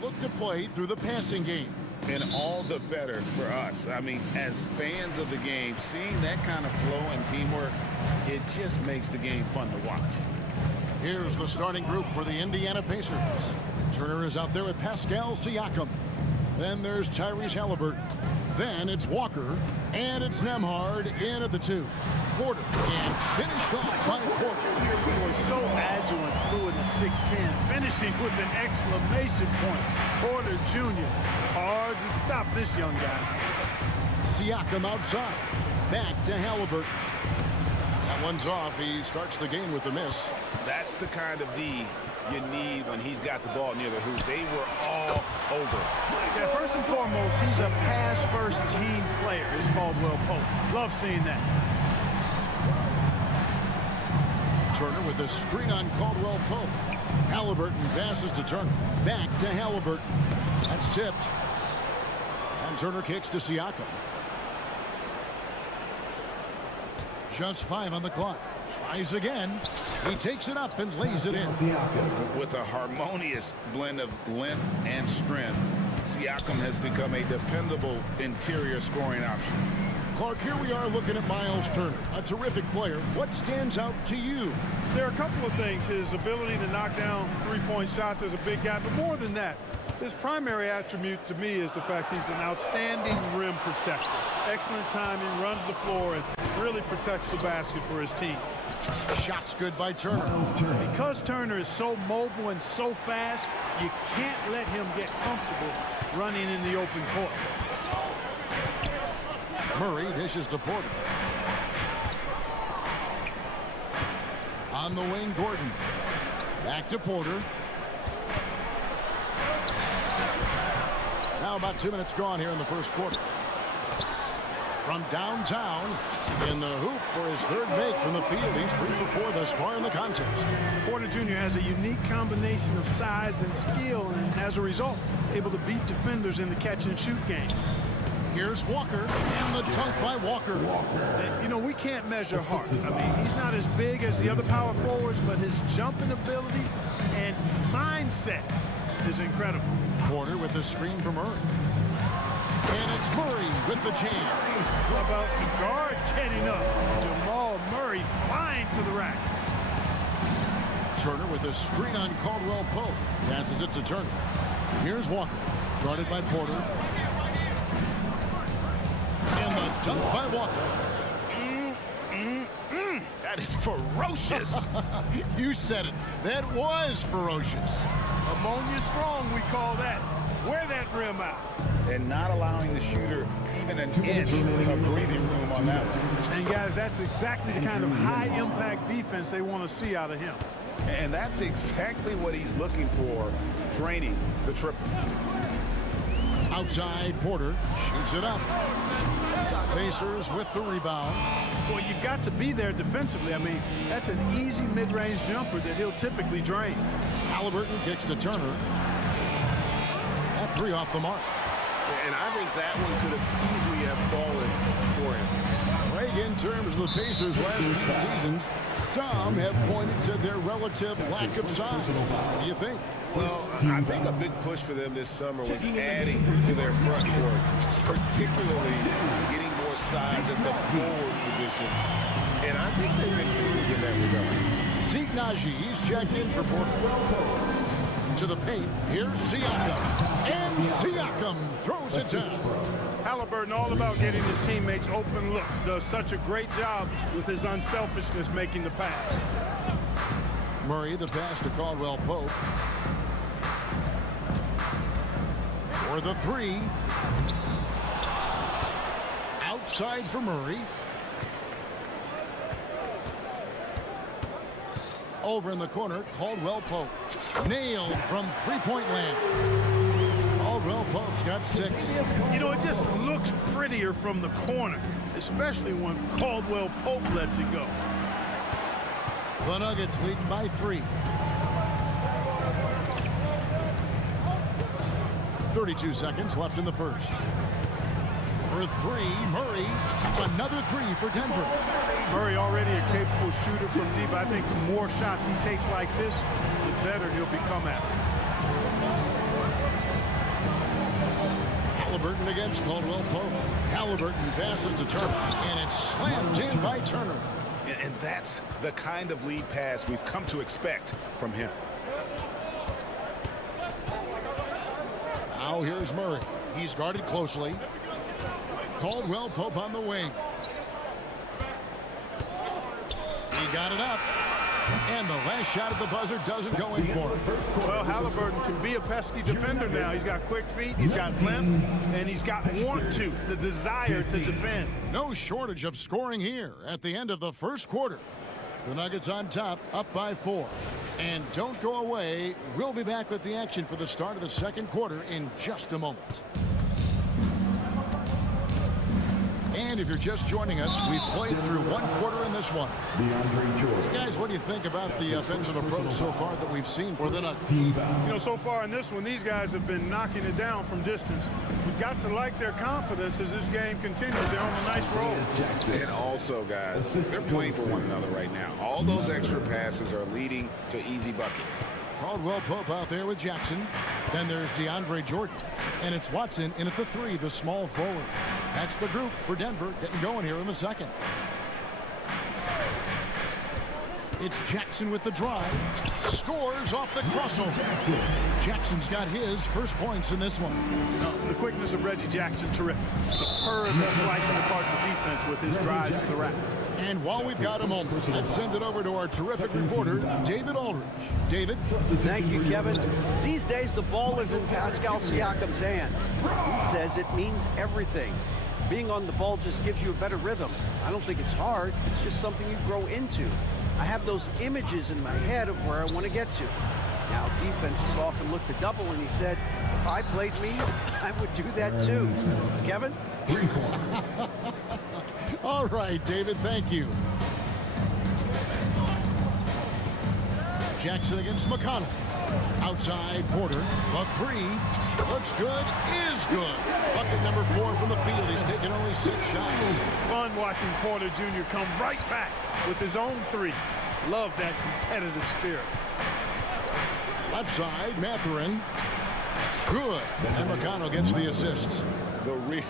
look to play through the passing game. And all the better for us. I mean, as fans of the game, seeing that kind of flow and teamwork, it just makes the game fun to watch. Here's the starting group for the Indiana Pacers. Turner is out there with Pascal Siakam. Then there's Tyrese Halliburton. Then it's Walker. And it's Nembhard in at the 2. Porter. And finished off by Porter. He was so agile and fluid at 6'10", finishing with an exclamation point. Porter Jr. Hard to stop this young guy. Siakam outside. Back to Halliburton. That one's off. He starts the game with a miss. That's the kind of D you need when he's got the ball near the hoop. They were all over. Yeah, first and foremost, he's a pass-first team player. It's Caldwell Pope. Love seeing that. Turner with a screen on Caldwell Pope. Halliburton passes to Turner. Back to Halliburton. That's tipped. And Turner kicks to Siakam. Just 5 on the clock. Tries again. He takes it up and lays it in. With a harmonious blend of length and strength, Siakam has become a dependable interior scoring option. Clark, here we are looking at Miles Turner, a terrific player. What stands out to you? There are a couple of things. His ability to knock down three-point shots is a big guy, but more than that, his primary attribute to me is the fact he's an outstanding rim protector. Excellent timing, runs the floor, and really protects the basket for his team. Shot's good by Turner. Because Turner is so mobile and so fast, you can't let him get comfortable running in the open court. Murray dishes to Porter. On the wing, Gordon. Back to Porter. Now about 2 minutes gone here in the first quarter. From downtown, in the hoop for his third make from the field. He's 3 for 4 thus far in the contest. Porter Jr. has a unique combination of size and skill, and as a result, able to beat defenders in the catch-and-shoot game. Here's Walker, and the dunk by Walker. And, you know, we can't measure heart. I mean, he's not as big as the other power forwards, but his jumping ability and mindset is incredible. Porter with the screen from Murray. And it's Murray with the jam. How about the guard getting up? Jamal Murray flying to the rack. Turner with a screen on Caldwell Pope. Passes it to Turner. Here's Walker, guarded by Porter. And the dunk by Walker. That is ferocious. You said it. That was ferocious. Ammonia strong, we call that. Wear that rim out. And not allowing the shooter even an inch of breathing room on that one. And guys, that's exactly the kind of high-impact defense they want to see out of him. And that's exactly what he's looking for, draining the triple. Outside, Porter shoots it up. Pacers with the rebound. Well, you've got to be there defensively. I mean, that's an easy mid-range jumper that he'll typically drain. Halliburton kicks to Turner. That 3 off the mark. And I think that one could have easily have fallen for him. Right, in terms of the Pacers' last 2 seasons, some have pointed to their relative lack of size. What do you think? Well, I think a big push for them this summer was adding to their front court, particularly getting more size at the forward positions. And I think they've improved in that regard. Zeke Najee's checked in for Porter. To the paint, here's Siakam. And Siakam throws it down. Halliburton all about getting his teammates open looks. Does such a great job with his unselfishness making the pass. Murray, the pass to Caldwell Pope. For the 3. Outside for Murray. Over in the corner, Caldwell Pope. Nailed from three-point land. Caldwell Pope's got 6. You know, it just looks prettier from the corner, especially when Caldwell Pope lets it go. The Nuggets lead by 3. 32 seconds left in the first. For 3, Murray. Another 3 for Denver. Murray already a capable shooter from deep. I think the more shots he takes like this, the better he'll become at it. Halliburton against Caldwell Pope. Halliburton passes to Turner, and it's slammed in by Turner. And that's the kind of lead pass we've come to expect from him. Now here's Murray. He's guarded closely. Caldwell Pope on the wing. He got it up. And the last shot at the buzzer doesn't go in for him. Well, Halliburton can be a pesky defender now. He's got quick feet, he's got length, and he's got want to, the desire to defend. No shortage of scoring here at the end of the first quarter. The Nuggets on top, up by 4. And don't go away. We'll be back with the action for the start of the second quarter in just a moment. And if you're just joining us, we've played through one quarter in this one. Guys, what do you think about the offensive approach so far that we've seen for the Nuggets? You know, so far in this one, these guys have been knocking it down from distance. We've got to like their confidence as this game continues. They're on a nice roll. And also, guys, they're playing for one another right now. All those extra passes are leading to easy buckets. Caldwell Pope out there with Jackson. Then there's DeAndre Jordan. And it's Watson in at the 3, the small forward. That's the group for Denver getting going here in the second. It's Jackson with the drive. Scores off the crossover. Jackson's got his first points in this one. The quickness of Reggie Jackson, terrific. Superb slicing apart the defense with his drives to the rack. And while we've got a moment, let's send it over to our terrific reporter, David Aldridge. David? Thank you, Kevin. These days, the ball is in Pascal Siakam's hands. He says it means everything. Being on the ball just gives you a better rhythm. I don't think it's hard. It's just something you grow into. I have those images in my head of where I want to get to. Now, defenses often look to double, and he said, if I played me, I would do that too. Kevin? All right, David, thank you. Jackson against McConnell. Outside Porter. The 3 looks good, is good. Bucket number 4 from the field. He's taken only 6 shots. Fun watching Porter Jr. come right back with his own 3. Love that competitive spirit. Left side, Mathurin. Good. And McConnell gets the assist. The real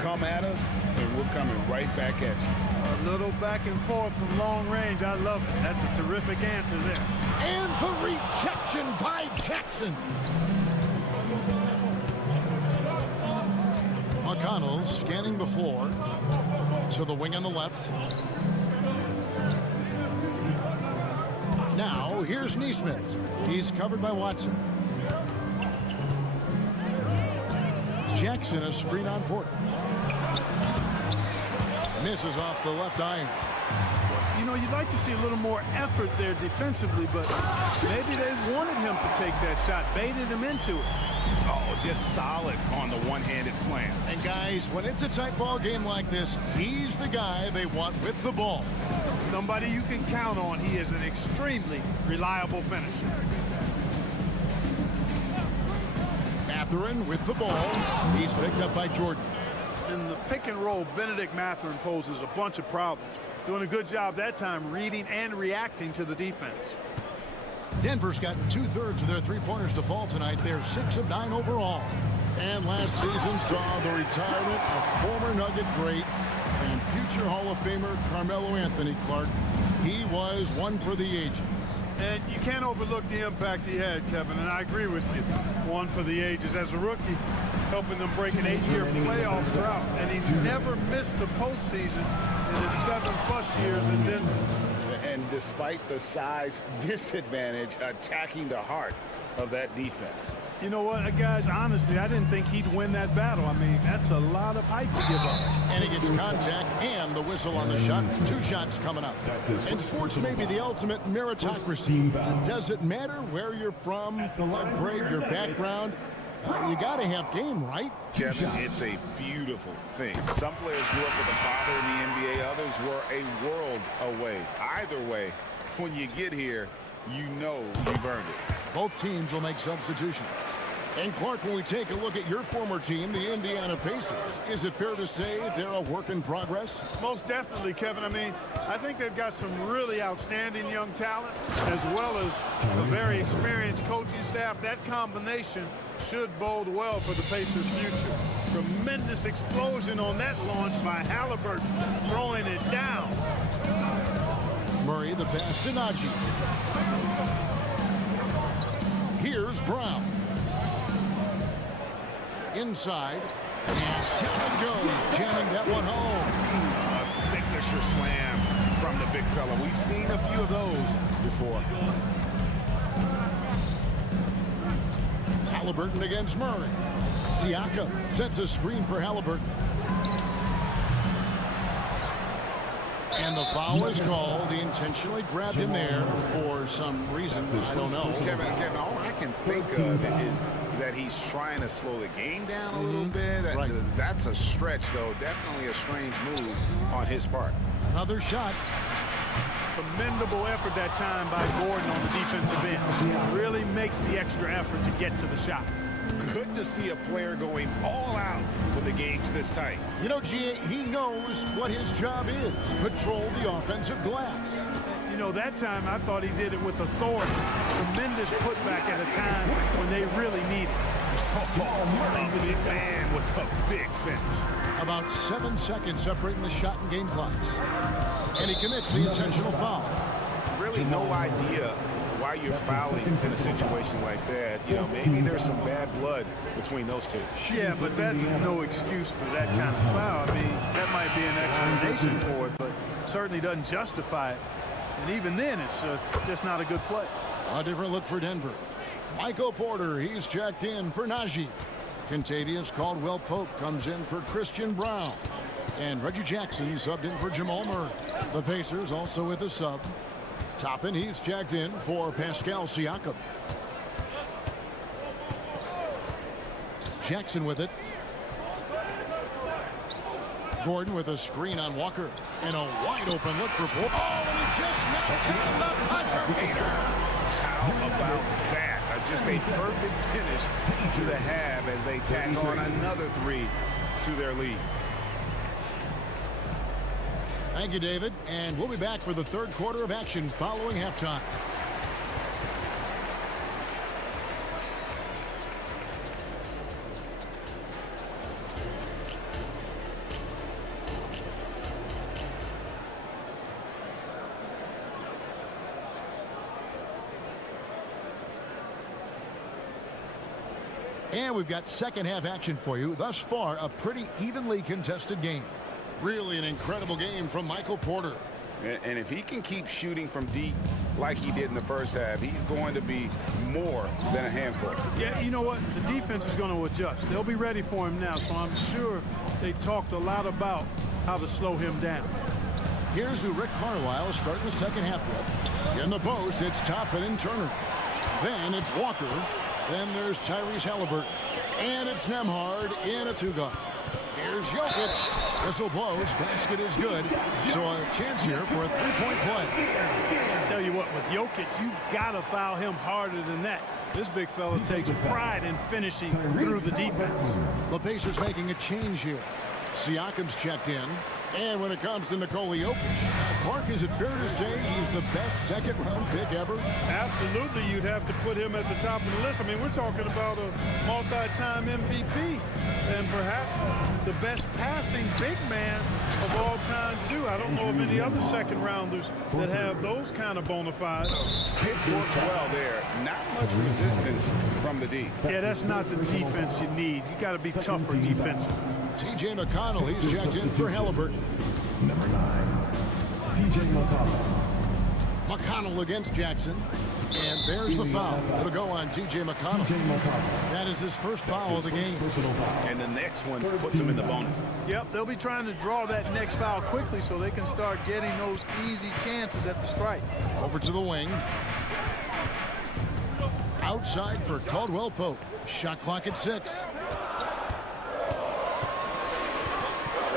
come at us, and we're coming right back at you. A little back and forth from long range. I love it. That's a terrific answer there. And the rejection by Jackson. McConnell scanning the floor to the wing on the left. Now, here's Neesmith. He's covered by Watson. Jackson, a screen on Porter. Misses off the left iron. You know, you'd like to see a little more effort there defensively, but maybe they wanted him to take that shot, baited him into it. Oh, just solid on the one-handed slam. And guys, when it's a tight ball game like this, he's the guy they want with the ball. Somebody you can count on. He is an extremely reliable finisher. Mathurin with the ball. He's picked up by Jordan. In the pick and roll, Benedict Mathurin poses a bunch of problems. Doing a good job that time reading and reacting to the defense. Denver's gotten 2/3 of their three-pointers to fall tonight. They're 6 of 9 overall. And last season saw the retirement of former Nugget great and future Hall of Famer Carmelo Anthony Clark. He was one for the ages. And you can't overlook the impact he had, Kevin, and I agree with you. One for the ages. As a rookie, helping them break an 8-year playoff drought, and he's never missed the postseason in his 7+ years in Denver. And despite the size disadvantage, attacking the heart of that defense. You know what, guys, honestly, I didn't think he'd win that battle. I mean, that's a lot of height to give up. And he gets contact and the whistle on the shot. 2 shots coming up. And sports may be the ultimate meritocracy. Does it matter where you're from, your grade, your background? You got to have game, right? Kevin, it's a beautiful thing. Some players grew up with a father in the NBA. Others were a world away. Either way, when you get here, you know you've earned it. Both teams will make substitutions. And Clark, when we take a look at your former team, the Indiana Pacers, is it fair to say they're a work in progress? Most definitely, Kevin. I mean, I think they've got some really outstanding young talent as well as a very experienced coaching staff. That combination should bode well for the Pacers' future. Tremendous explosion on that launch by Halliburton, throwing it down. Murray, the pass to Najee. Here's Brown. Inside, and down it goes, jamming that one home. A signature slam from the big fella. We've seen a few of those before. Halliburton against Murray. Siakam sets a screen for Halliburton. And the foul is called. He intentionally grabbed him there for some reason. I don't know. Kevin, all I can think of is that he's trying to slow the game down a little bit. Right. That's a stretch, though. Definitely a strange move on his part. Another shot. Commendable effort that time by Gordon on the defensive end. Really makes the extra effort to get to the shot. Good to see a player going all out when the game's this tight. You know, G.A., he knows what his job is. Patrol the offensive glass. You know, that time I thought he did it with authority. Tremendous putback at a time when they really need it. A big man with a big finish. About 7 seconds separating the shot and game clocks. And he commits the intentional foul. Really no idea why you're fouling in a situation like that. You know, maybe there's some bad blood between those two. Yeah, but that's no excuse for that kind of foul. I mean, that might be an explanation for it, but certainly doesn't justify it. And even then, it's just not a good play. A different look for Denver. Michael Porter, he's checked in for Najee. Kentavious Caldwell-Pope comes in for Christian Brown. And Reggie Jackson subbed in for Jamal Murray. The Pacers also with a sub. Toppin, he's checked in for Pascal Siakam. Jackson with it. Gordon with a screen on Walker. And a wide open look for Porter. Oh, and he just knocked down the buzzer beater. How about that? Just a perfect finish to the half as they tack on another three to their lead. Thank you, David. And we'll be back for the third quarter of action following halftime. And we've got second half action for you. Thus far, a pretty evenly contested game. Really an incredible game from Michael Porter. And if he can keep shooting from deep like he did in the first half, he's going to be more than a handful. Yeah, you know what? The defense is going to adjust. They'll be ready for him now, so I'm sure they talked a lot about how to slow him down. Here's who Rick Carlisle is starting the second half with. In the post, it's Toppin and Turner. Then it's Walker. Then there's Tyrese Halliburton. And it's Nembhard in a two-guard. Here's Jokic. Whistle blows. Basket is good. So a chance here for a three-point play. I tell you what, with Jokic, you've got to foul him harder than that. This big fella takes pride in finishing through the defense. The Pacers making a change here. Siakam's checked in. And when it comes to Nikola Jokic, Clark, is it fair to say he's the best second-round pick ever? Absolutely, you'd have to put him at the top of the list. I mean, we're talking about a multi-time MVP and perhaps the best passing big man of all time, too. I don't know of any other second-rounders that have those kind of bona fides. It works well there. Not much resistance from the D. Yeah, that's not the defense you need. You got to be tougher defensively. T.J. McConnell, he's checked in for Halliburton. Number 9, T.J. McConnell. McConnell against Jackson. And there's the foul. It'll go on T.J. McConnell. That is his first foul of the game. And the next one puts him in the bonus. Yep, they'll be trying to draw that next foul quickly so they can start getting those easy chances at the strike. Over to the wing. Outside for Caldwell-Pope. Shot clock at 6.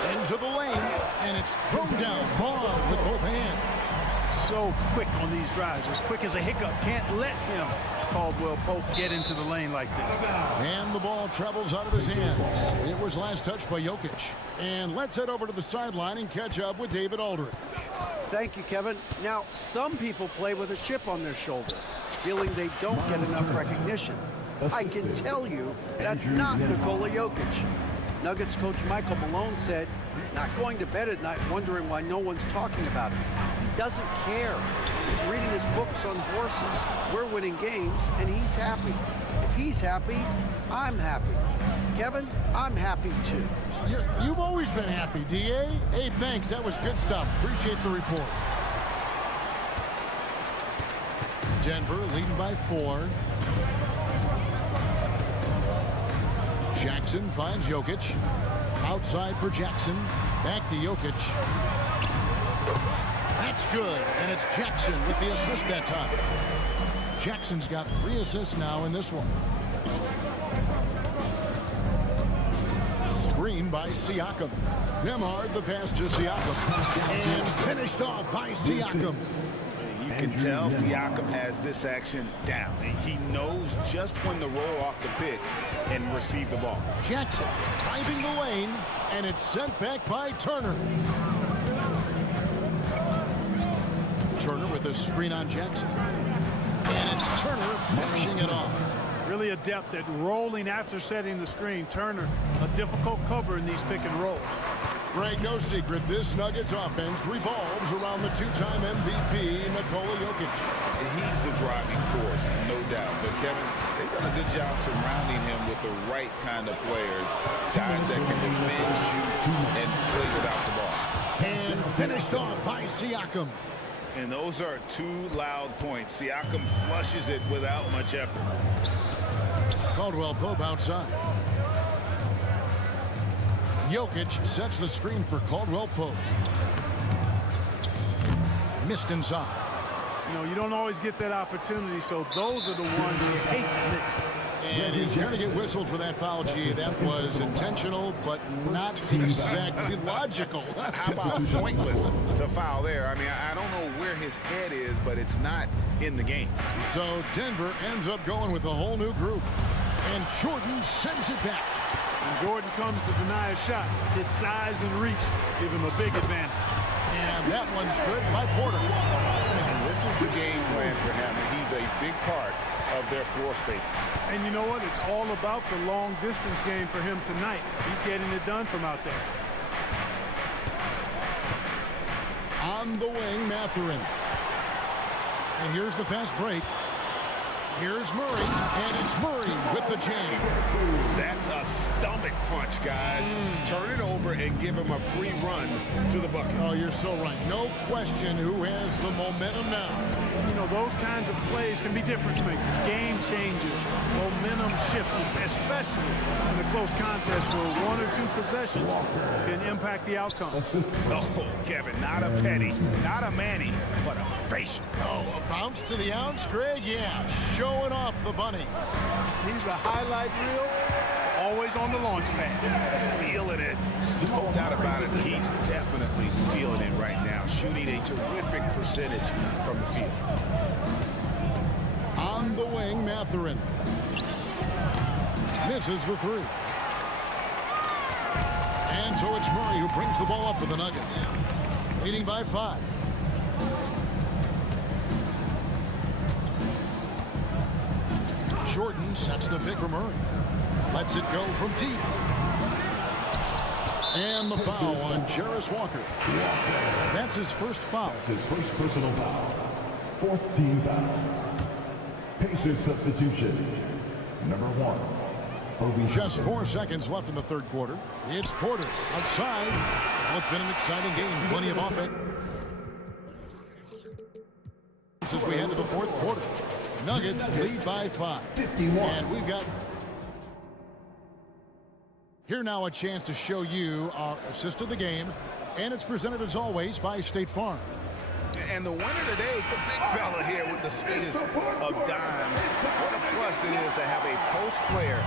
Into the lane, and it's thrown down hard with both hands. So quick on these drives, as quick as a hiccup. Can't let him Caldwell Pope get into the lane like this. And the ball travels out of his hands. It was last touched by Jokic. And let's head over to the sideline and catch up with David Aldridge. Thank you, Kevin. Now, some people play with a chip on their shoulder, feeling they don't get enough recognition. I can tell you that's not Nikola Jokic. Nuggets coach Michael Malone said he's not going to bed at night wondering why no one's talking about him. He doesn't care. He's reading his books on horses. We're winning games, and he's happy. If he's happy, I'm happy. Kevin, I'm happy too. You've always been happy, D.A. Hey, thanks. That was good stuff. Appreciate the report. Denver leading by 4. Jackson finds Jokic. Outside for Jackson. Back to Jokic. That's good. And it's Jackson with the assist that time. Jackson's got 3 assists now in this one. Screen by Siakam. Nembhard the pass to Siakam. And finished off by Siakam. You can tell Siakam has this action down. He knows just when to roll off the pick and receive the ball. Jackson driving the lane, and it's sent back by Turner. Turner with a screen on Jackson. And it's Turner finishing it off. Really adept at rolling after setting the screen. Turner, a difficult cover in these pick and rolls. Greg, no secret, this Nuggets offense revolves around the 2-time MVP, Nikola Jokic. He's the driving force, no doubt. But Kevin, they've done a good job surrounding him with the right kind of players. Guys that can defend, shoot, and play without the ball. And finished off by Siakam. And those are 2 loud points. Siakam flushes it without much effort. Caldwell Pope outside. Jokic sets the screen for Caldwell Pope. Missed inside. You know, you don't always get that opportunity, so those are the ones you hate to miss. And he's going to get whistled for that foul, G. That was intentional, but not exactly logical. How about pointless to foul there? I mean, I don't know where his head is, but it's not in the game. So Denver ends up going with a whole new group. And Jordan sends it back. When Jordan comes to deny a shot, his size and reach give him a big advantage. And that one's good by Porter. And this is the game plan for him. He's a big part of their floor space. And you know what? It's all about the long distance game for him tonight. He's getting it done from out there. On the wing, Mathurin. And here's the fast break. Here's Murray, and it's Murray with the jam. That's a stomach punch, guys. Turn it over and give him a free run to the bucket. Oh, you're so right. No question who has the momentum now. You know, those kinds of plays can be difference makers, game changers, momentum shifting, especially in the close contest where 1 or 2 possessions can impact the outcome. Oh, Kevin, not a penny, not a Manny, but a facial. Oh, a bounce to the ounce, Greg? Yeah, showing off the bunny. He's a highlight reel, always on the launch pad. Feeling it. No doubt about it. He's definitely feeling it right now. Shooting a terrific percentage from the field. On the wing, Mathurin. Misses the 3. And so it's Murray who brings the ball up for the Nuggets. Leading by 5. Jordan sets the pick for Murray. Lets it go from deep. And the foul on Jarris Walker. That's his first foul. His first personal foul. 4th team foul. Pacers substitution. Number 1. Just 4 seconds left in the 3rd quarter. It's Porter outside. Well, it's been an exciting game. Plenty of offense. As we head to the 4th quarter. Nuggets lead by 5. 51. And we've got here now a chance to show you our assist of the game. And it's presented as always by State Farm. And the winner today, the big fella here with the sweetest of dimes. What a plus it is to have a post player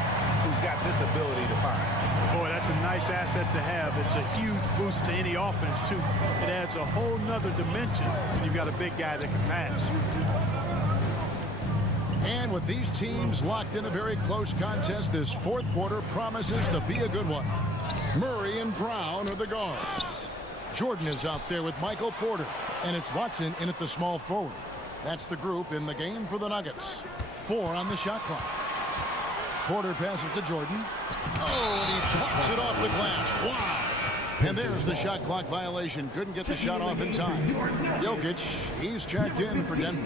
who's got this ability to find. Boy, that's a nice asset to have. It's a huge boost to any offense, too. It adds a whole nother dimension when you've got a big guy that can pass. And with these teams locked in a very close contest, this fourth quarter promises to be a good one. Murray and Brown are the guards. Jordan is out there with Michael Porter, and it's Watson in at the small forward. That's the group in the game for the Nuggets. 4 on the shot clock. Porter passes to Jordan. Oh, and he pops it off the glass. Wow. And there's the shot clock violation. Couldn't get the shot off in time. Jokic, he's checked in for Denver.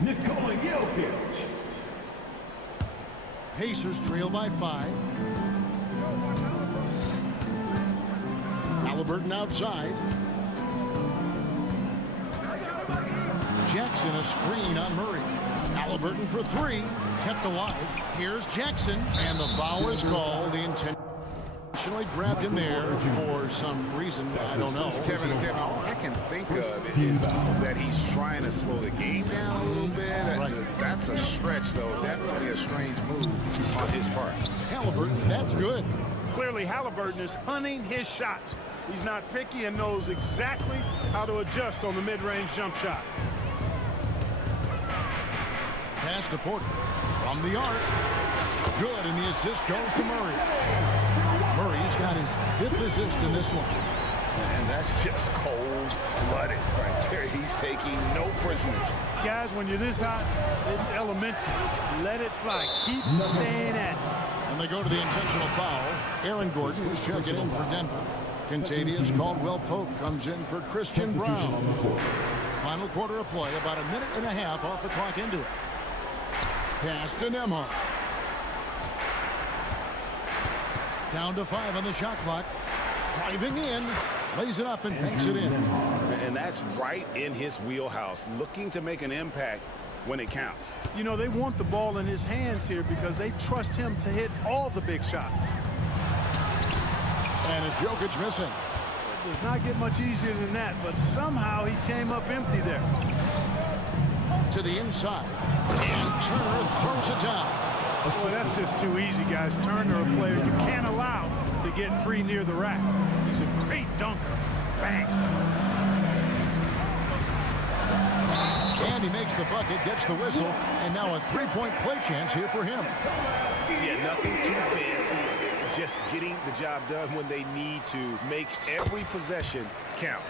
Nikola Jokic. Pacers trail by 5. Halliburton outside. Jackson a screen on Murray. Halliburton for 3. Kept alive. Here's Jackson. And the foul is called. The intentionally grabbed him there for some reason. I don't know. Kevin, all I can think of is that he's trying to slow the game down a little bit. Right. That's a stretch, though. Definitely a strange move on his part. Halliburton, that's good. Clearly, Halliburton is hunting his shots. He's not picky and knows exactly how to adjust on the mid-range jump shot. Pass to Porter. From the arc. Good, and the assist goes to Murray. Murray's got his 5th assist in this one. And that's just cold-blooded right there. He's taking no prisoners. Guys, when you're this hot, it's elementary. Let it fly. Keep staying at it. And they go to the intentional foul. Aaron Gordon, who's checking in for Denver. Contavious Caldwell-Pope comes in for Christian Brown. Final quarter of play, about a minute and a half off the clock into it. Pass to Nembhard. Down to 5 on the shot clock. Driving in. Lays it up and banks it in. And that's right in his wheelhouse, looking to make an impact when it counts. You know, they want the ball in his hands here because they trust him to hit all the big shots. And it's Jokic missing. It does not get much easier than that, but somehow he came up empty there. To the inside. And Turner throws it down. Boy, that's just too easy, guys. Turner, a player you can't allow to get free near the rack. He's a great dunker. Bang. And he makes the bucket, gets the whistle, and now a 3-point play chance here for him. Yeah, nothing too fancy. Just getting the job done when they need to. Make every possession count.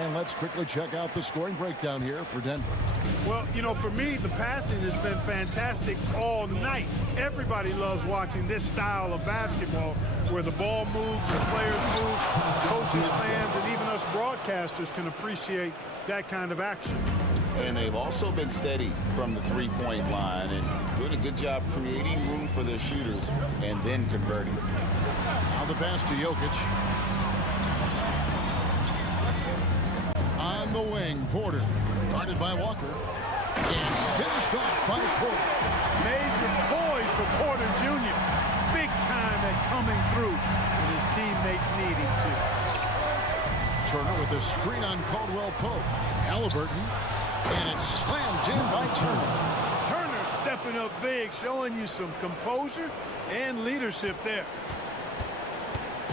And let's quickly check out the scoring breakdown here for Denver. Well, you know, for me, the passing has been fantastic all night. Everybody loves watching this style of basketball where the ball moves, the players move, coaches, fans, and even us broadcasters can appreciate that kind of action. And they've also been steady from the three-point line and doing a good job creating room for their shooters and then converting. Now the pass to Jokic. On the wing, Porter. Guarded by Walker. And finished off by Porter. Major poise for Porter Jr. Big time at coming through when his teammates need him to. Turner with a screen on Caldwell-Pope. Halliburton. And it's slammed in by Turner. Turner stepping up big, showing you some composure and leadership there.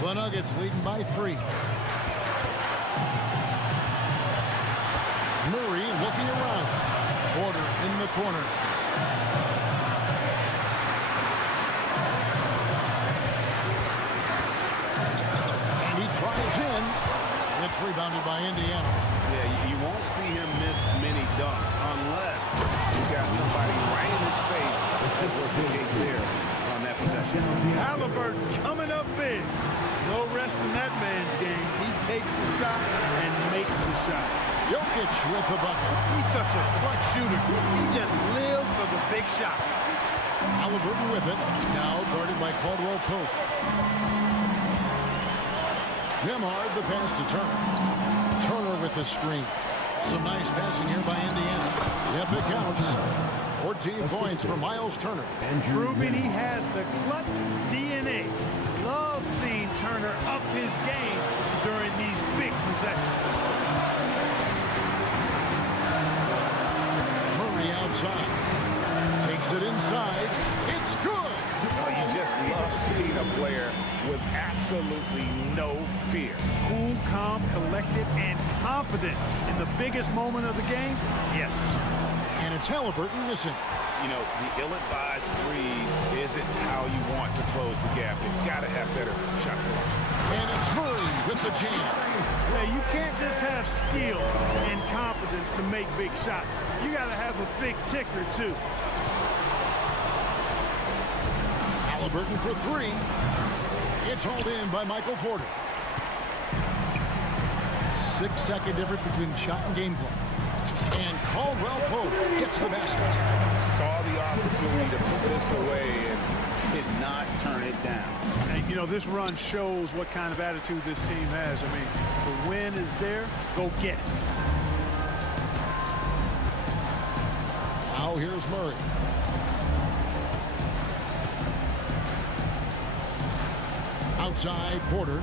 The Nuggets leading by 3. Murray looking around. Porter in the corner. And he tries in. It's rebounded by Indiana. Yeah, you won't see him miss many dunks unless you got somebody right in his face, as was the case there on that possession. Halliburton coming up big. No rest in that man's game. He takes the shot and makes the shot. Jokic with the bucket. He's such a clutch shooter. He just lives for the big shot. Halliburton with it. Now guarded by Caldwell-Pope. Nembhard the pass to Turner. Turner with the screen. Some nice passing here by Indiana. Yep, it counts. 14 points for Miles Turner. Proving he has the clutch DNA. Love seeing Turner up his game during these big possessions. Murray outside. Takes it inside. It's good. Oh, you just love seeing a player with absolutely no fear. Cool, calm, collected, and confident in the biggest moment of the game? Yes. And it's Halliburton missing. You know, the ill-advised threes isn't how you want to close the gap. You've got to have better shot selection. And it's Murray with the jam. Yeah, you can't just have skill and confidence to make big shots. You got to have a big ticker, too. Halliburton for three. It's hauled in by Michael Porter. 6-second difference between the shot and game clock. And Caldwell Pope gets the basket. Saw the opportunity to put this away and did not turn it down. And, you know, this run shows what kind of attitude this team has. I mean, the win is there, go get it. Now here's Murray. Outside, Porter.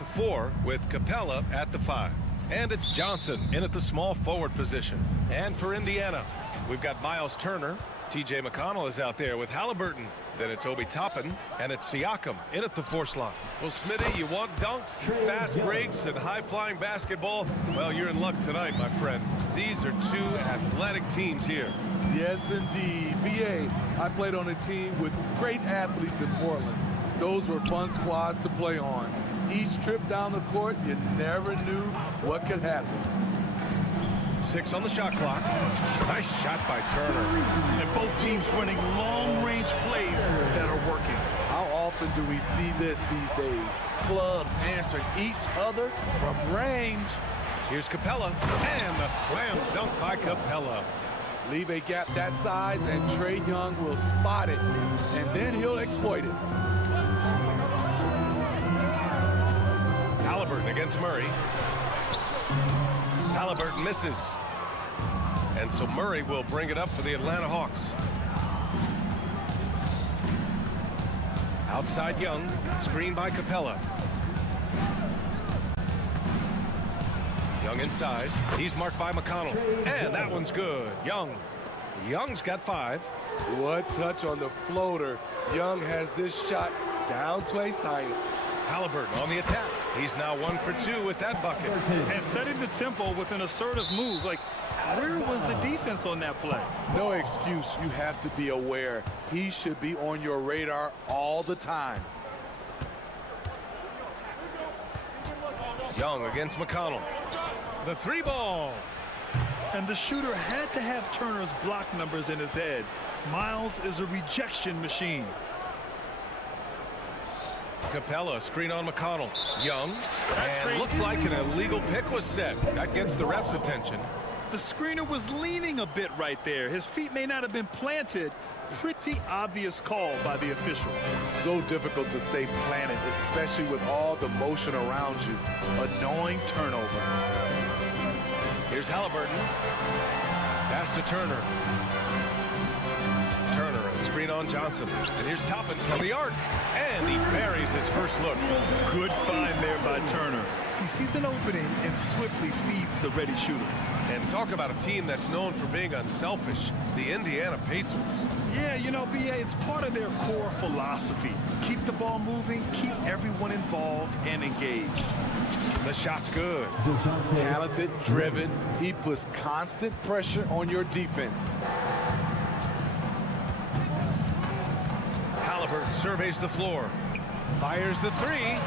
the 4 with Capella at the 5. And it's Johnson in at the small forward position. And for Indiana, we've got Miles Turner. TJ McConnell is out there with Halliburton. Then it's Obi Toppin, and it's Siakam in at the 4 slot. Well, Smitty, you want dunks, fast breaks, and high-flying basketball? Well, you're in luck tonight, my friend. These are two athletic teams here. Yes, indeed. VA, I played on a team with great athletes in Portland. Those were fun squads to play on. Each trip down the court, you never knew what could happen. 6 on the shot clock. Nice shot by Turner. And both teams running long-range plays that are working. How often do we see this these days? Clubs answering each other from range. Here's Capella, and a slam dunk by Capella. Leave a gap that size, and Trae Young will spot it, and then he'll exploit it. Halliburton against Murray. Halliburton misses. And so Murray will bring it up for the Atlanta Hawks. Outside Young, screen by Capella. Young inside, he's marked by McConnell. And that one's good, Young's got 5. What touch on the floater. Young has this shot down to a science. Halliburton on the attack. He's now 1 for 2 with that bucket. And setting the tempo with an assertive move. Like, where was the defense on that play? No excuse. You have to be aware. He should be on your radar all the time. Young against McConnell. The 3 ball. And the shooter had to have Turner's block numbers in his head. Miles is a rejection machine. Capella, screen on McConnell. Young, and looks like an illegal pick was set. That gets the ref's attention. The screener was leaning a bit right there. His feet may not have been planted. Pretty obvious call by the officials. So difficult to stay planted, especially with all the motion around you. Annoying turnover. Here's Halliburton. Pass to Turner. Turner, a screen on Johnson. And here's Toppin from the arc. And he buries his first look. Good find there by Turner. He sees an opening and swiftly feeds the ready shooter. And talk about a team that's known for being unselfish. The Indiana Pacers. Yeah, you know, BA, it's part of their core philosophy. Keep the ball moving, keep everyone involved and engaged. The shot's good. Talented, driven. He puts constant pressure on your defense. Halliburton surveys the floor. Fires the 3.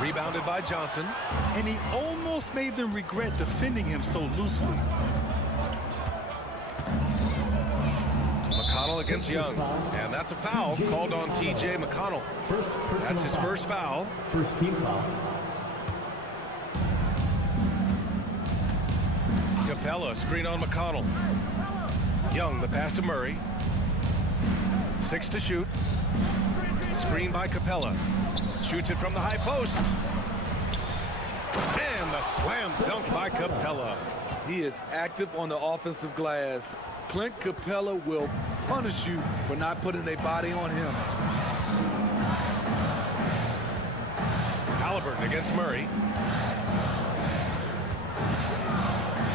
Rebounded by Johnson. And he almost made them regret defending him so loosely. McConnell against Young. And that's a foul called on TJ McConnell. That's his first foul. First team foul. Capella, screen on McConnell. Young, the pass to Murray. 6 to shoot. Screen by Capella. Shoots it from the high post. And the slam dunk by Capella. He is active on the offensive glass. Clint Capella will punish you for not putting a body on him. Halliburton against Murray.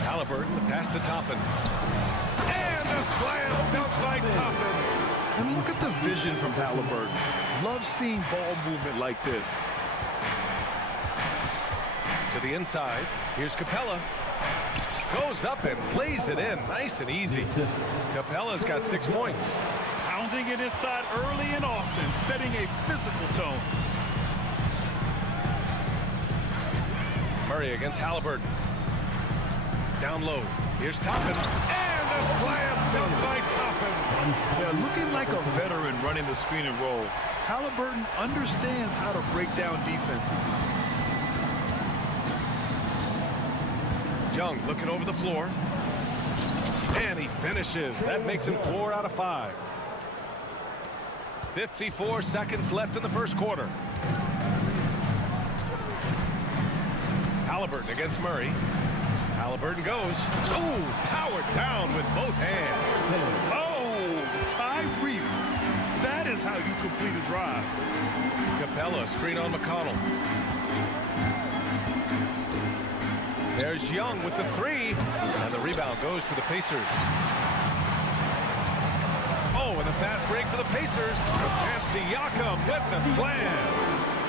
Halliburton, the pass to Toppin. And the slam dunk by Toppin. And look at the vision from Halliburton. Love seeing ball movement like this. To the inside, here's Capella. Goes up and lays it in, nice and easy. Capella's got 6 points. Pounding it inside early and often, setting a physical tone. Murray against Halliburton. Down low, here's Toppin. And a slam dunk by Toppin. Yeah, looking like a veteran running the screen and roll. Halliburton understands how to break down defenses. Young looking over the floor. And he finishes. That makes him 4 out of 5. 54 seconds left in the first quarter. Halliburton against Murray. Halliburton goes. Oh, powered down with both hands. Oh, Tyrese. That is how you complete a drive. Capella, screen on McConnell. There's Young with the three, and the rebound goes to the Pacers. Oh, and the fast break for the Pacers. And Siakam with the slam.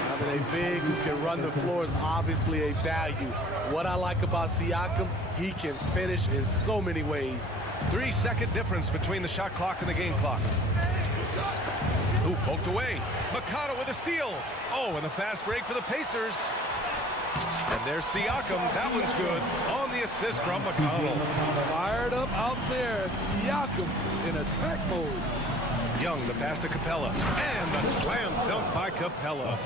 Now that a big who can run the floor is obviously a value. What I like about Siakam, he can finish in so many ways. 3-second difference between the shot clock and the game clock. Ooh, poked away. Mikata with a steal. Oh, and the fast break for the Pacers. And there's Siakam. That one's good. On the assist from McConnell. Fired up out there. Siakam in attack mode. Young, the pass to Capella. And the slam dunk by Capella.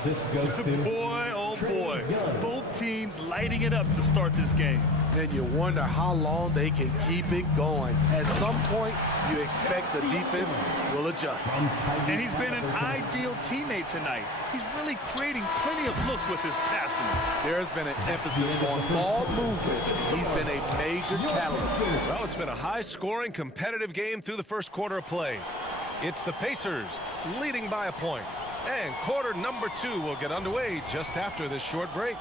Boy, oh boy. Both teams lighting it up to start this game. Then you wonder how long they can keep it going. At some point, you expect the defense will adjust. And he's been an ideal teammate tonight. He's really creating plenty of looks with his passing. There's been an emphasis on ball movement. He's been a major catalyst. Well, it's been a high-scoring, competitive game through the first quarter of play. It's the Pacers leading by a point. And quarter number 2 will get underway just after this short break.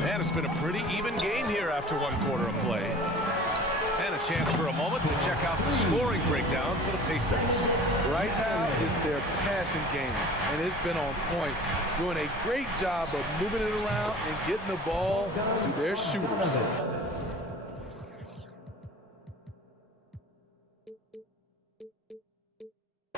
And it's been a pretty even game here after one quarter of play. And a chance for a moment to check out the scoring breakdown for the Pacers. Right now, it's their passing game, and it's been on point. Doing a great job of moving it around and getting the ball to their shooters.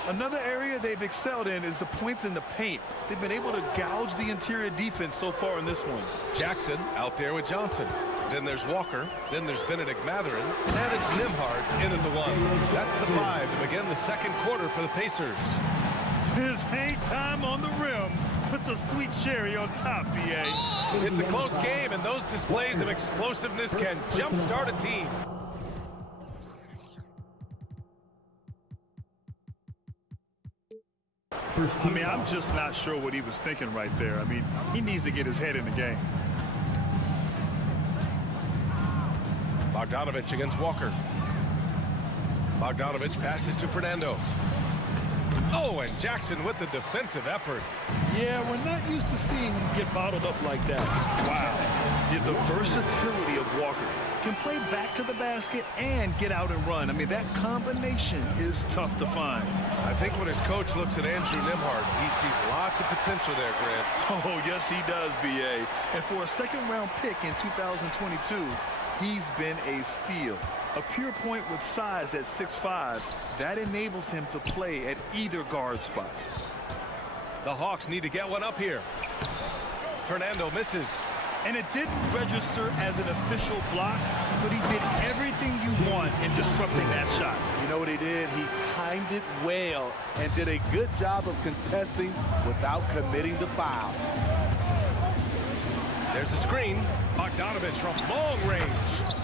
Another area they've excelled in is the points in the paint. They've been able to gouge the interior defense so far in this one. Jackson out there with Johnson. Then there's Walker. Then there's Benedict Mathurin. And it's Nembhard in at the 1. That's the 5 to begin the second quarter for the Pacers. His hang time on the rim puts a sweet cherry on top, BA. It's a close game, and those displays of explosiveness can jumpstart a team. I mean, I'm just not sure what he was thinking right there. I mean, he needs to get his head in the game. Bogdanovich against Walker. Bogdanovich passes to Fernando. Oh, and Jackson with the defensive effort. Yeah, we're not used to seeing him get bottled up like that. Wow. Yeah, the versatility of Walker. Can play back to the basket and get out and run. I mean, that combination is tough to find. I think when his coach looks at Andrew Nembhard, he sees lots of potential there, Grant. Oh, yes, he does, BA. And for a second-round pick in 2022, he's been a steal. A pure point with size at 6'5", that enables him to play at either guard spot. The Hawks need to get one up here. Fernando misses. And it didn't register as an official block, but he did everything you want in disrupting that shot. You know what he did? He timed it well and did a good job of contesting without committing the foul. There's a screen. Bogdanovich from long range.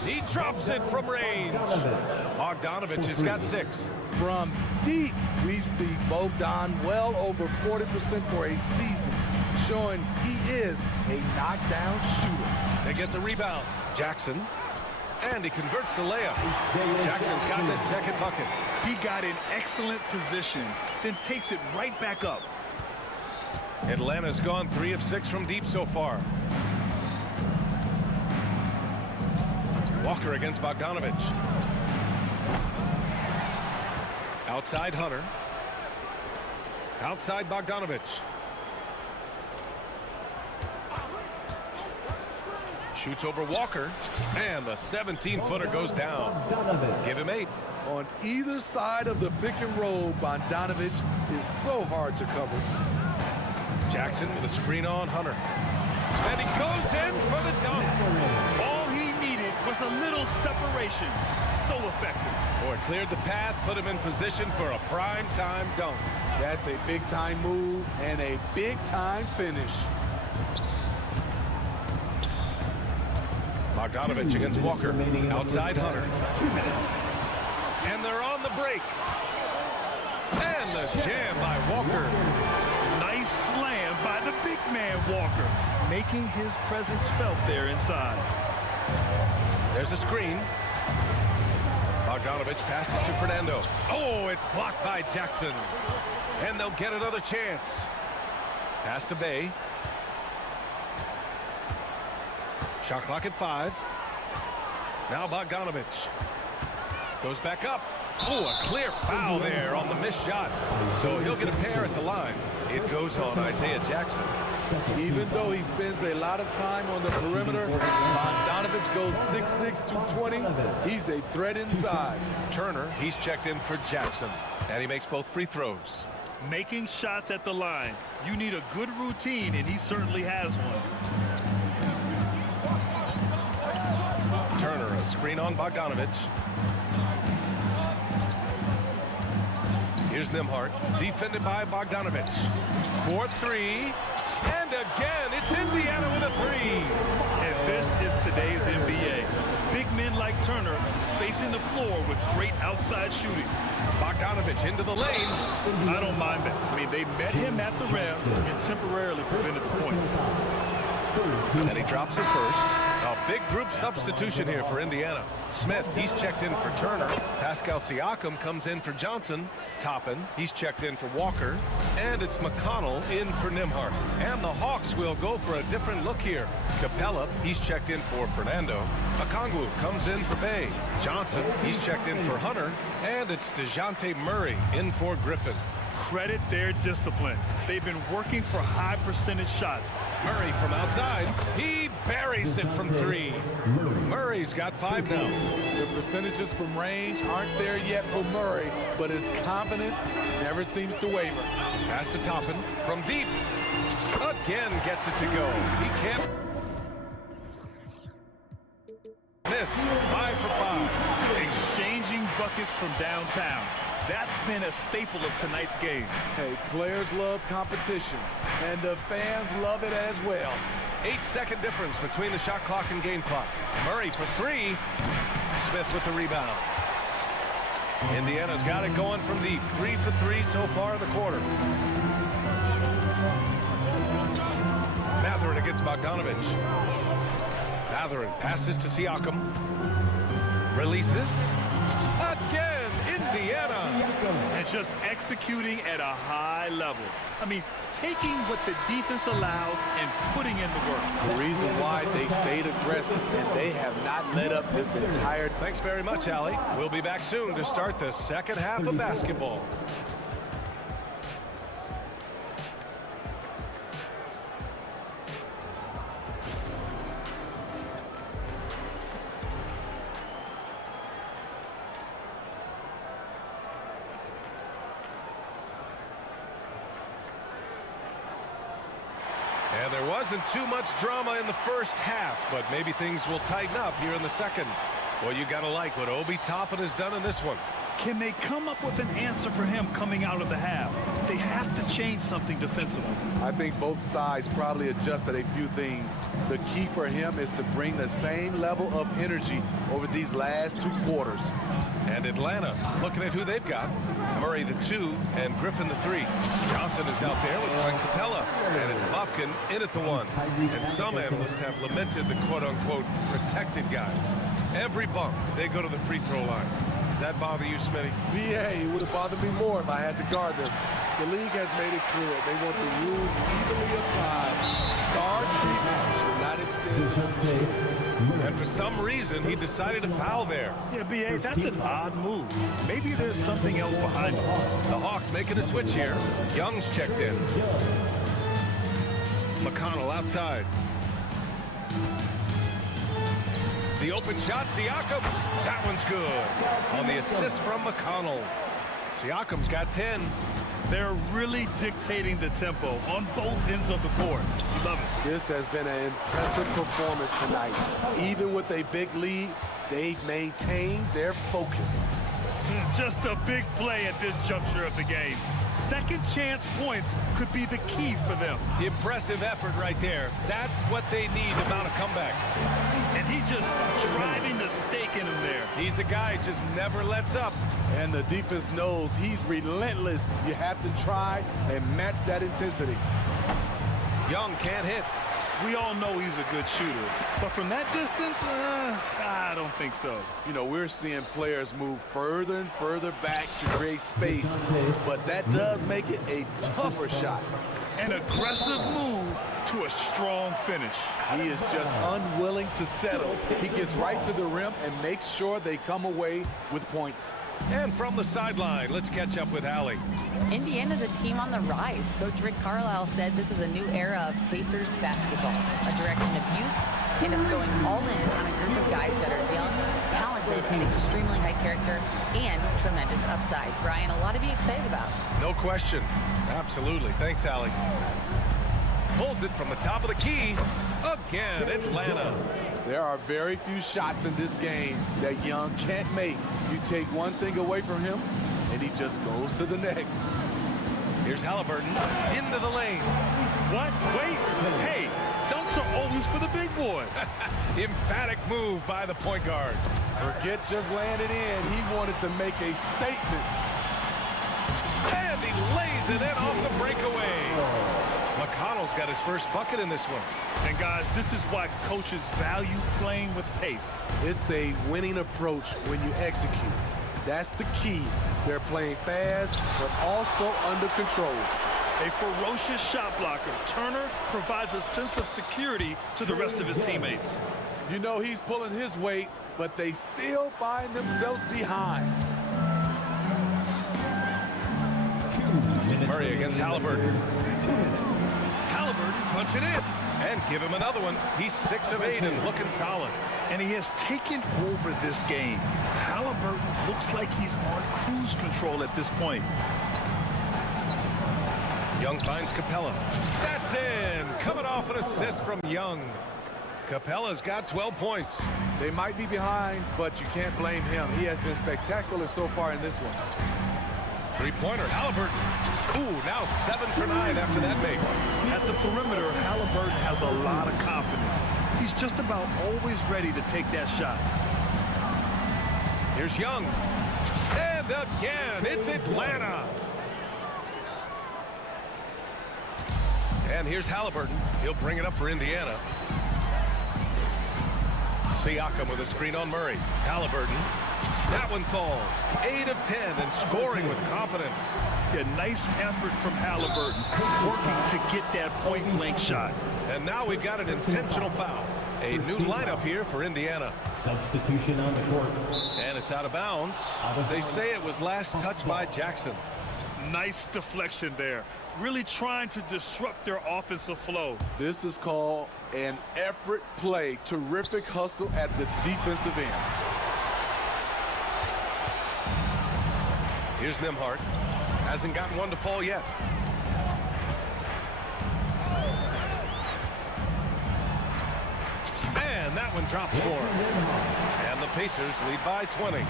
He drops it from range. Bogdanovich has got 6. From deep, we've seen Bogdan well over 40% for a season, showing he is a knockdown shooter. They get the rebound. Jackson. And he converts the layup. Jackson's got this second bucket. He got in excellent position, then takes it right back up. Atlanta's gone 3 of 6 from deep so far. Walker against Bogdanovich. Outside Hunter. Outside Bogdanovich. Shoots over Walker, and the 17-footer goes down. Give him 8. On either side of the pick and roll, Bogdanovich is so hard to cover. Jackson with a screen on Hunter. And he goes in for the dunk. All he needed was a little separation. So effective. Or cleared the path, put him in position for a prime-time dunk. That's a big-time move and a big-time finish. Bogdanovich against Walker. Outside Hunter. 2 minutes. And they're on the break. And the jam by Walker. Nice slam by the big man Walker, making his presence felt there inside. There's a screen. Bogdanovich passes to Fernando. Oh, it's blocked by Jackson. And they'll get another chance. Pass to Bay. Shot clock at 5. Now Bogdanovich. Goes back up. Oh, a clear foul there on the missed shot. So he'll get a pair at the line. It goes on Isaiah Jackson. Even though he spends a lot of time on the perimeter, Bogdanovich goes 6'6", 220. He's a threat inside. Turner, he's checked in for Jackson. And he makes both free throws. Making shots at the line. You need a good routine, and he certainly has one. Turner, a screen on Bogdanovich. Here's Nembhard, defended by Bogdanovich. 4-3, and again, it's Indiana with a 3. And this is today's NBA. Big men like Turner spacing the floor with great outside shooting. Bogdanovich into the lane. I don't mind that. I mean, they met him at the rim and temporarily prevented the points. And he drops it first. A big group substitution here for Indiana. Smith, he's checked in for Turner. Pascal Siakam comes in for Johnson. Toppin, he's checked in for Walker. And it's McConnell in for Nembhard. And the Hawks will go for a different look here. Capella, he's checked in for Fernando. Okongwu comes in for Bay. Johnson, he's checked in for Hunter. And it's DeJounte Murray in for Griffin. Credit their discipline. They've been working for high percentage shots. Murray from outside. He buries it from 3. Murray's got 5 now. The percentages from range aren't there yet for Murray, but his confidence never seems to waver. Pass to Toppin from deep. Again gets it to go. He can't miss. 5 for 5. Exchanging buckets from downtown. That's been a staple of tonight's game. Hey, players love competition, and the fans love it as well. 8-second difference between the shot clock and game clock. Murray for 3. Smith with the rebound. Indiana's got it going from deep. 3 for 3 so far in the quarter. Mathurin against Bogdanovich. Mathurin passes to Siakam. Releases. Again, Indiana. And just executing at a high level. I mean, taking what the defense allows and putting in the work. The reason why they stayed aggressive and they have not let up this entire... Thanks very much, Allie. We'll be back soon to start the second half of basketball. And there wasn't too much drama in the first half, but maybe things will tighten up here in the second. Well, you gotta like what Obi Toppin has done in this one. Can they come up with an answer for him coming out of the half? They have to change something defensively. I think both sides probably adjusted a few things. The key for him is to bring the same level of energy over these last 2 quarters. And Atlanta, looking at who they've got. Murray the 2 and Griffin the 3. Johnson is out there with Clint Capella. And it's Bufkin in at the 1. And some analysts have lamented the quote-unquote protected guys. Every bump, they go to the free throw line. Does that bother you, Smitty? Yeah, it would have bothered me more if I had to guard them. The league has made it clear they want the rules evenly applied. Star treatment should not extend to the field. And for some reason, he decided to foul there. Yeah, B.A., that's an odd move. Maybe there's something else behind it. The Hawks making a switch here. Young's checked in. McConnell outside. The open shot, Siakam. That one's good. On the assist from McConnell. Siakam's got 10. They're really dictating the tempo on both ends of the court. You love it. This has been an impressive performance tonight. Even with a big lead, they've maintained their focus. Just a big play at this juncture of the game. Second chance points could be the key for them. Impressive effort right there. That's what they need to mount a comeback. And he just driving the stake in him there. He's a guy who just never lets up. And the defense knows he's relentless. You have to try and match that intensity. Young can't hit. We all know he's a good shooter, but from that distance, I don't think so. You know, we're seeing players move further and further back to create space, but that does make it a tougher shot. An aggressive move to a strong finish. He is just unwilling to settle. He gets right to the rim and makes sure they come away with points. And from the sideline, let's catch up with Allie. Indiana's a team on the rise. Coach Rick Carlisle said this is a new era of Pacers basketball, a direction of youth and of going all in on a group of guys that are young, talented, and extremely high character, and tremendous upside. Brian, a lot to be excited about. No question. Absolutely. Thanks, Allie. Pulls it from the top of the key. Again, Atlanta. There are very few shots in this game that Young can't make. You take one thing away from him, and he just goes to the next. Here's Halliburton into the lane. What? Wait. Hey, dunks are always for the big boys. Emphatic move by the point guard. Forget just landed in. He wanted to make a statement. And he lays it in off the breakaway. McConnell's got his first bucket in this one. And guys, this is why coaches value playing with pace. It's a winning approach when you execute. That's the key. They're playing fast, but also under control. A ferocious shot blocker, Turner provides a sense of security to the rest of his teammates. You know he's pulling his weight, but they still find themselves behind. Murray against Halliburton. Halliburton punching in. And give him another one. He's 6 of 8 and looking solid. And he has taken over this game. Halliburton looks like he's on cruise control at this point. Young finds Capella. That's in. Coming off an assist from Young. Capella's got 12 points. They might be behind, but you can't blame him. He has been spectacular so far in this one. Three-pointer, Halliburton. Ooh, now 7 for 9 after that make. At the perimeter, Halliburton has a lot of confidence. He's just about always ready to take that shot. Here's Young. And again, it's Atlanta. And here's Halliburton. He'll bring it up for Indiana. Siakam with a screen on Murray. Halliburton. That one falls. 8 of 10 and scoring with confidence. Yeah, nice effort from Halliburton, working to get that point-blank shot. And now we've got an intentional foul. A new lineup here for Indiana. Substitution on the court. And it's out of bounds. They say it was last touched by Jackson. Nice deflection there. Really trying to disrupt their offensive flow. This is called an effort play. Terrific hustle at the defensive end. Here's Nembhard. Hasn't gotten one to fall yet. And that one drops for him. And the Pacers lead by 20.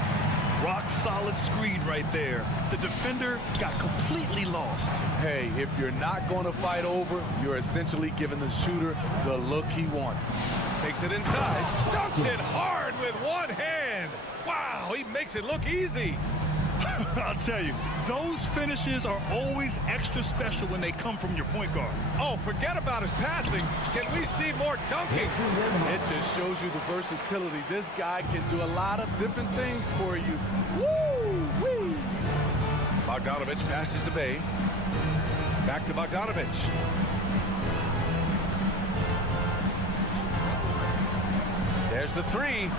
Rock solid screen right there. The defender got completely lost. Hey, if you're not going to fight over, you're essentially giving the shooter the look he wants. Takes it inside. Dunks it hard with one hand. Wow, he makes it look easy. I'll tell you, those finishes are always extra special when they come from your point guard. Oh, forget about his passing. Can we see more dunking? It just shows you the versatility. This guy can do a lot of different things for you. Woo-wee! Bogdanovich passes to Bay. Back to Bogdanovich. There's the three.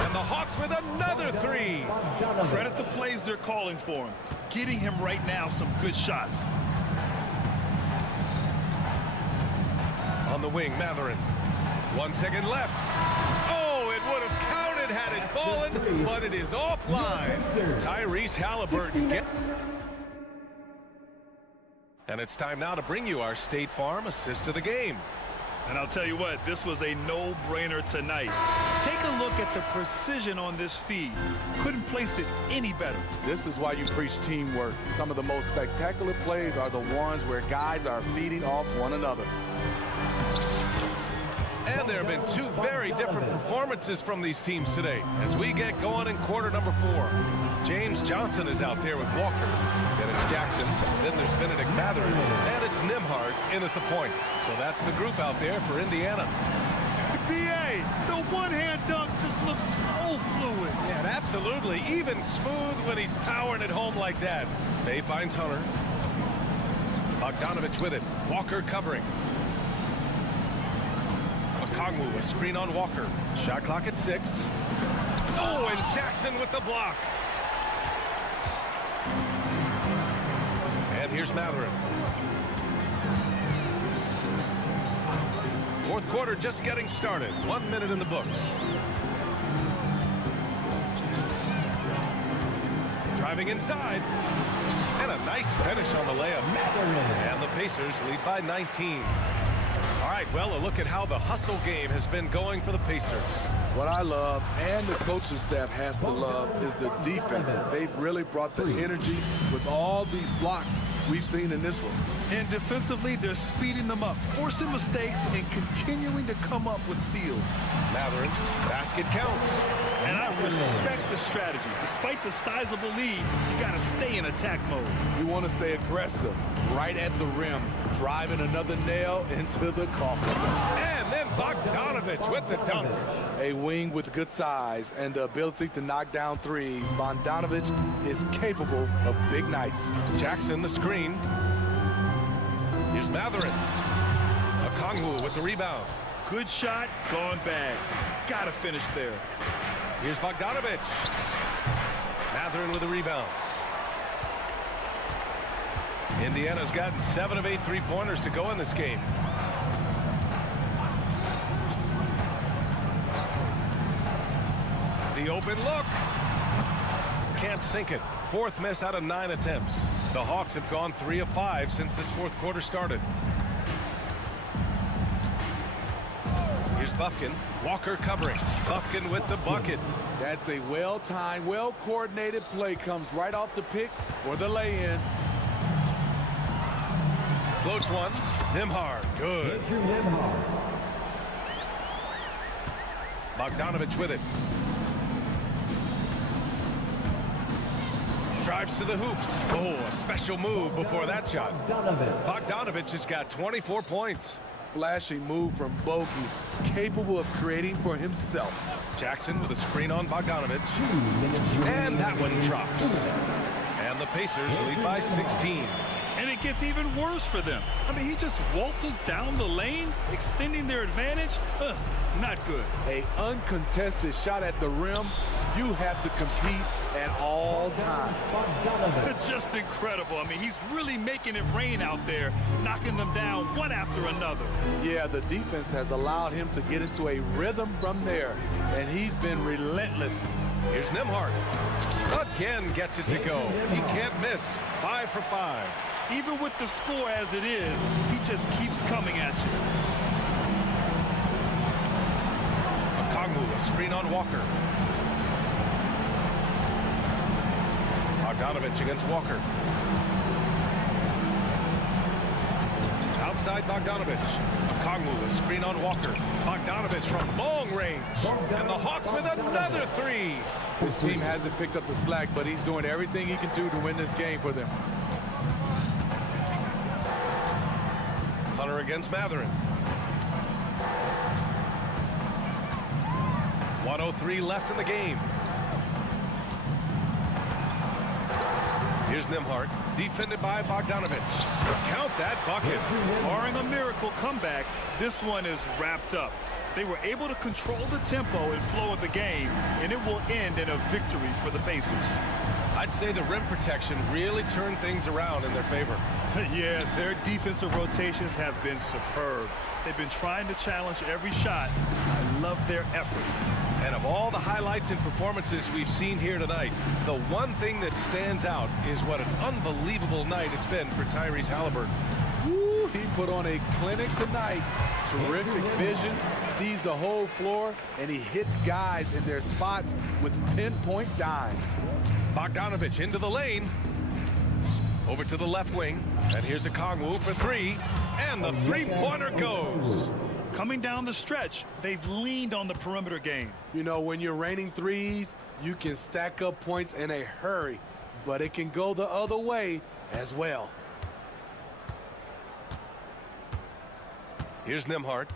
And the Hawks with another three. Credit the plays they're calling for him. Getting him right now some good shots. On the wing, Matherin. 1 second left. Oh, it would have counted had it fallen, but it is offline. Tyrese Halliburton. And it's time now to bring you our State Farm assist of the game. And I'll tell you what, this was a no-brainer tonight. Take a look at the precision on this feed. Couldn't place it any better. This is why you preach teamwork. Some of the most spectacular plays are the ones where guys are feeding off one another. And there have been two very different performances from these teams today as we get going in quarter number 4. James Johnson is out there with Walker. Then it's Jackson. Then there's Benedict Matherin. And it's Nimhard in at the point. So that's the group out there for Indiana. BA, the one-hand dunk just looks so fluid. Yeah, absolutely. Even smooth when he's powering it home like that. Bay finds Hunter. Bogdanovich with it. Walker covering. Okongwu, a screen on Walker. Shot clock at 6. Oh, and Jackson with the block. And here's Matherin. Fourth quarter just getting started. 1 minute in the books. Driving inside. And a nice finish on the layup. And the Pacers lead by 19. All right, well, a look at how the hustle game has been going for the Pacers. What I love, and the coaching staff has to love, is the defense. They've really brought the energy with all these blocks we've seen in this one. And defensively, they're speeding them up, forcing mistakes, and continuing to come up with steals. Matherin, basket counts. And I respect the strategy. Despite the sizable lead, you got to stay in attack mode. We want to stay aggressive, right at the rim, driving another nail into the coffin. And then Bogdanovich with the dunk. A wing with good size and the ability to knock down threes. Bogdanovich is capable of big nights. Jackson the screen. Here's Matherin. Okongwu with the rebound. Good shot, gone bad. Got to finish there. Here's Bogdanovich. Matherin with the rebound. Indiana's gotten 7 of 8 three-pointers to go in this game. The open look. Can't sink it. Fourth miss out of 9 attempts. The Hawks have gone 3 of 5 since this fourth quarter started. Here's Bufkin. Walker covering. Bufkin with the bucket. That's a well-timed, well-coordinated play. Comes right off the pick for the lay-in. Floats one. Nimhard. Good. Bogdanovich with it. Drives to the hoop. Oh, a special move before that shot. Bogdanovich has got 24 points. Flashy move from Bogey, capable of creating for himself. Jackson with a screen on Bogdanovich. And that one drops. And the Pacers lead by 16. And it gets even worse for them. I mean, he just waltzes down the lane, extending their advantage. Not good. A uncontested shot at the rim. You have to compete at all times. Just incredible. I mean, he's really making it rain out there, knocking them down one after another. Yeah, the defense has allowed him to get into a rhythm from there, and he's been relentless. Here's Nimhard. Again gets it to go. He can't miss. 5 for 5. Even with the score as it is, he just keeps coming at you. Okongwu, a screen on Walker. Bogdanovich against Walker. Outside Bogdanovich. Okongwu, a screen on Walker. Bogdanovich from long range. And the Hawks with another 3. His team hasn't picked up the slack, but he's doing everything he can do to win this game for them. Hunter against Matherin. 1:03 left in the game. Here's Nimhard, defended by Bogdanovich. Count that bucket. Barring a miracle comeback, this one is wrapped up. They were able to control the tempo and flow of the game, and it will end in a victory for the Pacers. I'd say the rim protection really turned things around in their favor. Yeah, their defensive rotations have been superb. They've been trying to challenge every shot. I love their effort. And of all the highlights and performances we've seen here tonight, the one thing that stands out is what an unbelievable night it's been for Tyrese Halliburton. Woo, he put on a clinic tonight. Terrific vision, sees the whole floor, and he hits guys in their spots with pinpoint dimes. Bogdanovich into the lane. Over to the left wing. And here's Okongwu for 3. And the three-pointer goes. Coming down the stretch, they've leaned on the perimeter game. You know, when you're raining threes, you can stack up points in a hurry, but it can go the other way as well. Here's Nembhard.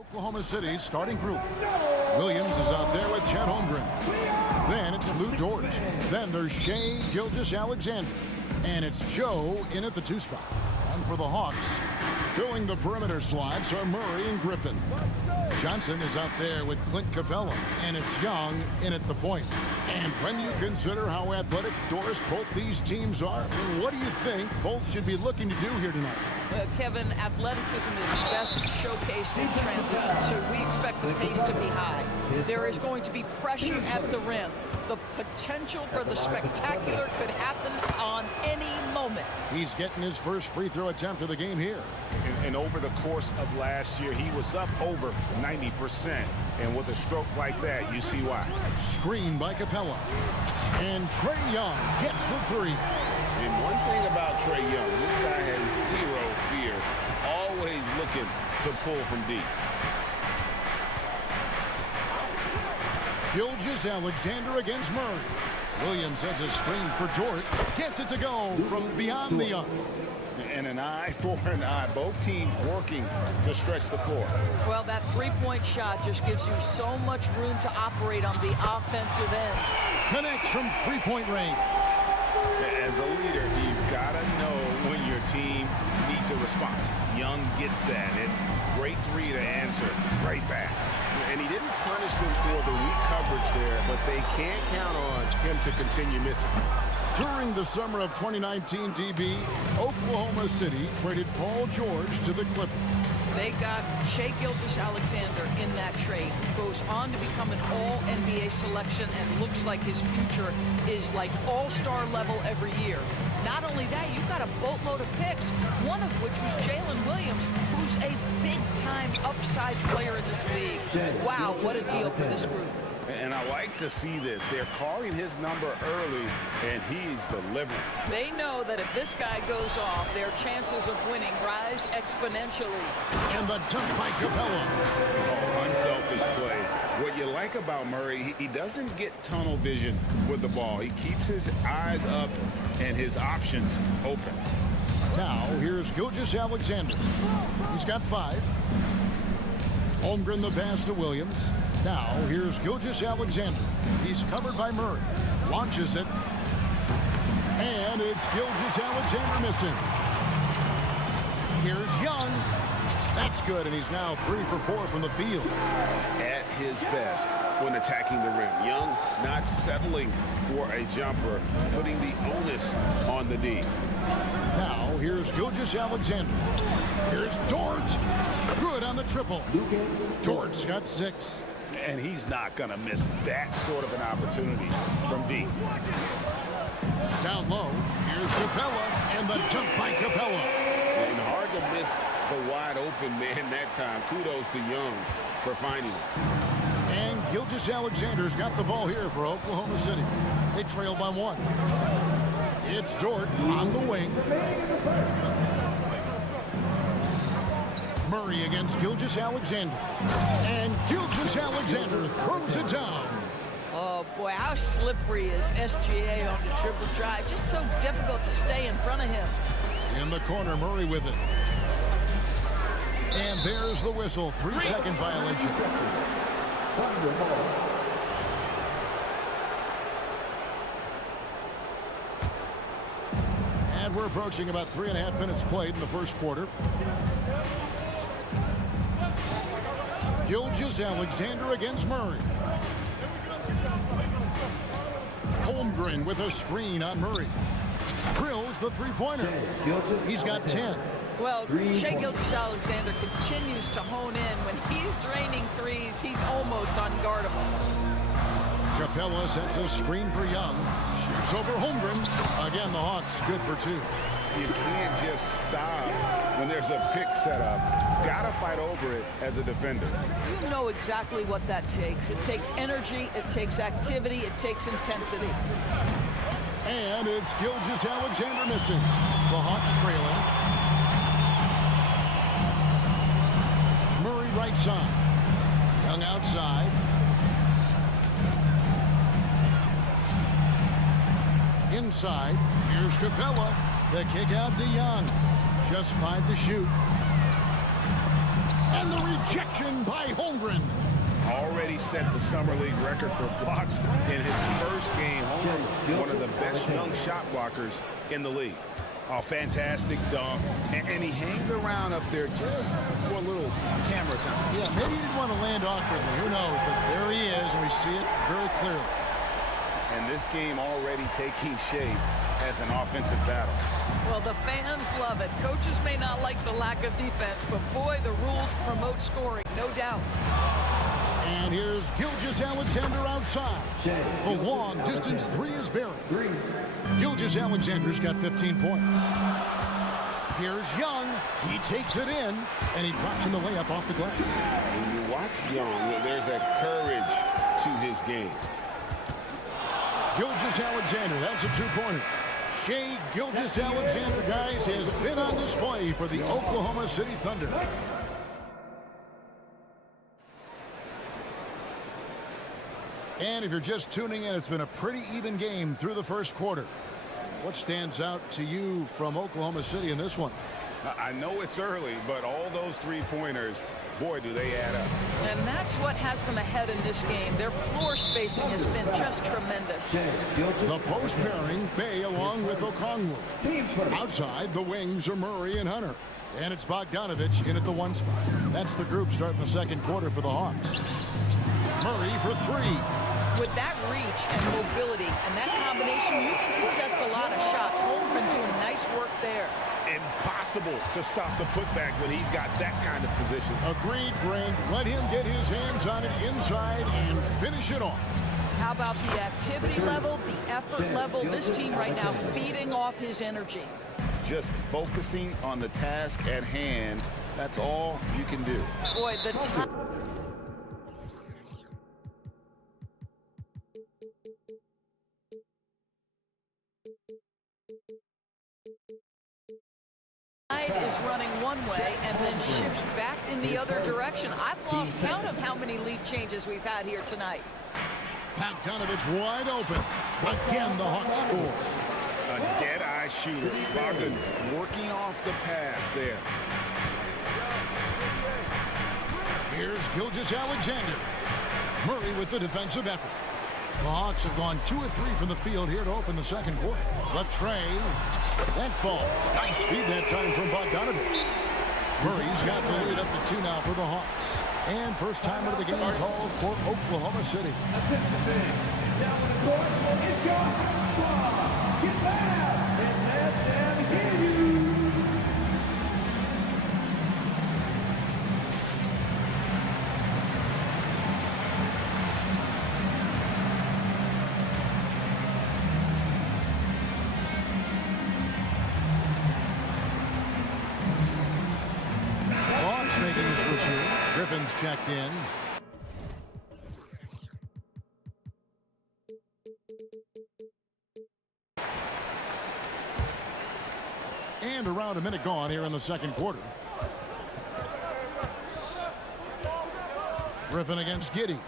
Oklahoma City's starting group. Williams is out there with Chet Holmgren. Then it's Lou Dort. Then there's Shea Gilgeous-Alexander. And it's Joe in at the 2 spot. And for the Hawks, filling the perimeter slots are Murray and Griffin. Johnson is out there with Clint Capella. And it's Young in at the point. And when you consider how athletic, Doris, both these teams are, what do you think both should be looking to do here tonight? Kevin, athleticism is best showcased in transition, so we expect the pace to be high. There is going to be pressure at the rim. The potential for the spectacular could happen on any moment. He's getting his first free throw attempt of the game here. And over the course of last year, he was up over 90%. And with a stroke like that, you see why. Screen by Capella. And Trae Young gets the 3. And one thing about Trae Young, this guy has zero fear, always looking to pull from deep. Gilgeous-Alexander against Murray. Williams sets a screen for Dort. Gets it to go from beyond the arc. And an eye for an eye. Both teams working to stretch the floor. Well, that three-point shot just gives you so much room to operate on the offensive end. Connects from three-point range. As a leader, you've got to know when your team needs a response. Young gets that. And great 3 to answer right back. And he didn't punish them for the weak coverage there, but they can't count on him to continue missing. During the summer of 2019, DB, Oklahoma City traded Paul George to the Clippers. They got Shea Gilgeous-Alexander in that trade. He goes on to become an all-NBA selection and looks like his future is like all-star level every year. Not only that, you've got a boatload of picks, one of which was Jalen Williams, who's a big-time upside player in this league. Wow, what a deal for this group. And I like to see this. They're calling his number early, and he's delivering. They know that if this guy goes off, their chances of winning rise exponentially. And the dunk by Capella. Oh, unselfish play. What you like about Murray, he doesn't get tunnel vision with the ball. He keeps his eyes up and his options open. Now, here's Gilgeous-Alexander. He's got 5. Holmgren the pass to Williams. Now, here's Gilgeous-Alexander. He's covered by Murray. Launches it. And it's Gilgeous-Alexander missing. Here's Young. That's good, and he's now 3 for 4 from the field. At his best when attacking the rim. Young not settling for a jumper, putting the onus on the D. Now, here's Gilgeous-Alexander. Here's Dort. Good on the triple. Dort's got 6. And he's not going to miss that sort of an opportunity from deep. Down low, here's Capella, and the dunk by Capella. And hard to miss the wide open man that time. Kudos to Young for finding it. And Gilgeous-Alexander's got the ball here for Oklahoma City. They trail by 1. It's Dort on the wing. Murray against Gilgeous-Alexander. And Gilgeous-Alexander throws it down. Oh, boy, how slippery is SGA on the triple drive. Just so difficult to stay in front of him. In the corner, Murray with it. And there's the whistle. 3-second violation. And we're approaching about 3.5 minutes played in the first quarter. Gilgeous-Alexander against Murray. Holmgren with a screen on Murray. Drills the three-pointer. He's got 10. Well, Shea Gilgeous-Alexander continues to hone in. When he's draining threes, he's almost unguardable. Capella sets a screen for Young. Shoots over Holmgren. Again, the Hawks good for 2. You can't just stop when there's a pick set up. Gotta fight over it as a defender. You know exactly what that takes. It takes energy, it takes activity, it takes intensity. And it's Gilgeous-Alexander missing. The Hawks trailing. Murray right side. Young outside. Inside. Here's Capella. The kick out to Young. Just 5 to shoot. And the Rejection by Holmgren. Already set the Summer League record for blocks in his first game. Holmgren, one of the best young shot blockers in the league. Oh, fantastic dunk. And he hangs around up there just for a little camera time. Yeah, maybe he didn't want to land awkwardly. Who knows? But there he is, and we see it very clearly. And this game already taking shape as an offensive battle. Well, the fans love it. Coaches may not like the lack of defense, but boy, the rules promote scoring, no doubt. And here's Gilgeous-Alexander outside. The long-distance three is buried. Gilgeous-Alexander's got 15 points. Here's Young. He takes it in, and he drops in the layup off the glass. When you watch Young, there's a courage to his game. Gilgeous-Alexander, that's a two-pointer. Shai Gilgeous-Alexander, guys, has been on display for the Oklahoma City Thunder. And if you're just tuning in, it's been a pretty even game through the first quarter. What stands out to you from Oklahoma City in this one? I know it's early, but all those three-pointers, boy, do they add up. And that's what has them ahead in this game. Their floor spacing has been just tremendous. The post pairing, Bay along with Okongwu. Outside, the wings are Murray and Hunter. And it's Bogdanovich in at the one spot. That's the group starting the second quarter for the Hawks. Murray for three. With that reach and mobility and that combination, you can contest a lot of shots. Holmgren doing nice work there. Impossible to stop the putback when he's got that kind of position. Agreed, Greg. Let him get his hands on it inside and finish it off. How about the activity level, the effort level? This team right now feeding off his energy. Just focusing on the task at hand, that's all you can do. Boy, the time. Is running one way and then shifts back in the other direction. I've lost count of how many lead changes we've had here tonight. Bogdanovich wide open. Again, the Hawks score. A dead-eye shooter. Bogdan working off the pass there. Here's Gilgeous-Alexander. Murray with the defensive effort. The Hawks have gone 2 of 3 from the field here to open the second quarter. Latrey, that ball. Nice feed that time from Bogdanovich. Murray's got the lead up to 2 now for the Hawks. And first time out of the game called for Oklahoma City. Down on the court, it's your squad. Get back and let them hear you. Making a switch here. Griffin's checked in. And around a minute gone here in the second quarter. Griffin against Giddey.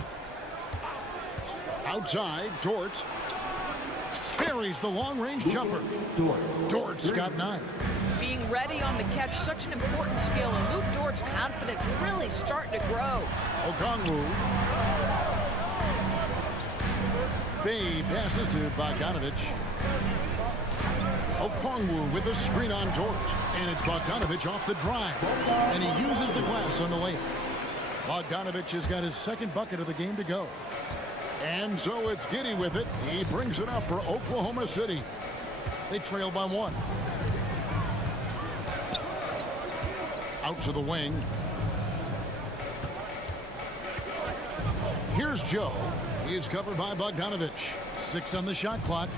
Outside, Dort. Buries the long-range jumper. Dort's got 9. Being ready on the catch, such an important skill, and Luke Dort's confidence really starting to grow. Okongwu. Bay passes to Bogdanovich. Okongwu with a screen on Dort. And it's Bogdanovich off the drive. And he uses the glass on the layup. Bogdanovich has got his second bucket of the game to go. And so it's Giddey with it. He brings it up for Oklahoma City. They trail by 1. Out to the wing. Here's Joe. He's covered by Bogdanovich. 6 on the shot clock.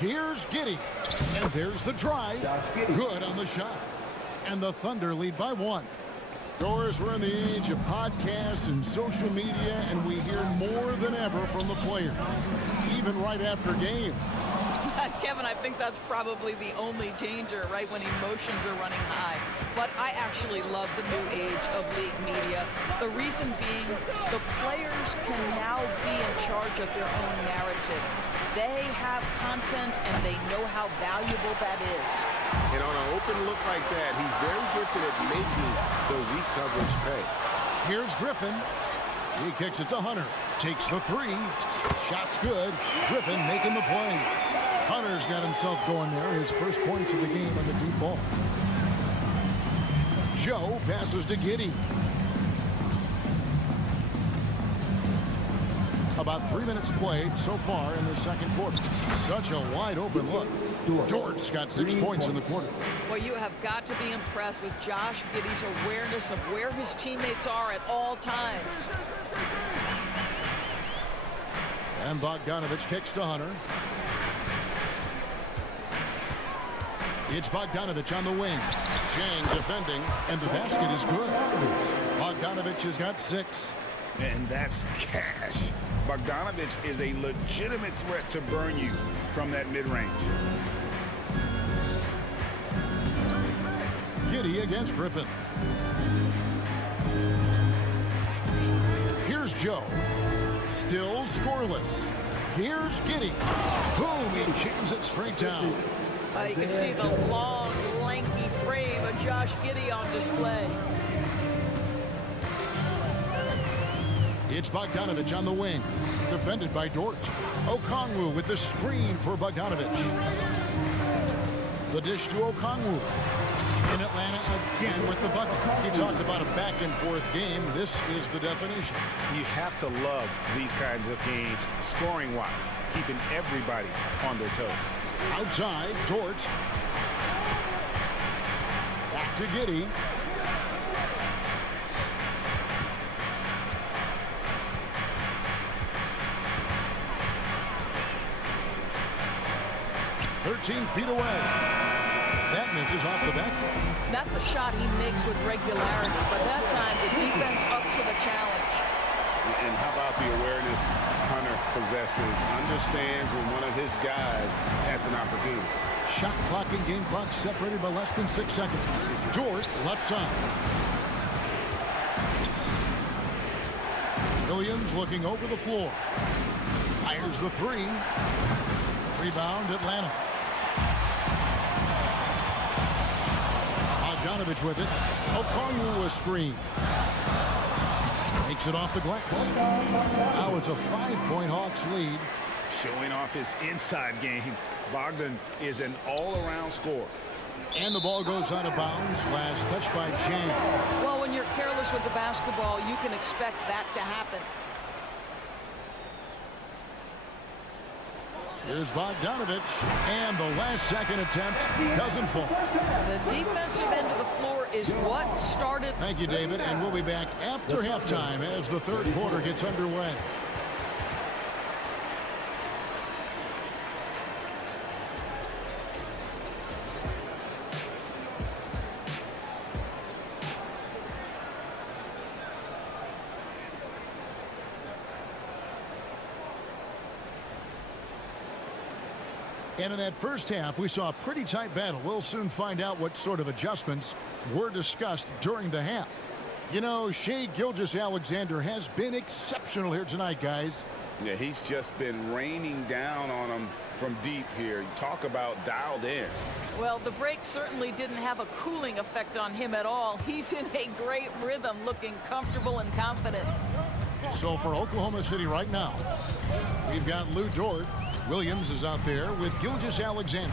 Here's Giddey. And there's the drive. Good on the shot. And the Thunder lead by 1. Doris, we're in the age of podcasts and social media, and we hear more than ever from the players, even right after games. Kevin, I think that's probably the only danger, right, when emotions are running high. But I actually love the new age of league media. The reason being, the players can now be in charge of their own narrative. They have content, and they know how valuable that is. And on an open look like that, he's very gifted at making the weak coverage pay. Here's Griffin. He kicks it to Hunter. Takes the three. Shot's good. Griffin making the play. Hunter's got himself going there. His first points of the game on the deep ball. Joe passes to Giddey. About 3 minutes played so far in the second quarter. Such a wide open look. Dort's got 6 points in the quarter. Well, you have got to be impressed with Josh Giddey's awareness of where his teammates are at all times. And Bogdanovich kicks to Hunter. It's Bogdanovich on the wing. Chang defending, and the basket is good. Bogdanovich has got 6. And that's cash. Bogdanovich is a legitimate threat to burn you from that mid-range. Giddey against Griffin. Here's Joe. Still scoreless. Here's Giddey. Boom, he jams it straight down. You can see the long, lanky frame of Josh Giddey on display. It's Bogdanovich on the wing. Defended by Dort. Okongwu with the screen for Bogdanovich. The dish to Okongwu. In Atlanta again with the bucket. He talked about a back-and-forth game. This is the definition. You have to love these kinds of games, scoring-wise, keeping everybody on their toes. Outside, Dort. Back to Giddey. Feet away. That misses off the backboard. That's a shot he makes with regularity, but that time the defense up to the challenge. And how about the awareness Hunter possesses? Understands when one of his guys has an opportunity. Shot clock and game clock separated by less than 6 seconds. Dort, left side. Williams looking over the floor. Fires the three. Rebound, Atlanta. Bogdanovich with it. Okongwu a screen. Makes it off the glass. Now it's a 5-point Hawks lead. Showing off his inside game. Bogdan is an all-around scorer. And the ball goes out of bounds. Last touch by Chang. Well, when you're careless with the basketball, you can expect that to happen. Here's Bogdanovich, and the last second attempt doesn't fall. The defensive end of the floor is what started. Thank you, David, and we'll be back after halftime as the third quarter gets underway. And in that first half, we saw a pretty tight battle. We'll soon find out what sort of adjustments were discussed during the half. You know, Shai Gilgeous-Alexander has been exceptional here tonight, guys. Yeah, he's just been raining down on them from deep here. You talk about dialed in. Well, the break certainly didn't have a cooling effect on him at all. He's in a great rhythm, looking comfortable and confident. So for Oklahoma City right now, we've got Lou Dort. Williams is out there with Gilgeous-Alexander.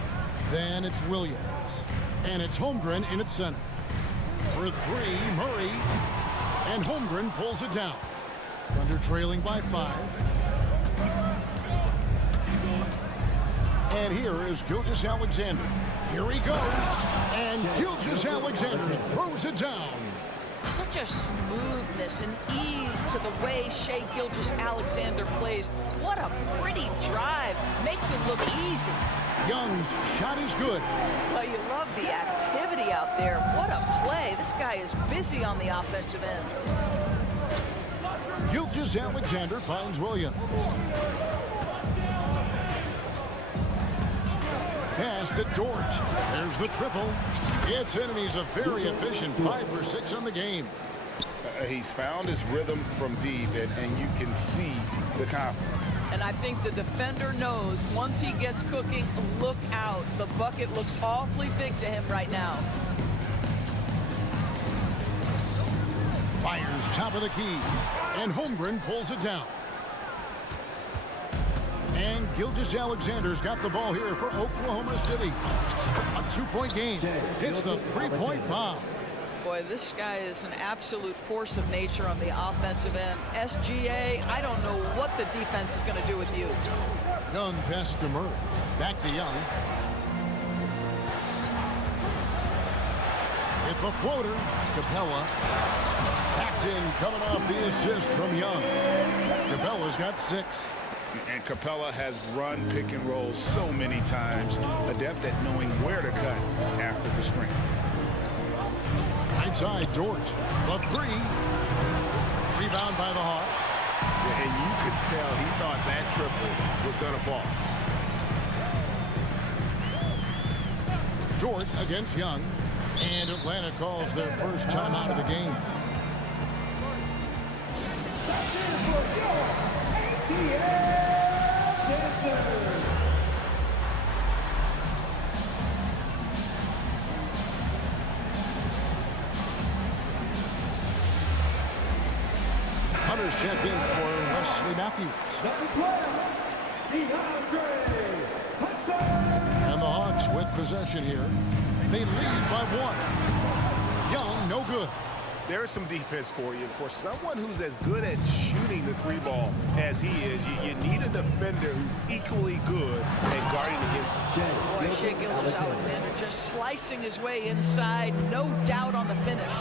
Then it's Williams. And it's Holmgren in its center. For three, Murray. And Holmgren pulls it down. Thunder trailing by 5. And here is Gilgeous-Alexander. Here he goes. And Gilgeous-Alexander throws it down. Such a smoothness and ease to the way Shai Gilgeous-Alexander plays. What a pretty drive. Makes it look easy. Young's shot is good. Well, you love the activity out there. What a play. This guy is busy on the offensive end. Gilgeous-Alexander finds Williams. pass to Dort. There's the triple. Its enemies a very efficient 5 for 6 on the game. He's found his rhythm from deep, and you can see the confidence. And I think the defender knows once he gets cooking, look out. The bucket looks awfully big to him right now. Fires top of the key, and Holmgren pulls it down. And Gilgeous-Alexander's got the ball here for Oklahoma City. A 2-point game. Hits the 3-point bomb. Boy, this guy is an absolute force of nature on the offensive end. SGA, I don't know what the defense is going to do with you. Young pass to Murray. Back to Young. With the floater, Capella. Backed in, coming off the assist from Young. Capella's got 6. And Capella has run pick and roll so many times, adept at knowing where to cut after the screen. Right side, Dort. The 3. Rebound by the Hawks. And you could tell he thought that triple was going to fall. Dort against Young. And Atlanta calls their first timeout of the game. Hunter's checked in for Wesley Matthews. And the Hawks with possession here. They lead by 1. Young, no good. There's some defense for you. For someone who's as good at shooting the 3-ball as he is, you need a defender who's equally good at guarding against him. Boy, Shea Gilgeous-Alexander just slicing his way inside. No doubt on the finish.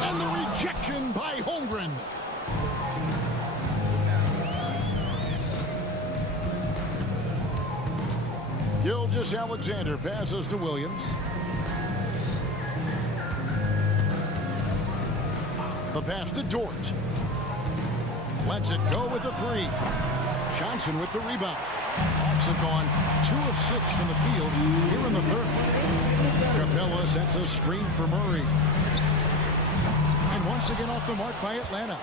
And the rejection by Holmgren. Gilgeous-Alexander passes to Williams. The pass to Dort. Lets it go with the 3. Johnson with the rebound. Hawks have gone 2 of 6 from the field here in the 3rd. Capella sets a screen for Murray. And once again off the mark by Atlanta.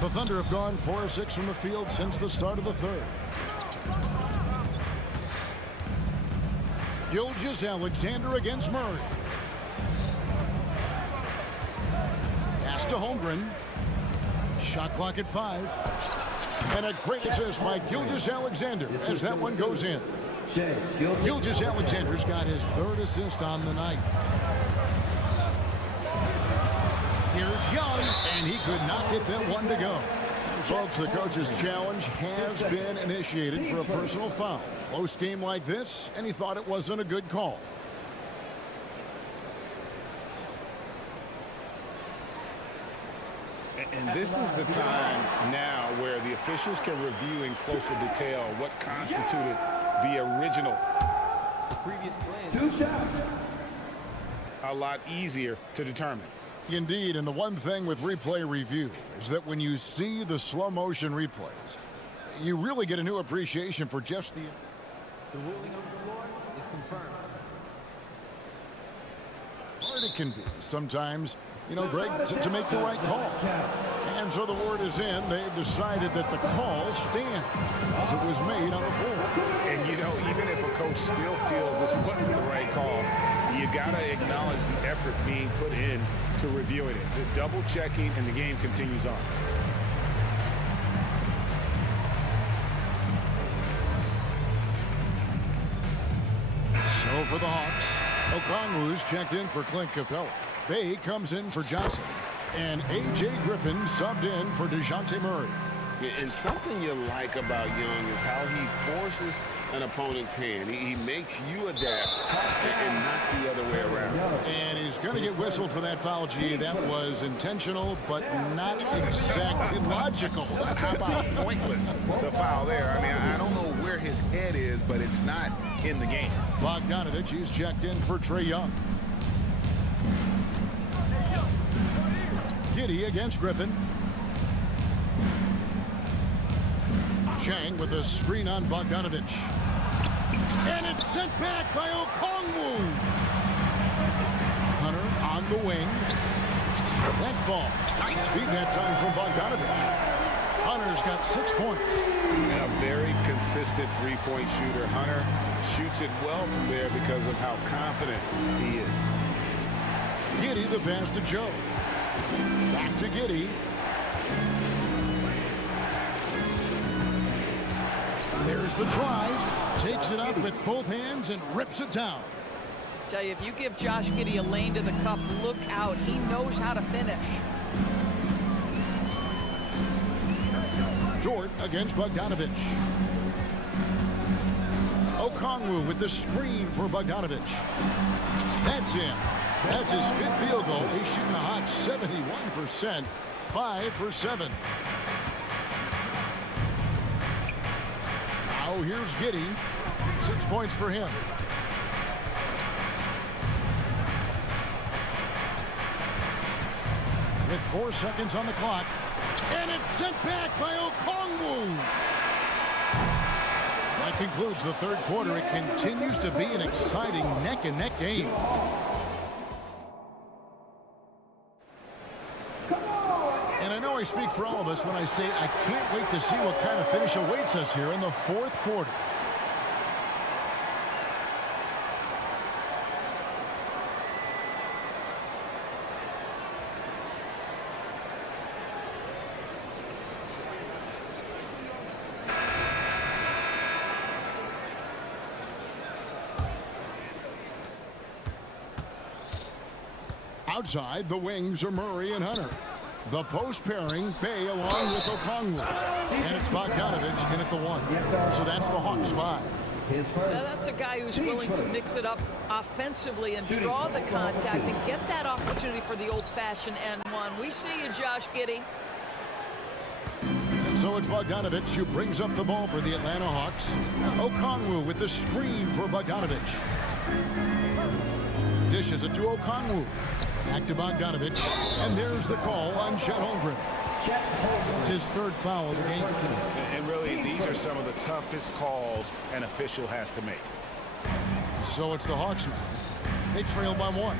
The Thunder have gone 4 of 6 from the field since the start of the 3rd. Gilgeous-Alexander against Murray. Pass to Holmgren. Shot clock at 5. And a great assist by Gilgeous-Alexander as that one goes in. Gilgeous-Alexander's got his 3rd assist on the night. Here's Young, and he could not get that one to go. Folks, the coach's challenge has been initiated for a personal foul. Close game like this, and he thought it wasn't a good call. And this is the time now where the officials can review in closer detail what constituted the original. Previous play. 2 shots. A lot easier to determine. Indeed, and the one thing with replay review is that when you see the slow motion replays, you really get a new appreciation for just the ruling on the floor is confirmed. hard it can be sometimes, you know, Greg, to make the right call. And so the word is in. They've decided that the call stands as it was made on the floor. And, you know, even if a coach still feels this wasn't the right call, you got to acknowledge the effort being put in to reviewing it. The double checking, and the game continues on. So for the Hawks, Okongwu's checked in for Clint Capella. Bay comes in for Johnson. And A.J. Griffin subbed in for DeJounte Murray. And something you like about Young is how he forces an opponent's hand. He makes you adapt and not the other way around. And he's going to get whistled for that foul, G. That was intentional, but not exactly logical. How about pointless? It's a foul there. I mean, I don't know where his head is, but it's not in the game. Bogdanovich, he's checked in for Trae Young. Giddey against Griffin. Chang with a screen on Bogdanovich. And it's sent back by Okongwu. Hunter on the wing. That ball. Nice feed that time from Bogdanovich. Hunter's got 6 points. And a very consistent three-point shooter. Hunter shoots it well from there because of how confident he is. Giddy the pass to Joe. Back to Giddy. There's the drive. Takes it up with both hands and rips it down. Tell you, if you give Josh Giddey a lane to the cup, look out. He knows how to finish. Dort against Bogdanovich. Okongwu with the screen for Bogdanovich. That's him. That's his 5th field goal. He's shooting a hot 71%. 5 for 7. Now here's Giddy. 6 points for him. With 4 seconds on the clock. And it's sent back by Okongwu. That concludes the 3rd quarter. It continues to be an exciting neck-and-neck game. And I know I speak for all of us when I say I can't wait to see what kind of finish awaits us here in the 4th quarter. Outside, the wings are Murray and Hunter. The post pairing, Bay along with Okongwu. And it's Bogdanovich in at the 1. So that's the Hawks 5. Now that's a guy who's willing to mix it up offensively and draw the contact and get that opportunity for the old-fashioned N1. We see you, Josh Giddey. And so it's Bogdanovich who brings up the ball for the Atlanta Hawks. Okongwu with the screen for Bogdanovich. Dishes it to Okongwu. Back to Bogdanovich, and there's the call on Chet Holmgren. That's his 3rd foul of the game. And really, these are some of the toughest calls an official has to make. So it's the Hawks now. They trail by 1.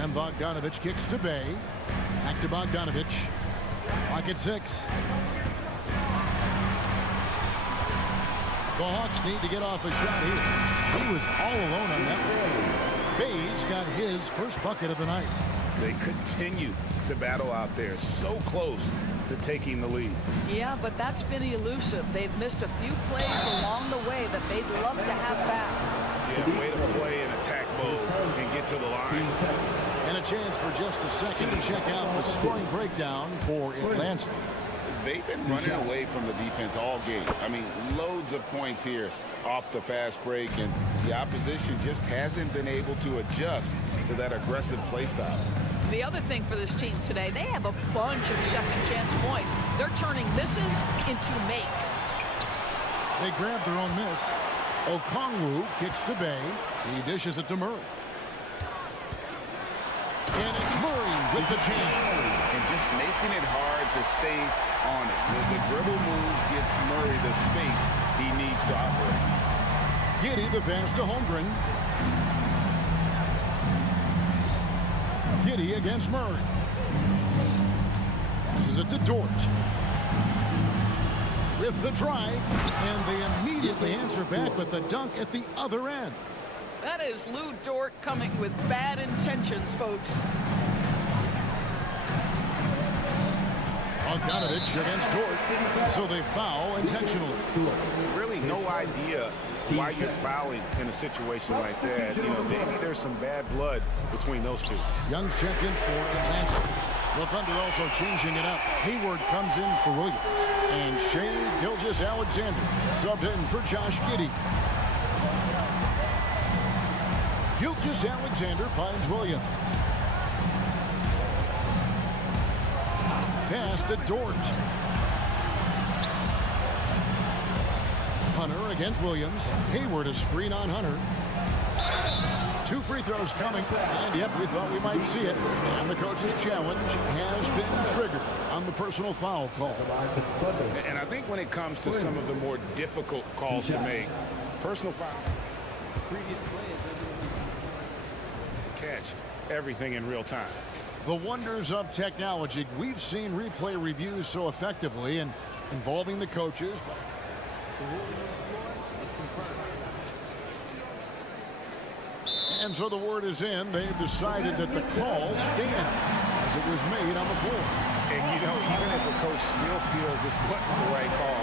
And Bogdanovich kicks to Bay. Back to Bogdanovich. Clock at 6. The Hawks need to get off a shot here. He was all alone on that one. Bay's got his first bucket of the night. They continue to battle out there, so close to taking the lead. Yeah, but that's been elusive. They've missed a few plays along the way that they'd love to have back. Yeah, way to play in attack mode and get to the line. And a chance for just a second to check out the scoring breakdown for Atlanta. They've been running away from the defense all game. I mean, loads of points here off the fast break, and the opposition just hasn't been able to adjust to that aggressive play style. The other thing for this team today, they have a bunch of second chance points. They're turning misses into makes. They grab their own miss. Okongwu kicks to Bay. He dishes it to Murray. And it's Murray with the jam. And just making it hard to stay on it. The dribble moves gets Murray the space he needs to operate. Giddy the pass to Holmgren. Giddy against Murray. Passes it to Dort. With the drive, and they immediately answer back with the dunk at the other end. That is Lou Dort coming with bad intentions, folks. Bogdanovich against Dort, so they foul intentionally. Really no idea why you're fouling in a situation like that. You know, maybe there's some bad blood between those two. Young's check in for Atlanta. The Thunder also changing it up. Hayward comes in for Williams. And Shea Gilgeous-Alexander subbed in for Josh Giddey. Gilgeous-Alexander finds Williams. Pass to Dort. Hunter against Williams. Hayward a screen on Hunter. 2 free throws coming. And yep, we thought we might see it. And the coach's challenge has been triggered on the personal foul call. And I think when it comes to some of the more difficult calls to make, personal foul. Previous plays, catch everything in real time. The wonders of technology. We've seen replay reviews so effectively and involving the coaches. And so the word is in. They've decided that the call stands as it was made on the floor. And, you know, even if a coach still feels this wasn't the right call,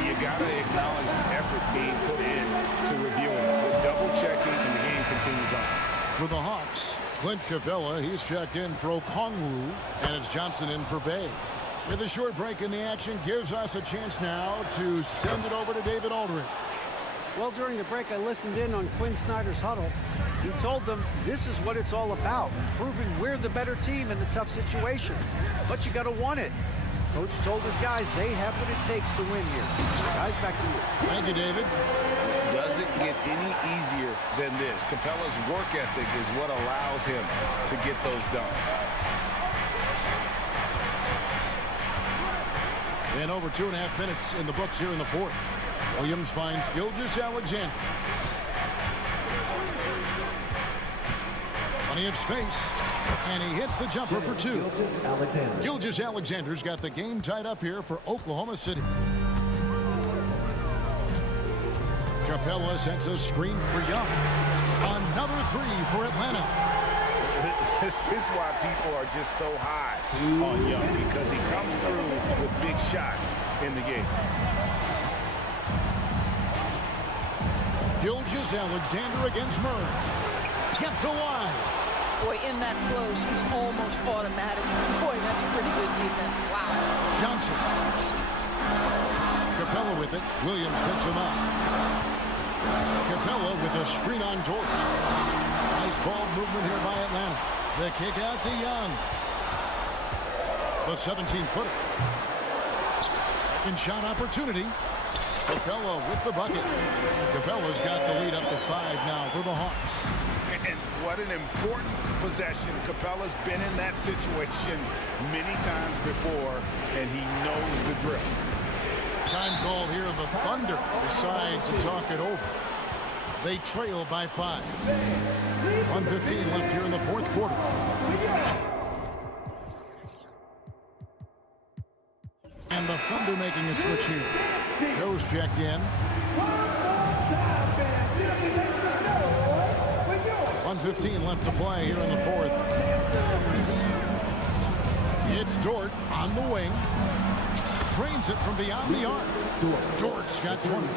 you got to acknowledge the effort being put in to reviewing. We're double-checking, and the game continues on. For the Hawks, Clint Capella, he's checked in for Okongwu, and it's Johnson in for Bay. With a short break in the action, gives us a chance now to send it over to David Aldridge. Well, during the break, I listened in on Quinn Snyder's huddle. He told them this is what it's all about, proving we're the better team in a tough situation. But you got to want it. Coach told his guys they have what it takes to win here. Guys, back to you. Thank you, David. Does it get any easier than this? Capella's work ethic is what allows him to get those dunks. And over 2.5 minutes in the books here in the fourth. Williams finds Gilgeous-Alexander. Plenty of space. And he hits the jumper for 2. Gilgeous-Alexander's got the game tied up here for Oklahoma City. Capella sets a screen for Young. Another 3 for Atlanta. This is why people are just so high on Young, because he comes through with big shots in the game. Gilgeous-Alexander against Murray. Kept alive. Boy, in that close, he's almost automatic. Boy, that's pretty good defense. Wow. Johnson. Capella with it. Williams picks him up. Capella with a screen on George. Nice ball movement here by Atlanta. The kick out to Young. The 17-footer. Second shot opportunity. Capella with the bucket. Capella's got the lead up to 5 now for the Hawks. And what an important possession. Capella's been in that situation many times before, and he knows the drill. Time call here. The Thunder decide to talk it over. They trail by 5. 1:15 left here in the fourth quarter. And the Thunder making a switch here. Joe's checked in. 1:15 left to play here in the fourth. It's Dort on the wing. Drains it from beyond the arc. Dort's got 20.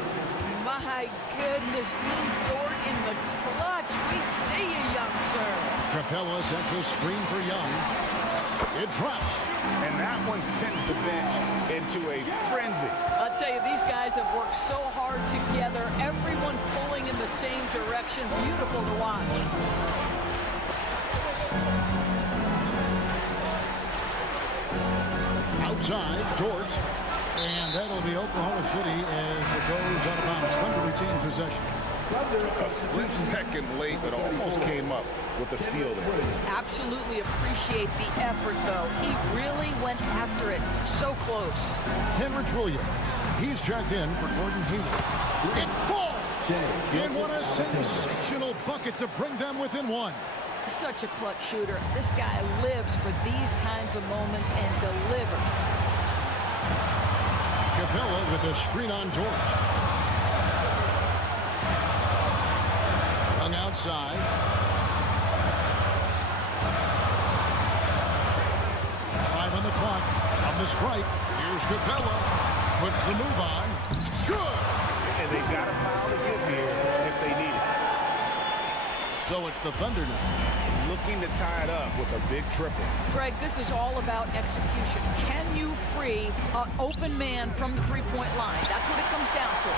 My goodness, little Dort in the clutch. We see you, young sir. Capella sets a screen for Young. It drops. And that one sends the bench into a frenzy. I'll tell you, these guys have worked so hard together. Everyone pulling in the same direction. Beautiful to watch. Outside, Dort. And that'll be Oklahoma City as it goes out of bounds. Thunder retain possession. A split second late, but almost came up with a steal there. Absolutely appreciate the effort, though. He really went after it. So close. Henrich Williams. He's checked in for Gordon Hayward. It falls! And what a sensational bucket to bring them within one. Such a clutch shooter. This guy lives for these kinds of moments and delivers. Capella with a screen on George. Young outside. Five on the clock. From the stripe. Here's Capella. Puts the move on. Good! And they've got a foul to give here if they need it. So it's the Thunder now, looking to tie it up with a big triple. Greg, this is all about execution. Can you free an open man from the three-point line? That's what it comes down to.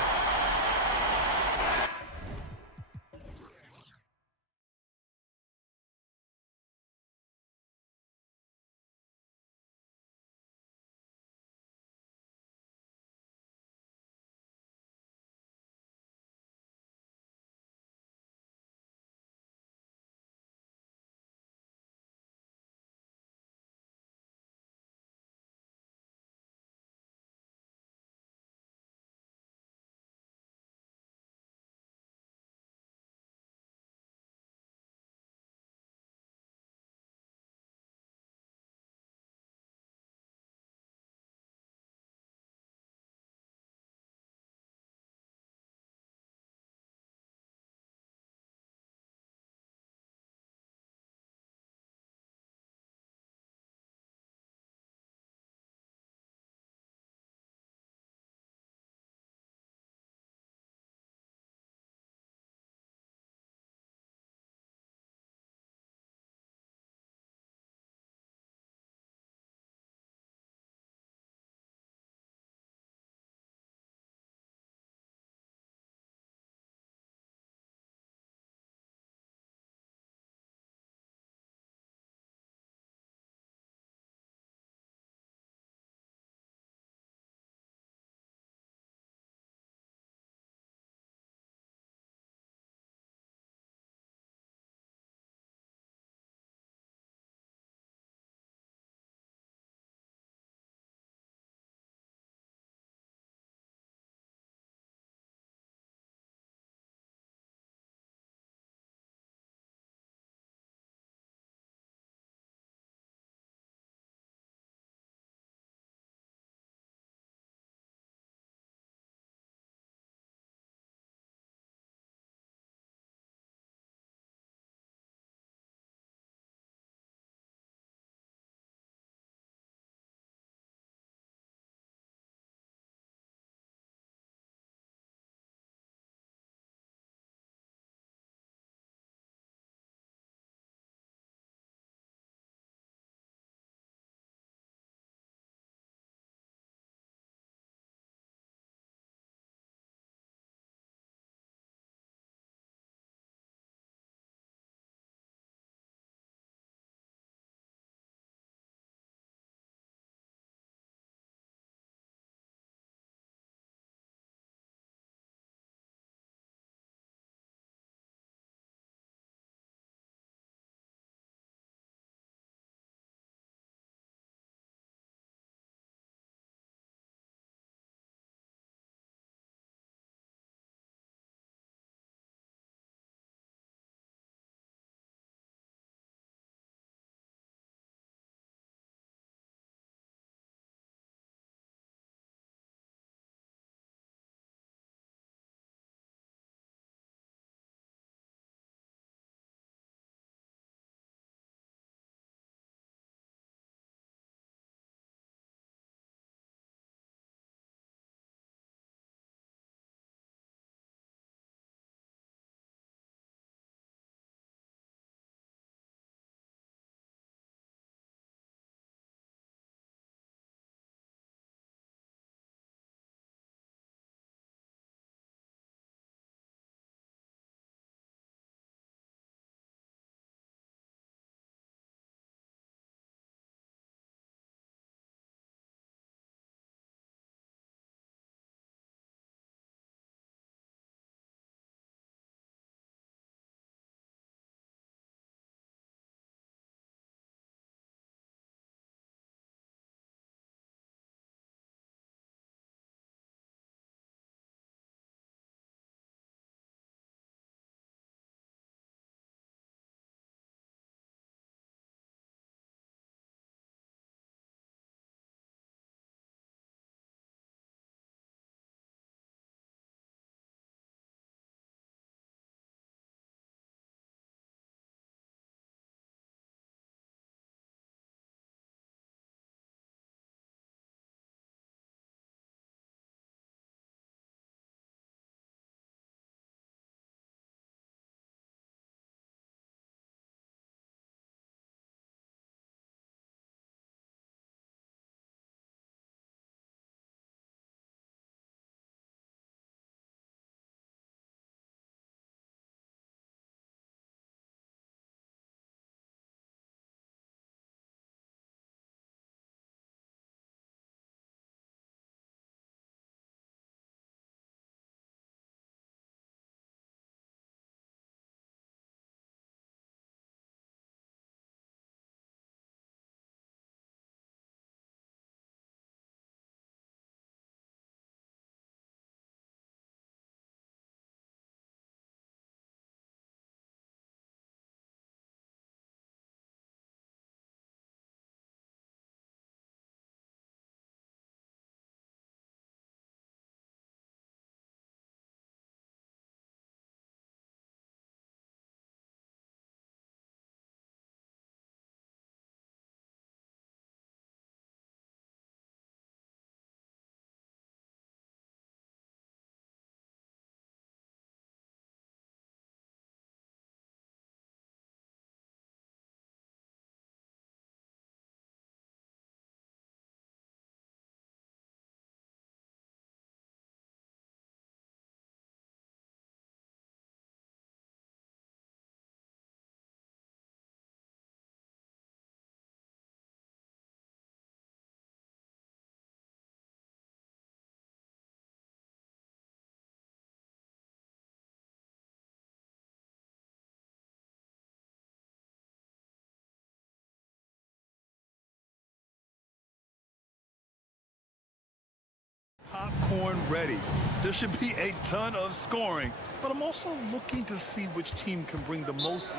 ready. There should be a ton of scoring, but I'm also looking to see which team can bring the most.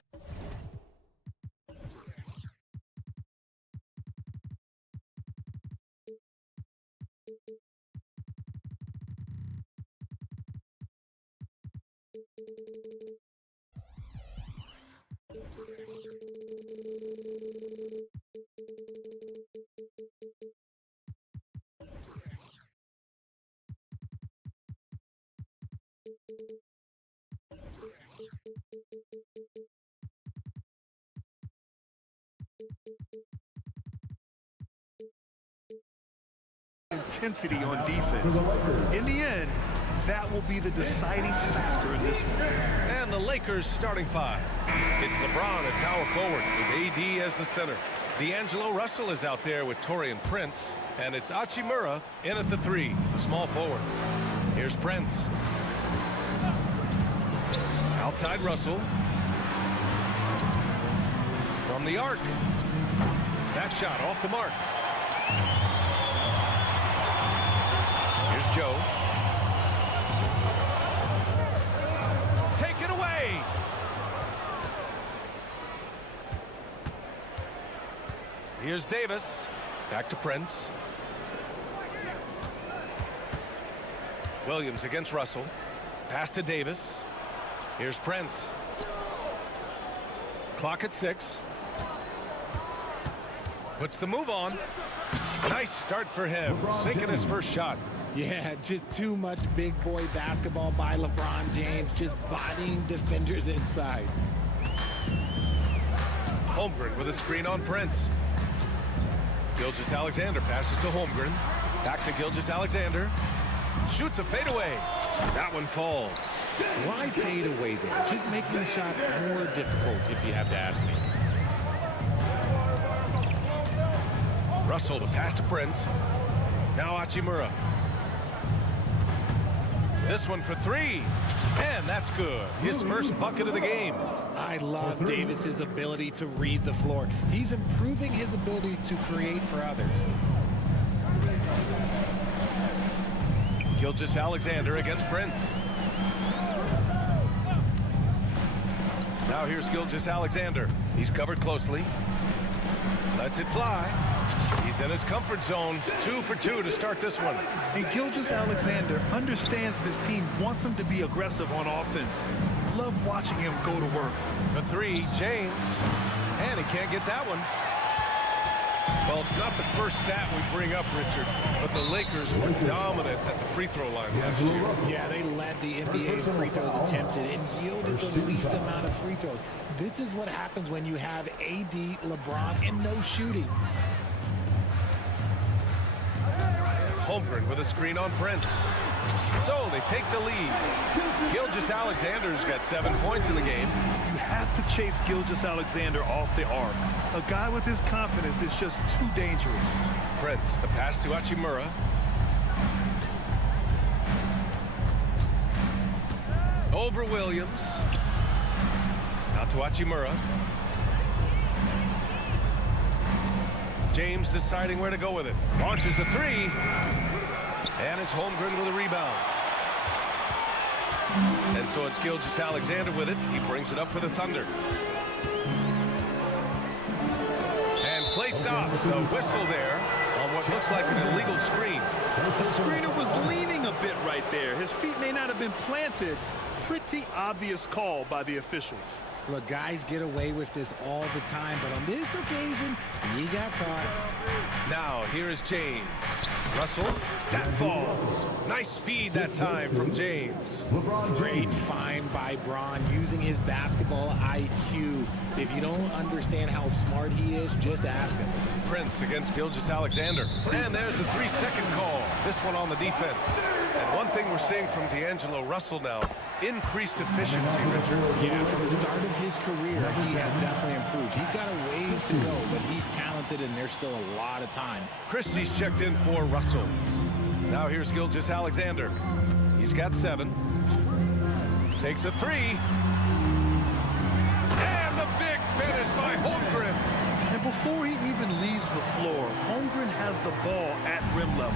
Intensity on defense. In the end, that will be the deciding factor in this one. And the Lakers starting five. It's LeBron at power forward with AD as the center. D'Angelo Russell is out there with Taurean Prince. And it's Hachimura in at the three, the small forward. Here's Prince. Outside Russell. From the arc. That shot off the mark. Here's Joe. Take it away. Here's Davis. Back to Prince. Williams against Russell. Pass to Davis. Here's Prince. Clock at 6. Puts the move on. Nice start for him. Sinking his first shot. Yeah, just too much big boy basketball by LeBron James, just bodying defenders inside. Holmgren with a screen on Prince. Gilgeous-Alexander passes to Holmgren. Back to Gilgeous-Alexander. Shoots a fadeaway. That one falls. Why fade away there? Just making the shot more difficult, if you have to ask me. Russell to pass to Prince. Now Hachimura. This one for three. And that's good. His first bucket of the game. I love Davis's ability to read the floor. He's improving his ability to create for others. Gilgeous-Alexander against Prince. Now here's Gilgeous-Alexander. He's covered closely. Lets it fly. He's in his comfort zone. 2 for 2 to start this one. And Gilgeous-Alexander understands this team wants him to be aggressive on offense. Love watching him go to work. For three, James. And he can't get that one. Well, it's not the first stat we bring up, Richard, but the Lakers were dominant at the free throw line last year. Yeah, they led the NBA in free throws attempted and yielded the least amount of free throws. This is what happens when you have AD, LeBron, and no shooting. Holmgren with a screen on Prince. So they take the lead. Gilgeous-Alexander's got 7 points in the game. You have to chase Gilgeous-Alexander off the arc. A guy with his confidence is just too dangerous. Prince, the pass to Hachimura. Over Williams. Out to Hachimura. James deciding where to go with it. Launches a three. And it's Holmgren with a rebound. And so it's Gilgeous-Alexander with it. He brings it up for the Thunder. And play stops. A whistle there on what looks like an illegal screen. The screener was leaning a bit right there. His feet may not have been planted. Pretty obvious call by the officials. Look, guys get away with this all the time, but on this occasion, he got caught. Now, here is James. Russell, that falls. Nice feed that time from James. Great find by Bron using his basketball IQ. If you don't understand how smart he is, just ask him. Prince against Gilgeous-Alexander. And there's a 3-second call. This one on the defense. And one thing we're seeing from D'Angelo Russell now, increased efficiency, Richard. Yeah, from the start of his career, he has definitely improved. He's got a ways to go, but he's talented and there's still a lot of time. Christie's checked in for Russell. Now here's Gilgeous-Alexander. He's got 7. Takes a 3. And the big finish by Holmgren. And before he even leaves the floor, Holmgren has the ball at rim level.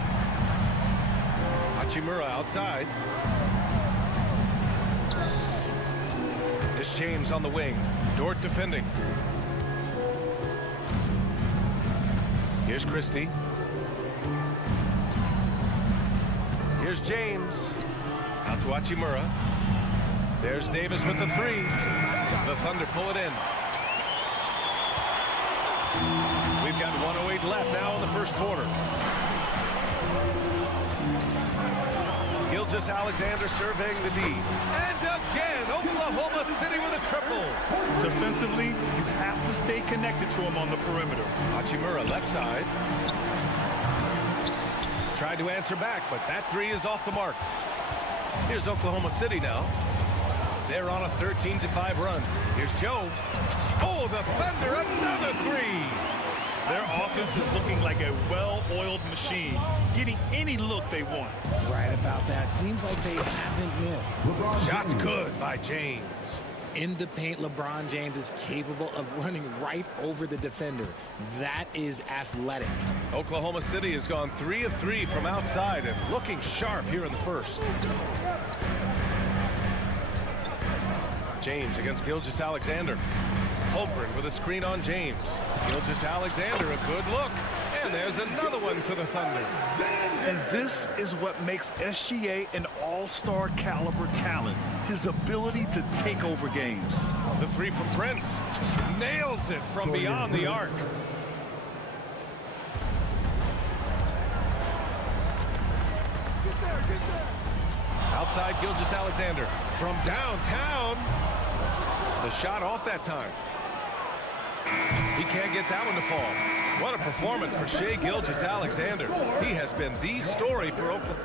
Hachimura outside. It's James on the wing. Dort defending. Here's Christie. Here's James. Out to Hachimura. There's Davis with the three. The Thunder pull it in. We've got 1:08 left now in the first quarter. Gilgeous Alexander surveying the D. And again, Oklahoma City with a triple. Defensively, you have to stay connected to him on the perimeter. Hachimura left side. Tried to answer back, but that three is off the mark. Here's Oklahoma City now. They're on a 13-5 run. Here's Joe. Oh, the Thunder, another three. Their offense is looking like a well-oiled machine, getting any look they want. Right about that. Seems like they haven't missed. Shots good by James. In the paint, LeBron James is capable of running right over the defender. That is athletic. Oklahoma City has gone 3 of 3 from outside and looking sharp here in the first. James against Gilgeous Alexander. Holmgren with a screen on James. Gilgeous Alexander, a good look. And there's another one for the Thunder. And this is what makes SGA an all-star caliber talent. His ability to take over games. The three from Prince. Nails it from beyond the arc. Outside Gilgeous Alexander. From downtown. The shot off that time. He can't get that one to fall. What a performance for Shai Gilgeous Alexander. He has been the story for Oklahoma.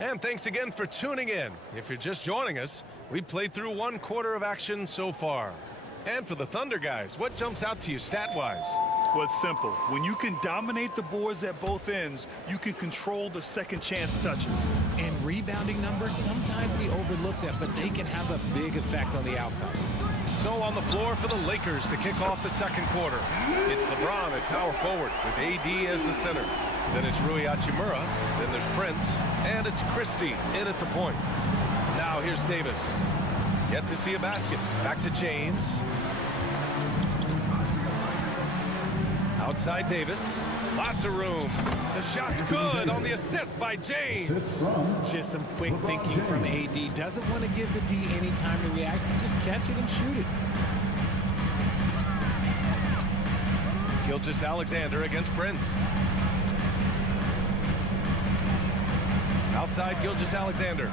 And thanks again for tuning in. If you're just joining us, we played through 1 quarter of action so far. And for the Thunder guys, what jumps out to you stat-wise? Well, it's simple. When you can dominate the boards at both ends, you can control the second chance touches. And rebounding numbers, sometimes we overlook them, but they can have a big effect on the outcome. So on the floor for the Lakers to kick off the second quarter. It's LeBron at power forward with AD as the center. Then it's Rui Hachimura. Then there's Prince. And it's Christie in at the point. Now here's Davis. Yet to see a basket. Back to James. Outside Davis. Lots of room. The shot's good on the assist by James. Just some quick thinking from AD. Doesn't want to give the D any time to react. Just catch it and shoot it. Gilgeous Alexander against Prince. Outside Gilgeous Alexander.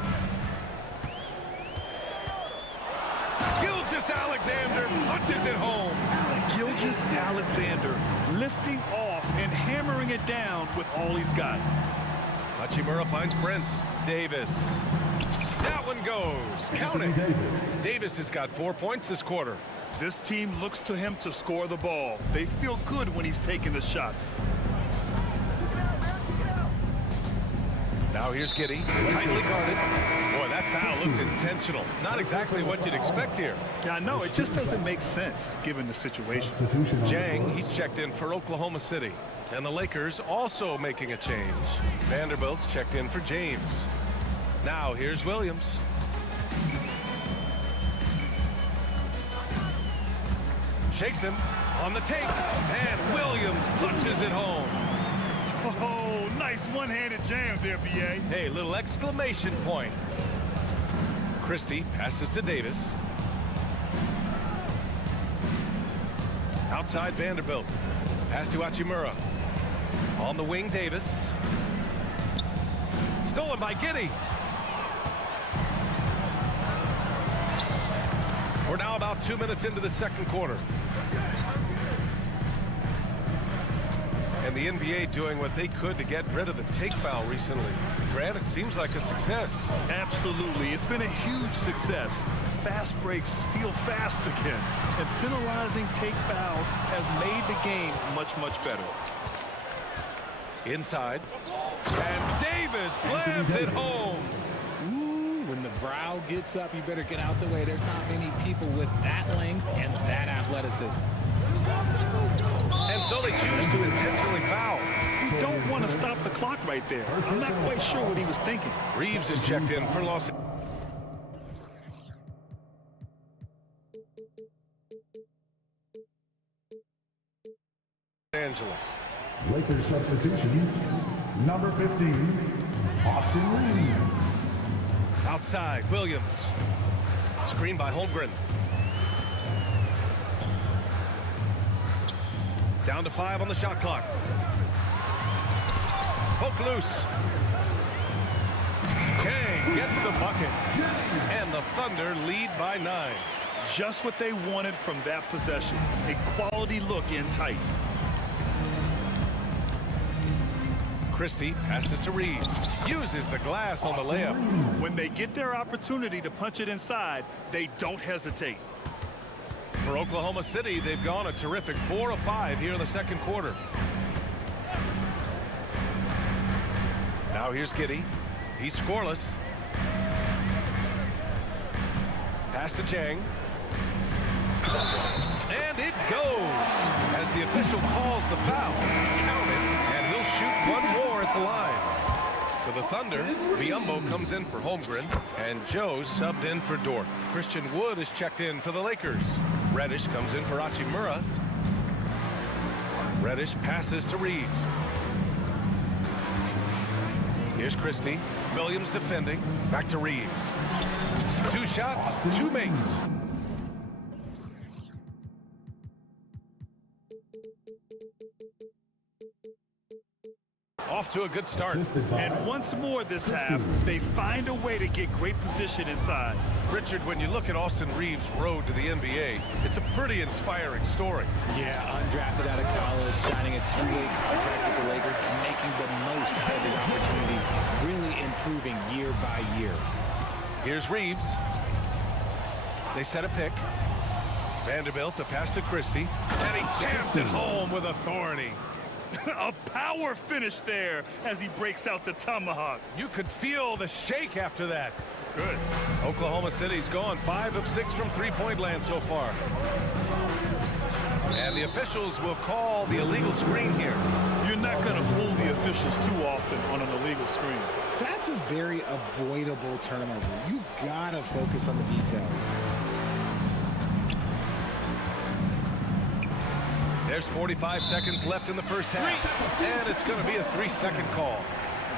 Gilgeous Alexander punches it home. Gilgeous Alexander lifting off and hammering it down with all he's got. Hachimura finds Prince. Davis. That one goes. Count it. Davis has got 4 points this quarter. This team looks to him to score the ball. They feel good when he's taking the shots. Now here's Giddey, tightly guarded. Boy, that foul looked intentional. Not exactly what you'd expect here. Yeah, I know. It just doesn't make sense given the situation. Jang, he's checked in for Oklahoma City. And the Lakers also making a change. Vanderbilt's checked in for James. Now here's Williams. Shakes him on the take. And Williams punches it home. Oh, nice one-handed jam there, B.A. Hey, little exclamation point. Christie passes to Davis. Outside Vanderbilt. Pass to Hachimura. On the wing, Davis. Stolen by Giddey. We're now about 2 minutes into the second quarter. And the NBA doing what they could to get rid of the take foul recently. Grant, it seems like a success. Absolutely. It's been a huge success. Fast breaks feel fast again. And penalizing take fouls has made the game much, much better. Inside. And Davis slams it home. Ooh, when the brow gets up, you better get out the way. There's not many people with that length and that athleticism. And so they choose to intentionally foul. You don't want to stop the clock right there. I'm not quite sure what he was thinking. Reeves is checked in for Los Angeles. Lakers substitution, number 15, Austin Reeves. Outside, Williams. Screen by Holmgren. Down to 5 on the shot clock. Poke loose. Chang gets the bucket. And the Thunder lead by 9. Just what they wanted from that possession. A quality look in tight. Christie passes to Reeves. Uses the glass on the layup. When they get their opportunity to punch it inside, they don't hesitate. For Oklahoma City, they've gone a terrific 4 of 5 here in the second quarter. Now here's Giddey. He's scoreless. Pass to Chang. And it goes as the official calls the foul. Count it, and he'll shoot one more at the line. For the Thunder, Biyombo comes in for Holmgren, and Joe subbed in for Dort. Christian Wood is checked in for the Lakers. Reddish comes in for Hachimura. Reddish passes to Reeves. Here's Christie. Williams defending. Back to Reeves. 2 shots, 2 makes. Off to a good start. And once more this half, they find a way to get great position inside. Richard, when you look at Austin Reeves' road to the NBA, it's a pretty inspiring story. Yeah, undrafted out of college, signing a 2-way contract with the Lakers, and making the most out of his opportunity, really improving year by year. Here's Reeves. They set a pick. Vanderbilt, a pass to Christie, and he jams it home with authority. A power finish there as he breaks out the tomahawk. You could feel the shake after that. Good. Oklahoma City's gone 5 of 6 from three-point land so far. And the officials will call the illegal screen here. You're not going to fool the officials too often on an illegal screen. That's a very avoidable turnover. You gotta focus on the details. There's 45 seconds left in the first half, and it's going to be a 3-second call.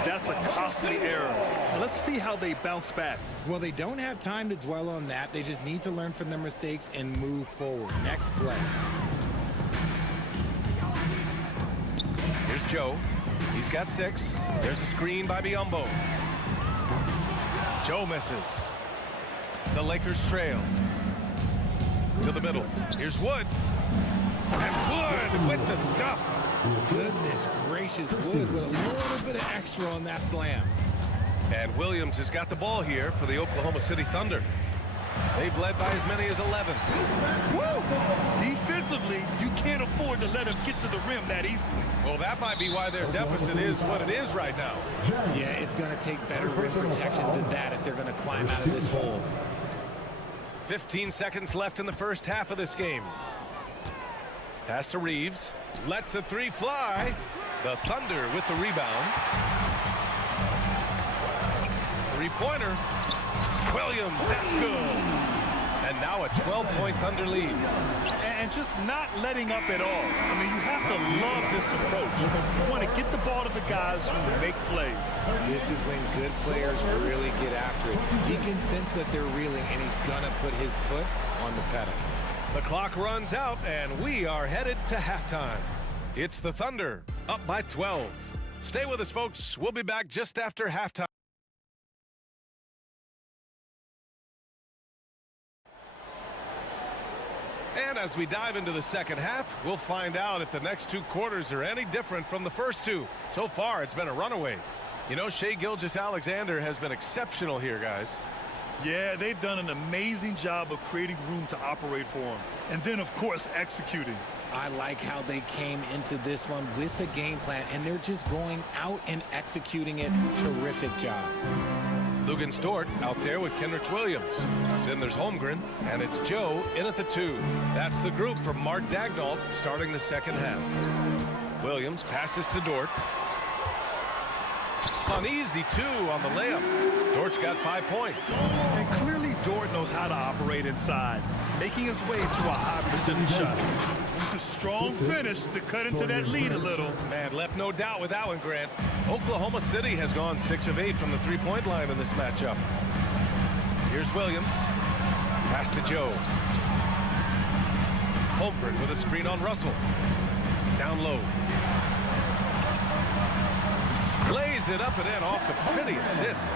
That's a costly error. Let's see how they bounce back. Well, they don't have time to dwell on that. They just need to learn from their mistakes and move forward. Next play. Here's Joe. He's got 6. There's a screen by Biyombo. Joe misses. The Lakers trail. To the middle. Here's Wood. And Wood with the stuff. Goodness gracious, Wood with a little bit of extra on that slam. And Williams has got the ball here for the Oklahoma City Thunder. They've led by as many as 11. Woo! Defensively, you can't afford to let them get to the rim that easily. Well, that might be why their deficit is what it is right now. Yeah, it's going to take better rim protection than that if they're going to climb out of this hole. 15 seconds left in the first half of this game. Pass to Reeves. Lets the 3 fly. The Thunder with the rebound. 3-pointer. Williams, that's good. And now a 12-point Thunder lead. And just not letting up at all. I mean, you have to love this approach. You want to get the ball to the guys who make plays. This is when good players really get after it. He can sense that they're reeling, and he's going to put his foot on the pedal. The clock runs out, and we are headed to halftime. It's the Thunder, up by 12. Stay with us, folks. We'll be back just after halftime. And as we dive into the second half, we'll find out if the next 2 quarters are any different from the first 2. So far, it's been a runaway. You know, Shai Gilgeous-Alexander has been exceptional here, guys. Yeah, they've done an amazing job of creating room to operate for him. And then, of course, executing. I like how they came into this one with a game plan, and they're just going out and executing it. Terrific job. Lugan's Dort out there with Kendrick Williams. Then there's Holmgren, and it's Joe in at the 2. That's the group for Mark Dagnall starting the second half. Williams passes to Dort. An easy 2 on the layup. Dort's got 5 points. And clearly Dort knows how to operate inside, making his way to a high percentage shot. A strong finish to cut into that lead a little. Man, left no doubt with that one, Grant. Oklahoma City has gone 6 of 8 from the three-point line in this matchup. Here's Williams. Pass to Joe. Holmgren with a screen on Russell. Down low. Lays it up and in off the pretty assist.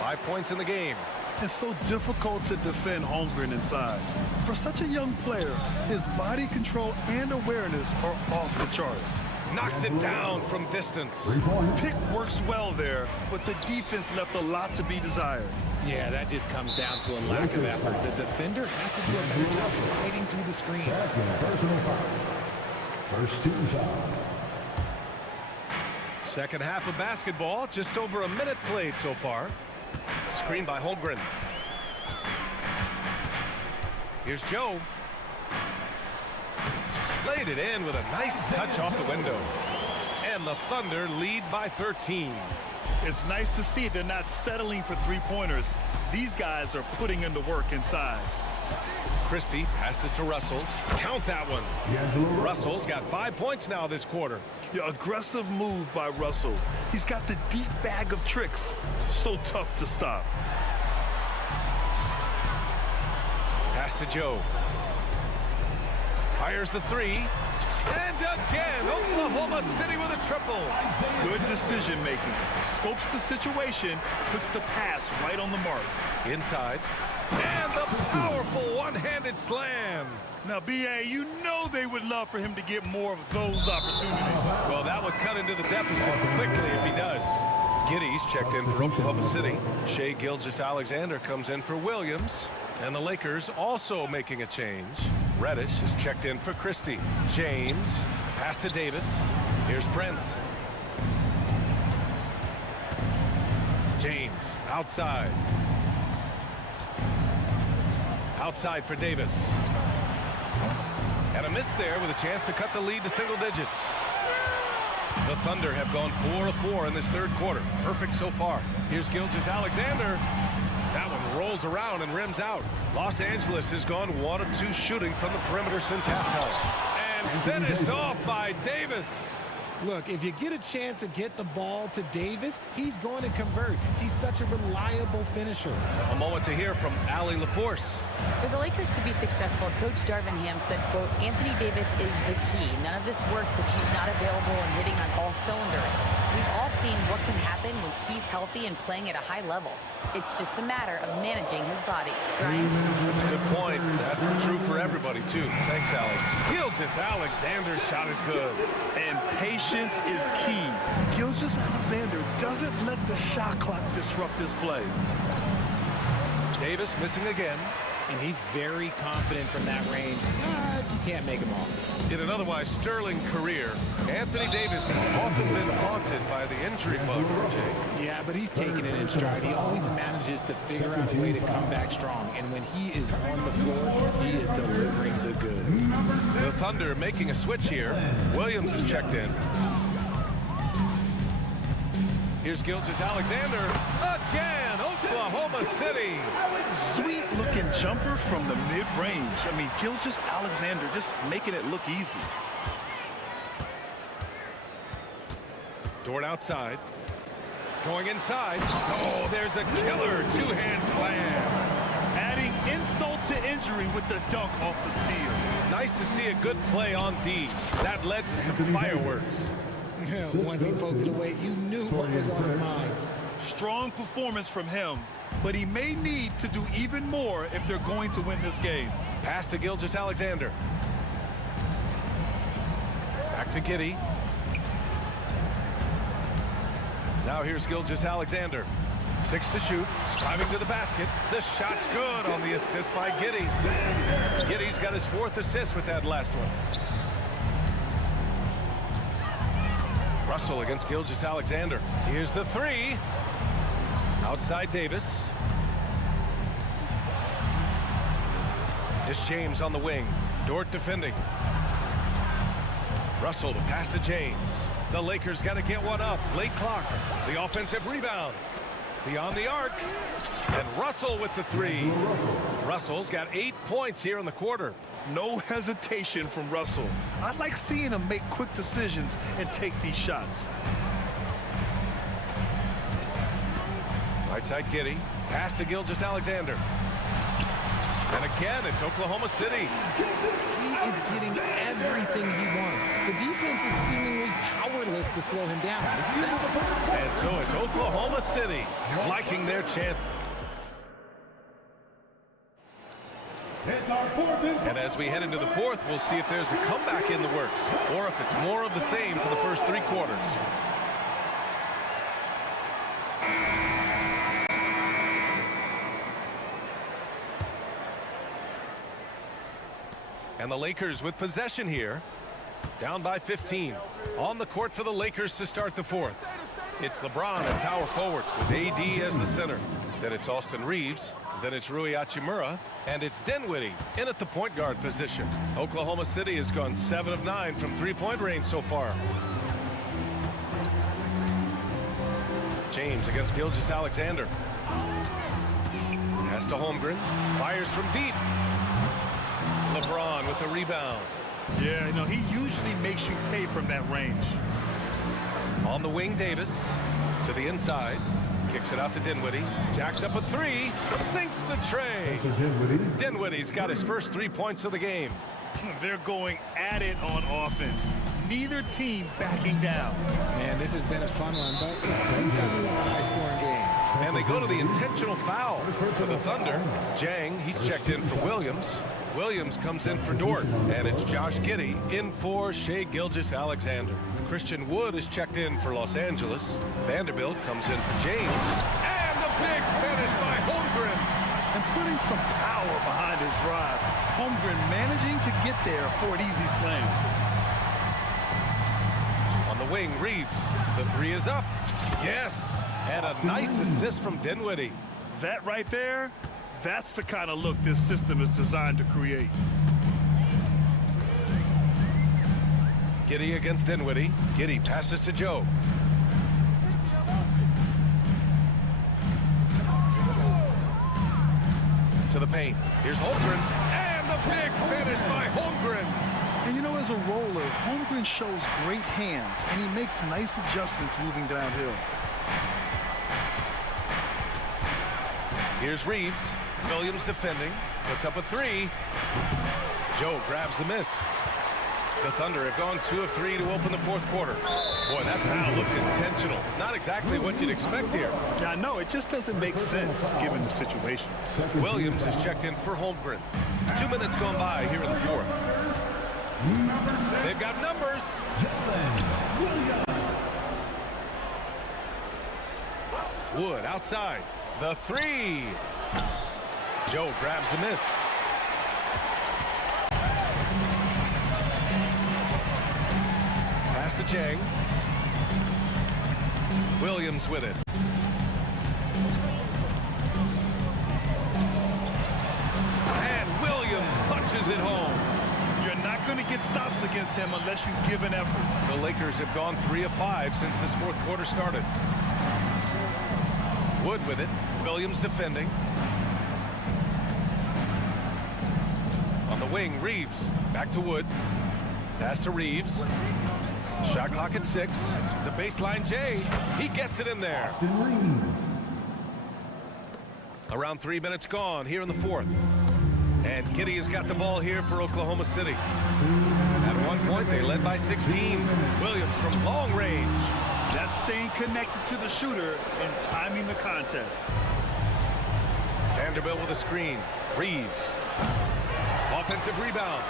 5 points in the game. It's so difficult to defend Holmgren inside. For such a young player, his body control and awareness are off the charts. Knocks it down from distance. Pick works well there, but the defense left a lot to be desired. Yeah, that just comes down to a lack of effort. The defender has to do a better job fighting through the screen. Personal foul. First team foul. Second half of basketball, just over a minute played so far. Screen by Holmgren. Here's Joe. Laid it in with a nice touch off the window. And the Thunder lead by 13. It's nice to see they're not settling for three-pointers. These guys are putting in the work inside. Christie passes to Russell. Count that one. Russell's got 5 points now this quarter. Yeah, aggressive move by Russell. He's got the deep bag of tricks. So tough to stop. Pass to Joe. Fires the 3. And again, Oklahoma City with a triple. Good decision making. Scopes the situation, puts the pass right on the mark. Inside. And the powerful one-handed slam. Now, B.A., you know they would love for him to get more of those opportunities. Well, that would cut into the deficit quickly if he does. Giddy's checked in for Oklahoma City. Shai Gilgeous-Alexander comes in for Williams. And the Lakers also making a change. Reddish is checked in for Christie. James, pass to Davis. Here's Prince. James, outside. Outside for Davis. And a miss there with a chance to cut the lead to single digits. The Thunder have gone 4 of 4 in this third quarter. Perfect so far. Here's Gilgeous-Alexander. That one rolls around and rims out. Los Angeles has gone 1 of 2 shooting from the perimeter since halftime. And finished off by Davis. Look, if you get a chance to get the ball to Davis, he's going to convert. He's such a reliable finisher. A moment to hear from Allie LaForce. For the Lakers to be successful, Coach Darvin Ham said, quote, Anthony Davis is the key. None of this works if he's not available and hitting on all cylinders. We've all seen what can happen when he's healthy and playing at a high level. It's just a matter of managing his body. Brian? That's a good point. That's true for everybody, too. Thanks, Alex. Gilgeous-Alexander's shot is good. And patience is key. Gilgeous-Alexander doesn't let the shot clock disrupt his play. Davis missing again. And he's very confident from that range. You can't make him all. In an otherwise sterling career, Anthony Davis has often been haunted by the injury bug, Jay. Yeah, but he's taking it in stride. He always manages to figure out a way to come back strong. And when he is on the floor, he is delivering the goods. The Thunder making a switch here. Williams is checked in. Here's Gilgeous-Alexander. Again, Oklahoma City. Sweet-looking jumper from the mid-range. I mean, Gilgeous-Alexander just making it look easy. Dort outside. Going inside. Oh, there's a killer two-hand slam. Adding insult to injury with the dunk off the steal. Nice to see a good play on D. That led to some fireworks. Once he poked it away, you knew what was on his mind. Strong performance from him, but he may need to do even more if they're going to win this game. Pass to Gilgeous-Alexander. Back to Giddey. Now here's Gilgeous-Alexander. 6 to shoot. Driving to the basket. The shot's good on the assist by Giddey. Giddey's got his 4th assist with that last one. Russell against Gilgeous-Alexander. Here's the 3. Outside Davis. It's James on the wing. Dort defending. Russell to pass to James. The Lakers got to get one up. Late clock. The offensive rebound. Beyond the arc. And Russell with the three. Russell's got 8 points here in the quarter. No hesitation from Russell. I like seeing him make quick decisions and take these shots. Right side Giddey. Pass to Gilgeous-Alexander. And again, it's Oklahoma City. He is getting everything he wants. The defense is seemingly powerless to slow him down. And so it's Oklahoma City liking their chance. And as we head into the fourth, we'll see if there's a comeback in the works or if it's more of the same for the first 3 quarters. And the Lakers with possession here, down by 15. On the court for the Lakers to start the fourth. It's LeBron at power forward with AD as the center. Then it's Austin Reeves. Then it's Rui Hachimura. And it's Dinwiddie in at the point guard position. Oklahoma City has gone 7 of 9 from three-point range so far. James against Gilgeous-Alexander. Pass to Holmgren. Fires from deep. LeBron with the rebound. Yeah, you know, he usually makes you pay from that range. On the wing, Davis to the inside. Kicks it out to Dinwiddie. Jacks up a three. Sinks the tray. Dinwiddie's got his first 3 points of the game. They're going at it on offense. Neither team backing down. Man, this has been a fun one, but it doesn't want a high-scoring game. And they go to the intentional foul for the Thunder. Jang, he's checked in for Williams. Williams comes in for Dort. And it's Josh Giddey in for Shai Gilgeous-Alexander. Christian Wood is checked in for Los Angeles. Vanderbilt comes in for James. And the big finish by Holmgren. And putting some power behind his drive. Holmgren managing to get there for an easy slam. On the wing, Reeves. The three is up. Yes. And a nice assist from Dinwiddie. That right there, that's the kind of look this system is designed to create. Giddey against Dinwiddie. Giddey passes to Joe. To the paint. Here's Holmgren. And the big finish by Holmgren. And you know, as a roller, Holmgren shows great hands, and he makes nice adjustments moving downhill. Here's Reeves. Williams defending. Puts up a three. Joe grabs the miss. The Thunder have gone 2 of 3 to open the fourth quarter. Boy, that foul looks intentional. Not exactly what you'd expect here. Yeah, I know. It just doesn't make sense given the situation. Williams is checked in for Holmgren. 2 minutes gone by here in the fourth. They've got numbers. Wood outside. The three. Joe grabs the miss. Pass to Jang. Williams with it. And Williams punches it home. You're not going to get stops against him unless you give an effort. The Lakers have gone 3 of 5 since this fourth quarter started. Wood with it. Williams defending. On the wing, Reeves. Back to Wood. Pass to Reeves. Shot clock at 6. The baseline Jay. He gets it in there. Around 3 minutes gone here in the fourth. And Giddey has got the ball here for Oklahoma City. At one point, they led by 16. Williams from long range. That's staying connected to the shooter and timing the contest. Vanderbilt with a screen. Reeves. Offensive rebound.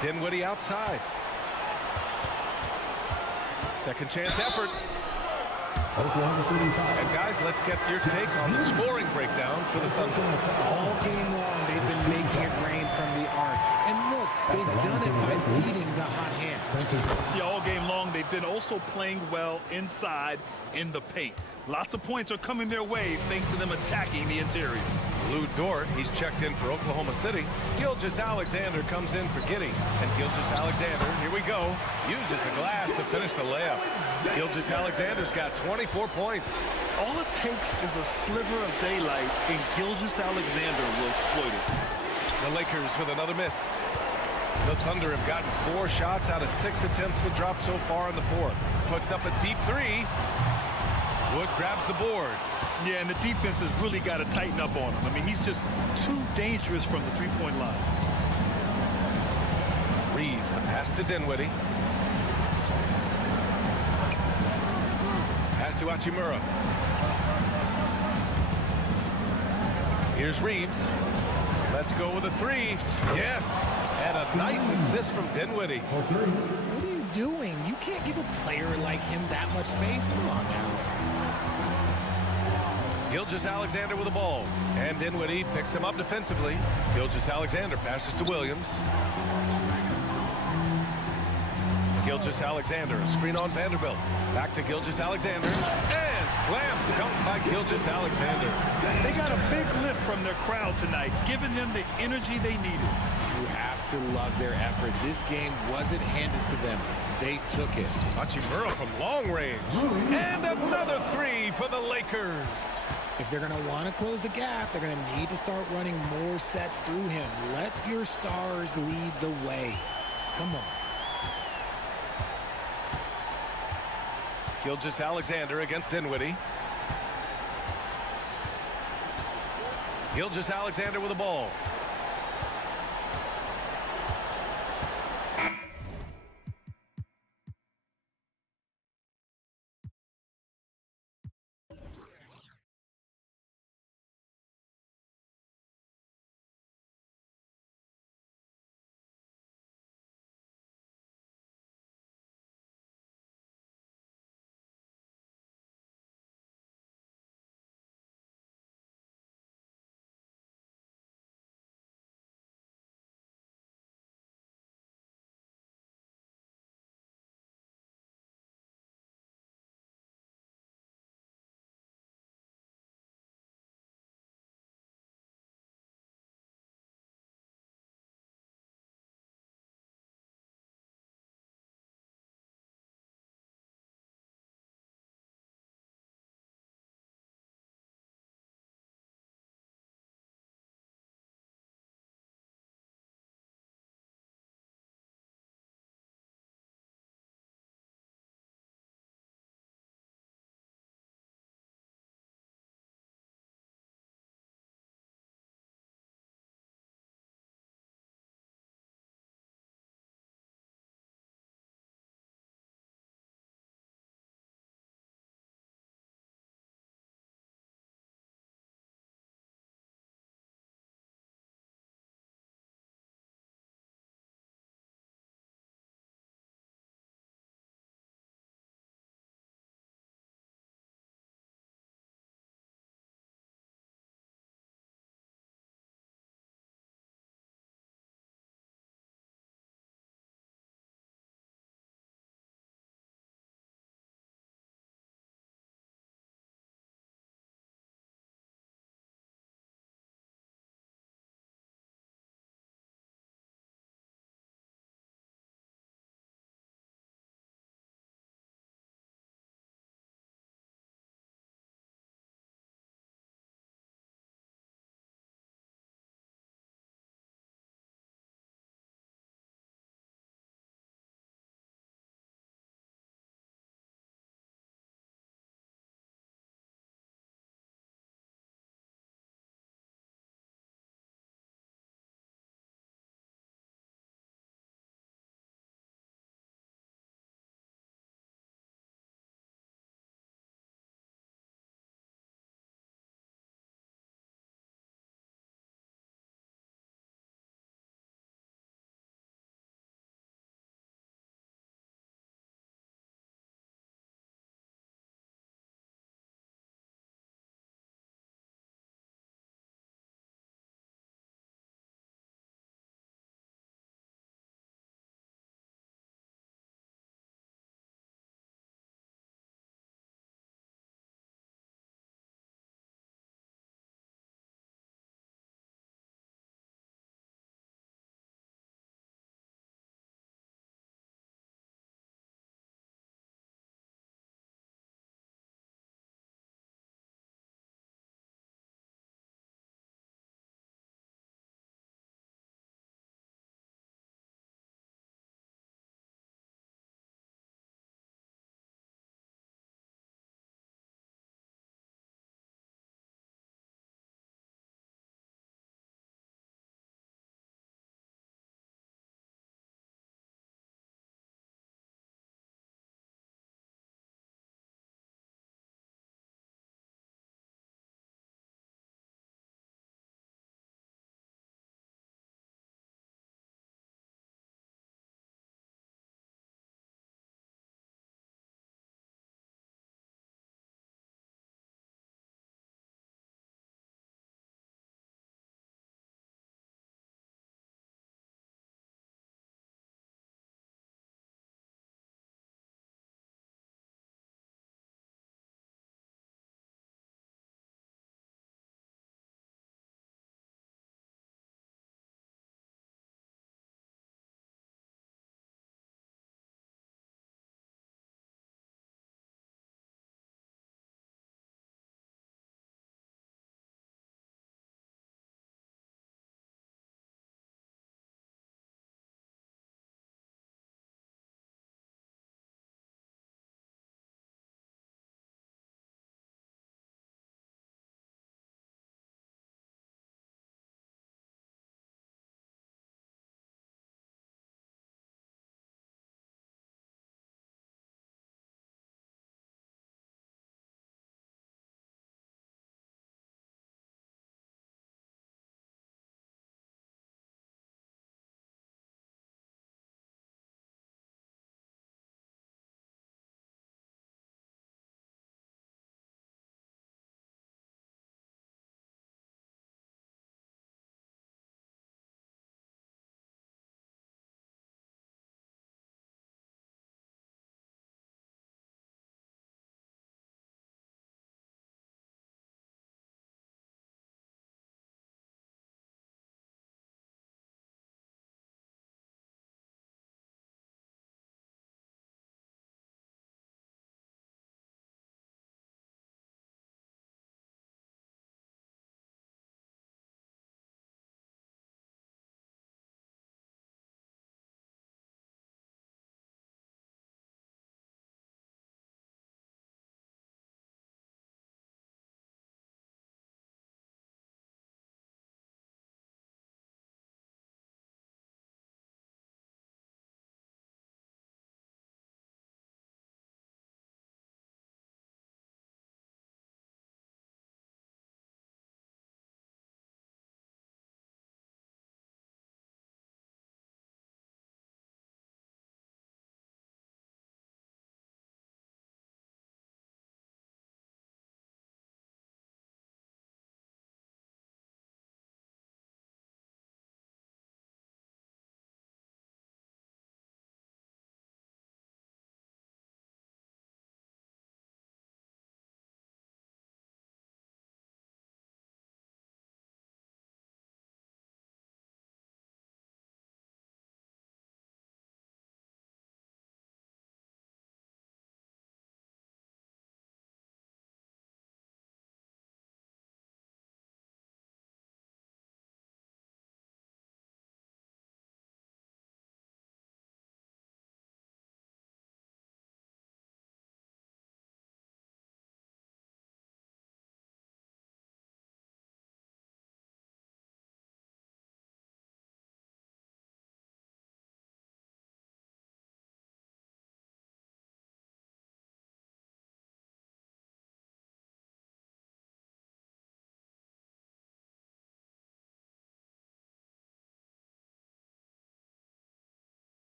Dinwiddie outside. Second chance effort. And guys, let's get your take on the scoring breakdown for the Thunder. All game long, they've been making it rain from the arc. And look, they've done it by feeding the hot hands. Yeah, all game long, they've then also playing well inside in the paint. Lots of points are coming their way thanks to them attacking the interior. Lou Dort, he's checked in for Oklahoma City. Gilgeous-Alexander comes in for Giddy. And Gilgeous-Alexander, here we go, uses the glass to finish the layup. Gilgeous-Alexander's got 24 points. All it takes is a sliver of daylight, and Gilgeous-Alexander will exploit it. The Lakers with another miss. The Thunder have gotten 4 shots out of 6 attempts to drop so far in the fourth. Puts up a deep 3. Wood grabs the board. Yeah, and the defense has really got to tighten up on him. I mean, he's just too dangerous from the three-point line. Reeves, the pass to Dinwiddie. Pass to Hachimura. Here's Reeves. Let's go with a 3. Yes, and a nice assist from Dinwiddie. What are you doing? You can't give a player like him that much space. Come on now. Gilgeous-Alexander with the ball. And Dinwiddie picks him up defensively. Gilgeous-Alexander passes to Williams. Gilgeous-Alexander, a screen on Vanderbilt. Back to Gilgeous-Alexander. And slammed dunked by Gilgeous-Alexander. They got a big lift from their crowd tonight, giving them the energy they needed. You have to love their effort. This game wasn't handed to them. They took it. Hachimura from long range. And another 3 for the Lakers. If they're going to want to close the gap, they're going to need to start running more sets through him. Let your stars lead the way. Come on. Gilgeous-Alexander against Dinwiddie. Gilgeous-Alexander with the ball.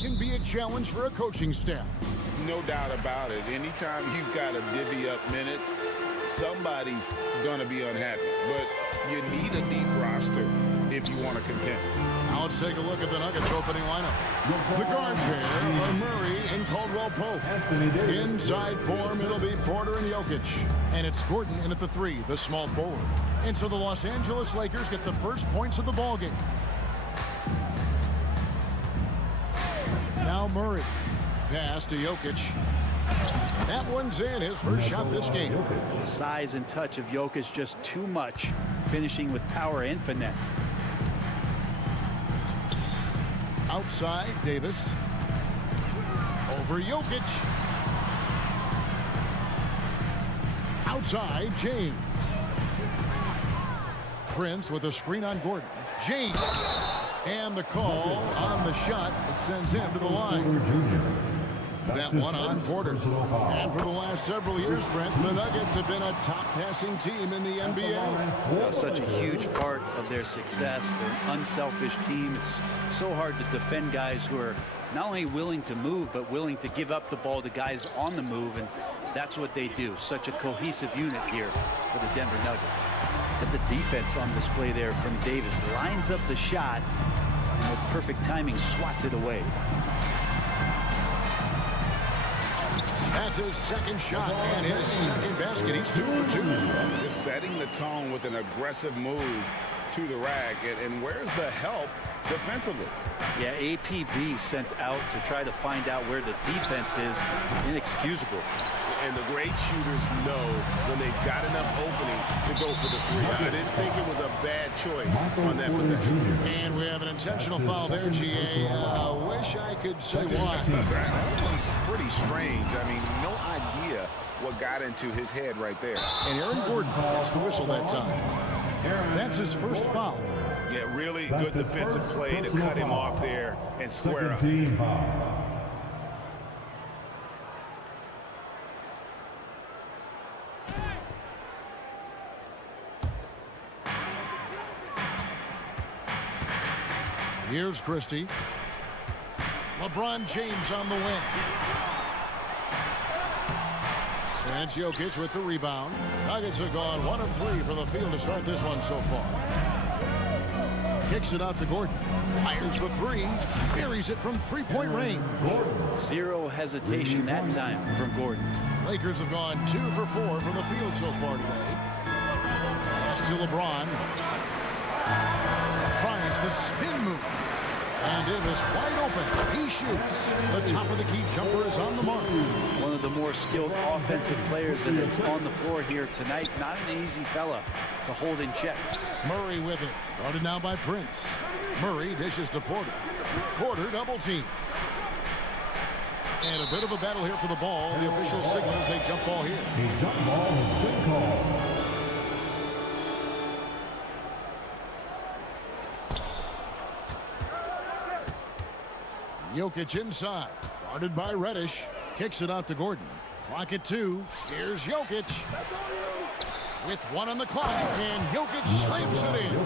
can be a challenge for a coaching staff. No doubt about it. Anytime you've got to divvy up minutes, somebody's going to be unhappy. But you need a deep roster if you want to contend. Now let's take a look at the Nuggets opening lineup. The guard pair are Murray and Caldwell Pope. Inside form, it'll be Porter and Jokic. And it's Gordon in at the 3, the small forward. And so the Los Angeles Lakers get the first points of the ballgame. Now Murray. Pass to Jokic. That one's in, his first shot this game. Size and touch of Jokic just too much, finishing with power and finesse. Outside, Davis. Over Jokic. Outside, James. Prince with a screen on Gordon. James. And the call on the shot, it sends him to the line. That one on Porter. And for the last several years, Brent, the Nuggets have been a top passing team in the NBA. Such a huge part of their success. They're an unselfish team. It's so hard to defend guys who are not only willing to move, but willing to give up the ball to guys on the move, and that's what they do. Such a cohesive unit here for the Denver Nuggets. But the defense on display there from Davis lines up the shot, and with perfect timing swats it away. That's his second shot and his second basket. He's 2 for 2. Just setting the tone with an aggressive move to the rack. And where's the help defensively? Yeah, APB sent out to try to find out where the defense is. Inexcusable. And the great shooters know when they've got enough opening to go for the 3. I didn't think it was a bad choice on that possession. And we have an intentional foul there, GA. Wish I could say why. That one's pretty strange. I mean, no idea what got into his head right there. And Aaron Gordon gets the whistle that time. That's his first foul. Yeah, really good defensive play to cut him off there and square up. Here's Christie. LeBron James on the wing. And Jokic with the rebound. Nuggets have gone 1 of 3 from the field to start this one so far. Kicks it out to Gordon. Fires the 3. Buries it from 3-point range. Zero hesitation that time from Gordon. Lakers have gone 2 for 4 from the field so far today. Pass to LeBron. Tries the spin move. And Davis wide open. He shoots. The top of the key jumper is on the mark. One of the more skilled offensive players that is on the floor here tonight. Not an easy fella to hold in check. Murray with it. Guarded now by Prince. Murray dishes to Porter. Porter double team. And a bit of a battle here for the ball. The official signals a jump ball here. A jump ball, good call. Jokic inside, guarded by Reddish. Kicks it out to Gordon. Clock at 2. Here's Jokic. With 1 on the clock, and Jokic slams it in.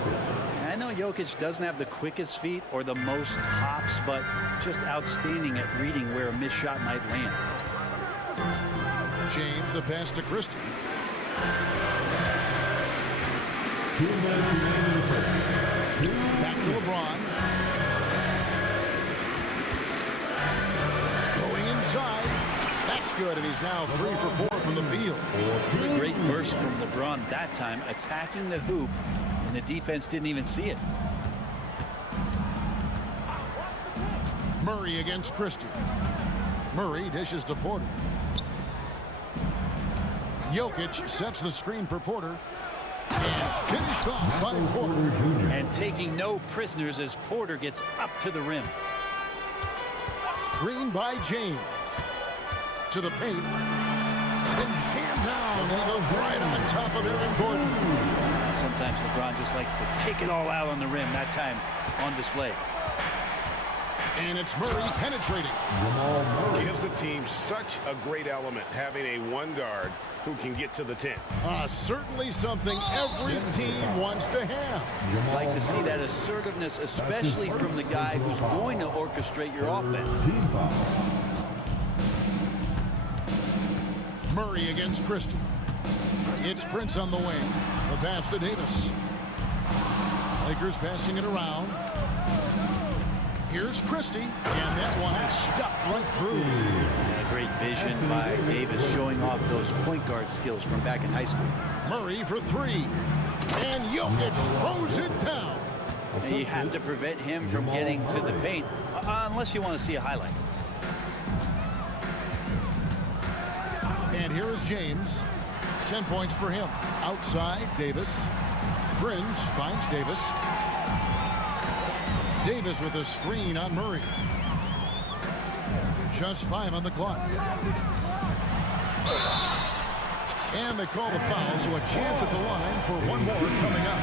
I know Jokic doesn't have the quickest feet or the most hops, but just outstanding at reading where a missed shot might land. James, the pass to Christie. Back to LeBron. That's good, and he's now 3 for 4 from the field. A great burst from LeBron that time, attacking the hoop, and the defense didn't even see it. Murray against Christie. Murray dishes to Porter. Jokic sets the screen for Porter. And finished off by Porter. And taking no prisoners as Porter gets up to the rim. Screen by James. To the paint. And jammed down. And he goes right on top of Aaron Gordon. Sometimes LeBron just likes to take it all out on the rim. That time on display. And it's Murray penetrating. Gives the team such a great element having a one guard who can get to the 10. Certainly something every team wants to have. I'd like to see that assertiveness, especially from the guy who's going to orchestrate your offense. Murray against Christie. It's Prince on the wing. The pass to Davis. Lakers passing it around. Here's Christie, and that one is stuffed right through. Yeah, great vision by Davis, showing off those point guard skills from back in high school. Murray for three, and Jokic throws it down. And you have to prevent him from getting to the paint, unless you want to see a highlight. And here is James. 10 points for him. Outside, Davis. Prince finds Davis. Davis with a screen on Murray. Just 5 on the clock. And they call the foul, so a chance at the line for one more coming up.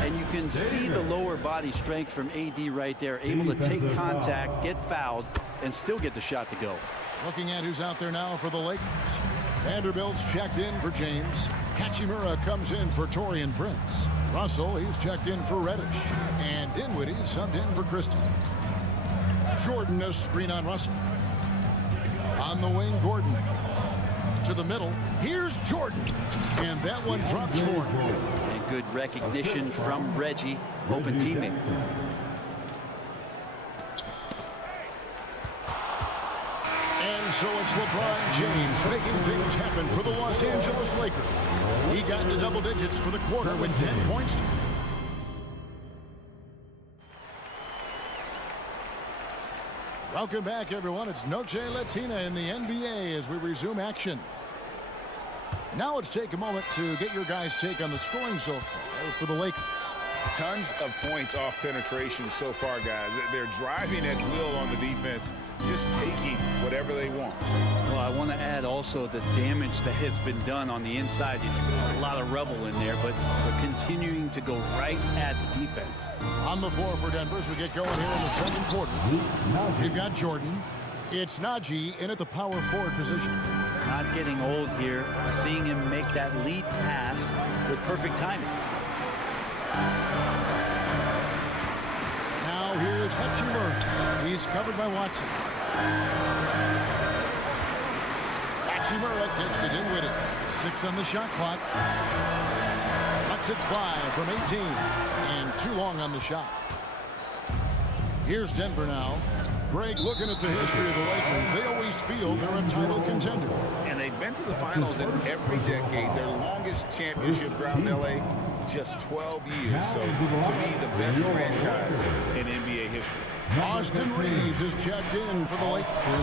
And you can see the lower body strength from AD right there, able to take contact, get fouled, and still get the shot to go. Looking at who's out there now for the Lakers. Vanderbilt's checked in for James. Hachimura comes in for Taurean Prince. Russell, he's checked in for Reddish. And Dinwiddie subbed in for Christie. Jordan, a screen on Russell. On the wing, Gordon. To the middle. Here's Jordan. And that one drops for him. And good recognition from Reggie. Open teammate. And so it's LeBron James making things happen for the Los Angeles Lakers. He got into double digits for the quarter with 10 points. Welcome back, everyone. It's Noche Latina in the NBA as we resume action. Now let's take a moment to get your guys' take on the scoring so far for the Lakers. Tons of points off penetration so far, guys. They're driving at will on the defense, just taking whatever they want. Well, I want to add also the damage that has been done on the inside. A lot of rubble in there, but they're continuing to go right at the defense. On the floor for Denver as we get going here in the second quarter. We've got Jordan. It's Najee in at the power forward position. Not getting old here, seeing him make that lead pass with perfect timing. Now here's Hachimura. He's covered by Watson. Hachimura takes to Dinwiddie. 6 on the shot clock. Lets it fly from 18. And too long on the shot. Here's Denver now. Greg, looking at the history of the Lakers, they always feel they're a title contender. And they've been to the finals in every decade. Their longest championship ground in L.A., just 12 years. So, to me, the best franchise in NBA history. Austin Reeves is checked in for the Lakers.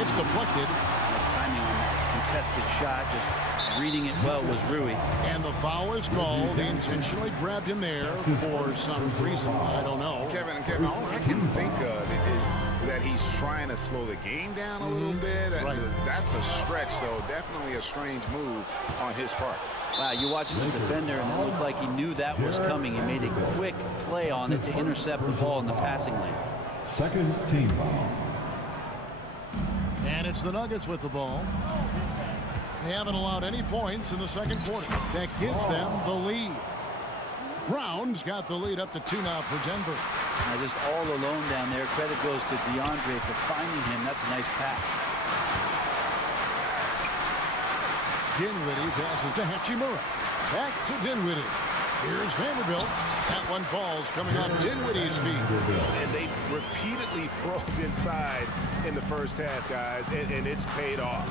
It's deflected. Nice timing on that contested shot. Just reading it well was Rui. And the foul is called. They intentionally grabbed him there for some reason. I don't know. Kevin, all I can think of is that he's trying to slow the game down a little bit. Right. That's a stretch, though. Definitely a strange move on his part. Wow, you watched the defender, and it looked like he knew that was coming. He made a quick play on it to intercept the ball in the passing lane. Second team foul. And it's the Nuggets with the ball. They haven't allowed any points in the second quarter. That gives them the lead. Brown's got the lead up to 2 now for Denver. Now just all alone down there. Credit goes to DeAndre for finding him. That's a nice pass. Dinwiddie passes to Hachimura. Back to Dinwiddie. Here's Vanderbilt. That one falls coming off Dinwiddie's feet. And they've repeatedly probed inside in the first half, guys, and it's paid off.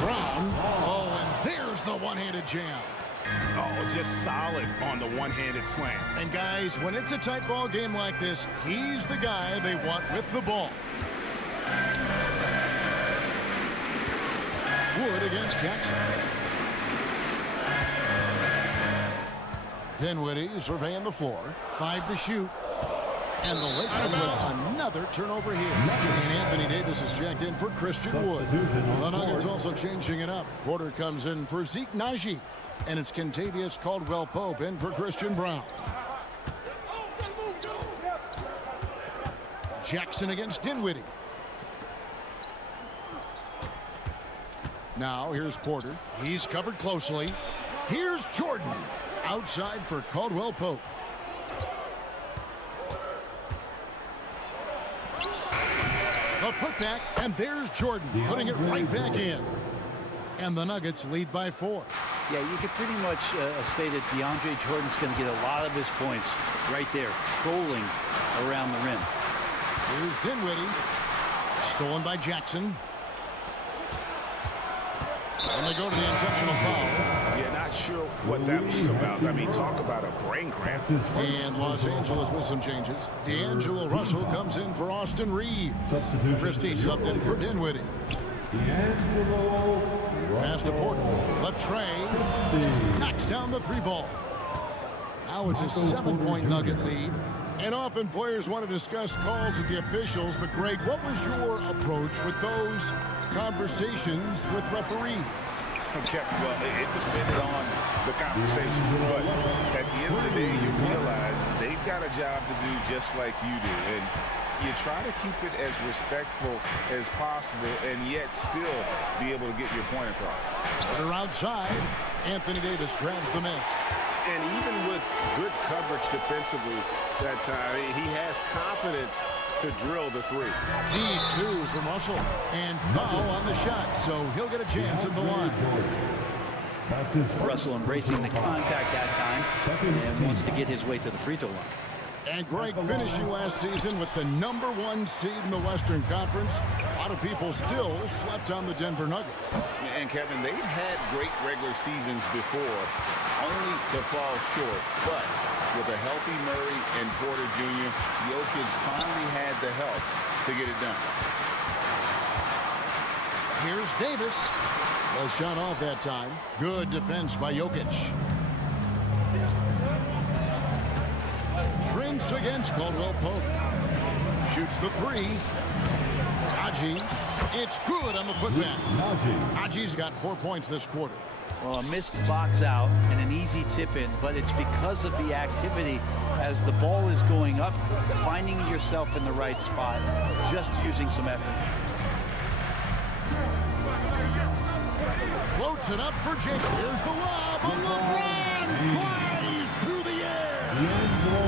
Brown. Oh, and there's the one-handed jam. Oh, just solid on the one-handed slam. And guys, when it's a tight ball game like this, he's the guy they want with the ball. Wood against Jackson. Dinwiddie surveying the floor. 5 to shoot. And the Lakers with another turnover here. And Anthony Davis is checked in for Christian Wood. The Nuggets also changing it up. Porter comes in for Zeke Najee. And it's Kentavious Caldwell-Pope in for Christian Brown. Jackson against Dinwiddie. Now here's Porter. He's covered closely. Here's Jordan. Outside for Caldwell Pope. A putback, and there's Jordan putting it right back in. And the Nuggets lead by 4. Yeah, you could pretty much say that DeAndre Jordan's going to get a lot of his points right there, trolling around the rim. Here's Dinwiddie. Stolen by Jackson. And they go to the intentional foul. Yeah, not sure what that was about. I mean, talk about a brain cramp. And Los Angeles with some changes. D'Angelo Russell comes in for Austin Reeves. Christie subbed in for Dinwiddie. Pass to Porter. Latrey knocks down the 3-ball. Now it's a 7-point Nugget lead. And often players want to discuss calls with the officials, but Greg, what was your approach with those conversations with referees? Okay, well, it depended on the conversation, but at the end of the day, you realize they've got a job to do just like you do, and you try to keep it as respectful as possible and yet still be able to get your point across. Porter outside. Anthony Davis grabs the miss. And even with good coverage defensively that time, he has confidence to drill the 3. Deep 2 from Russell. And foul on the shot, so he'll get a chance at the line. Russell embracing the contact that time and wants to get his way to the free throw line. And Greg finishing last season with the #1 seed in the Western Conference. A lot of people still slept on the Denver Nuggets. And Kevin, they've had great regular seasons before, only to fall short. But with a healthy Murray and Porter Jr., Jokic finally had the help to get it done. Here's Davis. Well shot off that time. Good defense by Jokic. Prince against Caldwell Pope. Shoots the 3. Haji. It's good on the putback. Haji's got 4 points this quarter. Well, a missed box out and an easy tip in, but it's because of the activity as the ball is going up, finding yourself in the right spot, just using some effort. Floats it up for Jake. Here's the lob. LeBron flies through the air.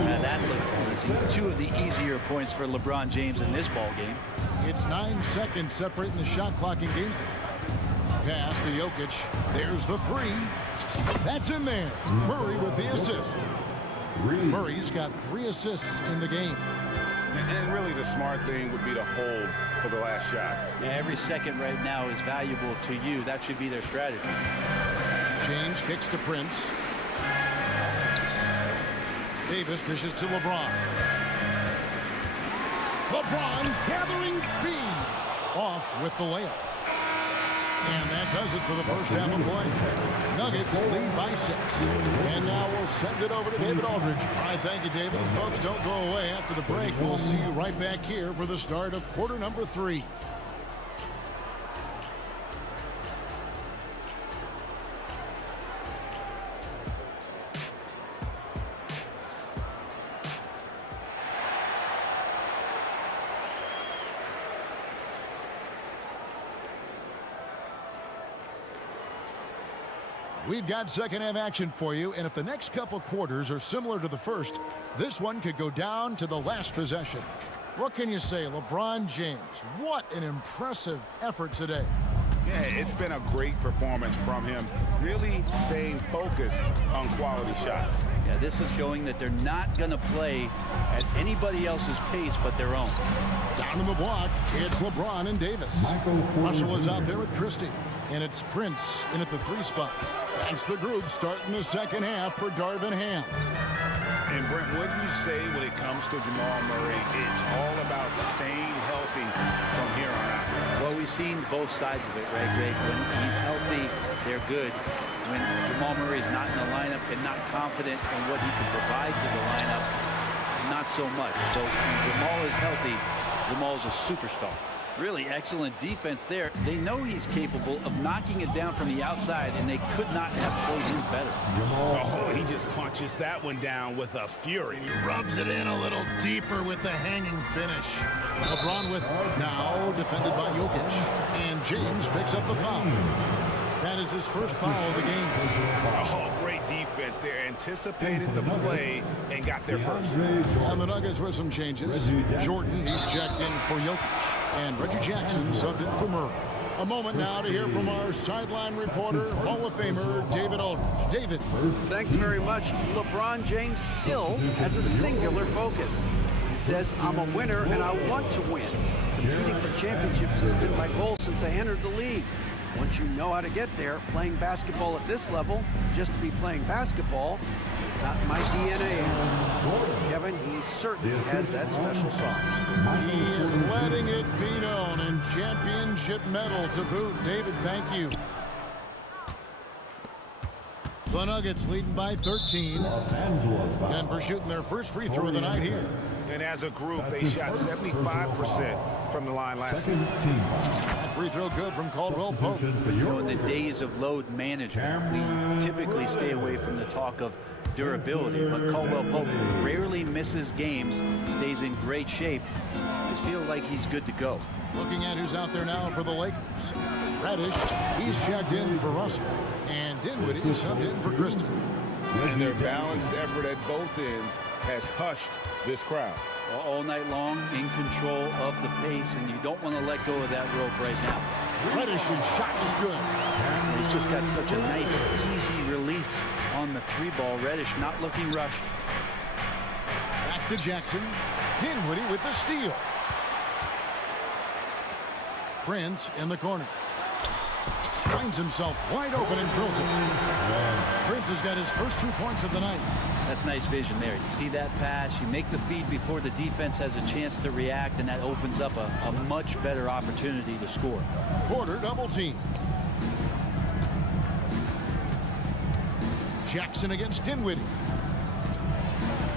Now that looked easy. 2 of the easier points for LeBron James in this ball game. It's 9 seconds separating the shot clock in game. Pass to Jokic. There's the 3. That's in there. Murray with the assist. Murray's got 3 assists in the game. And really the smart thing would be to hold for the last shot. Yeah, every second right now is valuable to you. That should be their strategy. James kicks to Prince. Davis dishes to LeBron. LeBron gathering speed. Off with the layup. And that does it for the first half of play. Nuggets lead by 6. And now we'll send it over to David Aldridge. All right, thank you, David. Folks, don't go away after the break. We'll see you right back here for the start of quarter number 3. We've got second half action for you, and if the next couple quarters are similar to the first, this one could go down to the last possession. What can you say, LeBron James? What an impressive effort today. Yeah, it's been a great performance from him, really staying focused on quality shots. Yeah, this is showing that they're not going to play at anybody else's pace but their own. Down in the block, it's LeBron and Davis. Russell is out there with Christie, and it's Prince in at the 3 spot. That's the group starting the second half for Darvin Ham. And Brent, what do you say when it comes to Jamal Murray? It's all about staying healthy from here on out. Well, we've seen both sides of it, right, Greg? When he's healthy, they're good. When Jamal Murray's not in the lineup and not confident in what he can provide to the lineup, not so much. So when Jamal is healthy, Jamal's a superstar. Really excellent defense there. They know he's capable of knocking it down from the outside, and they could not have played him better. Oh, he just punches that one down with a fury. He rubs it in a little deeper with the hanging finish. LeBron with now defended by Jokic. And James picks up the foul. That is his first foul of the game. Oh, great defense there. Anticipated the play and got there first. And the Nuggets with some changes. Jordan, he's checked in for Jokic. And Reggie Jackson subbed in for Murray. A moment now to hear from our sideline reporter, Hall of Famer, David Aldridge. David. Thanks very much. LeBron James still has a singular focus. He says, I'm a winner and I want to win. Competing for championships has been my goal since I entered the league. Once you know how to get there, playing basketball at this level, just to be playing basketball, not my DNA. Kevin, he certainly has that special sauce. He is letting it be known, and championship medal to boot. David, thank you. The Nuggets leading by 13. Denver shooting their first free throw of the night here. And as a group, they shot 75% from the line last season. That free throw good from Caldwell Pope. You know, in the days of load management, we typically stay away from the talk of durability, but Caldwell Pope rarely misses games, stays in great shape. I just feel like he's good to go. Looking at who's out there now for the Lakers. Reddish, he's checked in for Russell. And Dinwiddie subbed in for Christie. And their balanced effort at both ends has hushed this crowd. All night long, in control of the pace, and you don't want to let go of that rope right now. Reddish's shot is good. He's just got such a nice, easy release on the three ball. Reddish not looking rushed. Back to Jackson. Dinwiddie with the steal. Prince in the corner. Finds himself wide open and drills it. Prince has got his first 2 points of the night. That's nice vision there. You see that pass, you make the feed before the defense has a chance to react, and that opens up a much better opportunity to score. Porter double team. Jackson against Dinwiddie.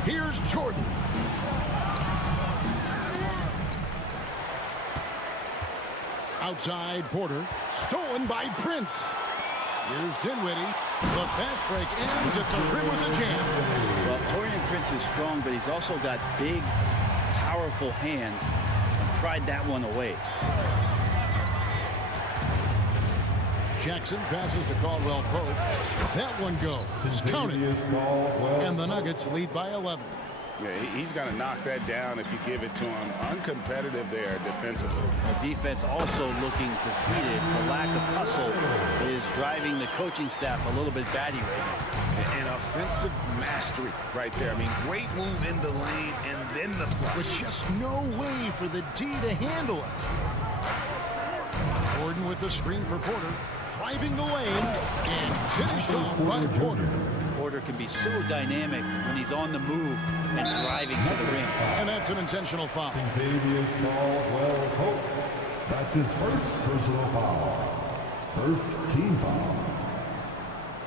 Here's Jordan. Outside Porter, stolen by Prince. Here's Dinwiddie. The fast break ends at the rim with a jam. Well, Taurean Prince is strong, but he's also got big, powerful hands. And pried that one away. Jackson passes to Caldwell Pope. That one goes. Counted. And the Nuggets lead by 11. Yeah, he's going to knock that down if you give it to him. Uncompetitive there defensively. The defense also looking defeated. The lack of hustle is driving the coaching staff a little bit batty right now. An offensive mastery right there. I mean, great move in the lane and then the flush. With just no way for the D to handle it. Gordon with the screen for Porter. Driving the lane and finished off by Porter. Porter can be so dynamic when he's on the move and driving to the rim. And that's an intentional foul. That's his first personal foul. First team foul.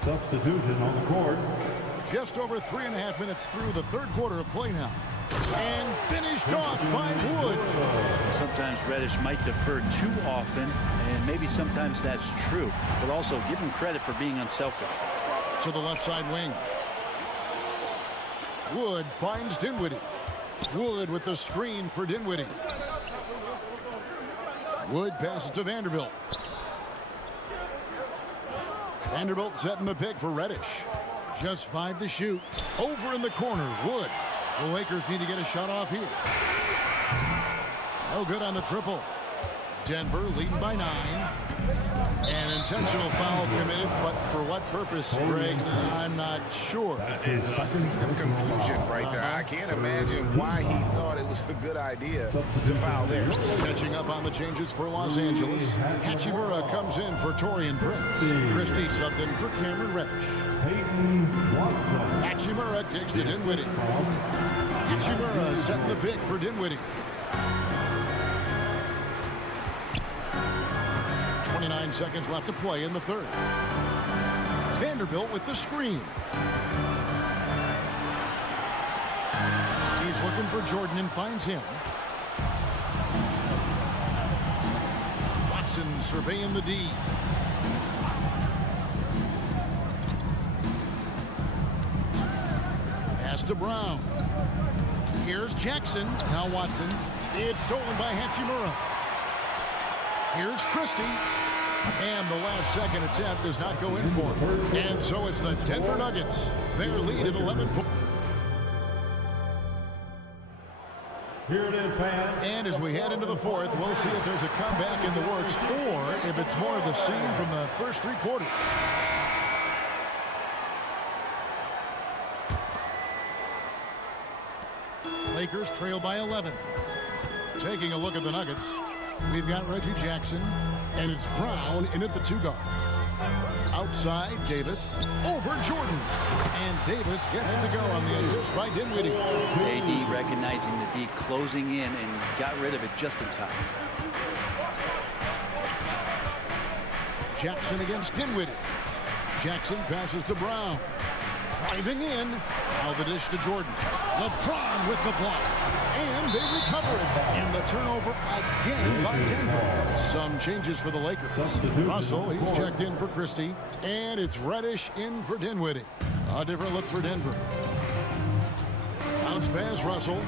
Substitution on the court. Just over 3.5 minutes through the third quarter of play now. And finished off by Wood. Sometimes Reddish might defer too often, and maybe sometimes that's true, but also give him credit for being unselfish. To the left side wing. Wood finds Dinwiddie. Wood with the screen for Dinwiddie. Wood passes to Vanderbilt. Vanderbilt setting the pick for Reddish. Just 5 to shoot. Over in the corner, Wood. The Lakers need to get a shot off here. No good on the triple. Denver leading by 9. An intentional foul committed, but for what purpose, Greg? I'm not sure. A scene of confusion right there. I can't imagine why he thought it was a good idea to foul there. Catching up on the changes for Los Angeles. Hachimura comes in for Taurean Prince. Christie subbed in for Cameron Reddish. Hachimura kicks to Dinwiddie. Hachimura setting the pick for Dinwiddie. 29 seconds left to play in the third. Vanderbilt with the screen. He's looking for Jordan and finds him. James surveying the D. Pass to Brown. Here's Jackson. Now Watson. It's stolen by Hachimura. Here's Christie. And the last second attempt does not go in for him. And so it's the Denver Nuggets. Their lead at 11 points. Here it is, fans. And as we head into the fourth, we'll see if there's a comeback in the works or if it's more of the same from the first three quarters. Lakers trail by 11. Taking a look at the Nuggets, we've got Reggie Jackson, and it's Brown in at the 2-guard. Outside, Davis, over Jordan. And Davis gets it to go on the assist by Dinwiddie. AD recognizing the D, closing in, and got rid of it just in time. Jackson against Dinwiddie. Jackson passes to Brown. Driving in. Now the dish to Jordan. LeBron with the block. And they recover it. And the turnover again by Denver. Some changes for the Lakers. Russell, he's checked in for Christie. And it's Reddish in for Dinwiddie. A different look for Denver. Bounce pass, Russell.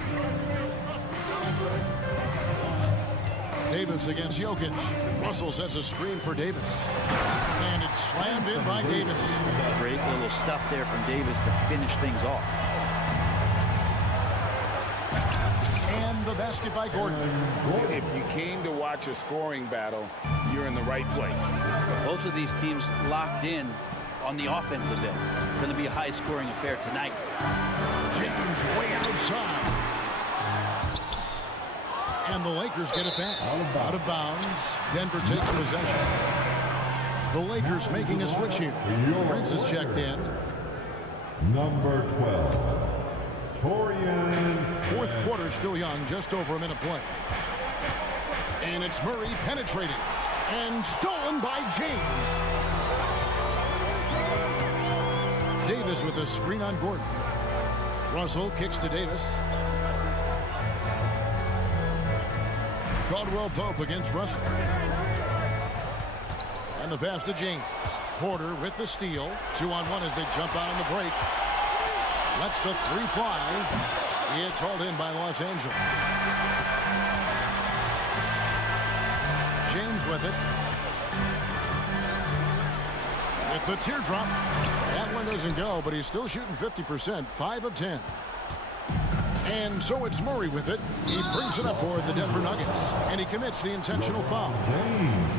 Davis against Jokic. Russell sets a screen for Davis. And it's slammed in by Davis. Great little stuff there from Davis to finish things off. And the basket by Gordon. If you came to watch a scoring battle, you're in the right place. Both of these teams locked in on the offensive end. Going to be a high-scoring affair tonight. James way outside. And the Lakers get it back. Out of bounds. Denver takes possession. The Lakers making a switch here. Prince is checked in. Number 12, Torian. Fourth quarter still young, just over a minute play. And it's Murray penetrating. And stolen by James. Davis with a screen on Gordon. Russell kicks to Davis. Caldwell Pope against Russell. And the pass to James. Porter with the steal. 2-on-1 as they jump out on the break. Lets the three fly. It's hauled in by Los Angeles. James with it. With the teardrop. That one doesn't go, but he's still shooting 50%. 5 of 10. And so it's Murray with it. He brings it up for the Denver Nuggets. And he commits the intentional foul. James.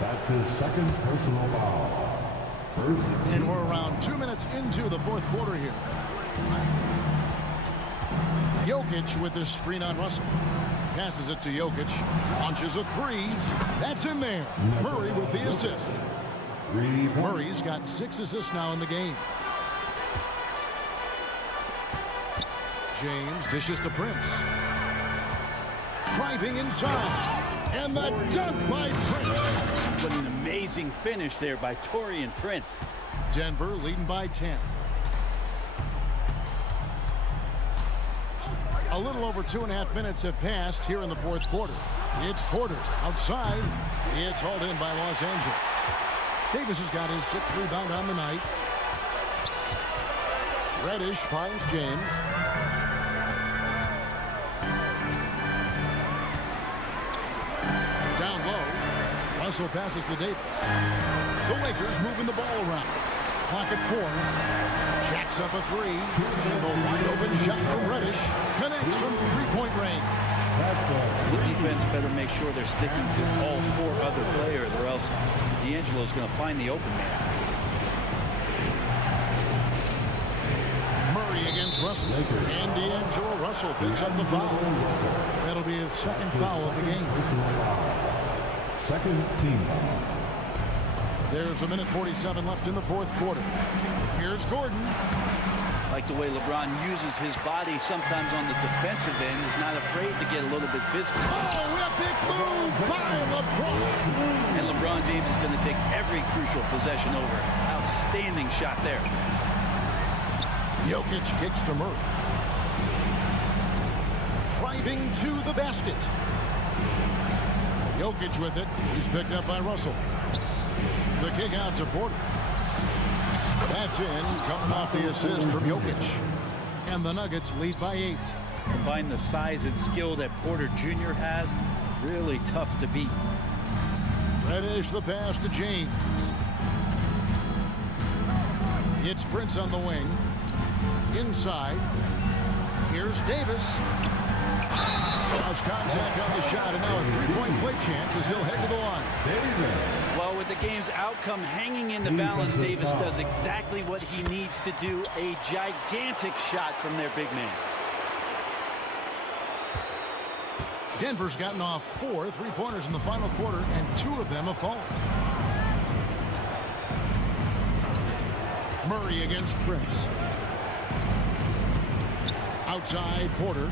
That's his second personal foul. First. And we're around 2 minutes into the fourth quarter here. Jokic with this screen on Russell. Passes it to Jokic. Launches a three. That's in there. Murray with the assist. Murray's got 6 assists now in the game. James dishes to Prince. Driving inside. And the dunk by Prince. What an amazing finish there by Torian Prince. Denver leading by 10. A little over 2.5 minutes have passed here in the fourth quarter. It's Porter outside. It's hauled in by Los Angeles. Davis has got his 6th rebound on the night. Reddish finds James. Down low. Russell passes to Davis. The Lakers moving the ball around. Clock at 4. Jacks up a three. And the wide open shot from Reddish connects from 3-point range. The defense better make sure they're sticking to all 4 other players, or else D'Angelo's going to find the open man. Murray against Russell. And D'Angelo Russell picks up the foul. That'll be his second foul of the game. Second team foul. There's a minute 47 left in the fourth quarter. Here's Gordon. Like the way LeBron uses his body sometimes on the defensive end, is not afraid to get a little bit physical. Oh, a big move by LeBron. And LeBron James is going to take every crucial possession over. Outstanding shot there. Jokic kicks to Murray. Driving to the basket. Jokic with it. He's picked up by Russell. The kick out to Porter. That's in, coming off the assist from Jokic. And the Nuggets lead by 8. Combine the size and skill that Porter Jr. has, really tough to beat. Reddish the pass to James. It's Prince on the wing. Inside. Here's Davis. Lost contact on the shot, and now a three-point play chance as he'll head to the line. Well, with the game's outcome hanging in the balance, Davis does exactly what he needs to do. A gigantic shot from their big man. Denver's gotten off 4 three-pointers in the final quarter, and 2 of them have fallen. Murray against Prince. Outside, Porter.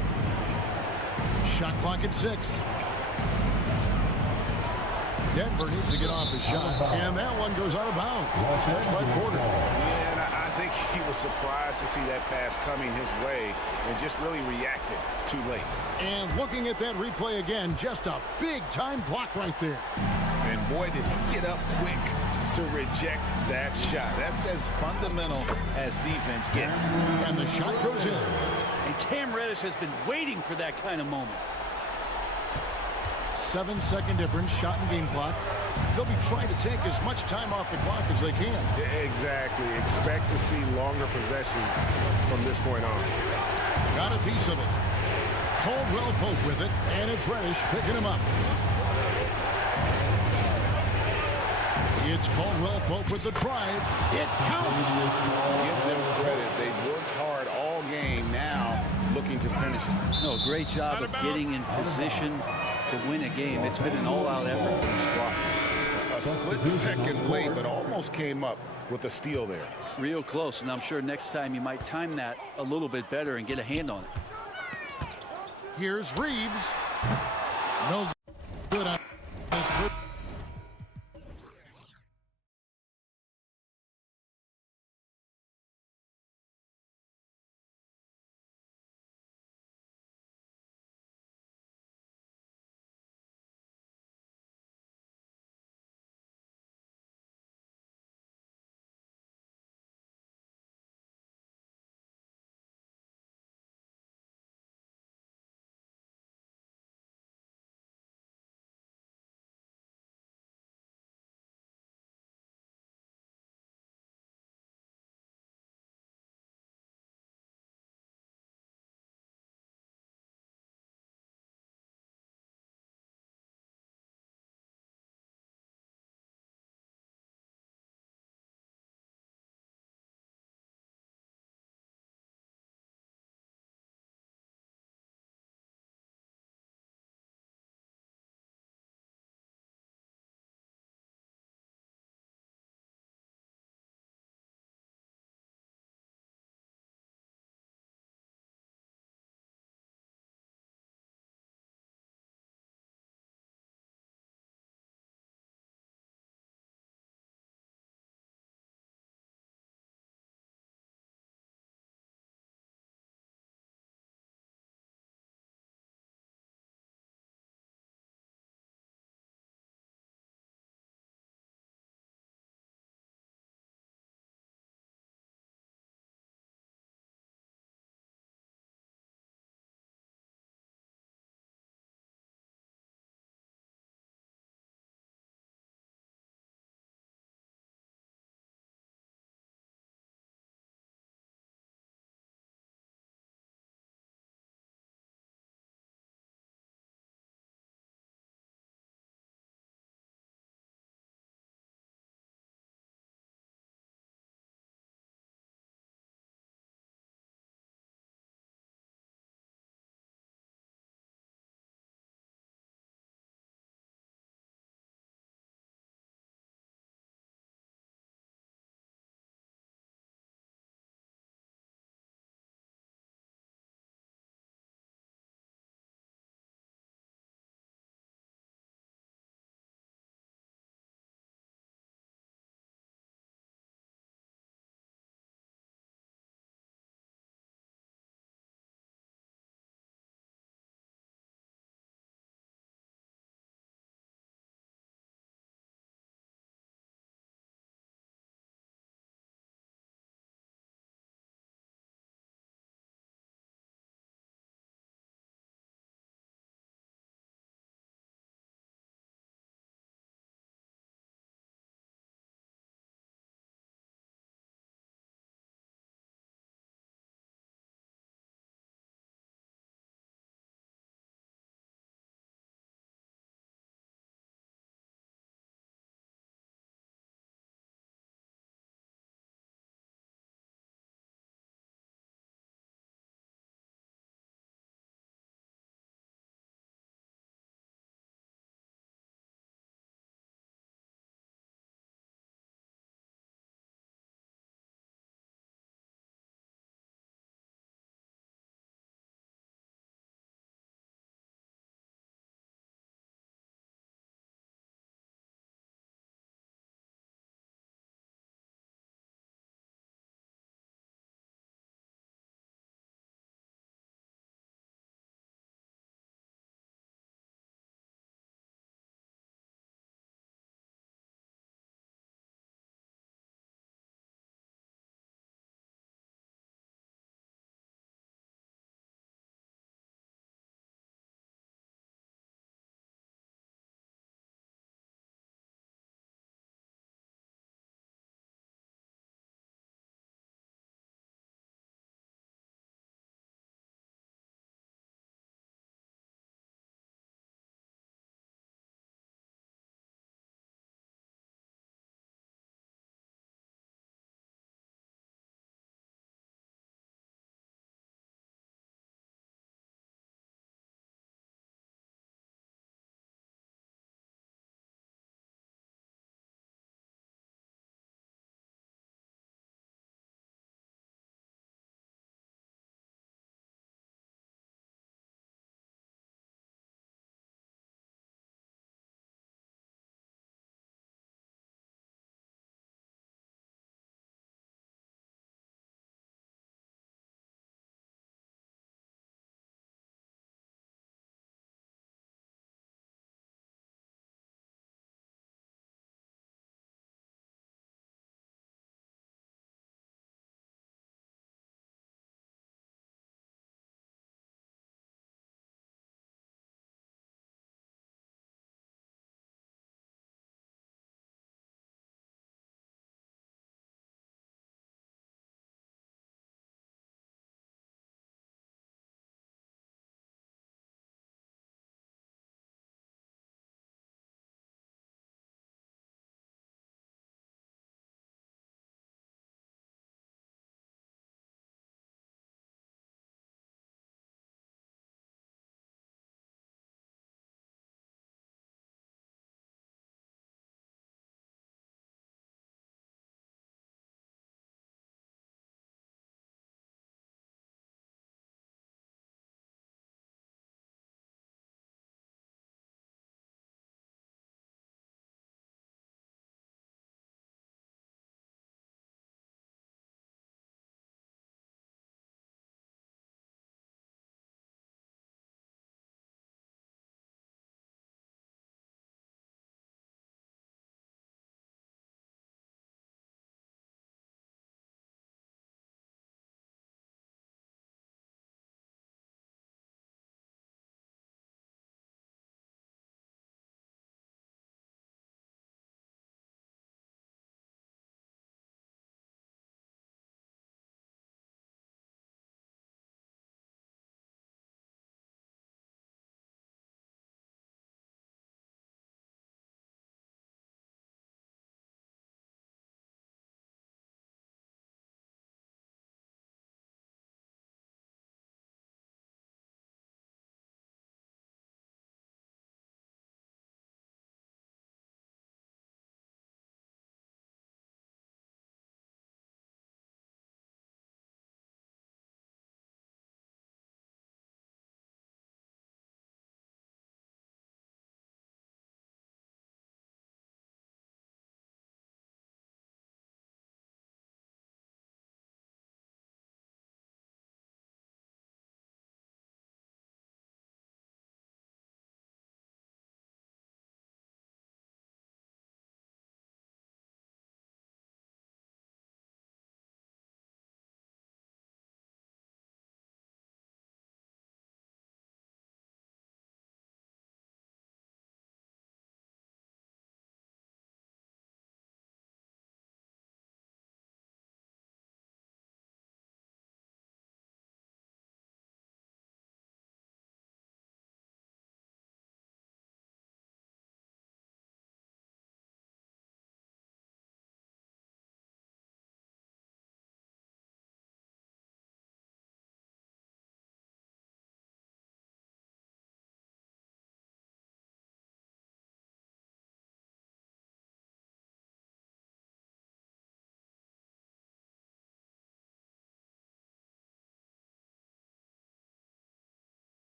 Shot clock at 6. Denver needs to get off the shot, and that one goes out of bounds. Touched by Porter. Yeah, and I think he was surprised to see that pass coming his way and just really reacted too late. And looking at that replay again, just a big-time block right there. And boy, did he get up quick to reject that shot. That's as fundamental as defense gets. And the shot goes in. And Cam Reddish has been waiting for that kind of moment. 7-second difference, shot and game clock. They'll be trying to take as much time off the clock as they can. Exactly. Expect to see longer possessions from this point on. Got a piece of it. Caldwell Pope with it, and it's Reddish picking him up. It's Caldwell Pope with the drive. It counts. Give them credit. They've worked hard all game, now looking to finish it. No, great job of getting in position to win a game. It's been an all-out effort for the squad. A split second late, but almost came up with a steal there. Real close, and I'm sure next time you might time that a little bit better and get a hand on it. Here's Reeves. No good on his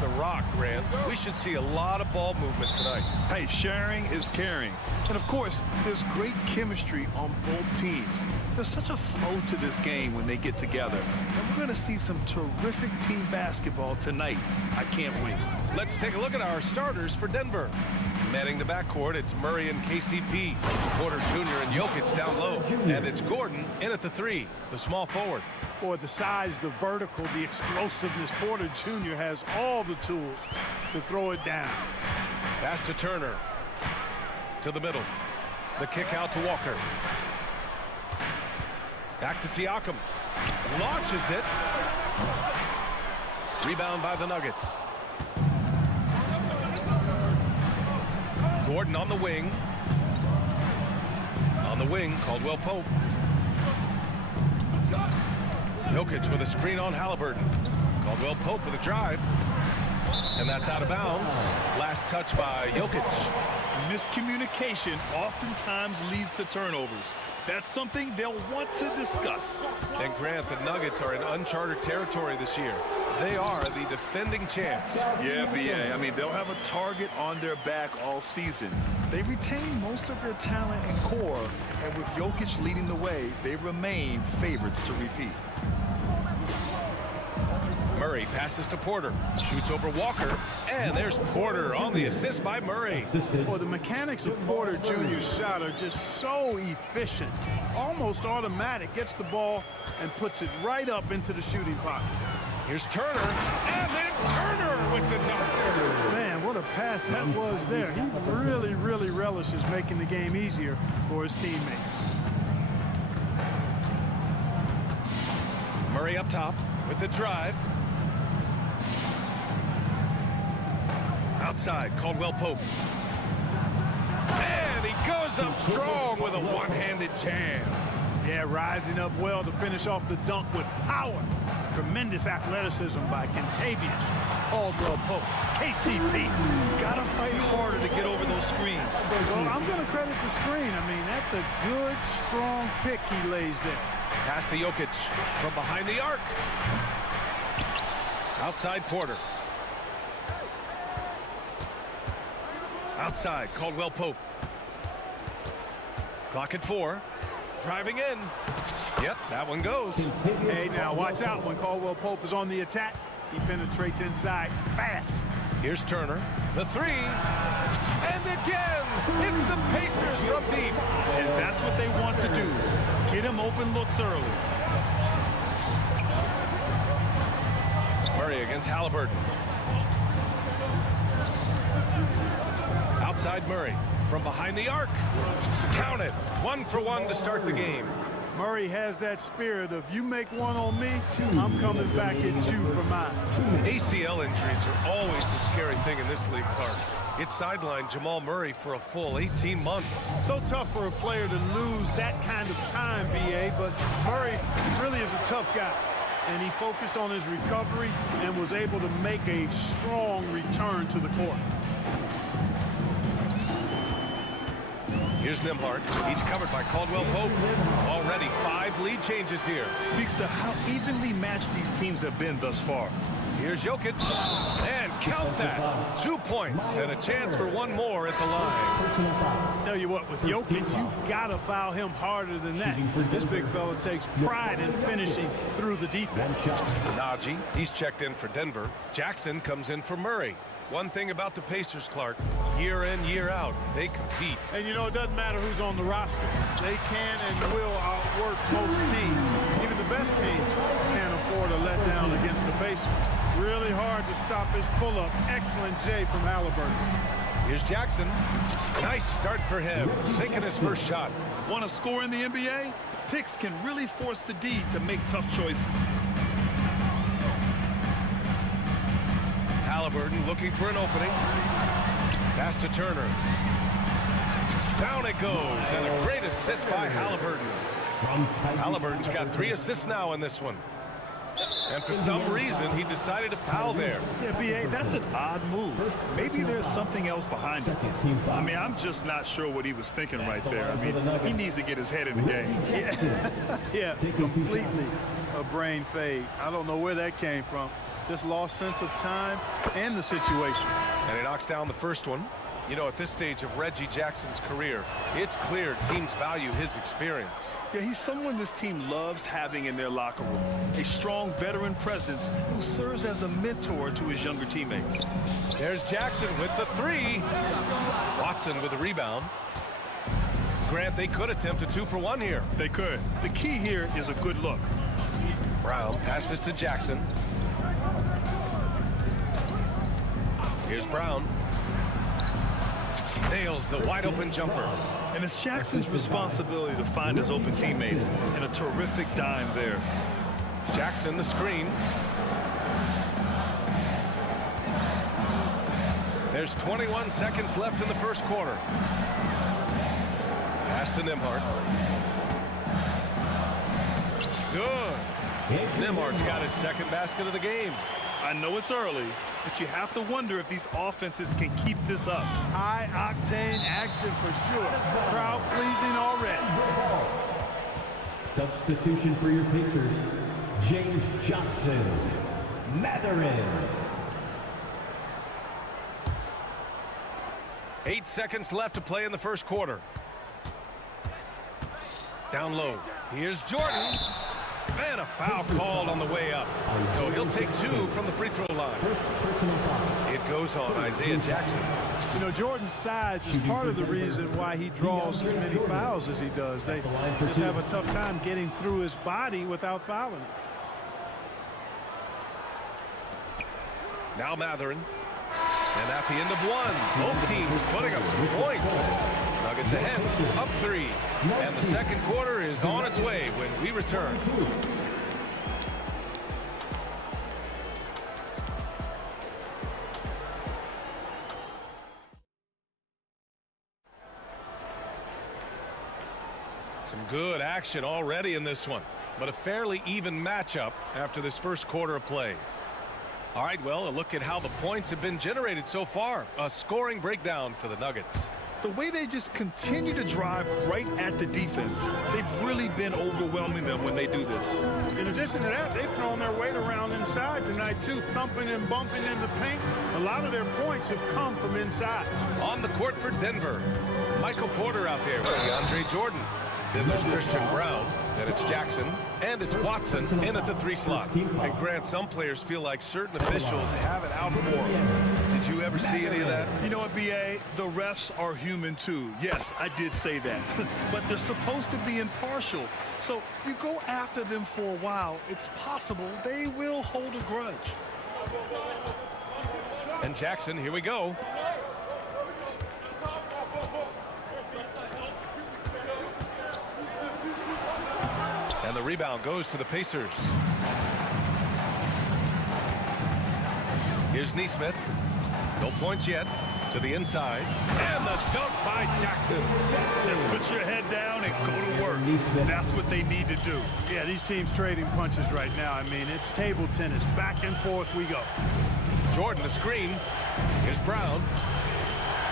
the rock, Grant. We should see a lot of ball movement tonight. Hey, sharing is caring. And of course, there's great chemistry on both teams. There's such a flow to this game when they get together. And we're going to see some terrific team basketball tonight. I can't wait. Let's take a look at our starters for Denver. Manning the backcourt, it's Murray and KCP. Porter Jr. and Jokic down low. And it's Gordon in at the 3, the small forward. Boy, the size, the vertical, the explosiveness. Porter Jr. has all the tools to throw it down. Pass to Turner. To the middle. The kick out to Walker. Back to Siakam. Launches it. Rebound by the Nuggets. Gordon on the wing. On the wing, Caldwell Pope. Jokic with a screen on Halliburton. Caldwell Pope with a drive. And that's out of bounds. Last touch by Jokic. Miscommunication oftentimes leads to turnovers. That's something they'll want to discuss. And Grant, the Nuggets are in uncharted territory this year. They are the defending champs. Yeah, BA. I mean, they'll have a target on their back all season. They retain most of their talent and core, and with Jokic leading the way, they remain favorites to repeat. Murray passes to Porter, shoots over Walker, and there's Porter on the assist by Murray. Well, the mechanics of Porter Jr.'s shot are just so efficient, almost automatic. Gets the ball and puts it right up into the shooting pocket. Here's Turner, and then Turner with the dunk. Man, what a pass that was there. He really, really relishes making the game easier for his teammates. Murray up top with the drive. Outside, Caldwell Pope. And he goes up strong with a one-handed jam. Yeah, rising up well to finish off the dunk with power. Tremendous athleticism by Kentavious Caldwell Pope. KCP. Gotta fight harder to get over those screens. Well, I'm going to credit the screen. I mean, that's a good, strong pick he lays there. Pass to Jokic from behind the arc. Outside Porter. Outside, Caldwell Pope. Clock at 4. Driving in. Yep, that one goes. Hey, now watch out when Caldwell Pope is on the attack. He penetrates inside fast. Here's Turner. The 3. And again, it's the Pacers from deep. And that's what they want to do. Get him open looks early. Murray against Halliburton. Outside Murray from behind the arc. Count it. 1 for 1 to start the game. Murray has that spirit of you make one on me, I'm coming back at you for mine. ACL injuries are always a scary thing in this league, Clark. It sidelined Jamal Murray for a full 18 months. So tough for a player to lose that kind of time, BA, but Murray really is a tough guy. And he focused on his recovery and was able to make a strong return to the court. Here's Nembhard. He's covered by Caldwell Pope. Already 5 lead changes here. Speaks to how evenly matched these teams have been thus far. Here's Jokic. And count that. 2 points and a chance for one more at the line. Tell you what, with Jokic, you've got to foul him harder than that. This big fella takes pride in finishing through the defense. Najee, he's checked in for Denver. Jackson comes in for Murray. One thing about the Pacers, Clark, year in, year out, they compete. And you know, it doesn't matter who's on the roster. They can and will outwork most teams. Even the best teams can't afford a letdown against the Pacers. Really hard to stop his pull-up. Excellent J from Halliburton. Here's Jackson. Nice start for him, sinking his first shot. Want to score in the NBA? Picks can really force the D to make tough choices. Halliburton looking for an opening. Pass to Turner. Down it goes, and a great assist by Halliburton. Halliburton's got 3 assists now in this one. And for some reason, he decided to foul there. Yeah, BA, that's an odd move. Maybe there's something else behind it. I mean, I'm just not sure what he was thinking right there. I mean, he needs to get his head in the game. Yeah, completely a brain fade. I don't know where that came from. Just lost sense of time and the situation. And he knocks down the first one. You know, at this stage of Reggie Jackson's career, it's clear teams value his experience. Yeah, he's someone this team loves having in their locker room. A strong veteran presence who serves as a mentor to his younger teammates. There's Jackson with the three. Watson with the rebound. Grant, they could attempt a 2-for-1 here. They could. The key here is a good look. Brown passes to Jackson. Here's Brown. Nails the wide open jumper. And it's Jackson's responsibility to find his open teammates, and a terrific dime there. Jackson the screen. There's 21 seconds left in the first quarter. Pass to Nembhard. Good. Nembhard's got his second basket of the game. I know it's early, but you have to wonder if these offenses can keep this up. High-octane action for sure. Crowd-pleasing already. Substitution for your Pacers, James Johnson, Matherin. 8 seconds left to play in the first quarter. Down low. Here's Jordan. And a foul called on the way up. So he'll take 2 from the free throw line. It goes on Isaiah Jackson. You know, Jordan's size is part of the reason why he draws as many fouls as he does. They just have a tough time getting through his body without fouling. Now Matherin. And at the end of one, both teams putting up some points. Nuggets ahead, up 3. And the second quarter is on its way when we return. Some good action already in this one, but a fairly even matchup after this first quarter of play. All right, well, a look at how the points have been generated so far. A scoring breakdown for the Nuggets. The way they just continue to drive right at the defense, they've really been overwhelming them when they do this. In addition to that, they've thrown their weight around inside tonight, too, thumping and bumping in the paint. A lot of their points have come from inside. On the court for Denver, Michael Porter out there with DeAndre Jordan. Then there's Christian Brown, then it's Jackson, and it's Watson in at the 3 slot. And Grant, some players feel like certain officials have it out for them. Did you ever see any of that? You know what, B.A.? The refs are human too. Yes, I did say that. But they're supposed to be impartial. So you go after them for a while, it's possible they will hold a grudge. And Jackson, here we go. And the rebound goes to the Pacers. Here's Neesmith. No points yet. To the inside. And the dunk by Jackson. Then put your head down and go to work. That's what they need to do. Yeah, these teams trading punches right now. I mean, it's table tennis. Back and forth we go. Jordan, the screen. Here's Brown.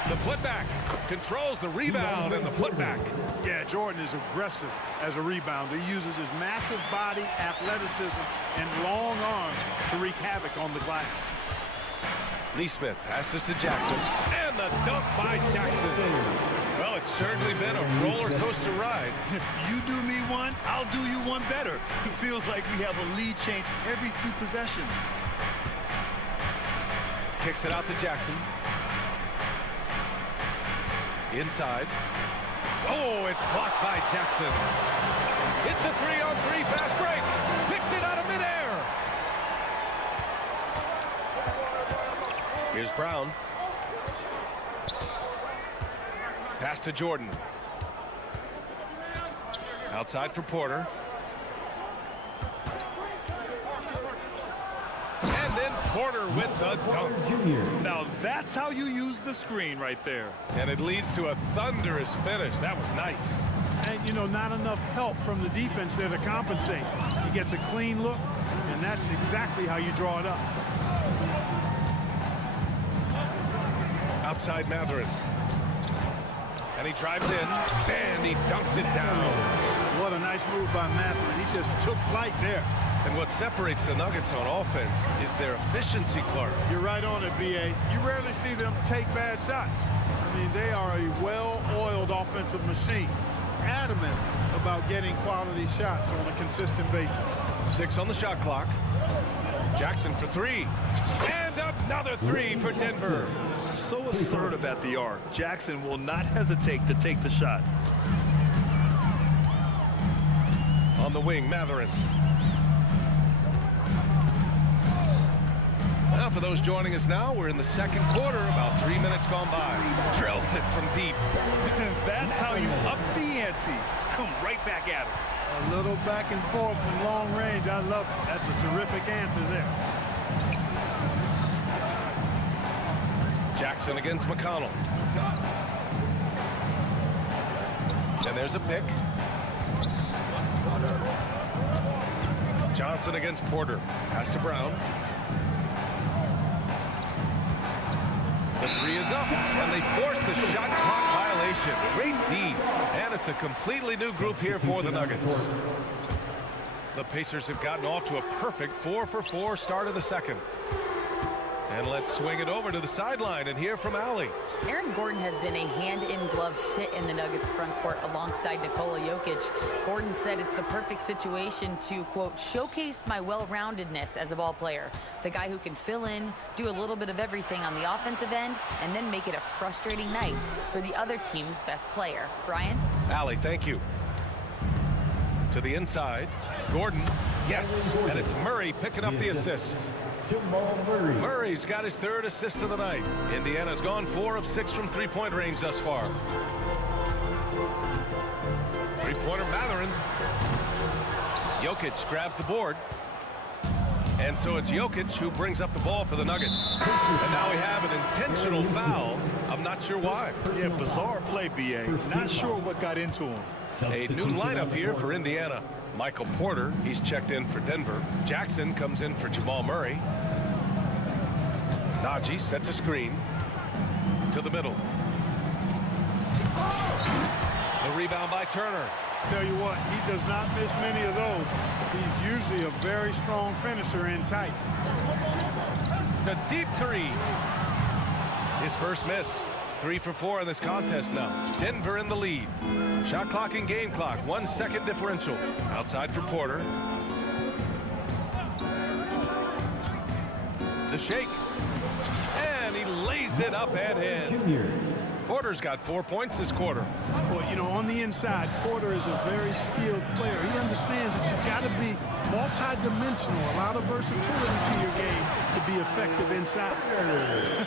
The putback controls the rebound and the putback. Yeah, Jordan is aggressive as a rebounder. He uses his massive body, athleticism, and long arms to wreak havoc on the glass. Neesmith passes to Jackson, and the dunk by Jackson. Well, it's certainly been a roller coaster ride. You do me one, I'll do you one better. It feels like we have a lead change every few possessions. Kicks it out to Jackson. Inside. Oh, it's blocked by Jackson. It's a 3-on-3 fast break. Picked it out of midair. Here's Brown. Pass to Jordan. Outside for Porter. And then Porter with the dunk. Now that's how you use the screen right there. And it leads to a thunderous finish. That was nice. And, you know, not enough help from the defense there to compensate. He gets a clean look, and that's exactly how you draw it up. Outside Matherin. And he drives in, and he dunks it down. What a nice move by Matherin. He just took flight there. And what separates the Nuggets on offense is their efficiency, Clark. You're right on it, B.A. You rarely see them take bad shots. I mean, they are a well-oiled offensive machine. Adamant about getting quality shots on a consistent basis. 6 on the shot clock. Jackson for 3. And another 3 for Denver. So assertive at the arc. Jackson will not hesitate to take the shot. On the wing, Matherin. Now for those joining us now, we're in the second quarter, about 3 minutes gone by. Drills it from deep. That's how you up the ante. Come right back at him. A little back and forth from long range. I love it. That's a terrific answer there. Jackson against McConnell. And there's a pick. Johnson against Porter. Pass to Brown. The 3 is up, and they force the shot clock violation. Great D, and it's a completely new group here for the Nuggets. The Pacers have gotten off to a perfect 4-for-4 start of the second. And let's swing it over to the sideline and hear from Allie. Aaron Gordon has been a hand-in-glove fit in the Nuggets front court alongside Nikola Jokic. Gordon said it's the perfect situation to, quote, showcase my well-roundedness as a ball player. The guy who can fill in, do a little bit of everything on the offensive end, and then make it a frustrating night for the other team's best player. Brian? Allie, thank you. To the inside. Gordon, yes, and it's Murray picking up the assist. Murray's got his 3rd assist of the night. Indiana's gone 4 of 6 from three-point range thus far. Three-pointer Matherin. Jokic grabs the board. And so it's Jokic who brings up the ball for the Nuggets. And now we have an intentional foul. I'm not sure why. Yeah, bizarre play, B.A. Not sure what got into him. A new lineup here for Indiana. Michael Porter, he's checked in for Denver. Jackson comes in for Jamal Murray. Najee sets a screen to the middle. The rebound by Turner. Tell you what, he does not miss many of those. He's usually a very strong finisher in tight. The deep 3. His first miss. 3 for 4 in this contest now. Denver in the lead. Shot clock and game clock. 1 second differential. Outside for Porter. The shake. And he lays it up and in. Porter's got 4 points this quarter. Well, you know, on the inside, Porter is a very skilled player. He understands that you've got to be multi-dimensional, a lot of versatility to your game to be effective inside.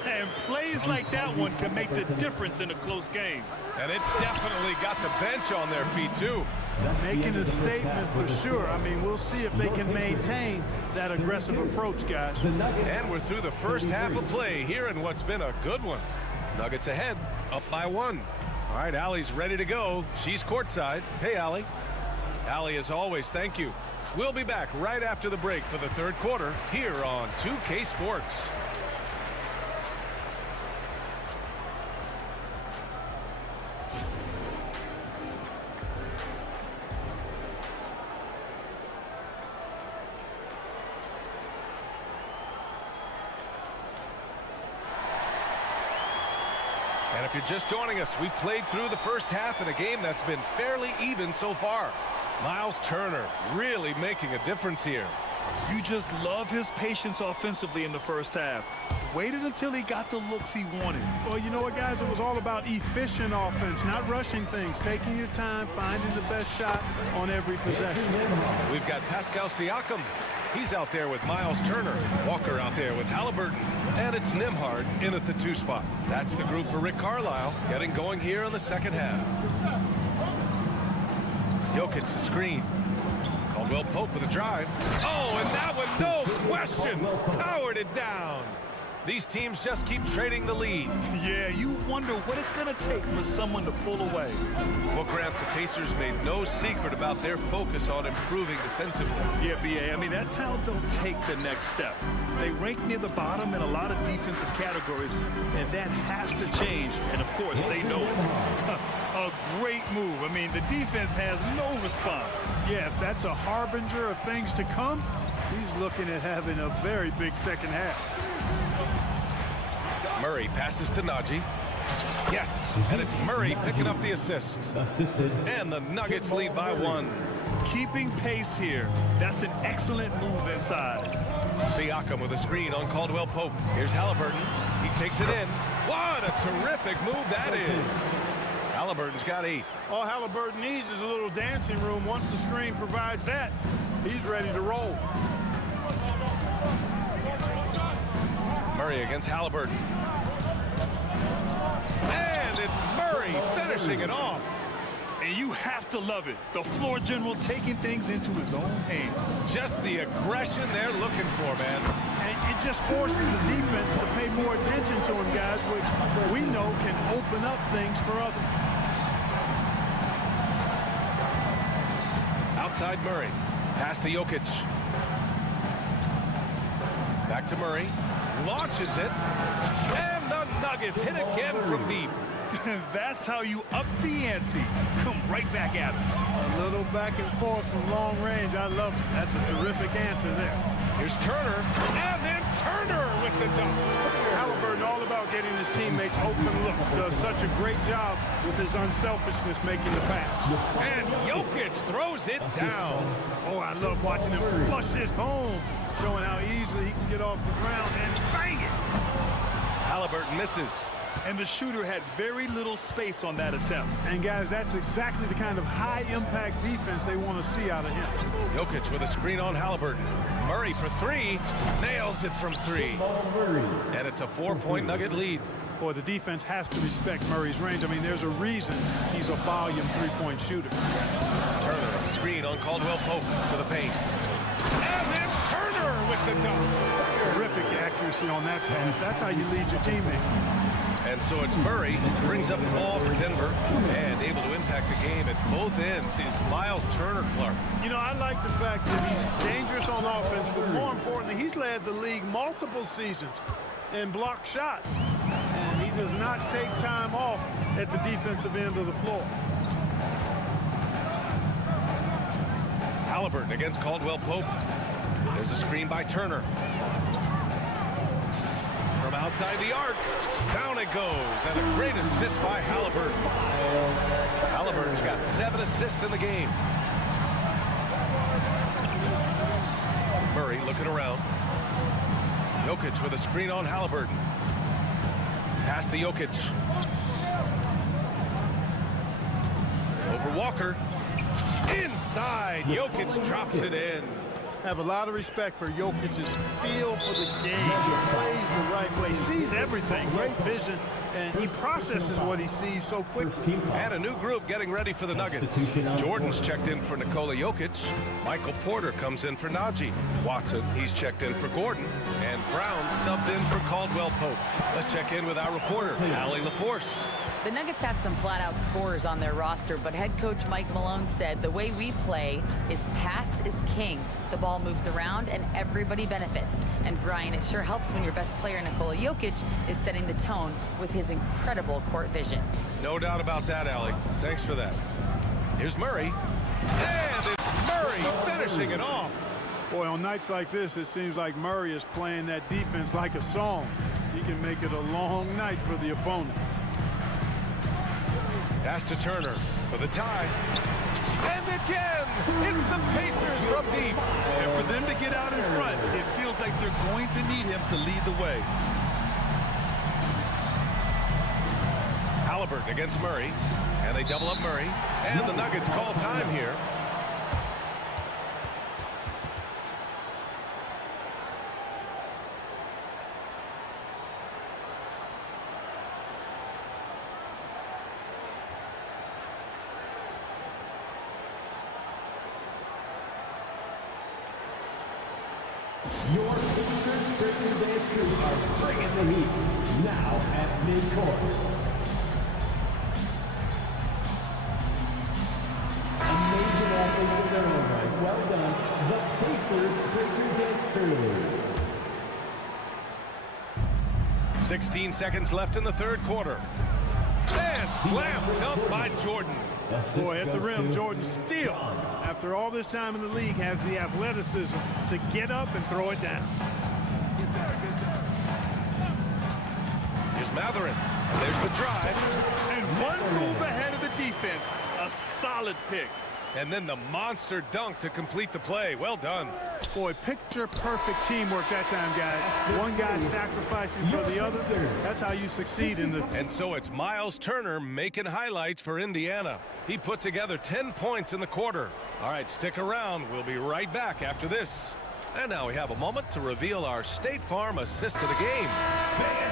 And plays like that one can make the difference in a close game. And it definitely got the bench on their feet, too. Making a statement for sure. I mean, we'll see if they can maintain that aggressive approach, guys. And we're through the first half of play here in what's been a good one. Nuggets ahead, up by 1. All right, Allie's ready to go. She's courtside. Hey, Allie. Allie, as always, thank you. We'll be back right after the break for the third quarter here on 2K Sports. And if you're just joining us, we played through the first half in a game that's been fairly even so far. Miles Turner really making a difference here. You just love his patience offensively in the first half. Waited until he got the looks he wanted. Well, you know what, guys? It was all about efficient offense, not rushing things, taking your time, finding the best shot on every possession. We've got Pascal Siakam. He's out there with Miles Turner. Walker out there with Halliburton. And it's Nembhard in at the 2 spot. That's the group for Rick Carlisle getting going here in the second half. Jokic the screen. Caldwell Pope with a drive. Oh, and that one, no question, powered it down. These teams just keep trading the lead. Yeah, you wonder what it's going to take for someone to pull away. Well, Grant, the Pacers made no secret about their focus on improving defensively. Yeah, B.A., I mean, that's how they'll take the next step. They rank near the bottom in a lot of defensive categories, and that has to change. And, of course, they know it. A great move. I mean, the defense has no response. Yeah, if that's a harbinger of things to come, he's looking at having a very big second half. Murray passes to Najee. Yes, and it's Murray picking up the assist. And the Nuggets lead by 1. Keeping pace here. That's an excellent move inside. Siakam with a screen on Caldwell Pope. Here's Halliburton. He takes it in. What a terrific move that is. Halliburton's got 8. All Halliburton needs is a little dancing room. Once the screen provides that, he's ready to roll. Murray against Halliburton. And it's Murray finishing it off. And you have to love it. The floor general taking things into his own hands. Just the aggression they're looking for, man. And it just forces the defense to pay more attention to him, guys, which we know can open up things for others. Outside Murray. Pass to Jokic. Back to Murray. Launches it. And the Nuggets hit again from deep. That's how you up the ante. Come right back at him. A little back and forth from long range. I love it. That's a terrific answer there. Here's Turner. And then Turner with the dunk. Halliburton all about getting his teammates open looks. Does such a great job with his unselfishness making the pass. And Jokic throws it down. Oh, I love watching him flush it home. Showing how easily he can get off the ground and bang it. Halliburton misses. And the shooter had very little space on that attempt. And guys, that's exactly the kind of high-impact defense they want to see out of him. Jokic with a screen on Halliburton. Murray for 3. Nails it from 3. And it's a 4-point Nugget lead. Boy, the defense has to respect Murray's range. I mean, there's a reason he's a volume three-point shooter. Turner, screen on Caldwell Pope to the paint. And then Turner with the dunk. Terrific accuracy on that pass. That's how you lead your teammate. And so it's Murray who brings up the ball for Denver and able to impact the game at both ends is Miles Turner-Clark. You know, I like the fact that he's dangerous on offense, but more importantly, he's led the league multiple seasons in block shots. And he does not take time off at the defensive end of the floor. Halliburton against Caldwell Pope. There's a screen by Turner. From outside the arc, down it goes, and a great assist by Halliburton. Halliburton's got 7 assists in the game. Murray looking around. Jokic with a screen on Halliburton. Pass to Jokic. Over Walker. Inside, Jokic drops it in. Have a lot of respect for Jokic's feel for the game. He plays the right way, sees everything, great vision, and he processes what he sees so quickly. And a new group getting ready for the Nuggets. Jordan's checked in for Nikola Jokic. Michael Porter comes in for Najee. Watson, he's checked in for Gordon. And Brown subbed in for Caldwell Pope. Let's check in with our reporter, Allie LaForce. The Nuggets have some flat-out scorers on their roster, but head coach Mike Malone said the way we play is pass is king. The ball moves around and everybody benefits. And Brian, it sure helps when your best player, Nikola Jokic, is setting the tone with his incredible court vision. No doubt about that, Allie. Thanks for that. Here's Murray. And it's Murray finishing it off. Boy, on nights like this, it seems like Murray is playing that defense like a song. He can make it a long night for the opponent. Pass to Turner for the tie. And again, it's the Pacers from deep. And for them to get out in front, it feels like they're going to need him to lead the way. Halliburton against Murray. And they double up Murray. And the Nuggets call time here. Your featured Dance crew are bringing the heat. Now at midcourt. Amazing athletes in their own right. Well done. The Pacers Breaker Dance crew. 16 seconds left in the third quarter. And Slam dunk by Jordan. Boy, at the rim, Jordan still, after all this time in the league, has the athleticism to get up and throw it down. Here's Matherin. There's the drive. And one move ahead of the defense. A solid pick. And then the monster dunk to complete the play. Well done. Boy, picture-perfect teamwork that time, guys. One guy sacrificing for the other. That's how you succeed in the... And so it's Miles Turner making highlights for Indiana. He put together 10 points in the quarter. All right, stick around. We'll be right back after this. And now we have a moment to reveal our State Farm assist of the game.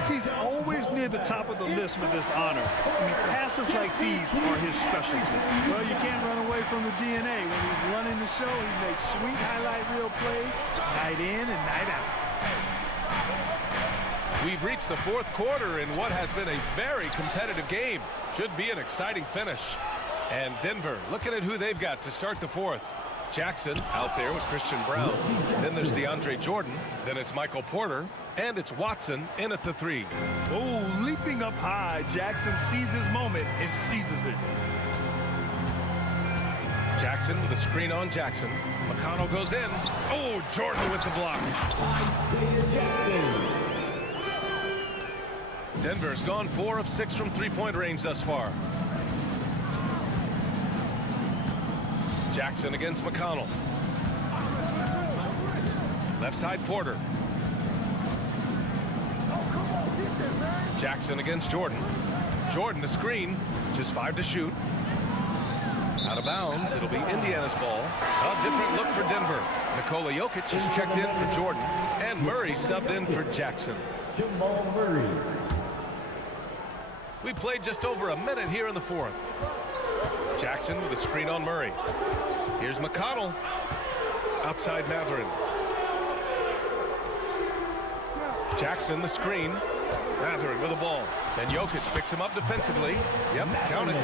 He's always near the top of the list for this honor. I mean, passes like these are his specialty. Well, you can't run away from the DNA. When he's running the show, he makes sweet highlight reel plays night in and night out. We've reached the fourth quarter in what has been a very competitive game. Should be an exciting finish. And Denver looking at who they've got to start the fourth. Jackson out there with Christian Brown. Then there's DeAndre Jordan. Then it's Michael Porter. And it's Watson in at the three. Oh, leaping up high. Jackson sees his moment and seizes it. Jackson with a screen on Jackson. McConnell goes in. Oh, Jordan with the block. Denver's gone 4 of 6 from three-point range thus far. Jackson against McConnell. Left side Porter. Jackson against Jordan. Jordan the screen. Just 5 to shoot. Out of bounds. It'll be Indiana's ball. A different look for Denver. Nikola Jokic is checked in for Jordan. And Murray subbed in for Jackson. Jamal Murray. We played just over a minute here in the fourth. Jackson with a screen on Murray. Here's McConnell. Outside Matherin. Jackson the screen. Matherin with the ball. And Jokic picks him up defensively. Yep, count it.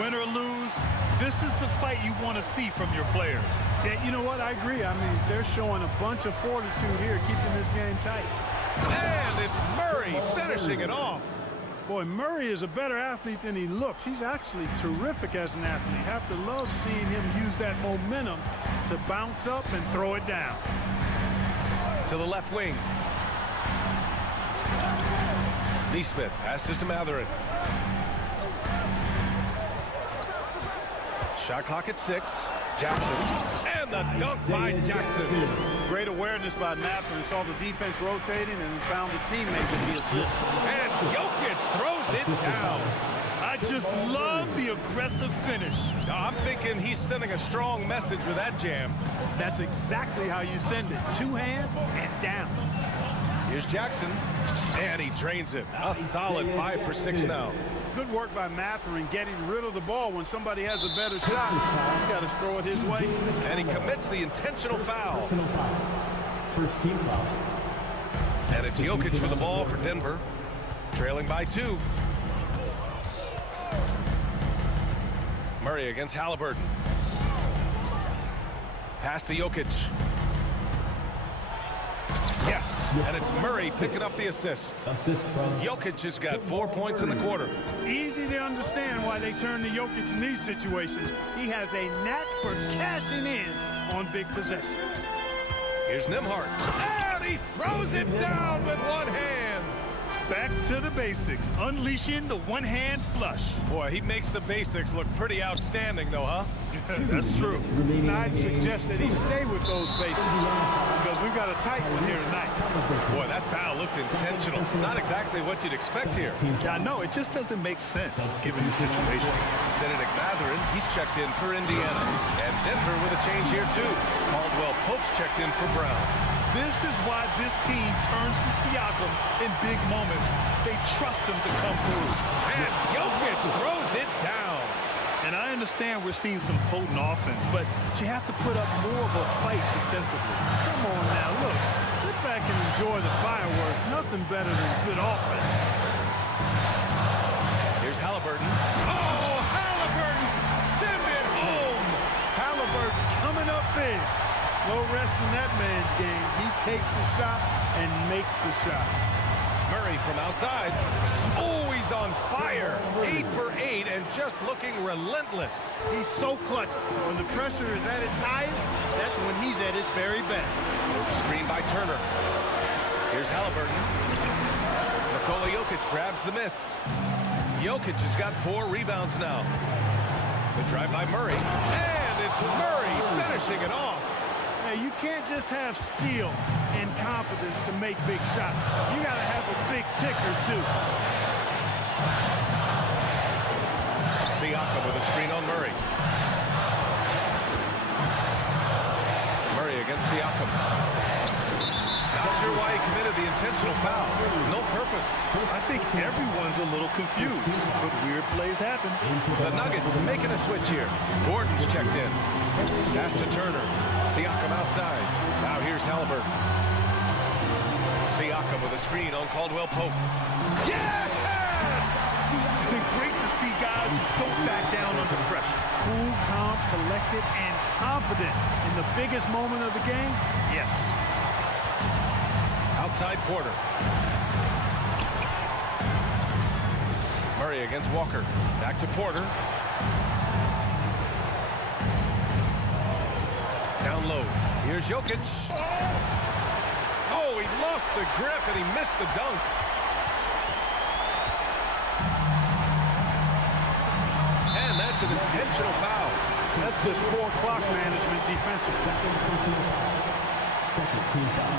Win or lose, this is the fight you want to see from your players. Yeah, you know what? I agree. I mean, they're showing a bunch of fortitude here, keeping this game tight. And it's Murray finishing it off. Boy, Murray is a better athlete than he looks. He's actually terrific as an athlete. Have to love seeing him use that momentum to bounce up and throw it down. To the left wing. Neesmith passes to Matherin. Shot clock at 6. Jackson. And the dunk by Jackson. Great awareness by Matherin. Saw the defense rotating and found a teammate with the assist. And Jokic throws it down. I just love the aggressive finish. I'm thinking he's sending a strong message with that jam. That's exactly how you send it. 2 hands and down. Here's Jackson. And he drains it. A solid 5 for 6 now. Good work by Matherin getting rid of the ball when somebody has a better shot. He's got to throw it his way. And he commits the intentional foul. First team foul. And it's Jokic with the ball for Denver. Trailing by 2. Murray against Halliburton. Pass to Jokic. Yes, and it's Murray picking up the assist. Assist from Jokic has got 4 points in the quarter. Easy to understand why they turn to Jokic in these situations. He has a knack for cashing in on big possession. Here's Nembhard. And he throws it down with one hand. Back to the basics, unleashing the one-hand flush. Boy, he makes the basics look pretty outstanding, though, huh? That's true. I'd suggest that he stay with those basics because we've got a tight one here tonight. Boy, that foul looked intentional. Not exactly what you'd expect here. Yeah, no, it just doesn't make sense given the situation. Benedict Matherin, he's checked in for Indiana. And Denver with a change here, too. Caldwell Pope's checked in for Brown. This is why this team turns to Siakam in big moments. They trust him to come through. And Jokic throws it down. And I understand we're seeing some potent offense, but you have to put up more of a fight defensively. Come on now, look. Sit back and enjoy the fireworks. Nothing better than good offense. Here's Halliburton. Oh, Halliburton! Send it home! Halliburton coming up big. No rest in that man's game. He takes the shot and makes the shot. Murray from outside. Oh, he's on fire. 8 for 8 and just looking relentless. He's so clutch. When the pressure is at its highest, that's when he's at his very best. There's a screen by Turner. Here's Halliburton. Nikola Jokic grabs the miss. Jokic has got 4 rebounds now. The drive by Murray. And it's Murray finishing it off. Hey, you can't just have skill and confidence to make big shots. You got to have a big ticker, too. Siakam with a screen on Murray. Murray against Siakam. Not sure why he committed the intentional foul. No purpose. I think everyone's a little confused, but weird plays happen. The Nuggets making a switch here. Gordon's checked in. Pass to Turner. Siakam outside. Now here's Halliburton. Siakam with a screen on Caldwell Pope. Yes! It's been great to see guys who don't back down under pressure. Cool, calm, collected, and confident in the biggest moment of the game? Yes. Outside Porter. Murray against Walker. Back to Porter. Down low. Here's Jokic. Oh, he lost the grip and he missed the dunk. And that's an intentional foul. That's just poor clock management defensively. Second team foul.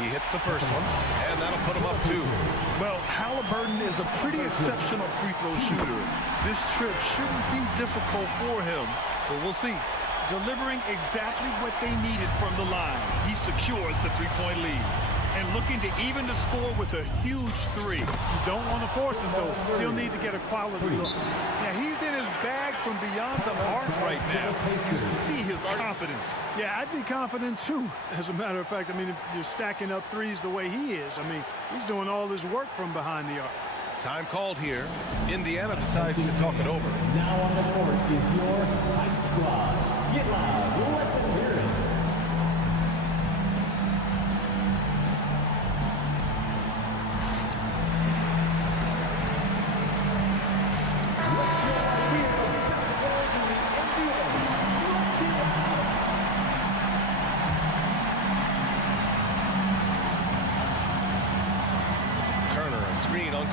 He hits the first one, and that'll put him up 2. Well, Halliburton is a pretty exceptional free throw shooter. This trip shouldn't be difficult for him, but we'll see. Delivering exactly what they needed from the line. He secures the three-point lead. And looking to even the score with a huge 3. You don't want to force it, though. Still need to get a quality look. Yeah, he's in his bag from beyond the arc right now. You see his confidence. Yeah, I'd be confident, too. As a matter of fact, I mean, if you're stacking up threes the way he is, I mean, he's doing all his work from behind the arc. Time called here. Indiana decides to talk it over. Now on the court is your Hype Squad. Get loud. We'll let them hear it.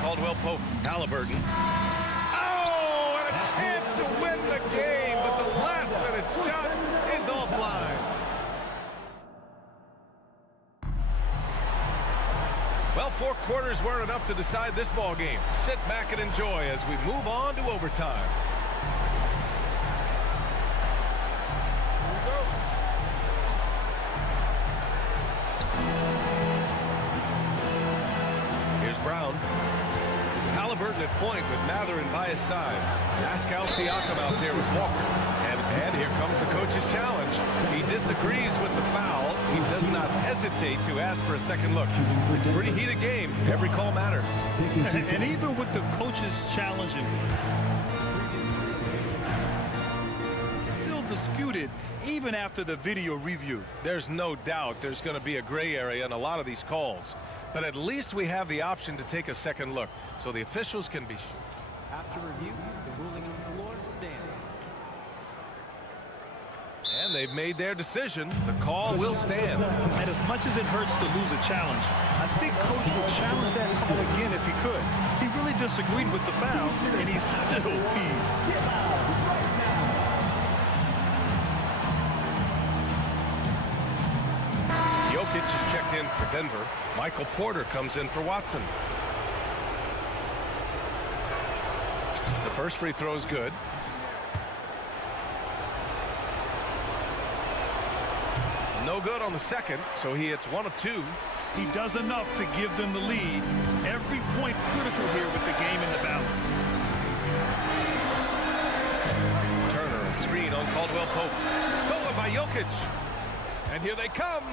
Caldwell Pope. Halliburton. Oh, and a chance to win the game, but the last-minute shot is offline. Well, 4 quarters weren't enough to decide this ball game. Sit back and enjoy as we move on to overtime. Here's Brown. Halliburton at point with Matherin by his side. Pascal Siakam out there with Walker. And here comes the coach's challenge. He disagrees with the foul. He does not hesitate to ask for a second look. It's a pretty heated game. Every call matters. And even with the coach's challenging, still disputed even after the video review. There's no doubt there's going to be a gray area in a lot of these calls. But at least we have the option to take a second look, so the officials can be sure. After review, the ruling on the floor stands. And they've made their decision. The call will stand. And as much as it hurts to lose a challenge, I think Coach would challenge that call again if he could. He really disagreed with the foul, and he's still peeved. Jokic is checked in for Denver. Michael Porter comes in for Watson. The first free throw is good. No good on the second, so he hits 1 of 2. He does enough to give them the lead. Every point critical here with the game in the balance. Turner, a screen on Caldwell Pope. Stolen by Jokic. And here they come.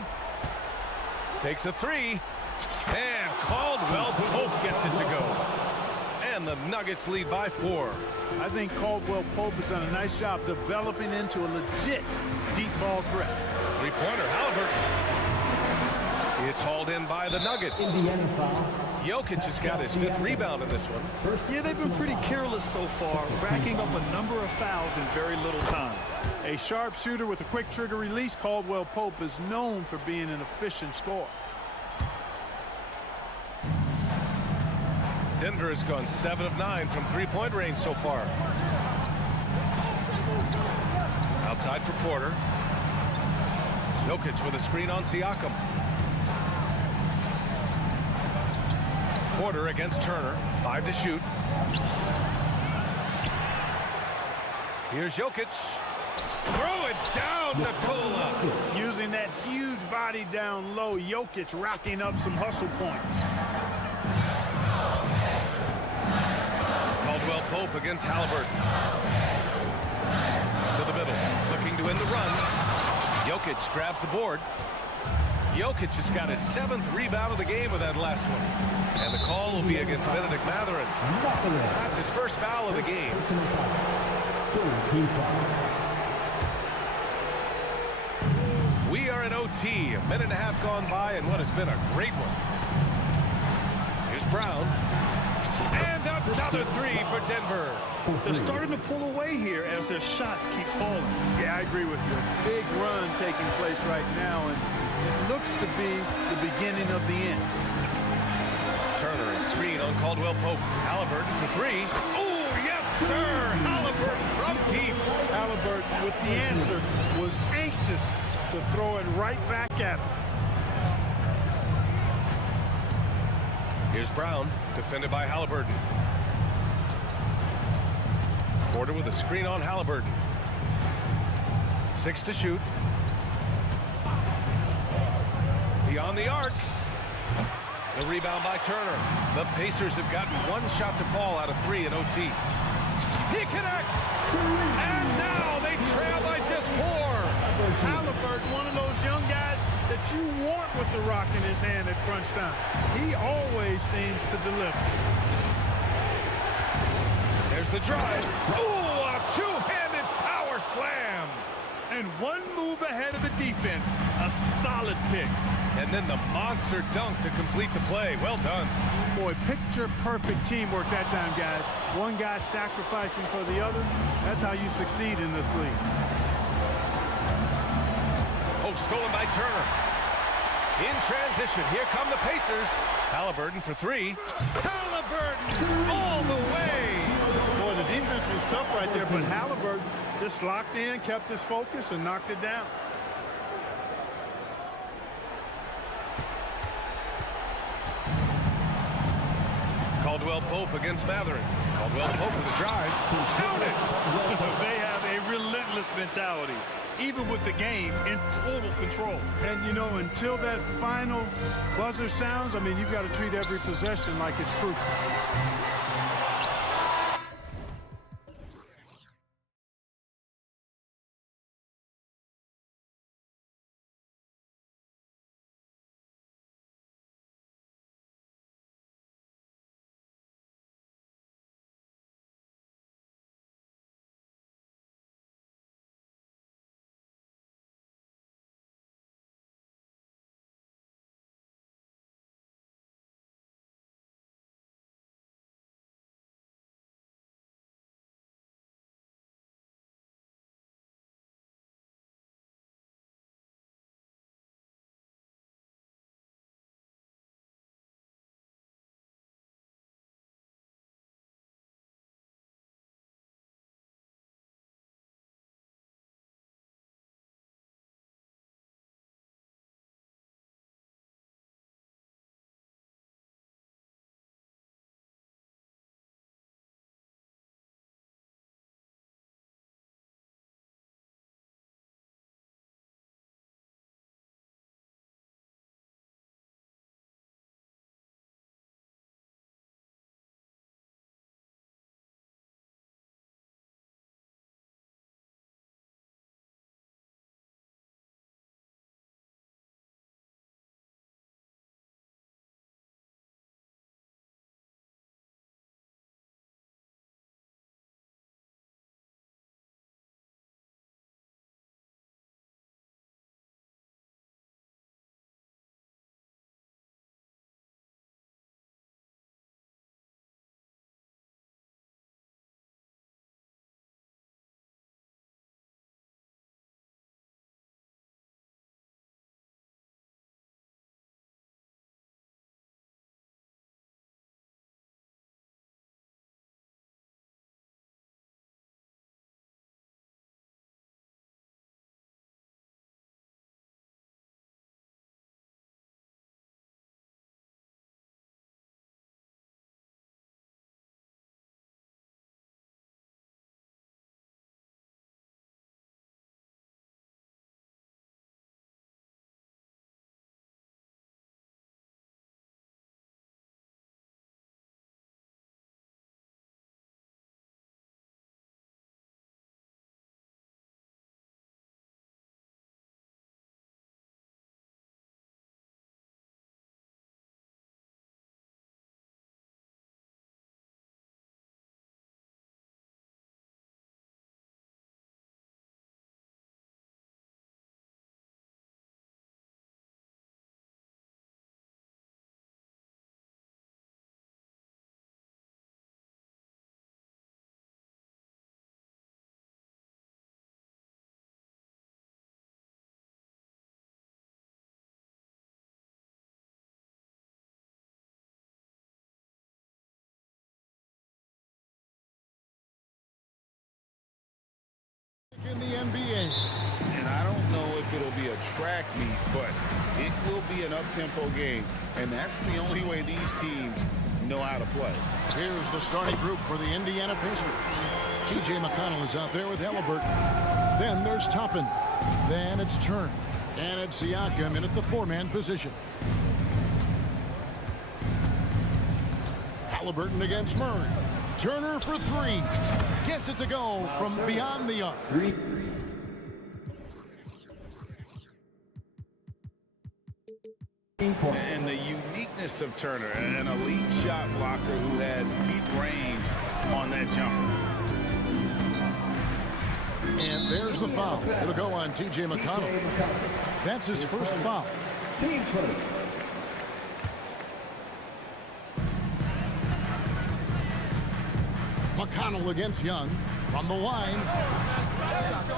Takes a 3. And Caldwell Pope gets it to go. And the Nuggets lead by 4. I think Caldwell Pope has done a nice job developing into a legit deep ball threat. Three-pointer, Halliburton. It's hauled in by the Nuggets. Jokic has got his 5th rebound in this one. Yeah, they've been pretty careless so far, racking up a number of fouls in very little time. A sharp shooter with a quick trigger release, Caldwell Pope is known for being an efficient scorer. Denver has gone 7 of 9 from three-point range so far. Outside for Porter. Jokic with a screen on Siakam. Porter against Turner. 5 to shoot. Here's Jokic. Throw it down to Kola. Using that huge body down low, Jokic racking up some hustle points. Caldwell Pope against Halliburton. To the middle, looking to end the run. Jokic grabs the board. Jokic has got his 7th rebound of the game with that last one. And the call will be against Benedict Mathurin. That's his first foul of the game. We are in OT, a minute and a half gone by, and what has been a great one. Here's Brown. And another 3 for Denver. They're starting to pull away here as their shots keep falling. Yeah, I agree with you. Big run taking place right now, and it looks to be the beginning of the end. Turner and screen on Caldwell Pope. Halliburton for 3. Oh, yes, sir! Halliburton from deep. Halliburton with the answer was anxious to throw it right back at him. Here's Brown, defended by Halliburton. Porter with a screen on Halliburton. 6 to shoot. Beyond the arc. The rebound by Turner. The Pacers have gotten 1 shot to fall out of 3 in OT. He connects! And now they trail by just 4. Halliburton, one of those young guys that you want with the rock in his hand at crunch time. He always seems to deliver. There's the drive. Ooh, a 2-handed power slam. And 1 move ahead of the defense. A solid pick. And then the monster dunk to complete the play. Well done. Boy, picture-perfect teamwork that time, guys. One guy sacrificing for the other. That's how you succeed in this league. Oh, stolen by Turner. In transition, here come the Pacers. Halliburton for 3. Halliburton all the way. Boy, the defense was tough right there, but Halliburton just locked in, kept his focus, and knocked it down. Caldwell Pope against Mathurin. Caldwell Pope with a drive. Count it. They have a relentless mentality, even with the game in total control. And, you know, until that final buzzer sounds, I mean, you've got to treat every possession like it's crucial. track meet, but it will be an up-tempo game, and that's the only way these teams know how to play. Here's the starting group for the Indiana Pacers. T.J. McConnell is out there with Halliburton. Then there's Toppin. Then it's Turner. And it's Siakam in at the four-man position. Halliburton against Murray. Turner for three. Gets it to go from beyond the arc. And the uniqueness of Turner, an elite shot blocker who has deep range on that jumper. And there's the foul. It'll go on T.J. McConnell. That's his first foul. Team first. McConnell against Young from the line.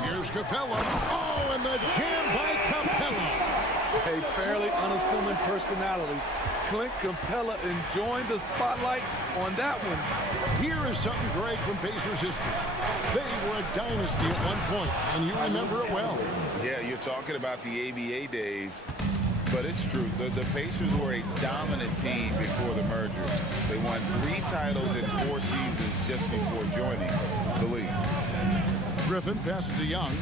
Here's Capella. Oh, and the jam by Capella. A fairly unassuming personality. Clint Capella enjoying the spotlight on that one. Here is something great from Pacers history. They were a dynasty at one point, and you remember it well. Yeah, you're talking about the ABA days, but it's true. The Pacers were a dominant team before the merger. They won 3 titles in 4 seasons just before joining the league. Griffin passes to Young.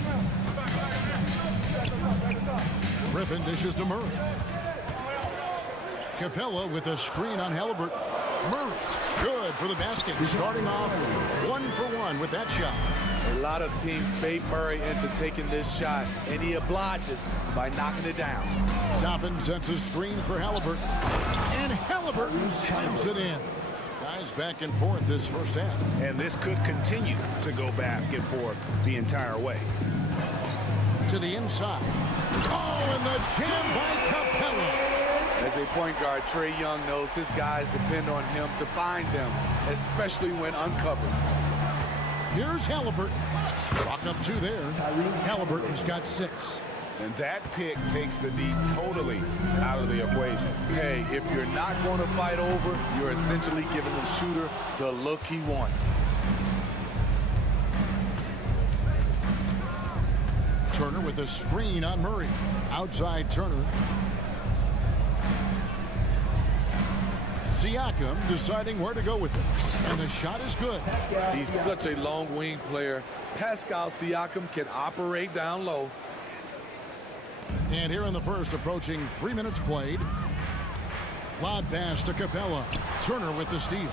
Griffin dishes to Murray. Capella with a screen on Halliburton. Murray, good for the basket. Starting off 1 for 1 with that shot. A lot of teams bait Murray into taking this shot, and he obliges by knocking it down. Toppin sets a screen for Halliburton. And Halliburton chimes it in. Guys back and forth this first half. And this could continue to go back and forth the entire way. To the inside. Oh, and the jam by Capella. As a point guard, Trae Young knows his guys depend on him to find them, especially when uncovered. Here's Halliburton. Walk up 2 there. Halliburton's got 6. And that pick takes the D totally out of the equation. Hey, if you're not going to fight over, you're essentially giving the shooter the look he wants. Turner with a screen on Murray. Outside Turner. Siakam deciding where to go with it. And the shot is good. He's such a long wing player. Pascal Siakam can operate down low. And here in the first, approaching 3 minutes played. Lob pass to Capella. Turner with the steal.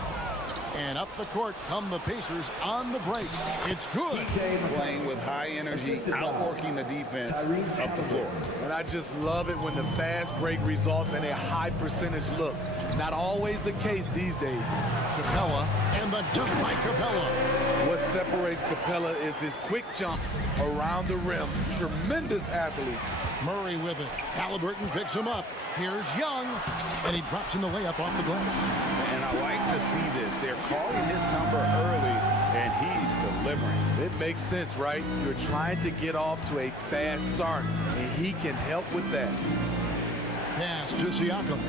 And up the court come the Pacers on the break. It's good. Playing with high energy, outworking the defense up the floor. And I just love it when the fast break results in a high percentage look. Not always the case these days. Capella and the dunk by Capella. What separates Capella is his quick jumps around the rim. Tremendous athlete. Murray with it. Halliburton picks him up. Here's Young. And he drops in the layup off the glass. And I like to see this. They're calling his number early, and he's delivering. It makes sense, right? You're trying to get off to a fast start, and he can help with that. Pass to Siakam.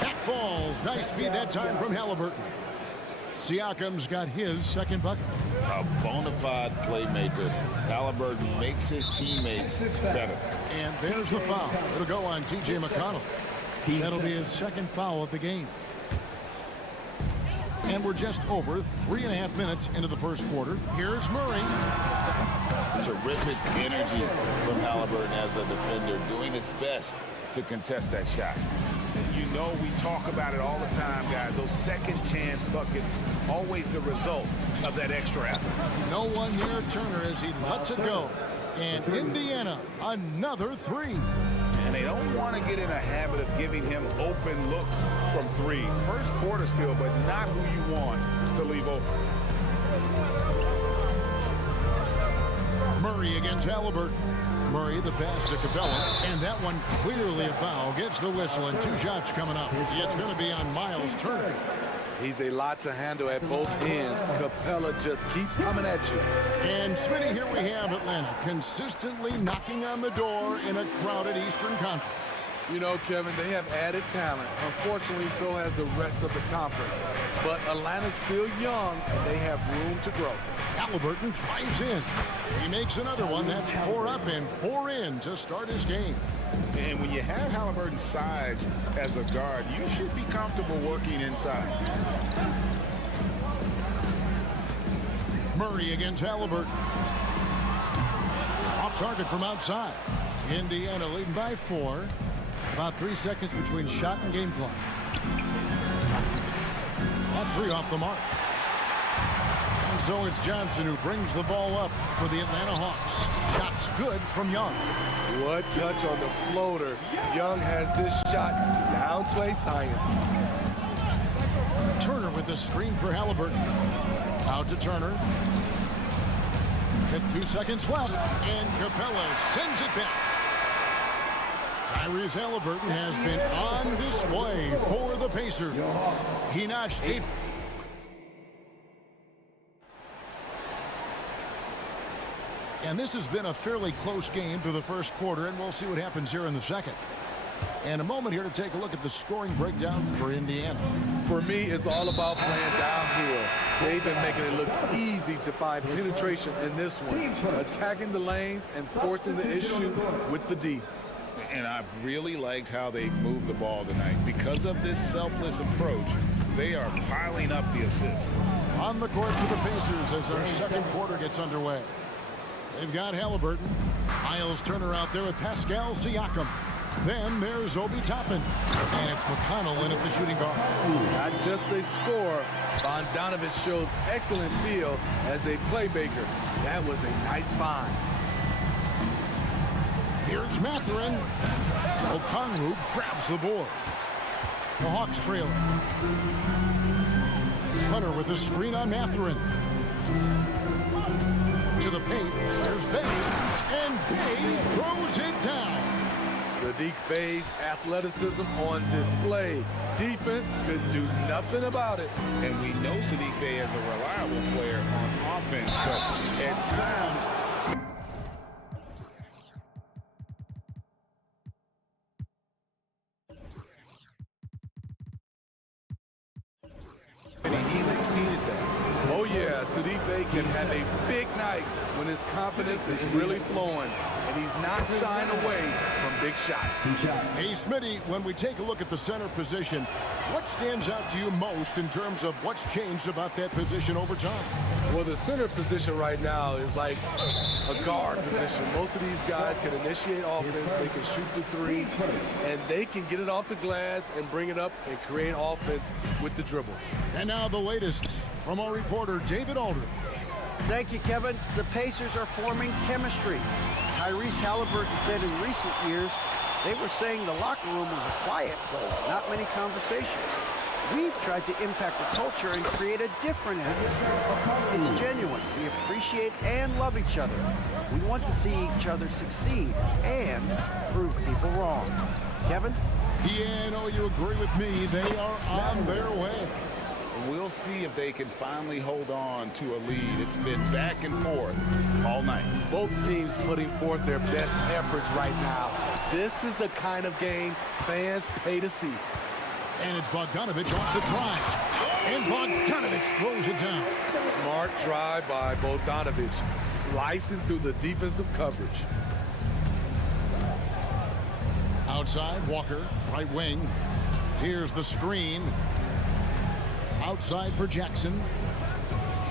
That falls. Nice feed that time from Halliburton. Siakam's got his second bucket. A bona fide playmaker. Halliburton makes his teammates better. And there's the foul. It'll go on T.J. McConnell. That'll be his second foul of the game. And we're just over 3.5 minutes into the first quarter. Here's Murray. Terrific energy from Halliburton as a defender, doing his best to contest that shot. And you know we talk about it all the time, guys. Those second chance buckets, always the result of that extra effort. No one near Turner as he lets it go. And Indiana, another 3. And they don't want to get in a habit of giving him open looks from 3. First quarter still, but not who you want to leave open. Murray against Halliburton. Murray the pass to Capella, and that one clearly a foul. Gets the whistle, and 2 shots coming up. It's going to be on Miles Turner. He's a lot to handle at both ends. Capella just keeps coming at you. And Smitty, here we have Atlanta consistently knocking on the door in a crowded Eastern Conference. You know, Kevin, they have added talent. Unfortunately, so has the rest of the conference. But Atlanta's still young, and they have room to grow. Halliburton drives in. He makes another one. That's 4 up and 4 in to start his game. And when you have Halliburton's size as a guard, you should be comfortable working inside. Murray against Halliburton. Off target from outside. Indiana leading by 4. About 3 seconds between shot and game clock. That 3 off the mark. And so it's Johnson who brings the ball up for the Atlanta Hawks. Shot's good from Young. What touch on the floater. Young has this shot down to a science. Turner with the screen for Halliburton. Out to Turner. With 2 seconds left, and Capella sends it back. Tyrese Halliburton has been on display for the Pacers. He notched 8. And this has been a fairly close game through the first quarter, and we'll see what happens here in the second. And a moment here to take a look at the scoring breakdown for Indiana. For me, it's all about playing downhill. They've been making it look easy to find penetration in this one, attacking the lanes and forcing the issue with the D. And I've really liked how they moved the ball tonight. Because of this selfless approach, they are piling up the assists. On the court for the Pacers as our second quarter gets underway. They've got Halliburton. Miles Turner out there with Pascal Siakam. Then there's Obi Toppin. And it's McConnell in at the shooting guard. Not just a scorer, Bogdanovich shows excellent feel as a playmaker. That was a nice find. Here's Mathurin. Okongwu grabs the board. The Hawks trailing. Hunter with a screen on Mathurin. To the paint. There's Bey. And Bey throws it down. Sadiq Bey's athleticism on display. Defense could do nothing about it. And we know Sadiq Bey is a reliable player on offense, but at times... He's exceeded that. Oh yeah, Sadiq Bey can have a big night when his confidence is really flowing and he's not shying away from big shots. Hey Smitty, when we take a look at the center position, what stands out to you most in terms of what's changed about that position over time? Well, the center position right now is like a guard position. Most of these guys can initiate offense, they can shoot the three, and they can get it off the glass and bring it up and create offense with the dribble. And now the latest from our reporter, David Aldridge. Thank you, Kevin. The Pacers are forming chemistry. Tyrese Halliburton said in recent years, they were saying the locker room was a quiet place, not many conversations. We've tried to impact the culture and create a different atmosphere. It's genuine. We appreciate and love each other. We want to see each other succeed and prove people wrong. Kevin? Yeah, I know you agree with me. They are on their way. We'll see if they can finally hold on to a lead. It's been back and forth all night. Both teams putting forth their best efforts right now. This is the kind of game fans pay to see. And it's Bogdanovich off the drive. And Bogdanovich throws it down. Smart drive by Bogdanovich, slicing through the defensive coverage. Outside, Walker, right wing. Here's the screen. Outside for Jackson.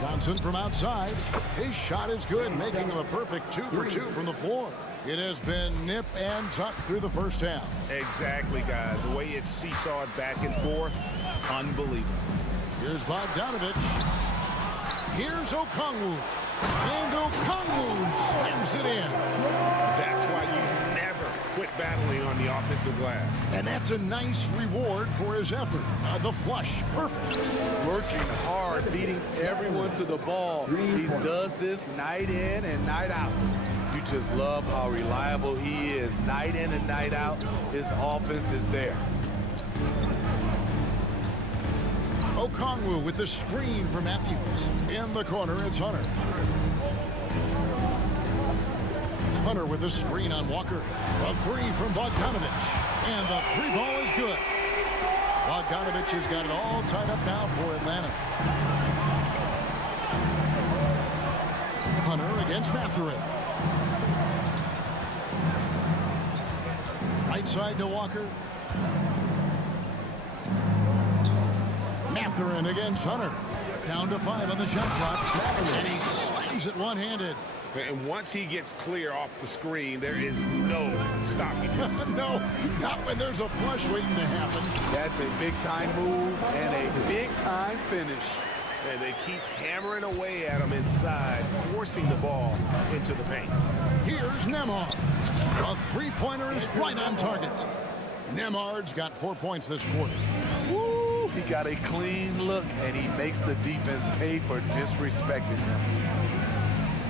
Johnson from outside. His shot is good, making him a perfect 2 for 2 from the floor. It has been nip and tuck through the first half. Exactly, guys. The way it's seesawed back and forth, unbelievable. Here's Bogdanovich. Here's Okongwu. And Okongwu slams it in. That's why you never quit battling on the offensive glass. And that's a nice reward for his effort. The flush, perfect. Working hard, beating everyone to the ball. He does this night in and night out. You just love how reliable he is. Night in and night out, his offense is there. Okongwu with the screen for Matthews. In the corner, it's Hunter. Hunter with a screen on Walker. A three from Bogdanovich. And the three ball is good. Bogdanovich has got it all tied up now for Atlanta. Hunter against Mathurin. Right side to Walker. Mathurin against Hunter. Down to 5 on the shot clock. And he slams it one-handed. And once he gets clear off the screen, there is no stopping him. No, not when there's a flush waiting to happen. That's a big-time move and a big-time finish. And they keep hammering away at him inside, forcing the ball into the paint. Here's Nembhard. A three-pointer is right on target. Nembhard's got 4 points this quarter. Woo! He got a clean look, and he makes the defense pay for disrespecting him.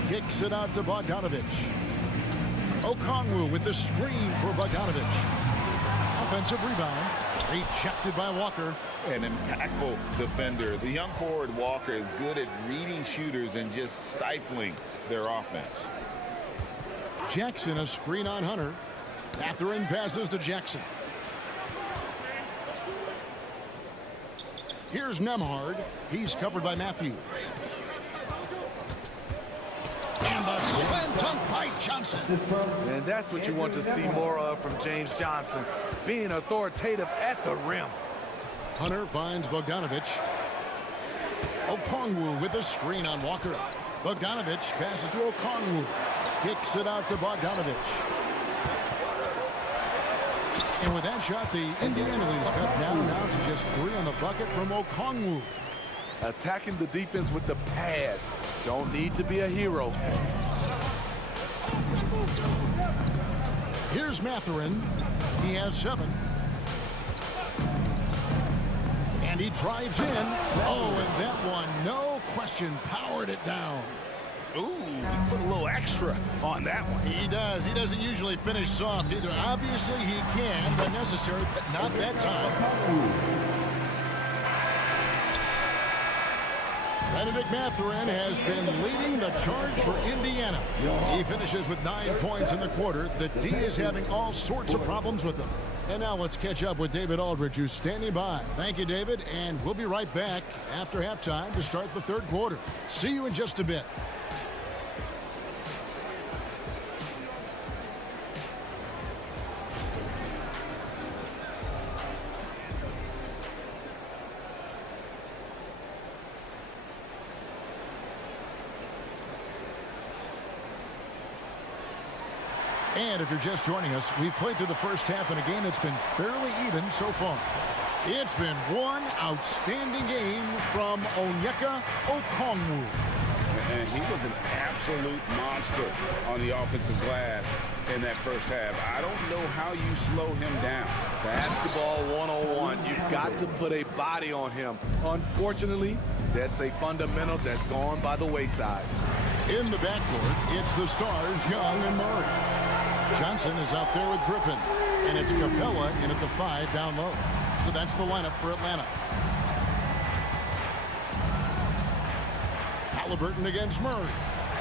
Kicks it out to Bogdanovich. Okongwu with the screen for Bogdanovich. Offensive rebound. Rejected by Walker. An impactful defender. The young forward Walker is good at reading shooters and just stifling their offense. Jackson a screen on Hunter. Mathurin passes to Jackson. Here's Nembhard. He's covered by Matthews. And the slam dunk by Johnson. And that's what you want to see more of from James Johnson, being authoritative at the rim. Hunter finds Bogdanovich. Okongwu with a screen on Walker. Bogdanovich passes to Okongwu. Kicks it out to Bogdanovich. And with that shot, the Indiana lead is cut down now to just 3 on the bucket from Okongwu. Attacking the defense with the pass. Don't need to be a hero. Here's Mathurin. He has 7. And he drives in. Oh, and that one, no question, powered it down. Ooh, he put a little extra on that one. He does. He doesn't usually finish soft either. Obviously, he can when necessary, but not that time. Benedict Mathurin has been leading the charge for Indiana. He finishes with 9 points in the quarter. The D is having all sorts of problems with him. And now let's catch up with David Aldridge, who's standing by. Thank you, David, and we'll be right back after halftime to start the third quarter. See you in just a bit. And if you're just joining us, we've played through the first half in a game that's been fairly even so far. It's been one outstanding game from Onyeka Okongwu. And he was an absolute monster on the offensive glass in that first half. I don't know how you slow him down. Basketball 101. You've got to put a body on him. Unfortunately, that's a fundamental that's gone by the wayside. In the backcourt, it's the stars, Young and Murray. Johnson is out there with Griffin, and it's Capella in at the 5 down low. So that's the lineup for Atlanta. Halliburton against Murray.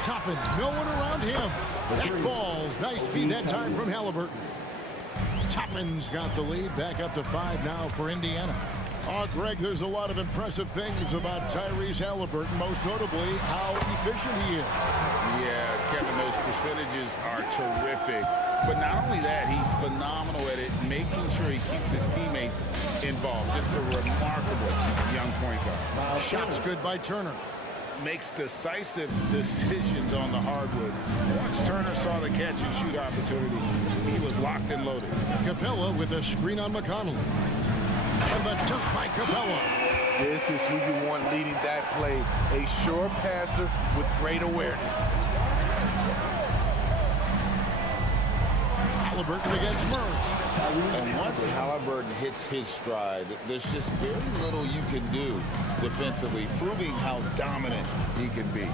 Toppin, no one around him. That falls. Nice feed that time from Halliburton. Toppin's got the lead, back up to 5 now for Indiana. Oh, Greg, there's a lot of impressive things about Tyrese Halliburton, most notably how efficient he is. Yeah, Kevin, those percentages are terrific. But not only that, he's phenomenal at it, making sure he keeps his teammates involved. Just a remarkable young point guard. Shots good by Turner. Makes decisive decisions on the hardwood. Once Turner saw the catch and shoot opportunity, he was locked and loaded. Capella with a screen on McConnell. And the dunk by Capella. This is who you want leading that play. A sure passer with great awareness. Halliburton against Murray. And once Halliburton hits his stride, there's just very little you can do defensively, proving how dominant he can be.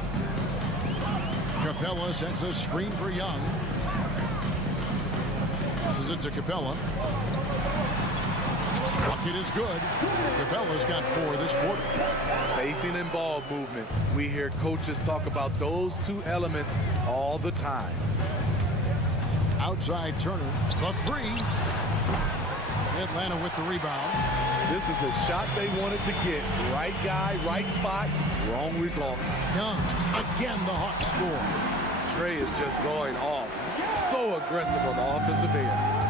Capella sends a screen for Young. Passes it to Capella. Bucket is good. Capella's got 4 this quarter. Spacing and ball movement. We hear coaches talk about those 2 elements all the time. Outside Turner, the three. Atlanta with the rebound. This is the shot they wanted to get. Right guy, right spot, wrong result. Young, again the Hawks score. Trey is just going off. So aggressive on the offensive end.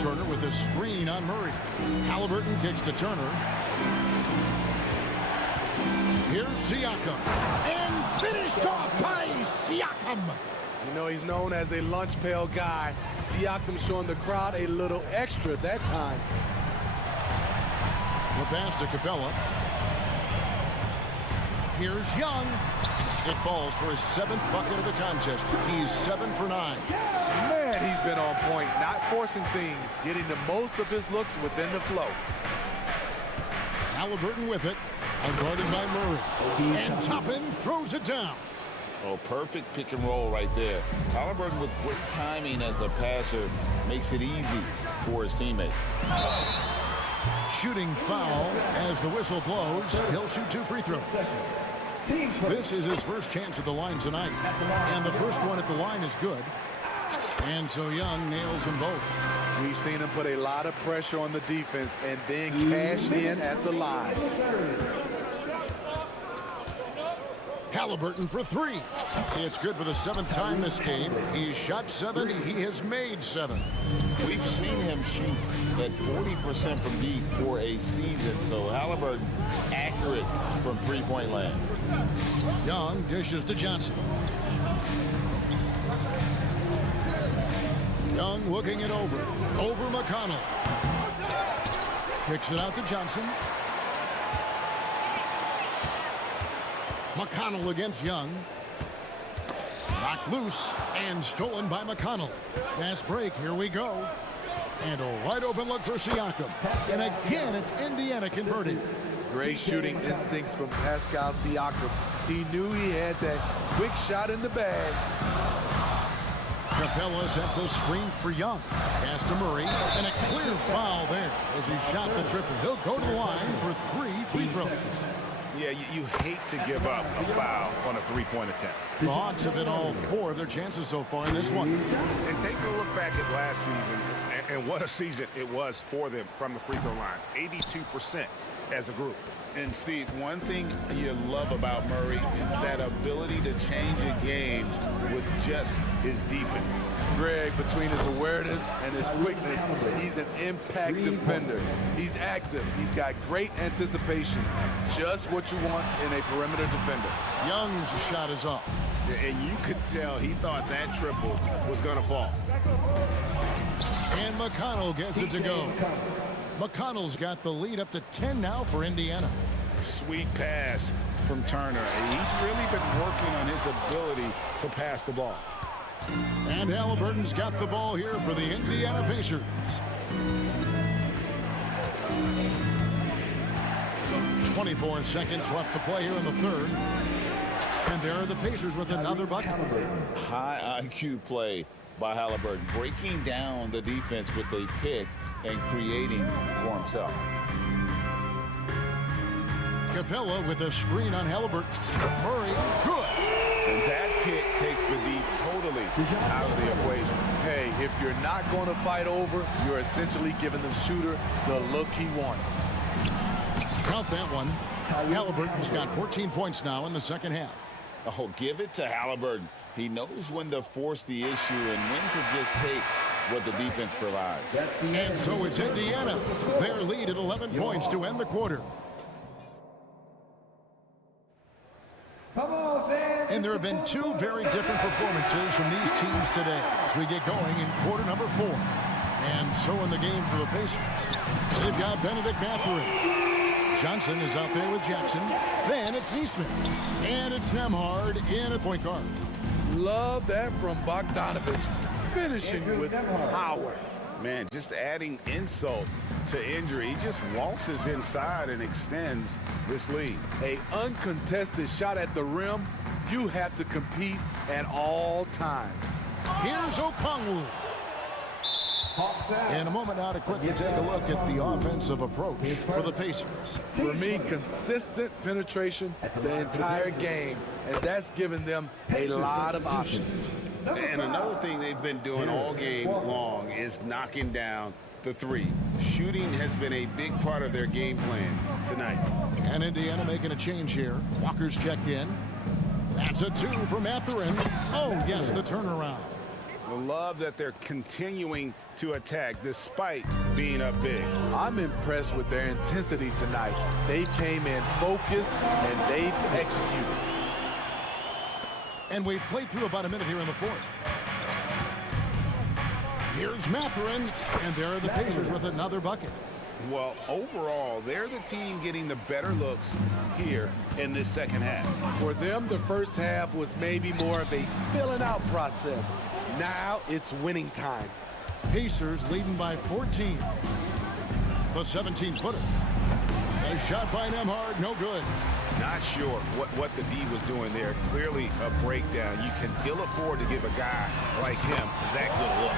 Turner with a screen on Murray. Halliburton kicks to Turner. Here's Siakam. And finished off by Siakam. You know, he's known as a lunch pail guy. Siakam showing the crowd a little extra that time. The pass to Capella. Here's Young. It falls for his 7th bucket of the contest. He's 7 for 9. Man, he's been on point, not forcing things, getting the most of his looks within the flow. Halliburton with it. Unguarded by Murray. And Toppin throws it down. Oh, perfect pick and roll right there. Halliburton with great timing as a passer makes it easy for his teammates. Shooting foul as the whistle blows. He'll shoot 2 free throws. This is his first chance at the line tonight. And the first one at the line is good. And so Young nails them both. We've seen him put a lot of pressure on the defense and then cash in at the line. Halliburton for 3. It's good for the 7th time this game. He's shot 7. He has made 7. We've seen him shoot at 40% from deep for a season, so Halliburton accurate from three-point land. Young dishes to Johnson. Young looking it over. Over McConnell. Kicks it out to Johnson. McConnell against Young. Knocked loose and stolen by McConnell. Fast break, here we go. And a wide open look for Siakam. And again, it's Indiana converting. Great shooting instincts from Pascal Siakam. He knew he had that quick shot in the bag. Capella sets a screen for Young. Pass to Murray, and a clear foul there as he shot the triple. He'll go to the line for 3 free throws. Yeah, you hate to give up a foul on a three-point attempt. The Hawks have hit all 4 of their chances so far in this one. And take a look back at last season, and what a season it was for them from the free throw line. 82% as a group. And Steve, one thing you love about Murray is that ability to change a game with just his defense. Greg, between his awareness and his quickness, he's an impact defender. He's active. He's got great anticipation. Just what you want in a perimeter defender. Young's shot is off. And you could tell he thought that triple was going to fall. And McConnell gets it to go. McConnell's got the lead up to 10 now for Indiana. Sweet pass from Turner. He's really been working on his ability to pass the ball. And Halliburton's got the ball here for the Indiana Pacers. 24 seconds left to play here in the 3rd. And there are the Pacers with another bucket. High IQ play by Halliburton, breaking down the defense with a pick and creating for himself. Capella with a screen on Halliburton. Murray, good. And that pick takes the D totally out of the equation. Hey, if you're not going to fight over, you're essentially giving the shooter the look he wants. Count that one. Halliburton's got 14 points now in the 2nd half. Oh, give it to Halliburton. He knows when to force the issue and when to just take what the defense provides. And so it's Indiana. Their lead at 11 points to end the quarter. And there have been 2 very different performances from these teams today as we get going in quarter number 4. And so in the game for the Pacers, they've got Benedict Mathurin. Johnson is out there with Jackson. Then it's Neesmith. And it's Nembhard in at point guard. Love that from Bogdanovich. Finishing with power. Man, just adding insult to injury. He just waltzes inside and extends this lead. A uncontested shot at the rim. You have to compete at all times. Here's Okongwu. In a moment now to quickly take a look at the offensive approach for the Pacers. For me, consistent penetration the entire game, and that's given them a lot of options. And another thing they've been doing all game long is knocking down the three. Shooting has been a big part of their game plan tonight. And Indiana making a change here. Walker's checked in. That's a 2 for Matherin. Oh, yes, the turnaround. I love that they're continuing to attack despite being up big. I'm impressed with their intensity tonight. They came in focused and they've executed. And we've played through about a minute here in the fourth. Here's Matherin, and there are the Pacers with another bucket. Well, overall, they're the team getting the better looks here in this second half. For them, the first half was maybe more of a filling out process. Now it's winning time. Pacers leading by 14. The 17-footer. A shot by Nembhard, no good. Not sure what the D was doing there. Clearly a breakdown. You can ill afford to give a guy like him that good look.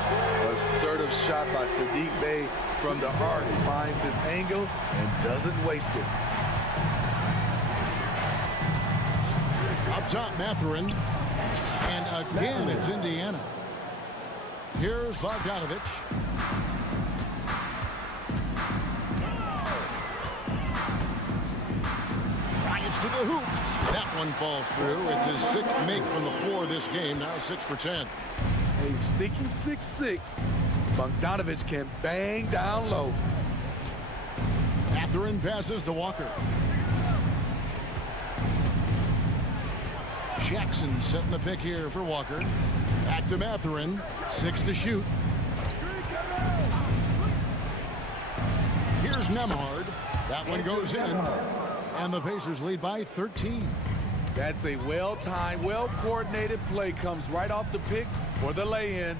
Assertive shot by Sadiq Bey from the arc. Finds his angle and doesn't waste it. Up top, Matherin. And again, it's Indiana. Here's Bogdanovich. To the hoop. That one falls through. It's his 6th make from the floor this game. Now 6 for 10. A sneaky 6'6". Bogdanovich can bang down low. Matherin passes to Walker. Jackson setting the pick here for Walker. Back to Matherin. 6 to shoot. Here's Nembhard. That one goes in. And the Pacers lead by 13. That's a well-timed, well-coordinated play. Comes right off the pick for the lay-in.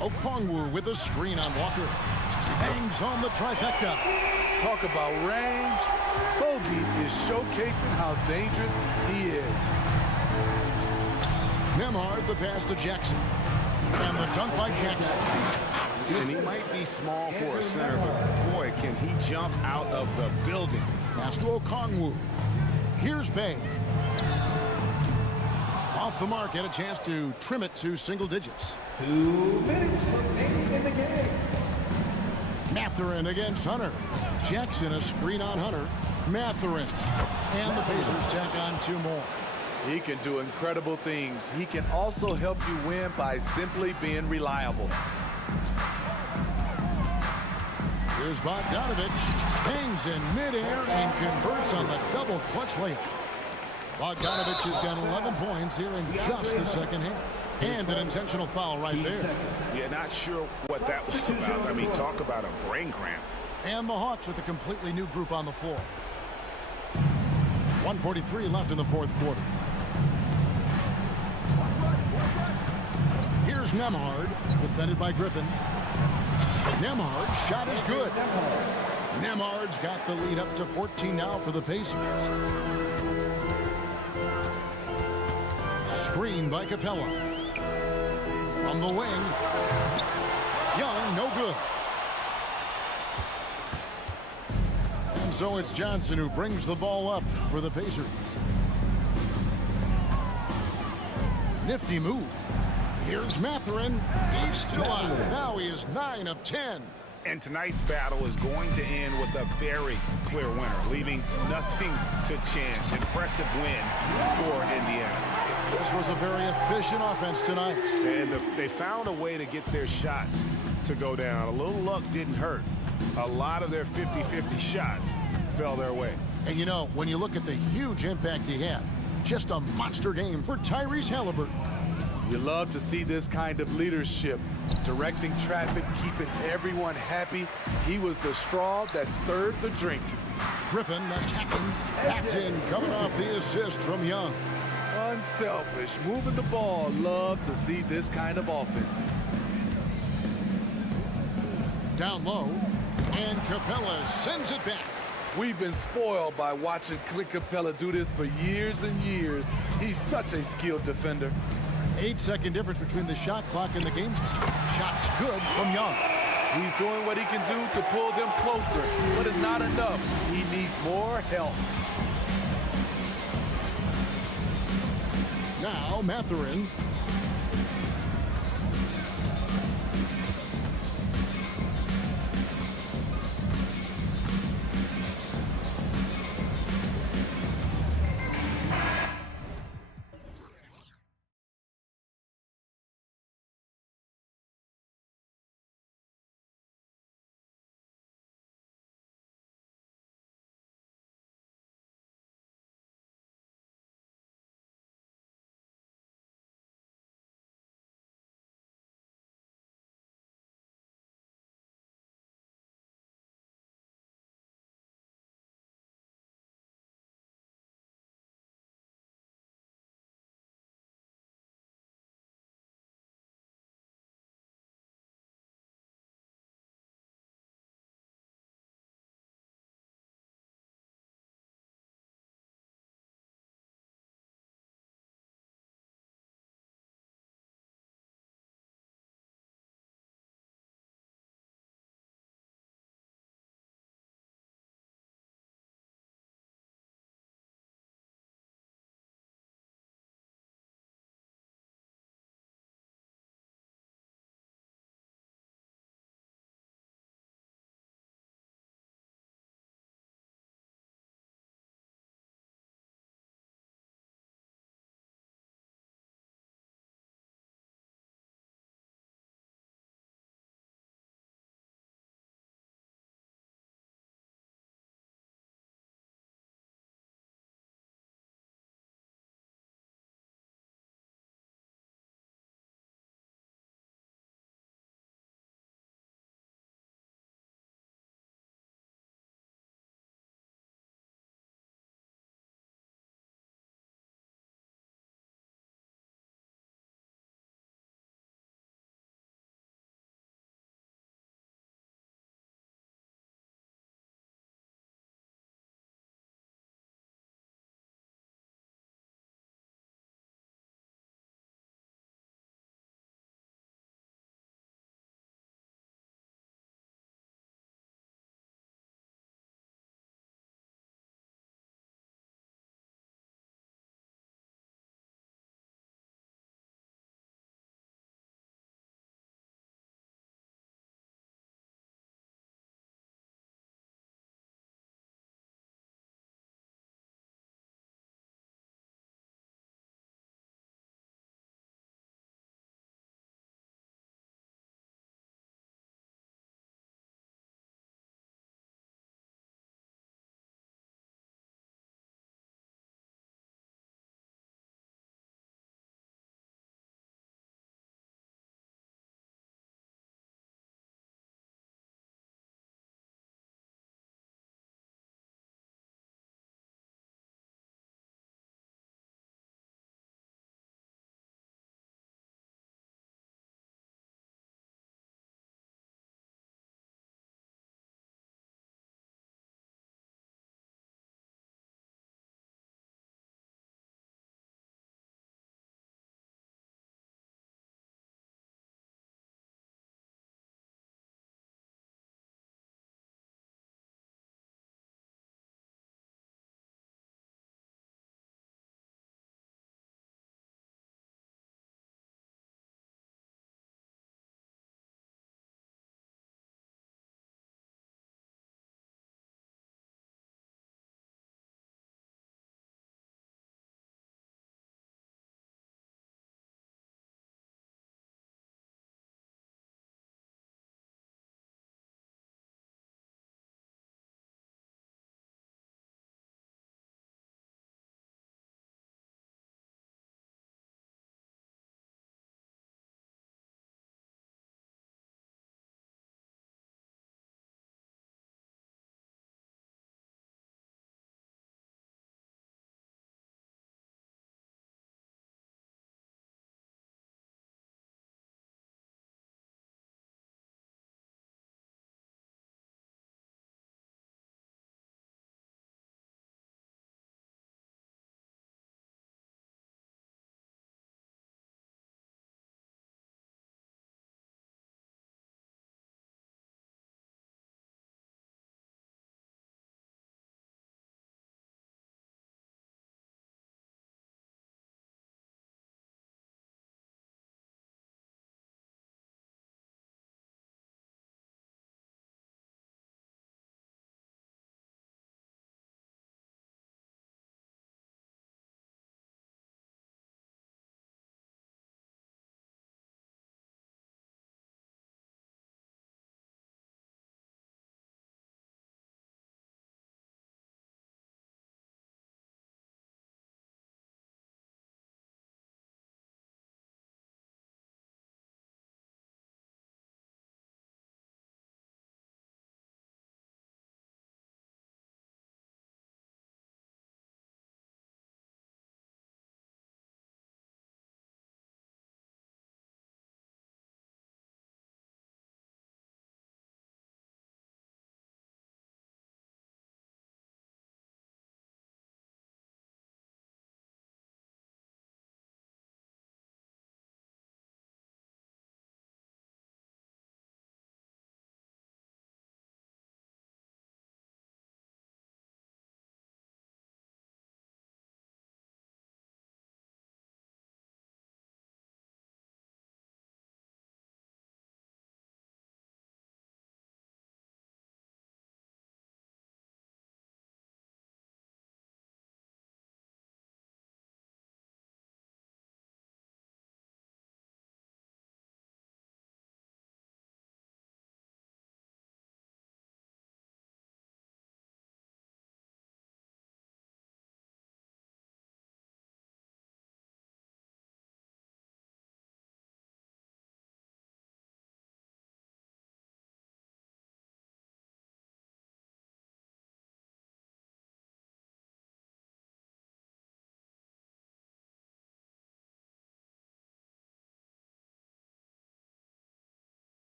Okongwu with a screen on Walker. Bangs home the trifecta. Talk about range. Bogey is showcasing how dangerous he is. Nembhard the pass to Jackson. And the dunk by Jackson. And he might be small for a center, but boy, can he jump out of the building. Pass to Okongwu. Here's Bey. Off the mark, had a chance to trim it to single digits. 2 minutes remaining in the game. Matherin against Hunter. Jackson a screen on Hunter. Matherin. And the Pacers tack on 2 more. He can do incredible things. He can also help you win by simply being reliable. Here's Bogdanovich. Hangs in midair and converts on the double clutch layup. Bogdanovich has got 11 points here in just the second half. And an intentional foul right there. Yeah, not sure what that was about. I mean, talk about a brain cramp. And the Hawks with a completely new group on the floor. 1:43 left in the fourth quarter. Here's Nembhard, defended by Griffin. Nembhard's shot is good. Nembhard's got the lead up to 14 now for the Pacers. Screen by Capella. From the wing. Young, no good. And so it's Johnson who brings the ball up for the Pacers. Nifty move. Here's Matherin. He's still out. Now he is 9 of 10. And tonight's battle is going to end with a very clear winner, leaving nothing to chance. Impressive win for Indiana. This was a very efficient offense tonight. And they found a way to get their shots to go down. A little luck didn't hurt. A lot of their 50-50 shots fell their way. And you know, when you look at the huge impact he had, just a monster game for Tyrese Halliburton. You love to see this kind of leadership, directing traffic, keeping everyone happy. He was the straw that stirred the drink. Griffin attacking. That's in, coming off the assist from Young. Unselfish, moving the ball. Love to see this kind of offense. Down low, and Capella sends it back. We've been spoiled by watching Clint Capella do this for years and years. He's such a skilled defender. 8-second difference between the shot clock and the game. Shots good from Young. He's doing what he can do to pull them closer, but it's not enough. He needs more help. Now Matherin.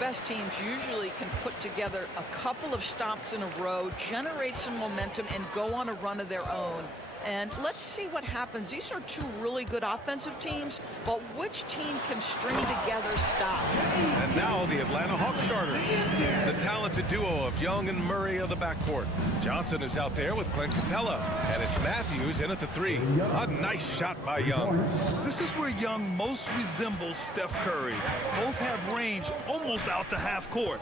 best teams usually can put together a couple of stops in a row, generate some momentum, and go on a run of their own. And let's see what happens. These are two really good offensive teams, but which team can string together stops? And now the Atlanta Hawks starters. The talented duo of Young and Murray of the backcourt. Johnson is out there with Clint Capella, and it's Matthews in at the 3. A nice shot by Young. This is where Young most resembles Steph Curry. Both have range almost out to half court.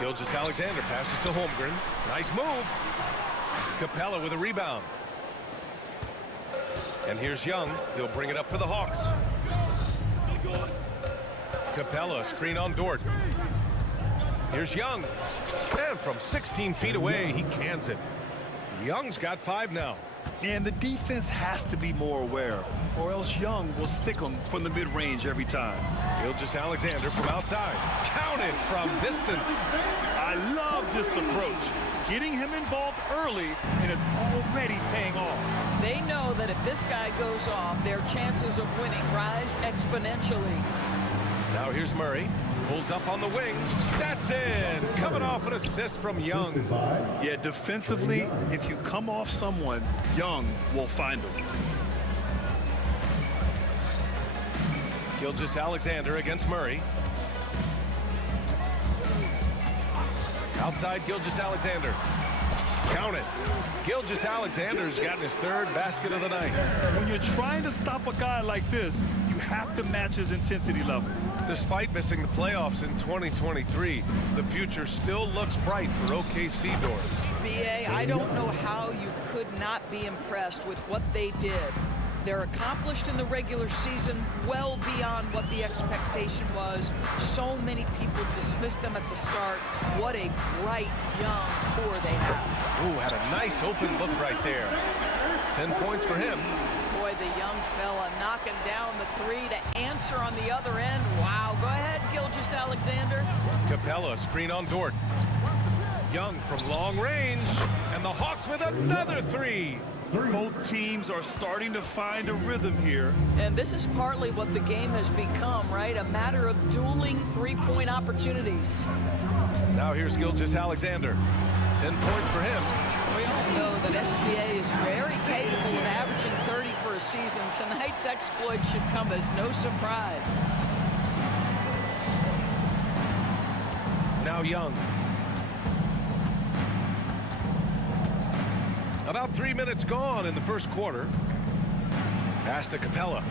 Gilgeous-Alexander passes to Holmgren. Nice move. Capella with a rebound. And here's Young. He'll bring it up for the Hawks. Capella, screen on Dort. Here's Young. And from 16 feet away, he cans it. Young's got 5 now. And the defense has to be more aware, or else Young will stick them from the mid-range every time. Gilgeous-Alexander from outside. Counted from distance. I love this approach. Getting him involved early, and it's already paying off. They know that if this guy goes off, their chances of winning rise exponentially. Now here's Murray. Pulls up on the wing. That's in. Coming off an assist from Young. Yeah, defensively, if you come off someone, Young will find them. Gilgeous-Alexander against Murray. Outside Gilgeous-Alexander. Count it. Gilgeous-Alexander's gotten his 3rd basket of the night. When you're trying to stop a guy like this, you have to match his intensity level. Despite missing the playoffs in 2023, the future still looks bright for OKC Dort. BA, I don't know how you could not be impressed with what they did. They're accomplished in the regular season well beyond what the expectation was. So many people dismissed them at the start. What a bright young core they have. Ooh, had a nice open look right there. 10 points for him. Boy, the young fella knocking down the 3 to answer on the other end. Wow, go ahead, Gilgeous-Alexander. Capella, screen on Dort. Young from long range, and the Hawks with another 3. Both teams are starting to find a rhythm here. And this is partly what the game has become, right? A matter of dueling 3-point opportunities. Now here's Gilgeous-Alexander. 10 points for him. We all know that SGA is very capable of averaging 30 for a season. Tonight's exploit should come as no surprise. Now Young. About 3 minutes gone in the first quarter. Pass to Capella.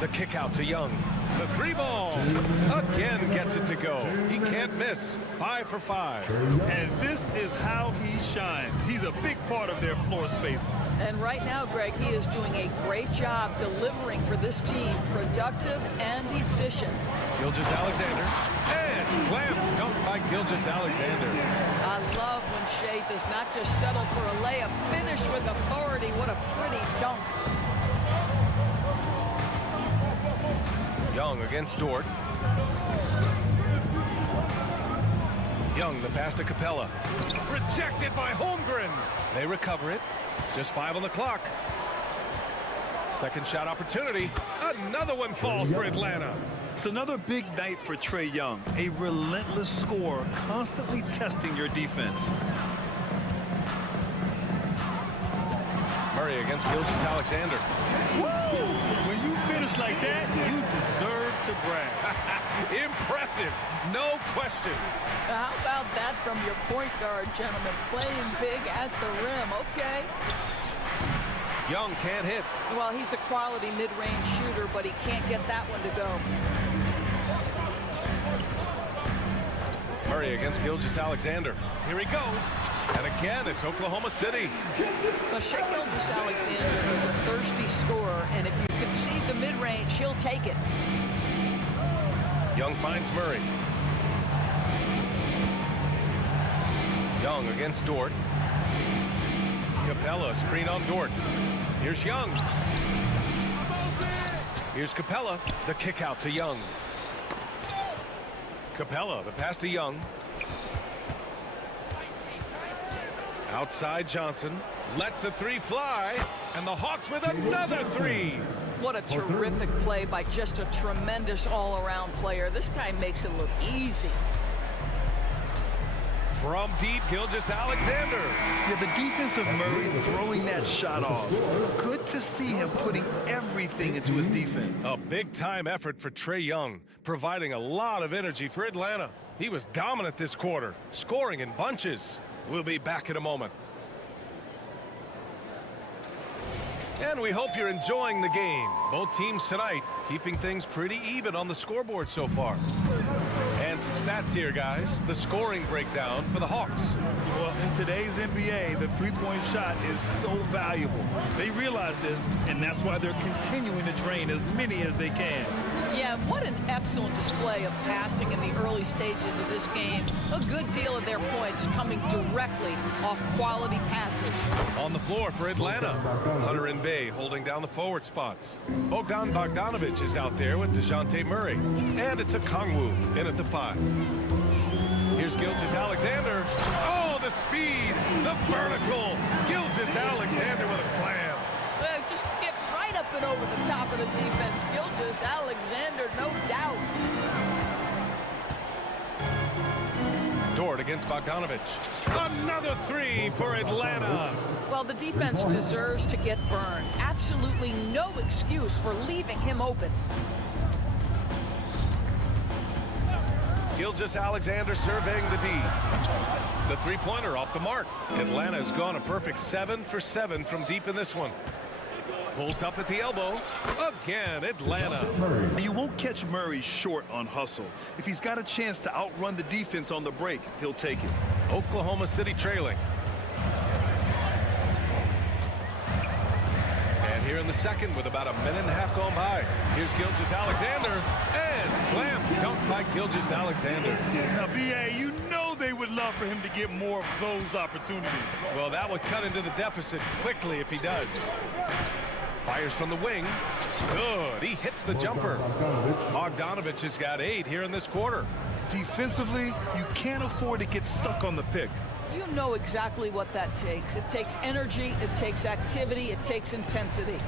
The kick out to Young. The 3-ball. Again gets it to go. He can't miss. 5 for 5. And this is how he shines. He's a big part of their floor space. And right now, Greg, he is doing a great job delivering for this team. Productive and efficient. Gilgeous-Alexander. And slam dunk by Gilgeous-Alexander. I love when Shea does not just settle for a layup. Finish with authority. What a pretty dunk. Young against Dort. Young, the pass to Capella. Rejected by Holmgren. They recover it. Just 5 on the clock. Second shot opportunity. Another one falls for Atlanta. It's another big night for Trae Young. A relentless scorer, constantly testing your defense. Murray against Gilgeous-Alexander. Woo! When you finish like that, you deserve to brag. Impressive, no question. How about that from your point guard, gentlemen? Playing big at the rim, okay. Young can't hit. Well, he's a quality mid-range shooter, but he can't get that one to go. Murray against Gilgeous-Alexander. Here he goes. And again, it's Oklahoma City. Well, Shea Gilgeous-Alexander is a thirsty scorer, and if you concede the mid-range, he'll take it. Young finds Murray. Young against Dort. Capella, screen on Dort. Here's Young. Here's Capella, the kick out to Young. Capella, the pass to Young. Outside Johnson. Lets the 3 fly. And the Hawks with another 3. What a terrific play by just a tremendous all-around player. This guy makes it look easy. From deep, Gilgeous-Alexander. Yeah, the defense of Murray throwing that shot off. Good to see him putting everything into his defense. A big-time effort for Trae Young, providing a lot of energy for Atlanta. He was dominant this quarter, scoring in bunches. We'll be back in a moment. And we hope you're enjoying the game. Both teams tonight keeping things pretty even on the scoreboard so far. And some stats here, guys. The scoring breakdown for the Hawks. Well, in today's NBA, the three-point shot is so valuable. They realize this, and that's why they're continuing to drain as many as they can. Yeah, what an excellent display of passing in the early stages of this game. A good deal of their points coming directly off quality passes. On the floor for Atlanta, Hunter and Bay holding down the forward spots. Bogdan Bogdanovic is out there with DeJounte Murray. And it's a Kongwu in at the 5. Here's Gilgeous-Alexander. Oh, the speed, the vertical. Gilgeous-Alexander with a slam. Just get right up and over the top of the defense. Gilgeous-Alexander, no doubt. Dort against Bogdanovic. Another 3 for Atlanta. Well, the defense deserves to get burned. Absolutely no excuse for leaving him open. Gilgeous-Alexander surveying the D. The three-pointer off the mark. Atlanta's gone a perfect 7 for 7 from deep in this one. Pulls up at the elbow. Again, Atlanta. You won't catch Murray short on hustle. If he's got a chance to outrun the defense on the break, he'll take it. Oklahoma City trailing. And here in the second with about a minute and a half gone by. Here's Gilgeous-Alexander. And slam dunk by Gilgeous-Alexander. Now, B.A., you know they would love for him to get more of those opportunities. Well, that would cut into the deficit quickly if he does. Fires from the wing. Good. He hits the jumper. Bogdanovic has got 8 here in this quarter. Defensively, you can't afford to get stuck on the pick. You know exactly what that takes. It takes energy, it takes activity, it takes intensity.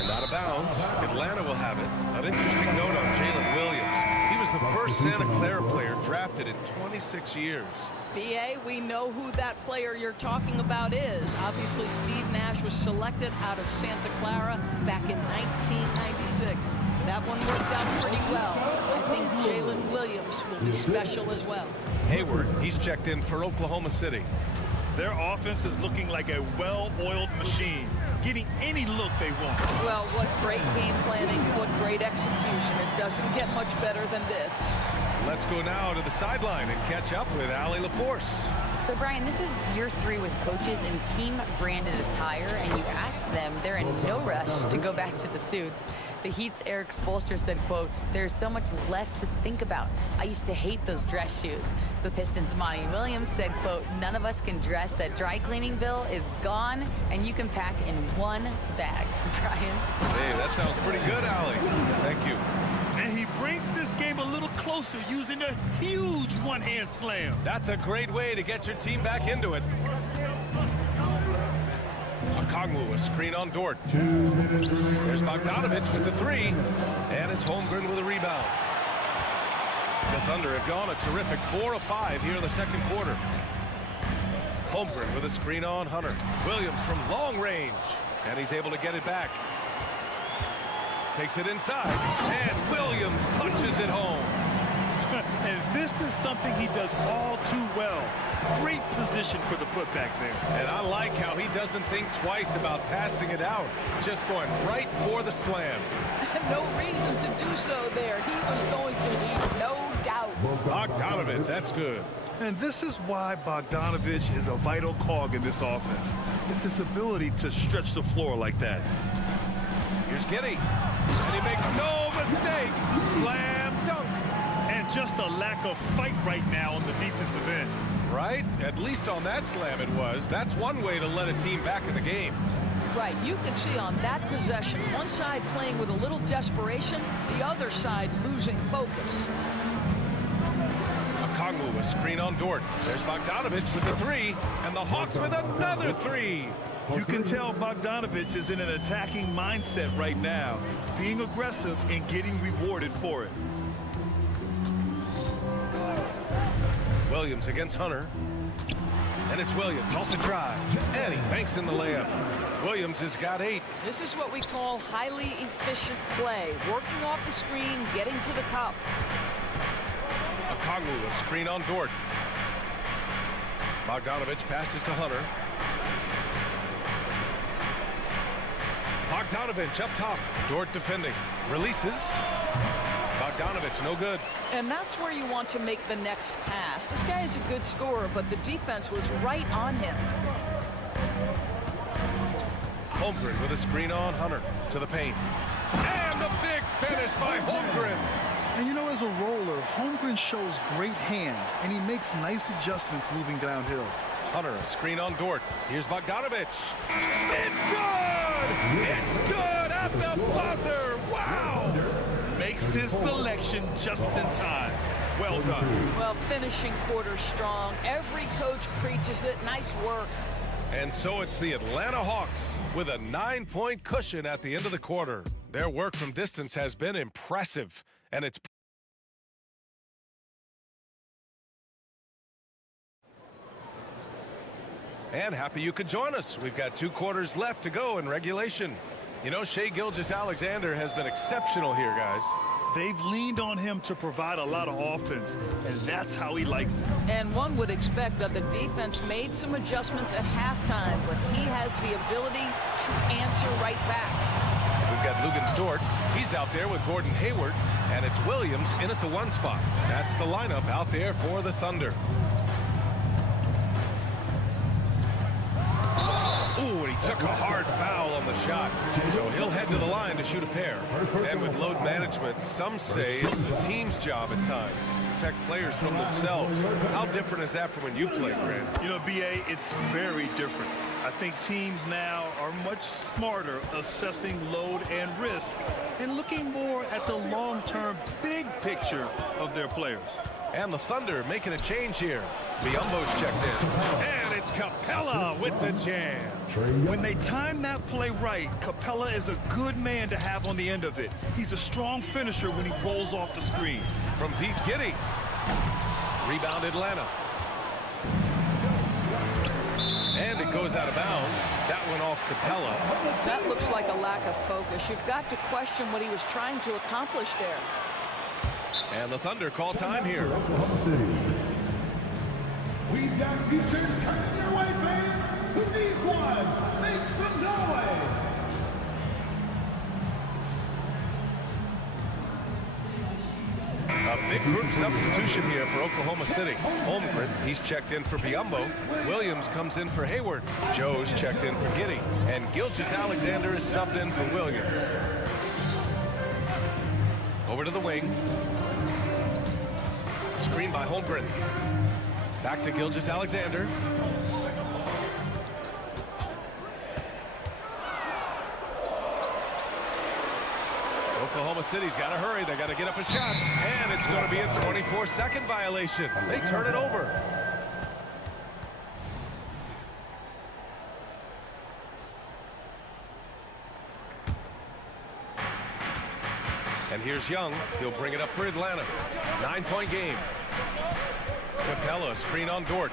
And out of bounds, Atlanta will have it. An interesting note on Jalen Williams. He was the first Santa Clara player drafted in 26 years. B.A., we know who that player you're talking about is. Obviously, Steve Nash was selected out of Santa Clara back in 1996. That one worked out pretty well. I think Jalen Williams will be special as well. Hayward, he's checked in for Oklahoma City. Their offense is looking like a well-oiled machine, getting any look they want. Well, what great game planning, what great execution. It doesn't get much better than this. Let's go now to the sideline and catch up with Allie LaForce. So, Brian, this is year 3 with coaches in team-branded attire, and you asked them, they're in no rush to go back to the suits. The Heat's Eric Spoelstra said, quote, "There's so much less to think about. I used to hate those dress shoes." The Pistons' Monty Williams said, quote, "None of us can dress. That dry cleaning bill is gone, and you can pack in one bag." Brian? Hey, that sounds pretty good, Allie. Thank you. And he brings this game a little closer using a huge one-hand slam. That's a great way to get your team back into it. Kongwu, a screen on Dort. There's Bogdanovic with the 3, and it's Holmgren with a rebound. The Thunder have gone a terrific 4 of 5 here in the second quarter. Holmgren with a screen on Hunter. Williams from long range, and he's able to get it back. Takes it inside, and Williams punches it home. And this is something he does all too well. Great position for the putback there. And I like how he doesn't think twice about passing it out. Just going right for the slam. No reason to do so there. He was going to leave, no doubt. Bogdanovic, that's good. And this is why Bogdanovic is a vital cog in this offense. It's his ability to stretch the floor like that. Here's Giddey. And he makes no mistake. Slam dunk. And just a lack of fight right now on the defensive end. Right? At least on that slam it was. That's one way to let a team back in the game. Right. You can see on that possession, one side playing with a little desperation, the other side losing focus. Kongwu, a screen on Dort. There's Bogdanovic with the 3, and the Hawks with another 3. You can tell Bogdanovich is in an attacking mindset right now, being aggressive and getting rewarded for it. Williams against Hunter. And it's Williams off the drive. And he banks in the layup. Williams has got 8. This is what we call highly efficient play. Working off the screen, getting to the cup. Okongwu, a screen on Dort. Bogdanovich passes to Hunter. Bogdanovich up top. Dort defending. Releases. Bogdanovich, no good. And that's where you want to make the next pass. This guy is a good scorer, but the defense was right on him. Holmgren with a screen on Hunter to the paint. And the big finish by Holmgren. And you know, as a roller, Holmgren shows great hands, and he makes nice adjustments moving downhill. Hunter, a screen on Dort. Here's Bogdanovich. It's good! It's good at the buzzer! Wow! Makes his selection just in time. Well done. Well, finishing quarter strong. Every coach preaches it. Nice work. And so it's the Atlanta Hawks with a 9-point cushion at the end of the quarter. Their work from distance has been impressive, and it's and happy you could join us. We've got 2 quarters left to go in regulation. You know, Shai Gilgeous-Alexander has been exceptional here, guys. They've leaned on him to provide a lot of offense, and that's how he likes it. And one would expect that the defense made some adjustments at halftime, but he has the ability to answer right back. We've got Lugens Dort. He's out there with Gordon Hayward, and it's Williams in at the 1 spot. That's the lineup out there for the Thunder. Ooh, and he took a hard foul on the shot. So he'll head to the line to shoot a pair. And with load management, some say it's the team's job at times to protect players from themselves. How different is that from when you played, Grant? You know, B.A., it's very different. I think teams now are much smarter assessing load and risk and looking more at the long-term big picture of their players. And the Thunder making a change here. Biyombo's checked in. And it's Capella with the jam. When they time that play right, Capella is a good man to have on the end of it. He's a strong finisher when he rolls off the screen. From deep, Giddey. Rebound Atlanta. And it goes out of bounds. That went off Capella. That looks like a lack of focus. You've got to question what he was trying to accomplish there. And the Thunder call time here. We've got futures coming your way, fans. Who needs one? Make some noise. A big group substitution here for Oklahoma City. Holmgren, he's checked in for Biyombo. Williams comes in for Hayward. Joe's checked in for Giddey. And Gilgeous-Alexander is subbed in for Williams. Over to the wing. Screen by Holmgren. Back to Gilgeous-Alexander. Oklahoma City's got to hurry. They got to get up a shot. And it's going to be a 24-second violation. They turn it over. And here's Young. He'll bring it up for Atlanta. 9-point game. Capella, screen on Dort.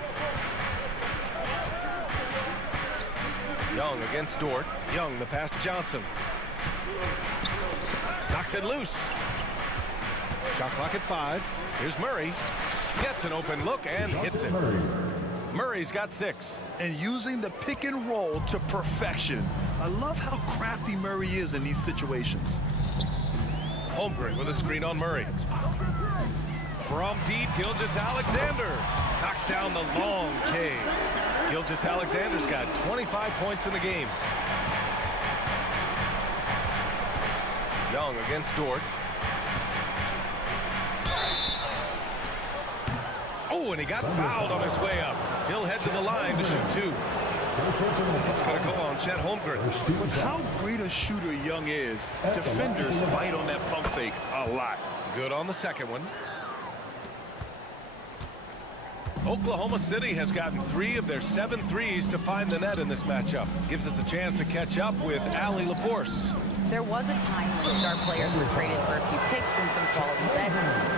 Young against Dort. Young, the pass to Johnson. Knocks it loose. Shot clock at 5. Here's Murray. Gets an open look and hits it. Murray's got 6. And using the pick and roll to perfection. I love how crafty Murray is in these situations. Holmgren with a screen on Murray. From deep, Gilgeous-Alexander knocks down the long K. Gilgeous-Alexander's got 25 points in the game. Young against Dort. Oh, and he got fouled on his way up. He'll head to the line to shoot 2. It's going to go on Chet Holmgren. How great a shooter Young is. Defenders bite on that pump fake a lot. Good on the second one. Oklahoma City has gotten 3 of their 7 threes to find the net in this matchup. Gives us a chance to catch up with Allie LaForce. There was a time when star players were traded for a few picks and some quality bets.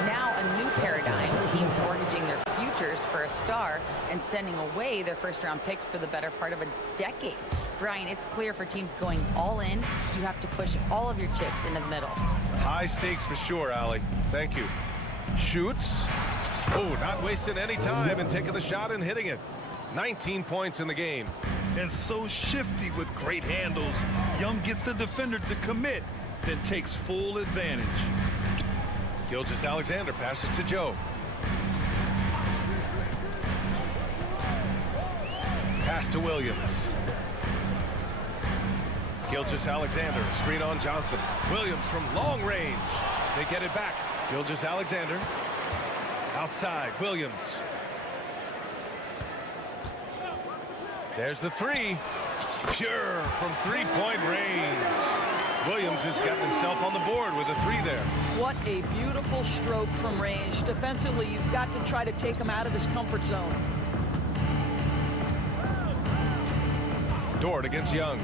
Now a new paradigm, teams mortgaging their futures for a star and sending away their first-round picks for the better part of a decade. Brian, it's clear for teams going all in, you have to push all of your chips into the middle. High stakes for sure, Allie. Thank you. Shoots. Oh, not wasting any time and taking the shot and hitting it. 19 points in the game. And so shifty with great handles. Young gets the defender to commit, then takes full advantage. Gilgeous-Alexander passes to Joe. Pass to Williams. Gilgeous-Alexander, screen on Johnson. Williams from long range. They get it back. Gilgeous-Alexander. Outside, Williams. There's the 3. Pure from three-point range. Williams has gotten himself on the board with a 3 there. What a beautiful stroke from range. Defensively, you've got to try to take him out of his comfort zone. Dort against Young.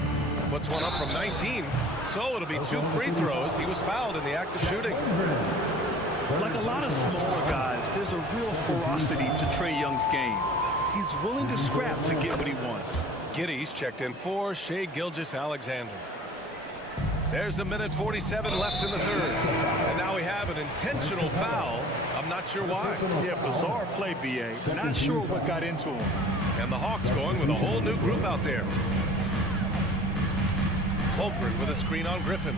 Puts one up from 19. So it'll be 2 free throws. He was fouled in the act of shooting. Like a lot of smaller guys, there's a real ferocity to Trae Young's game. He's willing to scrap to get what he wants. Giddy's checked in for Shai Gilgeous-Alexander. There's a minute 47 left in the third. And now we have an intentional foul. I'm not sure why. Yeah, bizarre play, B.A. Not sure what got into him. And the Hawks going with a whole new group out there. Holmgren with a screen on Griffin.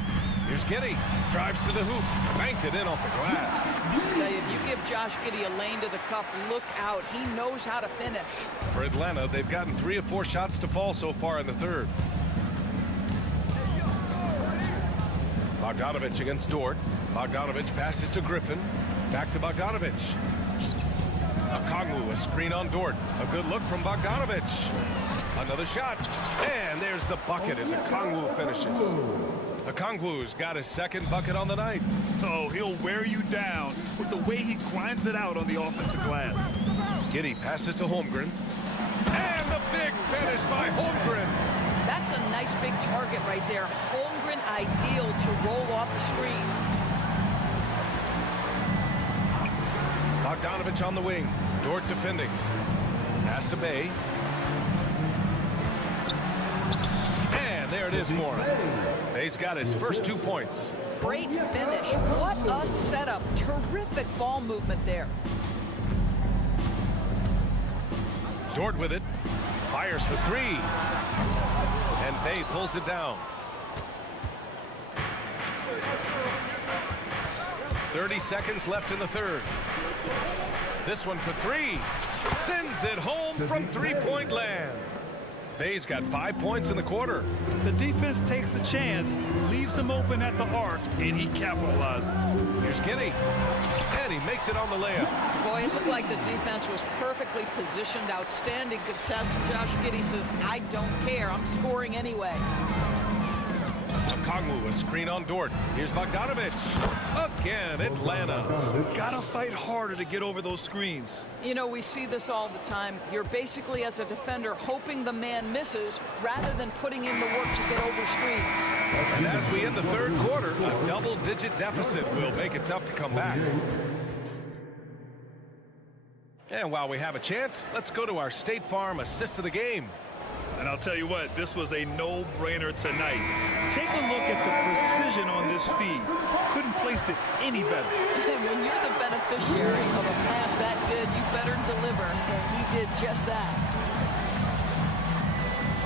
Here's Giddey. Drives to the hoop. Banked it in off the glass. I tell you, if you give Josh Giddey a lane to the cup, look out. He knows how to finish. For Atlanta, they've gotten 3 of 4 shots to fall so far in the third. Bogdanovich against Dort. Bogdanovich passes to Griffin. Back to Bogdanovich. Okongwu, a screen on Dort. A good look from Bogdanovich. Another shot. And there's the bucket as Okongwu finishes. Okongwu's got his second bucket on the night. So he'll wear you down with the way he grinds it out on the offensive glass. Giddey passes to Holmgren. And the big finish by Holmgren. That's a nice big target right there. Holmgren ideal to roll off the screen. Bogdanovich on the wing. Dort defending. Pass to Bay. And there it is for him. Bay's got his first 2 points. Great finish. What a setup. Terrific ball movement there. Dort with it. Fires for 3. And Bay pulls it down. 30 seconds left in the third. This one for 3. Sends it home from three-point land. Bay's got 5 points in the quarter. The defense takes a chance, leaves him open at the arc, and he capitalizes. Here's Giddey. And he makes it on the layup. Boy, it looked like the defense was perfectly positioned. Outstanding contest. Josh Giddey says, I don't care. I'm scoring anyway. Okongwu, a screen on Dort. Here's Bogdanovich. Again, Atlanta. Gotta fight harder to get over those screens. You know, we see this all the time. You're basically, as a defender, hoping the man misses rather than putting in the work to get over screens. And as we end the third quarter, a double-digit deficit will make it tough to come back. And while we have a chance, let's go to our State Farm assist of the game. And I'll tell you what, this was a no-brainer tonight. Take a look at the precision on this feed. Couldn't place it any better. When you're the beneficiary of a pass that good, you better deliver. And he did just that.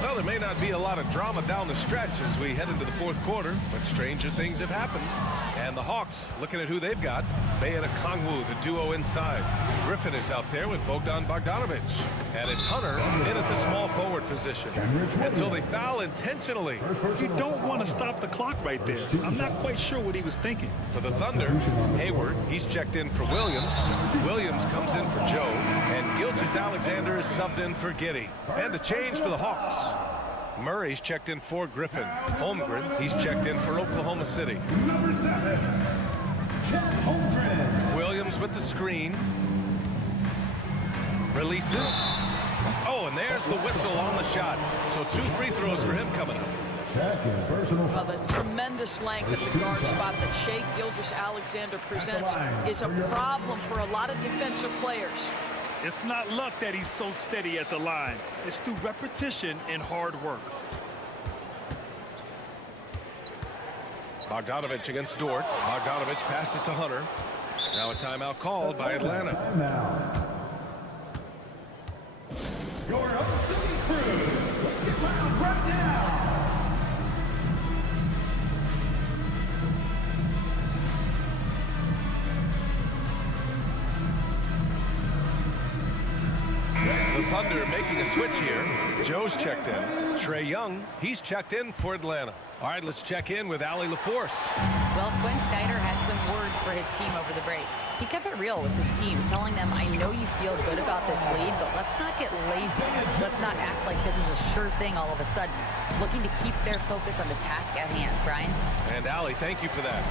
Well, there may not be a lot of drama down the stretch as we head into the fourth quarter, but stranger things have happened. And the Hawks, looking at who they've got, Bay and Okongwu, the duo inside. Griffin is out there with Bogdan Bogdanovich. And it's Hunter in at the small forward position. And so they foul intentionally. You don't want to stop the clock right there. I'm not quite sure what he was thinking. For the Thunder, Hayward, he's checked in for Williams. Williams comes in for Joe. And Gilgeous-Alexander is subbed in for Giddey. And a change for the Hawks. Murray's checked in for Griffin. Holmgren, he's checked in for Oklahoma City. Number 7, Chet Holmgren. Williams with the screen. Releases. Oh, and there's the whistle on the shot. So 2 free throws for him coming up. Second personal Well, foul. the tremendous length of the guard spot that Shai Gilgeous-Alexander presents is a problem for a lot of defensive players. It's not luck that he's so steady at the line. It's through repetition and hard work. Bogdanovich against Dort. Bogdanovich passes to Hunter. Now a timeout called by Atlanta. Timeout. Your hosting crew, let's get loud right now. The Thunder making a switch here. Joe's checked in. Trae Young, he's checked in for Atlanta. All right, let's check in with Allie LaForce. Well, Quinn Snyder had some words for his team over the break. He kept it real with his team, telling them, I know you feel good about this lead, but let's not get lazy. Let's not act like this is a sure thing all of a sudden. Looking to keep their focus on the task at hand. Brian? And Allie, thank you for that.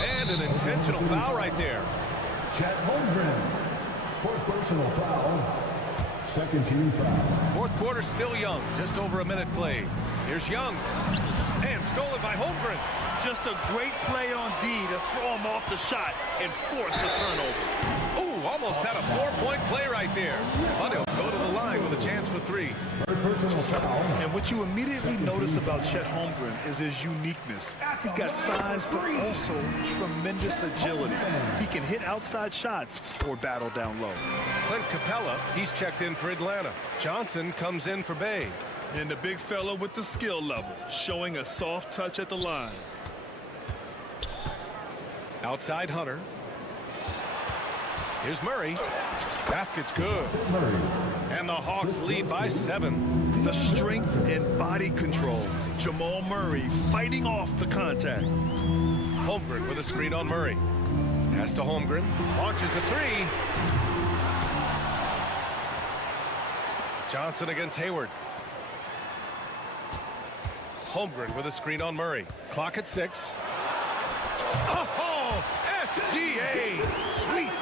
And an intentional foul right there. Chet Holmgren. Fourth personal foul. Second team foul. Fourth quarter still Young. Just over a minute played. Here's Young. And stolen by Holmgren. Just a great play on D to throw him off the shot and force a turnover. Ooh, almost had a 4-point play right there. But he'll go to the line with a chance for 3. First personal foul. And what you immediately notice about Chet Holmgren is his uniqueness. He's got size, but also tremendous agility. He can hit outside shots or battle down low. Clint Capella, he's checked in for Atlanta. Johnson comes in for Bay. And the big fella with the skill level, showing a soft touch at the line. Outside Hunter. Here's Murray. Basket's good. Murray. And the Hawks lead by 7. The strength and body control. Jamal Murray fighting off the contact. Holmgren with a screen on Murray. Pass to Holmgren. Launches a 3. Johnson against Hayward. Holmgren with a screen on Murray. Clock at 6. Oh, SGA. Sweet.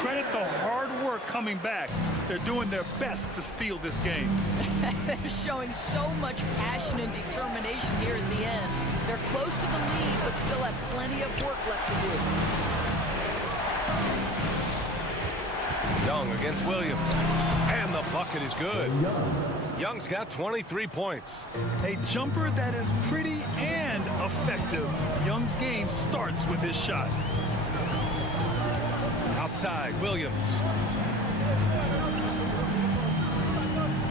Credit the hard work coming back. They're doing their best to steal this game. They're showing so much passion and determination here at the end. They're close to the lead, but still have plenty of work left to do. Young against Williams. And the bucket is good. Young's got 23 points. A jumper that is pretty and effective. Young's game starts with his shot. Outside, Williams.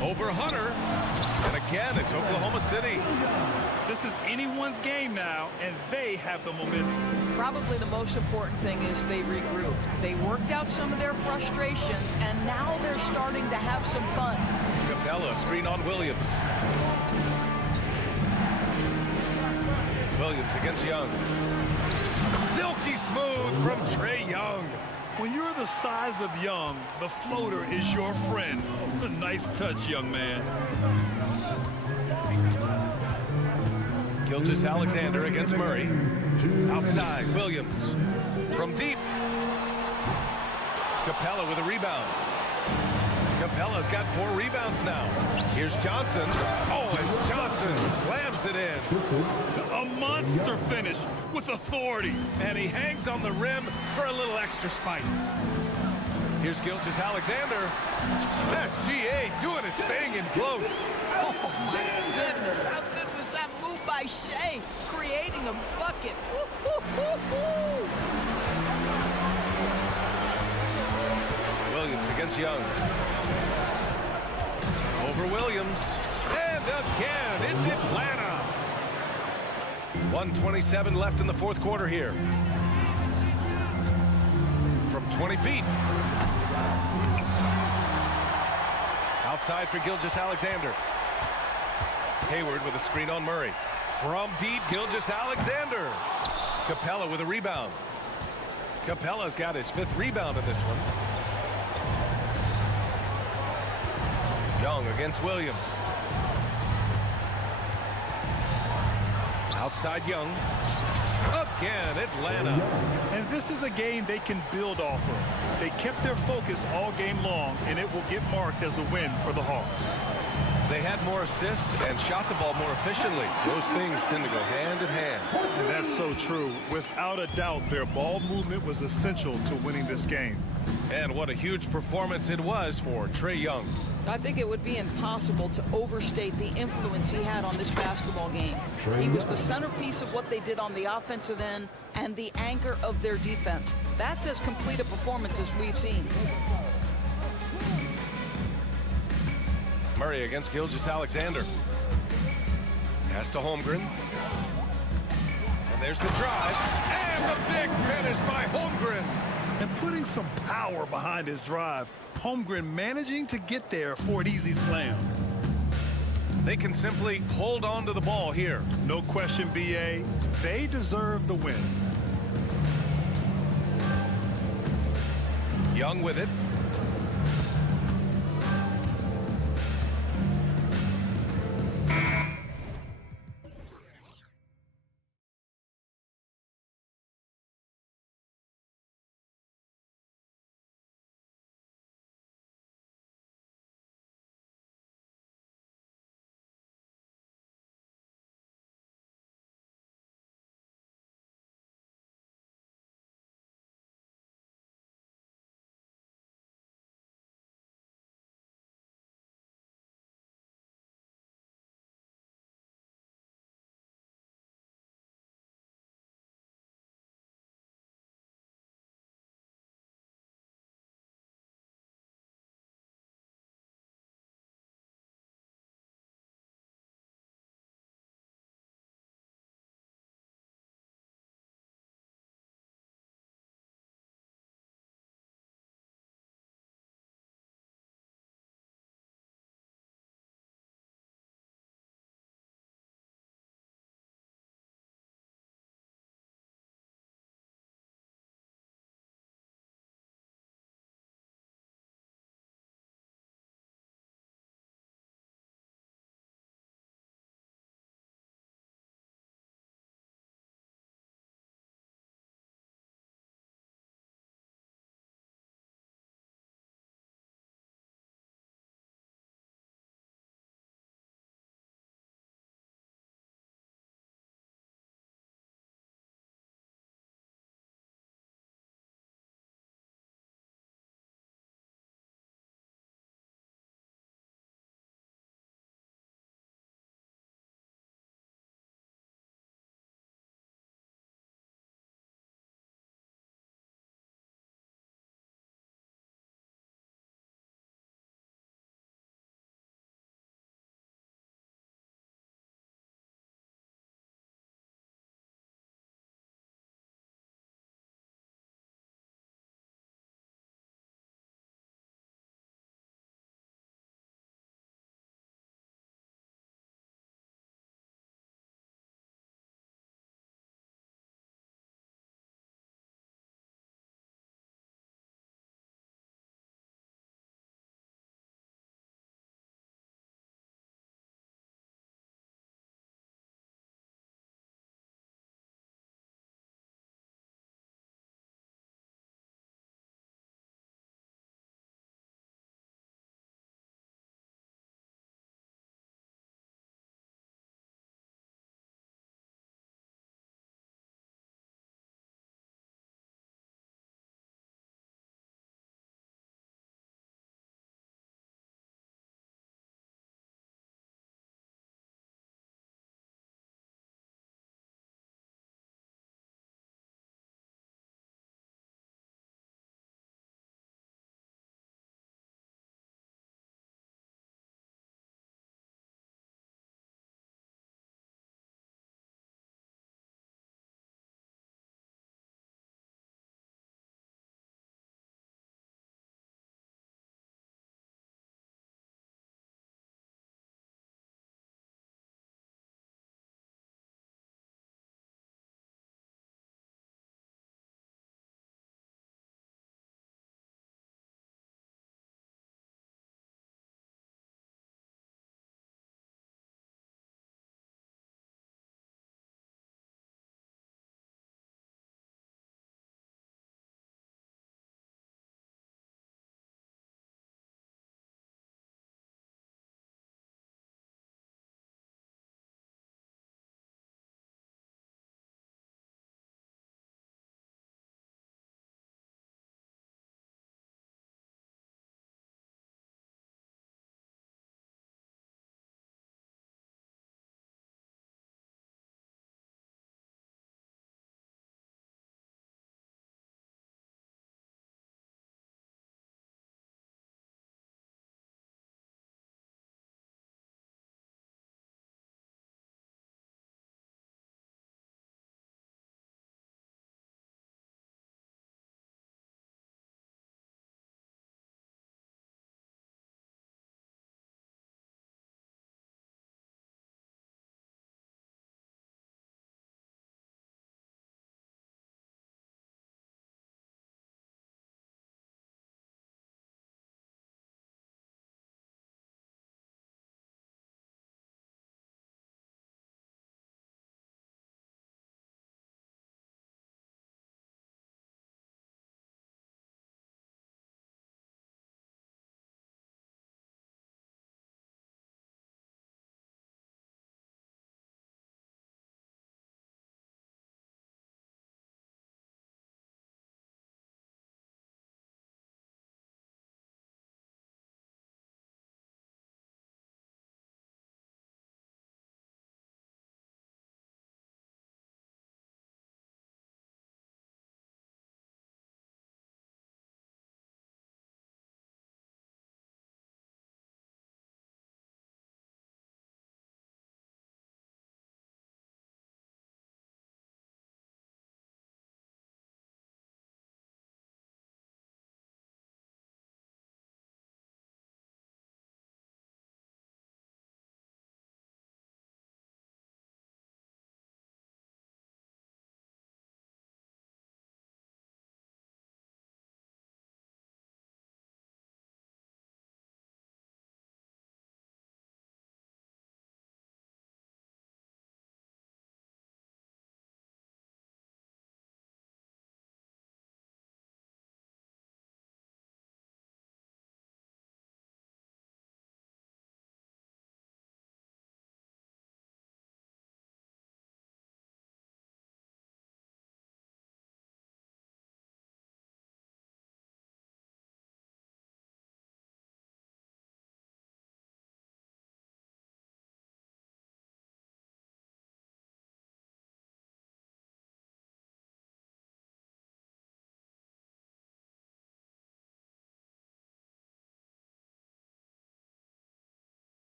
Over Hunter. And again, it's Oklahoma City. This is anyone's game now, and they have the momentum. Probably the most important thing is they regrouped. They worked out some of their frustrations, and now they're starting to have some fun. Capella, screen on Williams. Williams against Young. Silky smooth from Trae Young. When you're the size of Young, the floater is your friend. A nice touch, young man. Gilgeous-Alexander against Murray. Outside, Williams. From deep. Capella with a rebound. Capella's got 4 rebounds now. Here's Johnson. Oh, and Johnson slams it in. A monster finish with authority. And he hangs on the rim for a little extra spice. Here's Gilgeous-Alexander. SGA doing his thing in close. Oh, my goodness. How good was that move by Shai? Creating a bucket. Woo, woo, woo, woo. Williams against Young. Over Williams. And again, it's Atlanta. 1:27 left in the fourth quarter here. From 20 feet. Outside for Gilgeous-Alexander. Hayward with a screen on Murray. From deep, Gilgeous-Alexander. Capella with a rebound. Capella's got his 5th rebound in this one. Young against Williams. Outside Young. Again, Atlanta. And this is a game they can build off of. They kept their focus all game long, and it will get marked as a win for the Hawks. They had more assists and shot the ball more efficiently. Those things tend to go hand in hand. And that's so true. Without a doubt, their ball movement was essential to winning this game. And what a huge performance it was for Trae Young. I think it would be impossible to overstate the influence he had on this basketball game. He was the centerpiece of what they did on the offensive end and the anchor of their defense. That's as complete a performance as we've seen. Murray against Gilgeous-Alexander. Pass to Holmgren. And there's the drive. And the big finish by Holmgren. And putting some power behind his drive. Holmgren managing to get there for an easy slam. They can simply hold on to the ball here. No question, BA. They deserve the win. Young with it.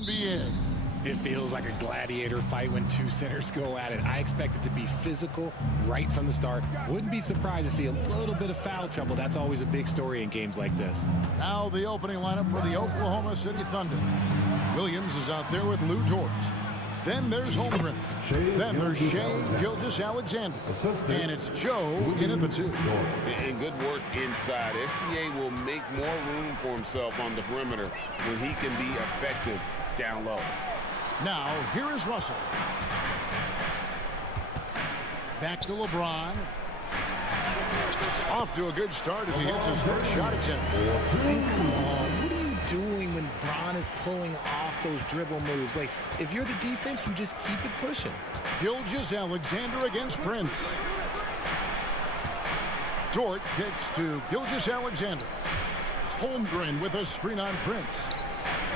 NBA. It feels like a gladiator fight when two centers go at it. I expect it to be physical right from the start. Wouldn't be surprised to see a little bit of foul trouble. That's always a big story in games like this. Now the opening lineup for the Oklahoma City Thunder. Williams is out there with Lou George. Then there's Holmgren. Then there's Shea Gilgeous-Alexander. And it's Joe in at the 2. And good work inside. SGA will make more room for himself on the perimeter when he can be effective down low. Now, here is Russell. Back to LeBron. Off to a good start as he hits his first shot attempt. Come on, what are you doing when Bron is pulling off those dribble moves? Like, if you're the defense, you just keep it pushing. Gilgeous-Alexander against Prince. Dort kicks to Gilgeous-Alexander. Holmgren with a screen on Prince.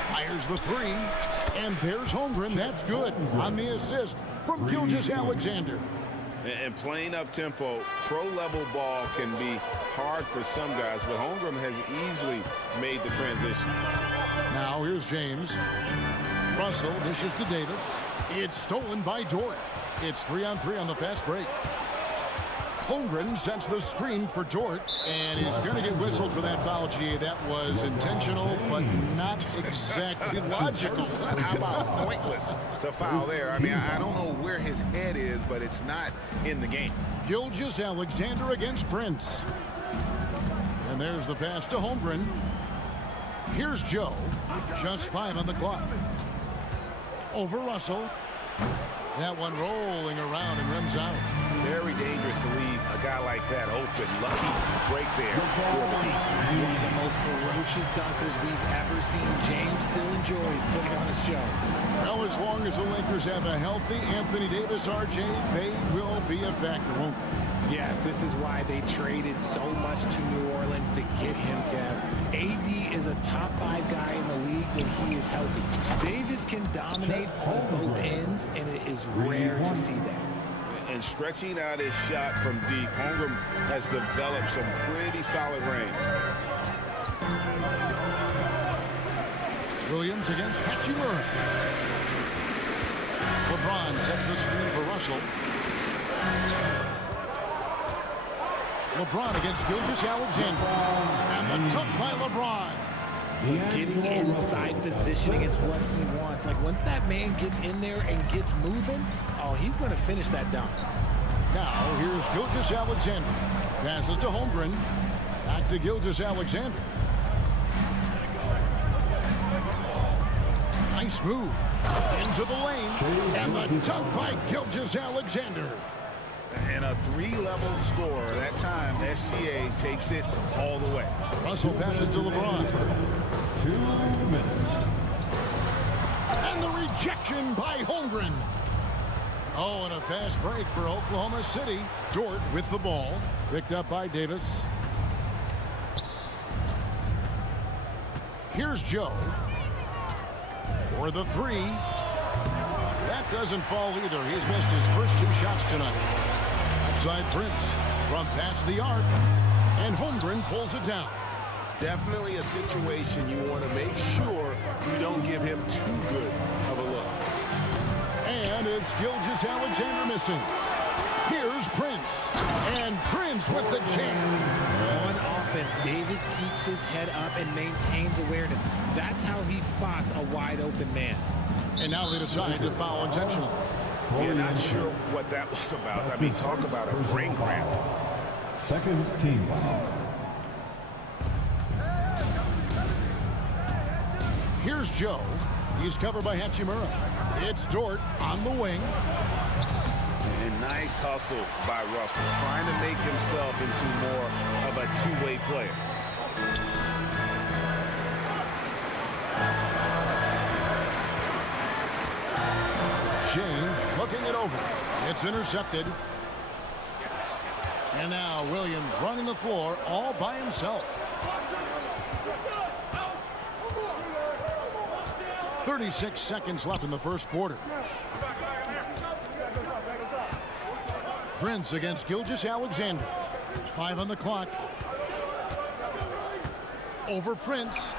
Fires the 3, and there's Holmgren. That's good on the assist from Gilgeous-Alexander. And playing up-tempo, pro-level ball can be hard for some guys, but Holmgren has easily made the transition. Now here's James. Russell dishes to Davis. It's stolen by Dort. It's 3-on-3 on the fast break. Holmgren sets the screen for Dort, and he's going to get whistled for that foul, GA. That was intentional, but not exactly logical. How about pointless to foul there? I mean, I don't know where his head is, but it's not in the game. Gilgeous-Alexander against Prince. And there's the pass to Holmgren. Here's Joe. Just 5 on the clock. Over Russell. That one rolling around and rims out. Very dangerous to leave a guy like that open. Lucky break there for the D. One of the most ferocious dunkers we've ever seen. James still enjoys putting on a show. Well, as long as the Lakers have a healthy Anthony Davis, RJ, they will be a factor, won't they? Yes, this is why they traded so much to New Orleans to get him, Kev. AD is a top 5 guy in the league when he is healthy. Davis can dominate on both ends, and it is rare to see that. And stretching out his shot from deep, Holmgren has developed some pretty solid range. Williams against Hachimura. LeBron sets the screen for Russell. LeBron against Gilgeous-Alexander. And the dunk by LeBron. Getting inside position against what he wants. Like, once that man gets in there and gets moving, oh, he's going to finish that dunk. Now, here's Gilgeous-Alexander. Passes to Holmgren. Back to Gilgeous-Alexander. Nice move. Into the lane. And the dunk by Gilgeous-Alexander. And a 3-level score. That time, SGA takes it all the way. Russell passes to LeBron. 2 minutes. And the rejection by Holmgren. Oh, and a fast break for Oklahoma City. Dort with the ball. Picked up by Davis. Here's Joe. For the 3. That doesn't fall either. He's missed his first 2 shots tonight. Outside Prince from past the arc. And Holmgren pulls it down. Definitely a situation you want to make sure you don't give him too good of a look. And it's Gilgeous-Alexander missing. Here's Prince. And Prince with the jam. On offense, Davis keeps his head up and maintains awareness. That's how he spots a wide open man. And now they decide to foul intentionally. Yeah, not sure what that was about. I mean, talk about a brain cramp. Second team foul. Here's Joe. He's covered by Hachimura. It's Dort on the wing. And nice hustle by Russell, trying to make himself into more of a two-way player. James looking it over. It's intercepted. And now Williams running the floor all by himself. 36 seconds left in the first quarter. Prince against Gilgeous-Alexander. 5 on the clock. Over Prince.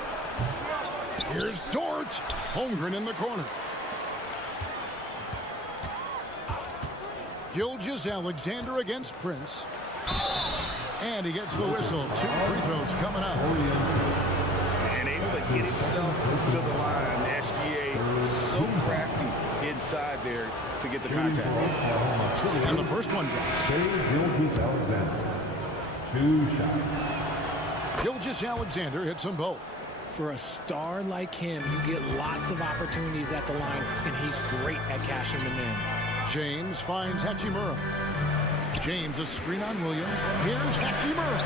Here's Dort. Holmgren in the corner. Gilgeous Alexander against Prince. And he gets the whistle. 2 free throws coming up. And able to get himself to the line. SGA so crafty inside there to get the contact. And the first one drops. Gilgeous Alexander. 2 shots. Gilgeous Alexander hits them both. For a star like him, you get lots of opportunities at the line, and he's great at cashing them in. James finds Hachimura. James a screen on Williams. Here's Hachimura.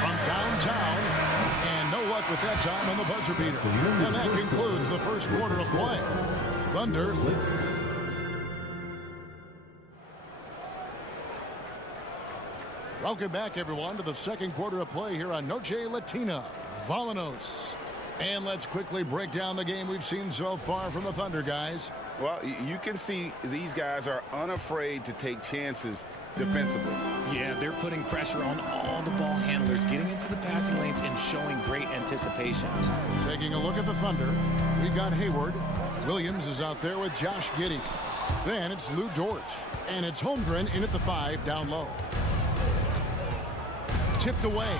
From downtown. And no luck with that time on the buzzer beater. And that concludes the first quarter of play. Thunder. Welcome back, everyone, to the second quarter of play here on Noche Latina. Vamanos. And let's quickly break down the game we've seen so far from the Thunder, guys. Well, you can see these guys are unafraid to take chances defensively. Yeah, they're putting pressure on all the ball handlers, getting into the passing lanes and showing great anticipation. Taking a look at the Thunder, we've got Hayward. Williams is out there with Josh Giddey. Then it's Lou Dort. And it's Holmgren in at the 5 down low. Tipped away.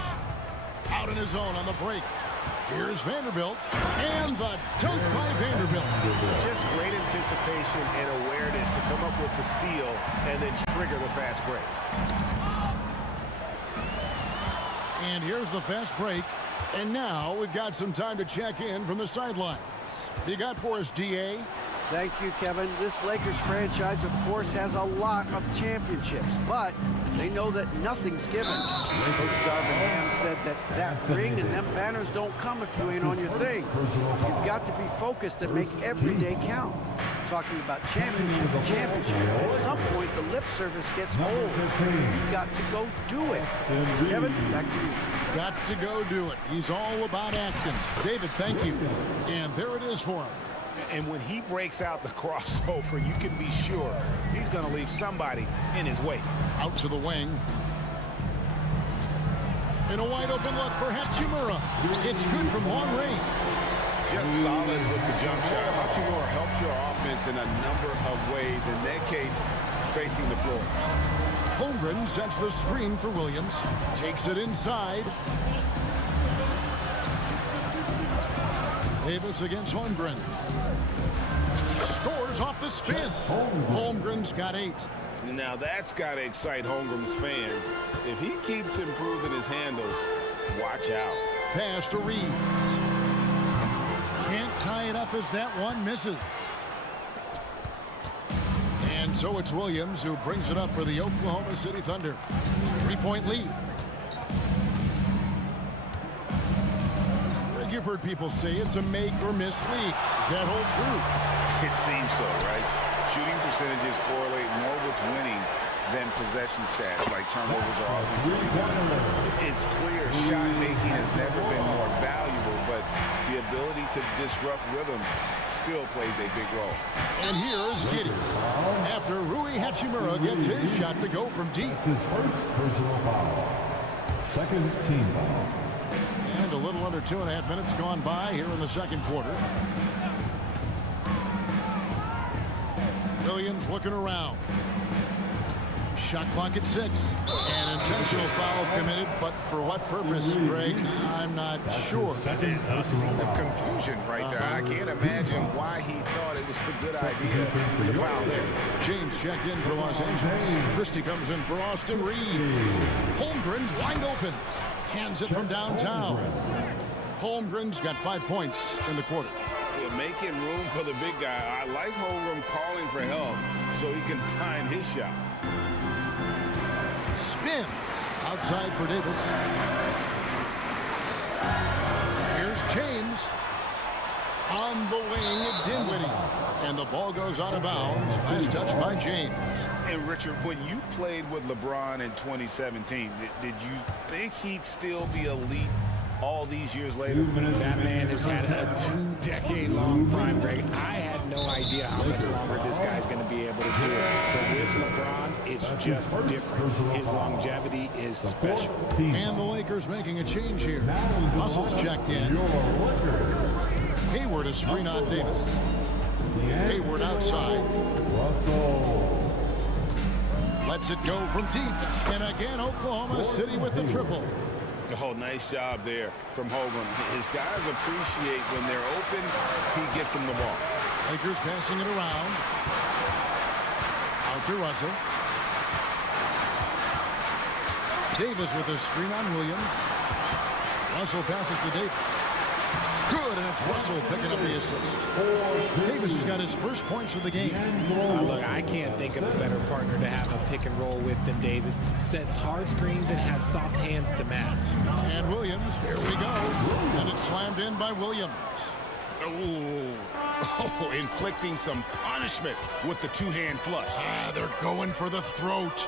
Out in his own on the break. Here's Vanderbilt. And the dunk by Vanderbilt. Just great anticipation and awareness to come up with the steal and then trigger the fast break. And here's the fast break. And now we've got some time to check in from the sidelines. You got for us, DA? Thank you, Kevin. This Lakers franchise, of course, has a lot of championships, but they know that nothing's given. Coach Darvin Ham said that ring and them banners don't come if you ain't on your thing. You've got to be focused and make every day count. Talking about championship to championship, at some point the lip service gets old. You've got to go do it. Kevin, back to you. Got to go do it. He's all about action. David, thank you. And there it is for him. And when he breaks out the crossover, you can be sure he's going to leave somebody in his wake. Out to the wing. And a wide open look for Hachimura. It's good from long range. Just solid with the jump shot. Hachimura helps your offense in a number of ways. In that case, spacing the floor. Holmgren sets the screen for Williams. Takes it inside. Davis against Holmgren. Scores off the spin. Holmgren's got 8. Now that's got to excite Holmgren's fans. If he keeps improving his handles, watch out. Pass to Reeves. Can't tie it up as that one misses. And so it's Williams who brings it up for the Oklahoma City Thunder. 3-point lead. You've heard people say it's a make or miss league. Does that hold true? It seems so, right? Shooting percentages correlate more with winning than possession stats like turnovers or offensive rebounds. It's clear shot making has never been more valuable, but the ability to disrupt rhythm still plays a big role. And here's Giddey. After Rui Hachimura gets his shot to go from deep. His first personal foul. Second team foul. And a little under 2.5 minutes gone by here in the second quarter. Williams looking around. Shot clock at 6. An intentional foul committed, but for what purpose, Greg? I'm not sure. A scene of confusion right there. I can't imagine why he thought it was a good idea to foul there. James checked in for Los Angeles. Christie comes in for Austin Reed. Holmgren's wide open. Cans it from downtown. Holmgren's got 5 points in the quarter. Yeah, making room for the big guy. I like Holmgren calling for help so he can find his shot. Spins outside for Davis. Here's James on the wing, Dinwiddie, and the ball goes out of bounds. Last touch by James. And Richard, when you played with LeBron in 2017, did you think he'd still be elite all these years later. That man has had a 2-decade-long prime, Greg. I had no idea how much longer this guy's going to be able to do it. But with LeBron, it's just different. His longevity is special. And the Lakers making a change here. Russell's checked in. Hayward is screen on Davis. Hayward outside. Lets it go from deep. And again, Oklahoma City with the triple. Oh, nice job there from Hogan. His guys appreciate when they're open, he gets them the ball. Lakers passing it around. Out to Russell. Davis with a screen on Williams. Russell passes to Davis. Good, and it's Russell picking up the assist. Davis has got his first points of the game. Look, I can't think of a better partner to have a pick and roll with than Davis. Sets hard screens and has soft hands to match. And Williams, here we go. And it's slammed in by Williams. Oh, inflicting some punishment with the two-hand flush. They're going for the throat.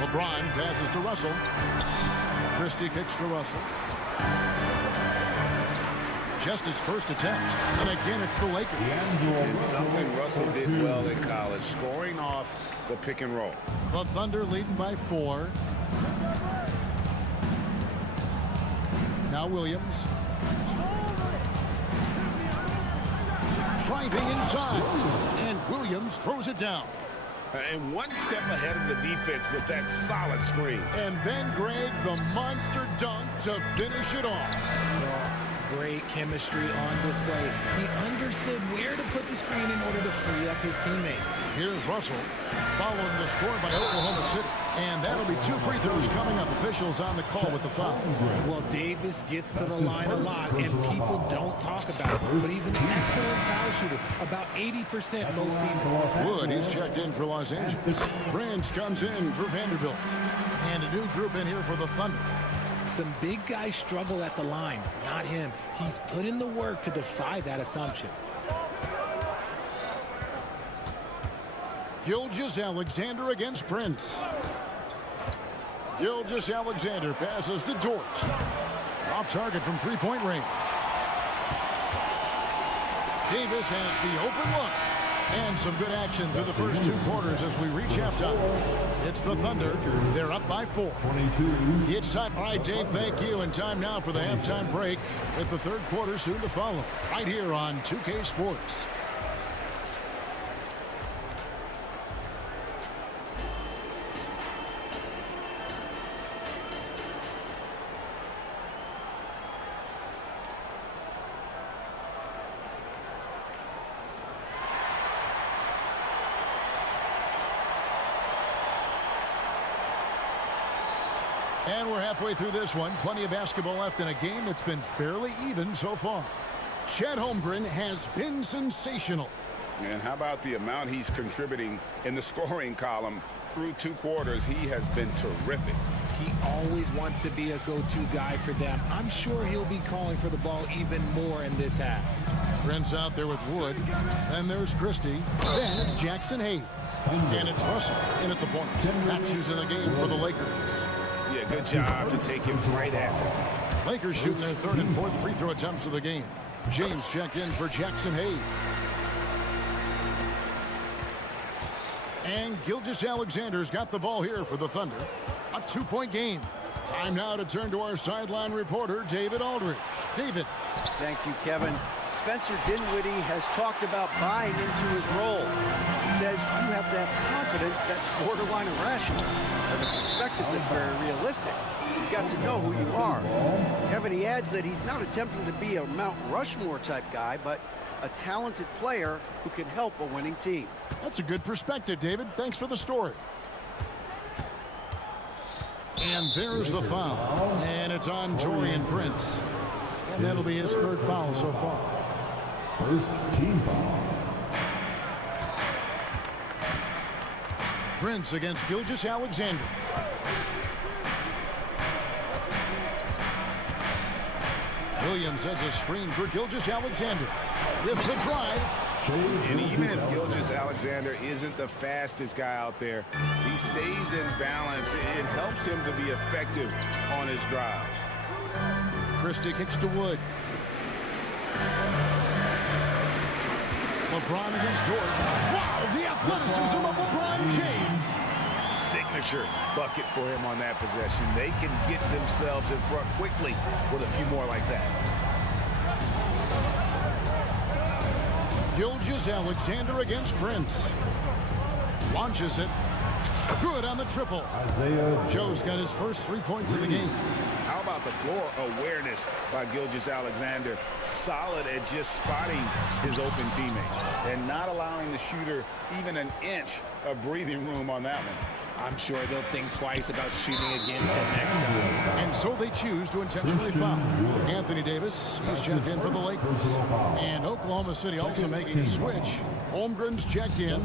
LeBron passes to Russell. Christie kicks to Russell. Just his first attempt. And again, it's the Lakers. It's something Russell did well in college, scoring off the pick and roll. The Thunder leading by 4. Now Williams. Driving inside. And Williams throws it down. And one step ahead of the defense with that solid screen. And then Greg, the monster dunk to finish it off. Great chemistry on display. He understood where to put the screen in order to free up his teammate. Here's Russell following the score by Oklahoma City. And that'll be 2 free throws coming up. Officials on the call with the foul. Well, Davis gets to the line a lot, and people don't talk about it. But he's an excellent foul shooter, about 80% most seasons. Wood, he's checked in for Los Angeles. Prince comes in for Vanderbilt. And a new group in here for the Thunder. Some big guys struggle at the line, not him. He's put in the work to defy that assumption. Gilgeous-Alexander against Prince. Gilgeous-Alexander passes to Dort. Off target from three-point range. Davis has the open look. And some good action through the first 2 quarters as we reach halftime. It's the Thunder. They're up by 4. It's time. All right, Dave, thank you. And time now for the halftime break with the third quarter soon to follow. Right here on 2K Sports. And we're halfway through this one. Plenty of basketball left in a game that's been fairly even so far. Chet Holmgren has been sensational. And how about the amount he's contributing in the scoring column through 2 quarters? He has been terrific. He always wants to be a go-to guy for them. I'm sure he'll be calling for the ball even more in this half. Prince out there with Wood. Then there's Christie. Then it's Jackson Hayes. And it's Russell in at the point. That's who's in the game for the Lakers. Yeah, good job to take him right at them. Lakers shooting their 3rd and 4th free throw attempts of the game. James checked in for Jackson Hayes. And Gilgeous-Alexander's got the ball here for the Thunder. A 2-point game. Time now to turn to our sideline reporter, David Aldridge. David. Thank you, Kevin. Spencer Dinwiddie has talked about buying into his role. He says you have to have confidence that's borderline irrational, but a perspective that's very realistic. You've got to know who you are. Kevin, he adds that he's not attempting to be a Mount Rushmore type guy, but a talented player who can help a winning team. That's a good perspective, David. Thanks for the story. And there's the foul. And it's on Taurean Prince. And that'll be his 3rd foul so far. First team foul. Prince against Gilgeous-Alexander. Williams has a screen for Gilgeous-Alexander. With the drive. And even if Gilgeous-Alexander isn't the fastest guy out there, he stays in balance. It helps him to be effective on his drives. Christie kicks to Wood. LeBron against George. Wow, the athleticism of LeBron James. Signature bucket for him on that possession. They can get themselves in front quickly with a few more like that. Gilgeous-Alexander against Prince. Launches it. Good on the triple. Joe's got his first 3 points of the game. How about the floor awareness by Gilgeous-Alexander? Solid at just spotting his open teammate and not allowing the shooter even an inch of breathing room on that one. I'm sure they'll think twice about shooting against him next time. And so they choose to intentionally foul. Anthony Davis, he's checked in for the Lakers. And Oklahoma City also making a switch. Holmgren's checked in.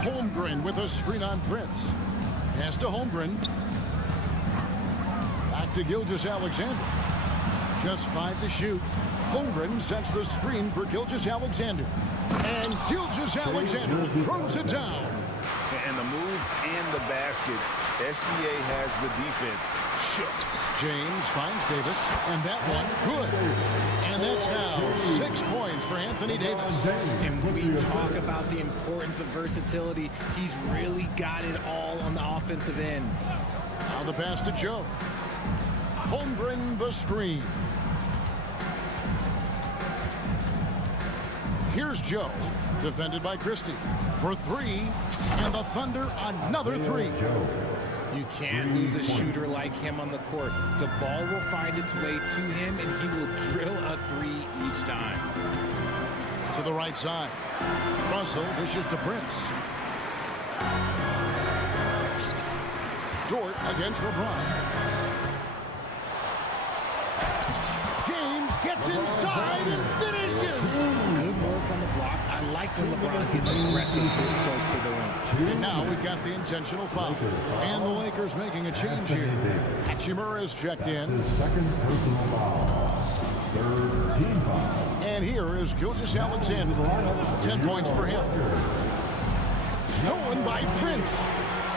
Holmgren with a screen on Prince. Pass to Holmgren. Back to Gilgeous-Alexander. Just 5 to shoot. Holmgren sets the screen for Gilgeous-Alexander. And Gilgeous-Alexander throws it down. And the move and the basket. SGA has the defense shook. James finds Davis, and that one good. And that's now 6 points for Anthony Davis. And we talk about the importance of versatility. He's really got it all on the offensive end. Now the pass to Joe. Holmgren the screen. Here's Joe, defended by Christie for 3, and the Thunder another 3. You can't lose a shooter like him on the court. The ball will find its way to him, and he will drill a 3 each time. To the right side. Russell dishes to Prince. Dort against LeBron. James gets inside and finishes. Good work on the block. I like when LeBron gets aggressive this close to the rim. And now we've got the intentional foul. And the Lakers making a change here. Hachimura is checked in. Second personal foul. Third team foul. And here is Gilgeous-Alexander. 10 points for him. Stolen by Prince.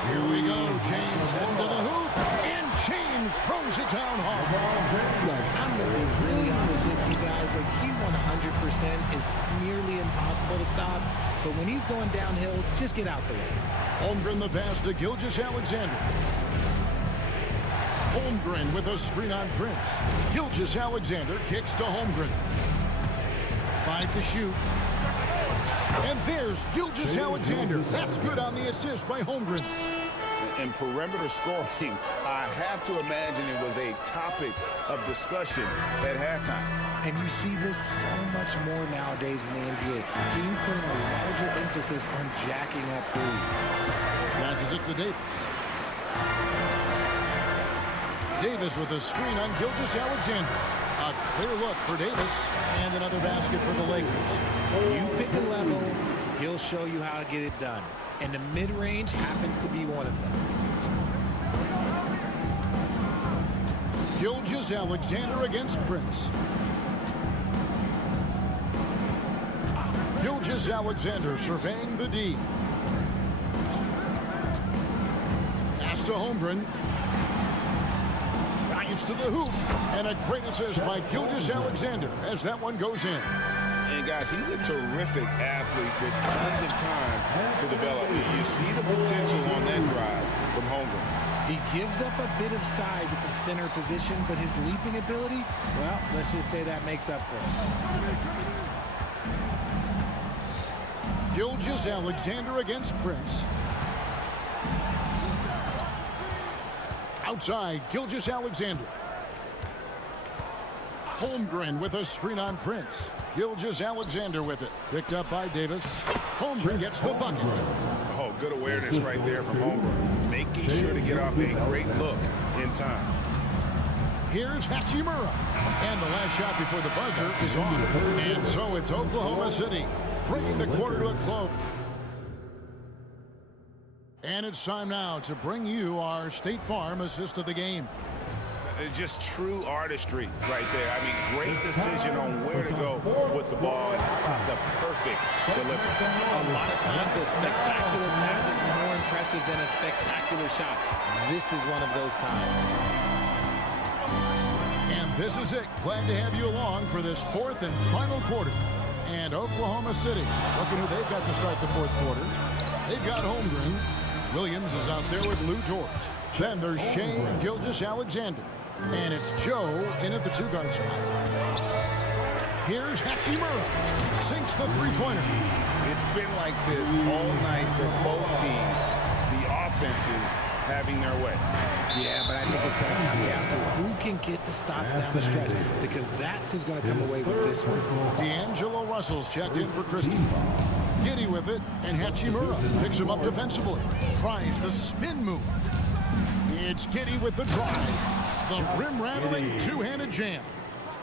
Here we go. James heading to the hoop. And James throws it down hard. Look, I'm going to be really honest with you guys. Like, he 100% is nearly impossible to stop. But when he's going downhill, just get out the way. Holmgren the pass to Gilgeous-Alexander. Holmgren with a screen on Prince. Gilgeous-Alexander kicks to Holmgren. 5 to shoot. And there's Gilgeous-Alexander. That's good on the assist by Holmgren. And perimeter scoring, I have to imagine it was a topic of discussion at halftime. And you see this so much more nowadays in the NBA. Teams putting a larger emphasis on jacking up threes. Passes it to Davis. Davis with a screen on Gilgeous-Alexander. A clear look for Davis. And another basket for the Lakers. You pick a level, he'll show you how to get it done. And the mid-range happens to be one of them. Gilgeous-Alexander against Prince. Gilgeous-Alexander surveying the D. Pass to Holmgren. Drives to the hoop. And a great assist by Gilgeous-Alexander as that one goes in. And guys, he's a terrific athlete with tons of time to develop. You see the potential on that drive from Holmgren. He gives up a bit of size at the center position, but his leaping ability, well, let's just say that makes up for it. Gilgeous-Alexander against Prince. Outside, Gilgeous-Alexander. Holmgren with a screen on Prince. Gilgeous-Alexander with it. Picked up by Davis. Holmgren gets the bucket. Oh, good awareness right there from Holmgren. Making sure to get off a great look in time. Here's Hachimura. And the last shot before the buzzer is off. And so it's Oklahoma City bringing the quarter to a close. And it's time now to bring you our State Farm assist of the game. Just true artistry right there. I mean, great decision on where to go with the ball and the perfect delivery. A lot of times a spectacular pass is more impressive than a spectacular shot. This is one of those times. This is it. Glad to have you along for this fourth and final quarter. And Oklahoma City, looking who they've got to start the fourth quarter. They've got Holmgren. Williams is out there with Lou George. Then there's Shea Gilgeous-Alexander. And it's Joe in at the two-guard spot. Here's Hachimura. Sinks the three-pointer. It's been like this all night for both teams. The offenses having their way. Yeah, but I think it's going to come down to who can get the stops down the stretch, because that's who's going to come away with this one. D'Angelo Russell's checked in for Christie. Giddy with it, and Hachimura picks him up defensively. Tries the spin move. It's Giddy with the drive. The rim-rattling two-handed jam.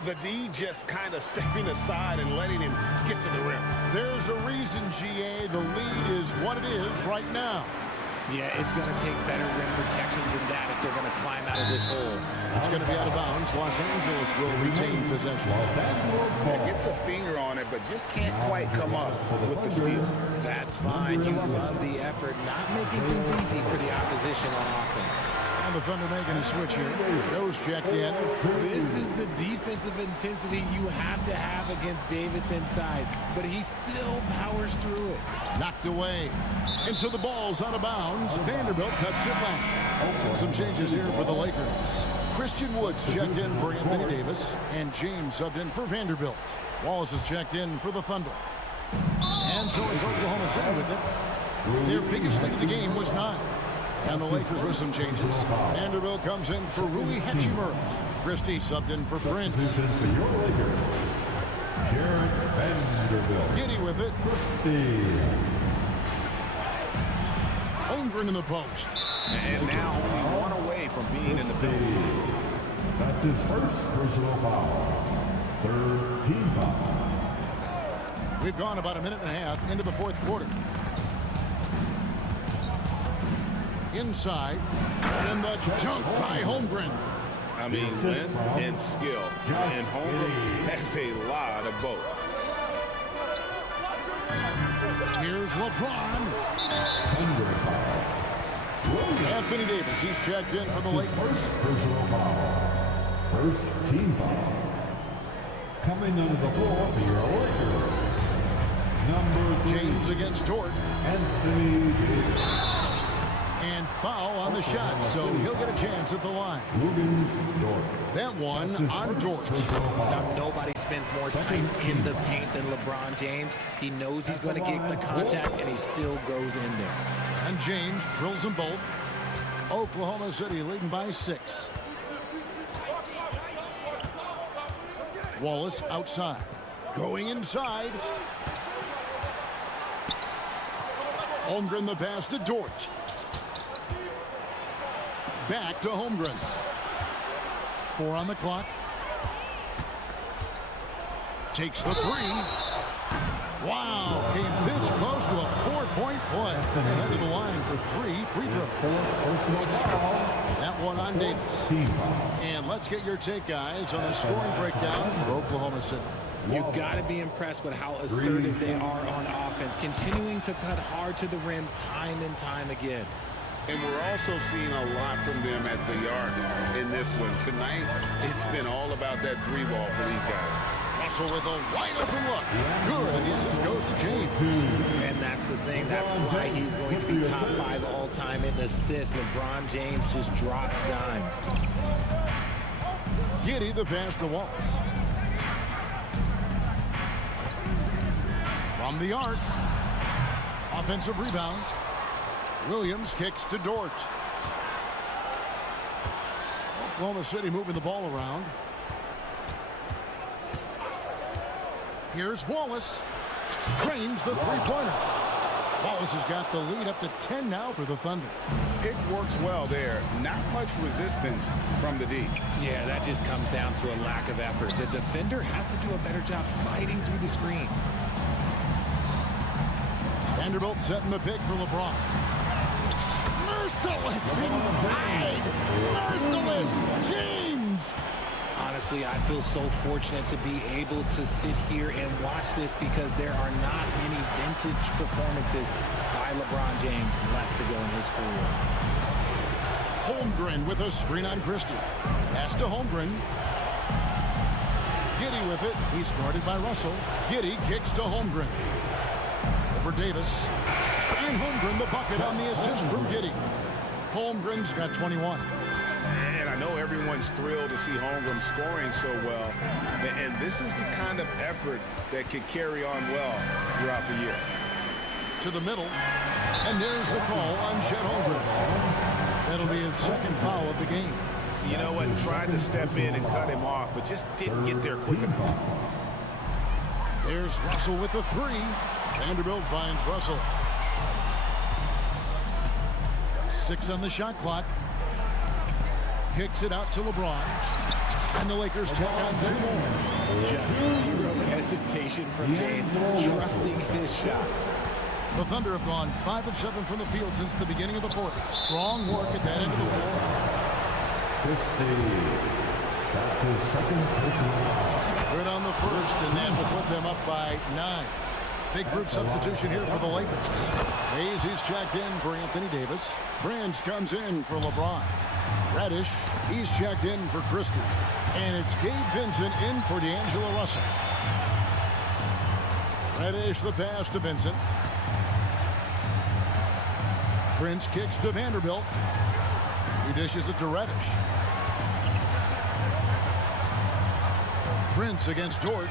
The D just kind of stepping aside and letting him get to the rim. There's a reason, GA, the lead is what it is right now. Yeah, it's going to take better rim protection than that if they're going to climb out of this hole. It's going to be out of bounds. Los Angeles will retain possession. It gets a finger on it, but just can't quite come up with the steal. That's fine. You love the effort, not making things easy for the opposition on offense. And the Thunder making a switch here. Joe's checked in. This is the defensive intensity you have to have against Davis inside, but he still powers through it. Knocked away. And so the ball's out of bounds. Vanderbilt touched it left. And some changes here for the Lakers. Christian Woods checked in for Anthony Davis, and James subbed in for Vanderbilt. Wallace is checked in for the Thunder. And so it's Oklahoma City with it. Their biggest lead of the game was 9. And the Lakers with some changes. Vanderbilt comes in for Rui Hachimura. Christie subbed in for Prince. Giddy with it. Holmgren in the post. And now only one away from being in the penalty. That's his first personal foul. Third team foul. We've gone about a minute and a half into the fourth quarter. Inside, and the jump by Holmgren. I mean, length and skill. And Holmgren has a lot of both. Here's LeBron. Anthony Davis, he's checked in for the Lakers. Personal foul. First team foul. Coming under the floor for your Lakers. Number 3. James against Dort. Anthony Davis. And foul on the shot, so he'll get a chance at the line. That one on Dort. Now, nobody spends more time in the paint than LeBron James. He knows he's going to get the contact, and he still goes in there. And James drills them both. Oklahoma City leading by 6. Wallace outside. Going inside. Holmgren the pass to Dort. Back to Holmgren. 4 on the clock. Takes the 3. Wow, came this close to a 4-point play. And under the line for 3 free throws. That one on Davis. And let's get your take, guys, on the scoring breakdown for Oklahoma City. You've got to be impressed with how assertive they are on offense, continuing to cut hard to the rim time and time again. And we're also seeing a lot from them at the arc in this one. Tonight, it's been all about that 3 ball for these guys. Russell with a wide open look. Good, and the assist goes to James. And that's the thing. That's why he's going to be top 5 all-time in assists. LeBron James just drops dimes. Giddy the pass to Wallace. From the arc. Offensive rebound. Williams kicks to Dort. Oklahoma City moving the ball around. Here's Wallace. Drains the three-pointer. Wallace has got the lead up to 10 now for the Thunder. Pick works well there. Not much resistance from the D. Yeah, that just comes down to a lack of effort. The defender has to do a better job fighting through the screen. Vanderbilt setting the pick for LeBron. Merciless inside. Merciless James. Honestly, I feel so fortunate to be able to sit here and watch this because there are not many vintage performances by LeBron James left to go in his career. Holmgren with a screen on Christie. Pass to Holmgren. Giddy with it. He's guarded by Russell. Giddy kicks to Holmgren. For Davis. And Holmgren the bucket on the assist from Giddy. Holmgren's got 21. And I know everyone's thrilled to see Holmgren scoring so well. And this is the kind of effort that can carry on well throughout the year. To the middle. And there's the call on Chet Holmgren. That'll be his second foul of the game. You know what? Tried to step in and cut him off, but just didn't get there quick enough. There's Russell with the three. Vanderbilt finds Russell. 6 on the shot clock. Kicks it out to LeBron. And the Lakers take on 2 more. Just zero hesitation from James, trusting his shot. The Thunder have gone 5 of 7 from the field since the beginning of the fourth. Strong work at that end of the floor. That's his second personal. Good on the first, and that will put them up by 9. Big group substitution here for the Lakers. Hayes is checked in for Anthony Davis. Prince comes in for LeBron. Reddish, he's checked in for Christie. And it's Gabe Vincent in for D'Angelo Russell. Reddish the pass to Vincent. Prince kicks to Vanderbilt. He dishes it to Reddish. Prince against Dort.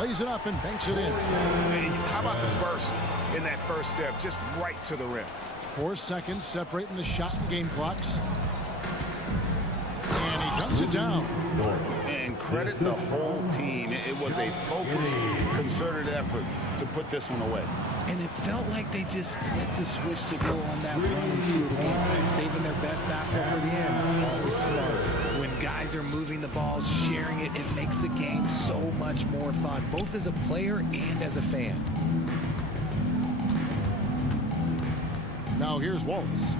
Lays it up and banks it in. How about the burst in that first step, just right to the rim. 4 seconds separating the shot and game clocks. And he dunks it down. And credit the whole team. It was a focused, concerted effort to put this one away. And it felt like they just flipped the switch to go on that run and seal the game, saving their best basketball for the end. Always smart. When guys are moving the ball, sharing it, it makes the game so much more fun, both as a player and as a fan. Now here's Wallace.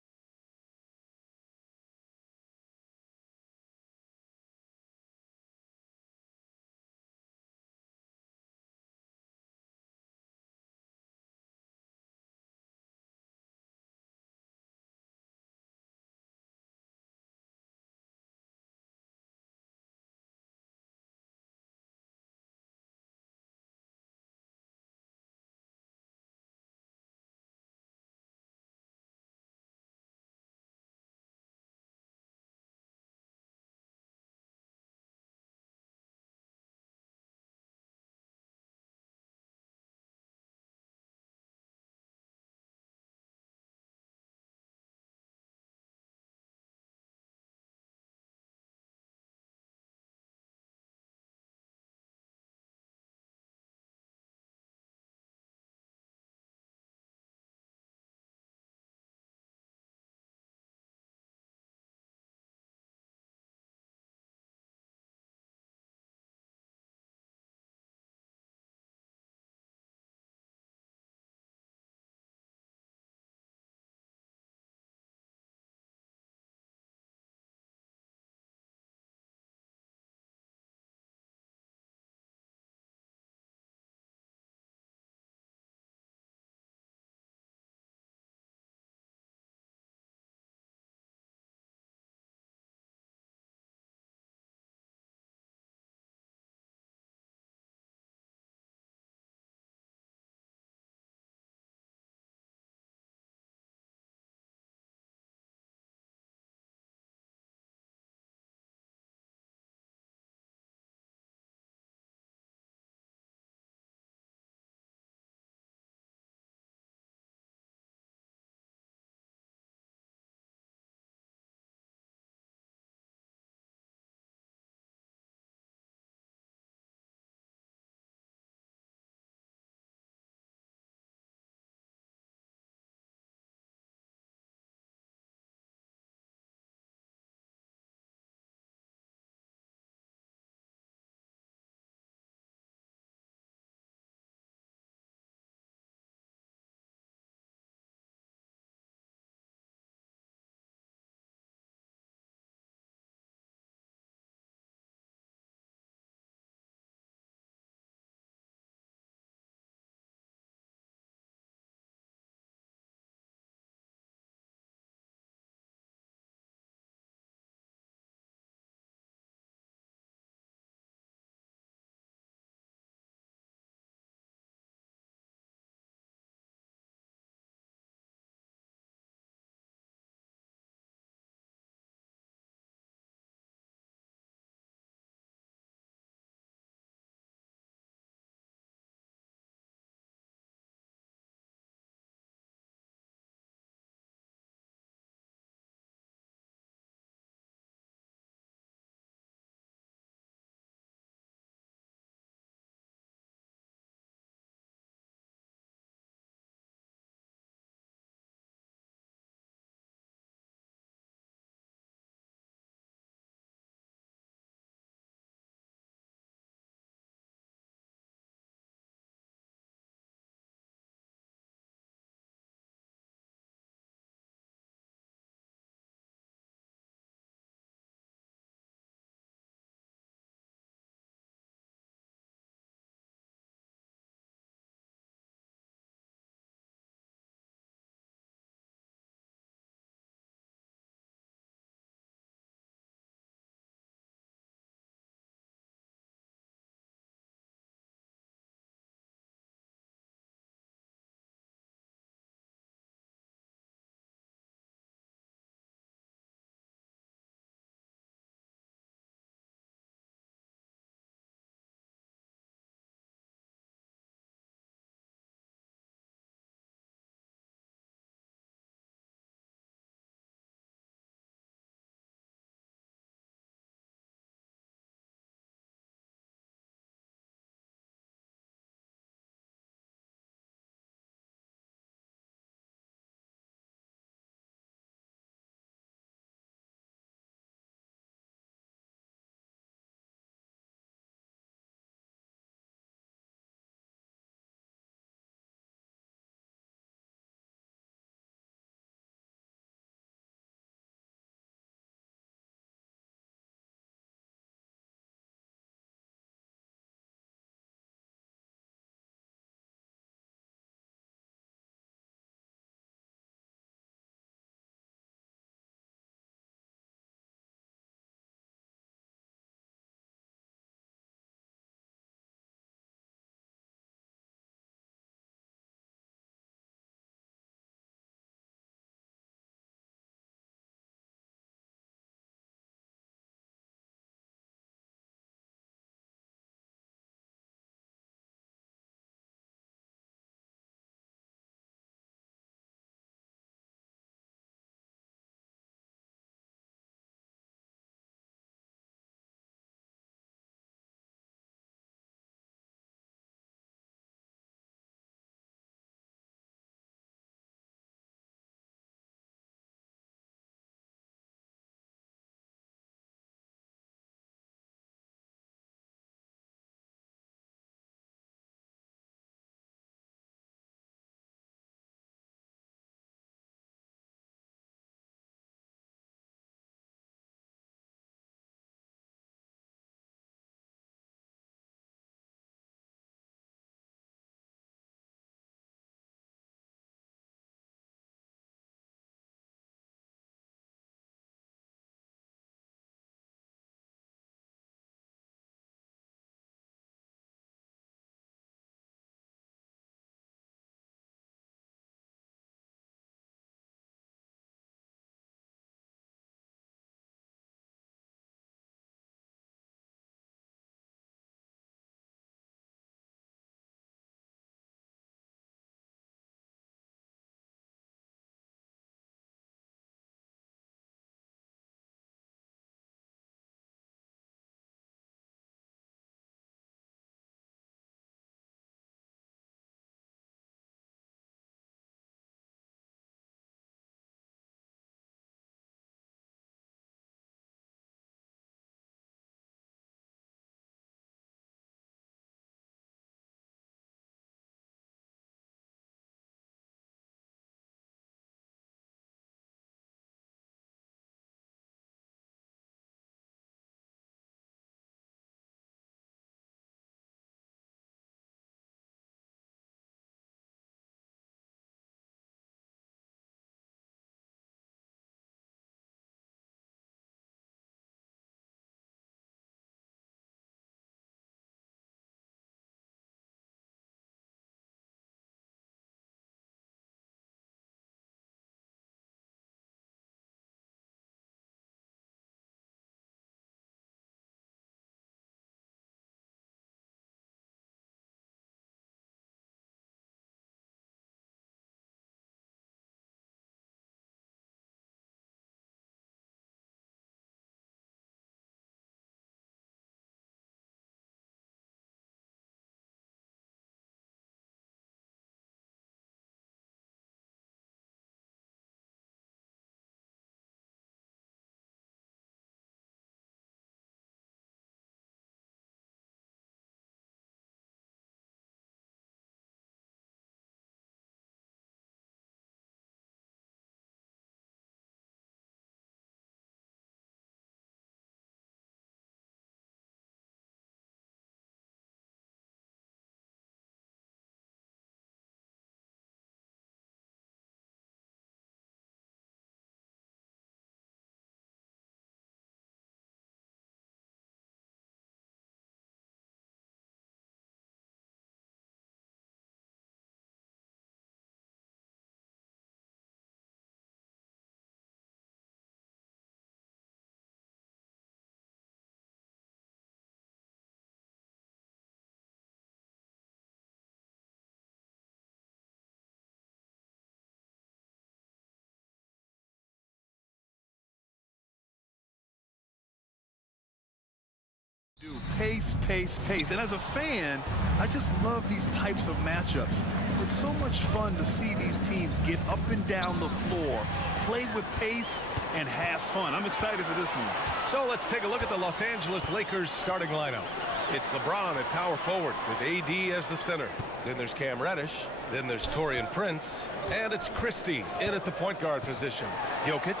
pace, pace, pace. And as a fan, I just love these types of matchups. It's so much fun to see these teams get up and down the floor, play with pace, and have fun. I'm excited for this one. So let's take a look at the Los Angeles Lakers starting lineup. It's LeBron at power forward with AD as the center. Then there's Cam Reddish. Then there's Taurean Prince. And it's Christie in at the point guard position. Jokic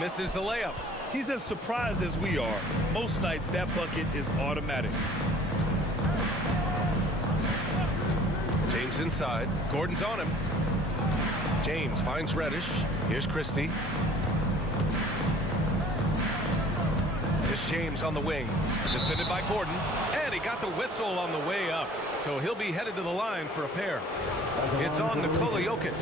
misses the layup. He's as surprised as we are. Most nights, that bucket is automatic. James inside. Gordon's on him. James finds Reddish. Here's Christie. Here's James on the wing. Defended by Gordon. And he got the whistle on the way up. So he'll be headed to the line for a pair. It's on Nikola Jokic.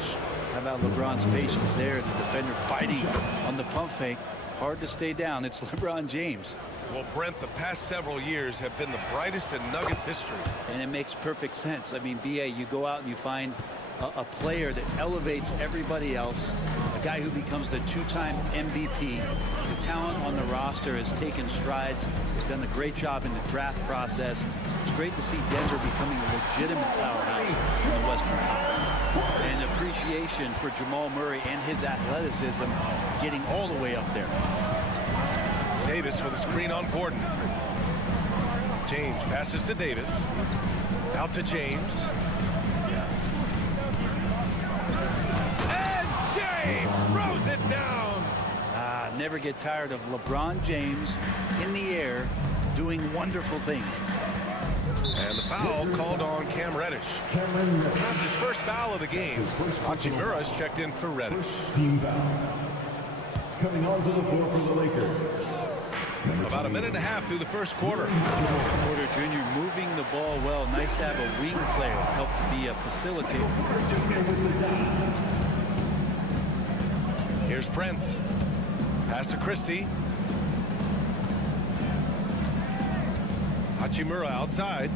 How about LeBron's patience there? The defender biting on the pump fake. Hard to stay down. It's LeBron James. Well, Brent, the past several years have been the brightest in Nuggets history. And it makes perfect sense. I mean, BA, you go out and you find a player that elevates everybody else, a guy who becomes the two-time MVP. The talent on the roster has taken strides. They've done a great job in the draft process. It's great to see Denver becoming a legitimate powerhouse in the Western Conference. And appreciation for Jamal Murray and his athleticism getting all the way up there. Davis with a screen on Gordon. James passes to Davis. Out to James. And James throws it down. Never get tired of LeBron James in the air doing wonderful things. And the foul called on Cam Reddish. That's his first foul of the game. Hachimura's checked in for Reddish. Team foul. Coming onto the floor for the Lakers. About a minute and a half through the first quarter. Porter Jr. moving the ball well. Nice to have a wing player help to be a facilitator. Here's Prince. Pass to Christie. Hachimura outside.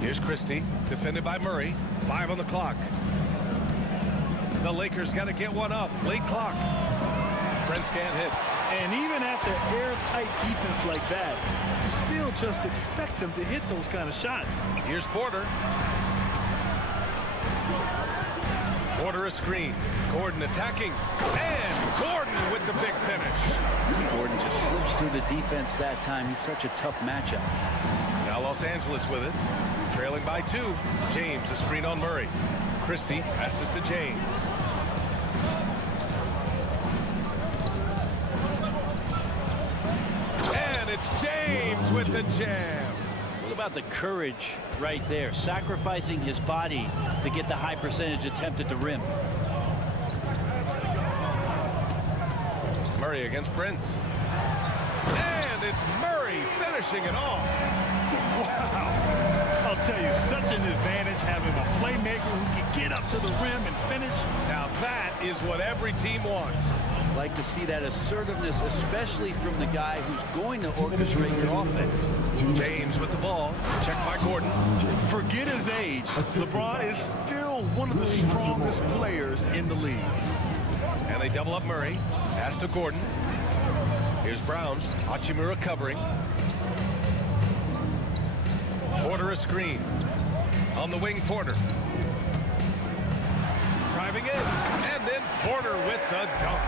Here's Christie, defended by Murray. 5 on the clock. The Lakers got to get one up. Late clock. Prince can't hit. And even after airtight defense like that, you still just expect him to hit those kind of shots. Here's Porter. Porter a screen. Gordon attacking. And Gordon with the big finish. Gordon just slips through the defense that time. He's such a tough matchup. Now Los Angeles with it. Trailing by 2. James a screen on Murray. Christie passes to James. And it's James with the jam. What about the courage right there? Sacrificing his body to get the high percentage attempt at the rim. Murray against Prince. And it's Murray finishing it off. Wow. I'll tell you, such an advantage having a playmaker who can get up to the rim and finish. Now that is what every team wants. Like to see that assertiveness, especially from the guy who's going to orchestrate your offense. James with the ball. Checked by Gordon. Forget his age. LeBron is still one of the strongest players in the league. And they double up Murray. Pass to Gordon. Here's Brown. Hachimura covering. Porter a screen. On the wing, Porter. Driving in. And then Porter with the dunk.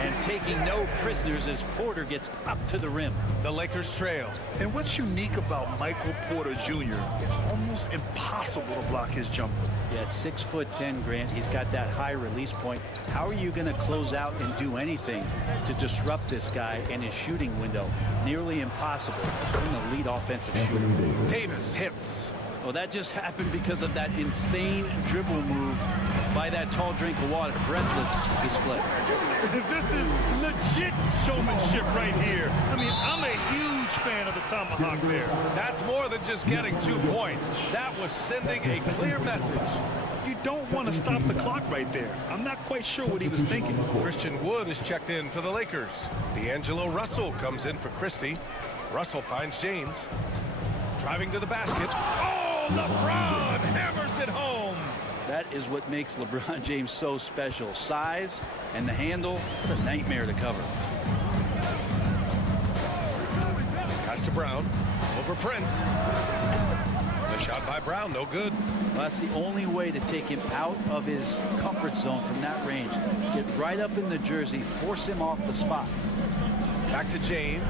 And taking no prisoners as Porter gets up to the rim. The Lakers trail. And what's unique about Michael Porter Jr., it's almost impossible to block his jumper. Yeah, at 6'10", Grant, he's got that high release point. How are you going to close out and do anything to disrupt this guy and his shooting window? Nearly impossible. He's an elite offensive shooter. Davis hits. Well, that just happened because of that insane dribble move by that tall drink of water. Breathless display. This is legit showmanship right here. I mean, I'm a huge fan of the tomahawk there. That's more than just getting 2 points. That was sending a clear message. You don't want to stop the clock right there. I'm not quite sure what he was thinking. Christian Wood is checked in for the Lakers. D'Angelo Russell comes in for Christie. Russell finds James. Driving to the basket. Oh, LeBron hammers it home. That is what makes LeBron James so special. Size and the handle, a nightmare to cover. to Brown. Over Prince. The shot by Brown, no good. Well, that's the only way to take him out of his comfort zone from that range. Get right up in the jersey, force him off the spot. Back to James.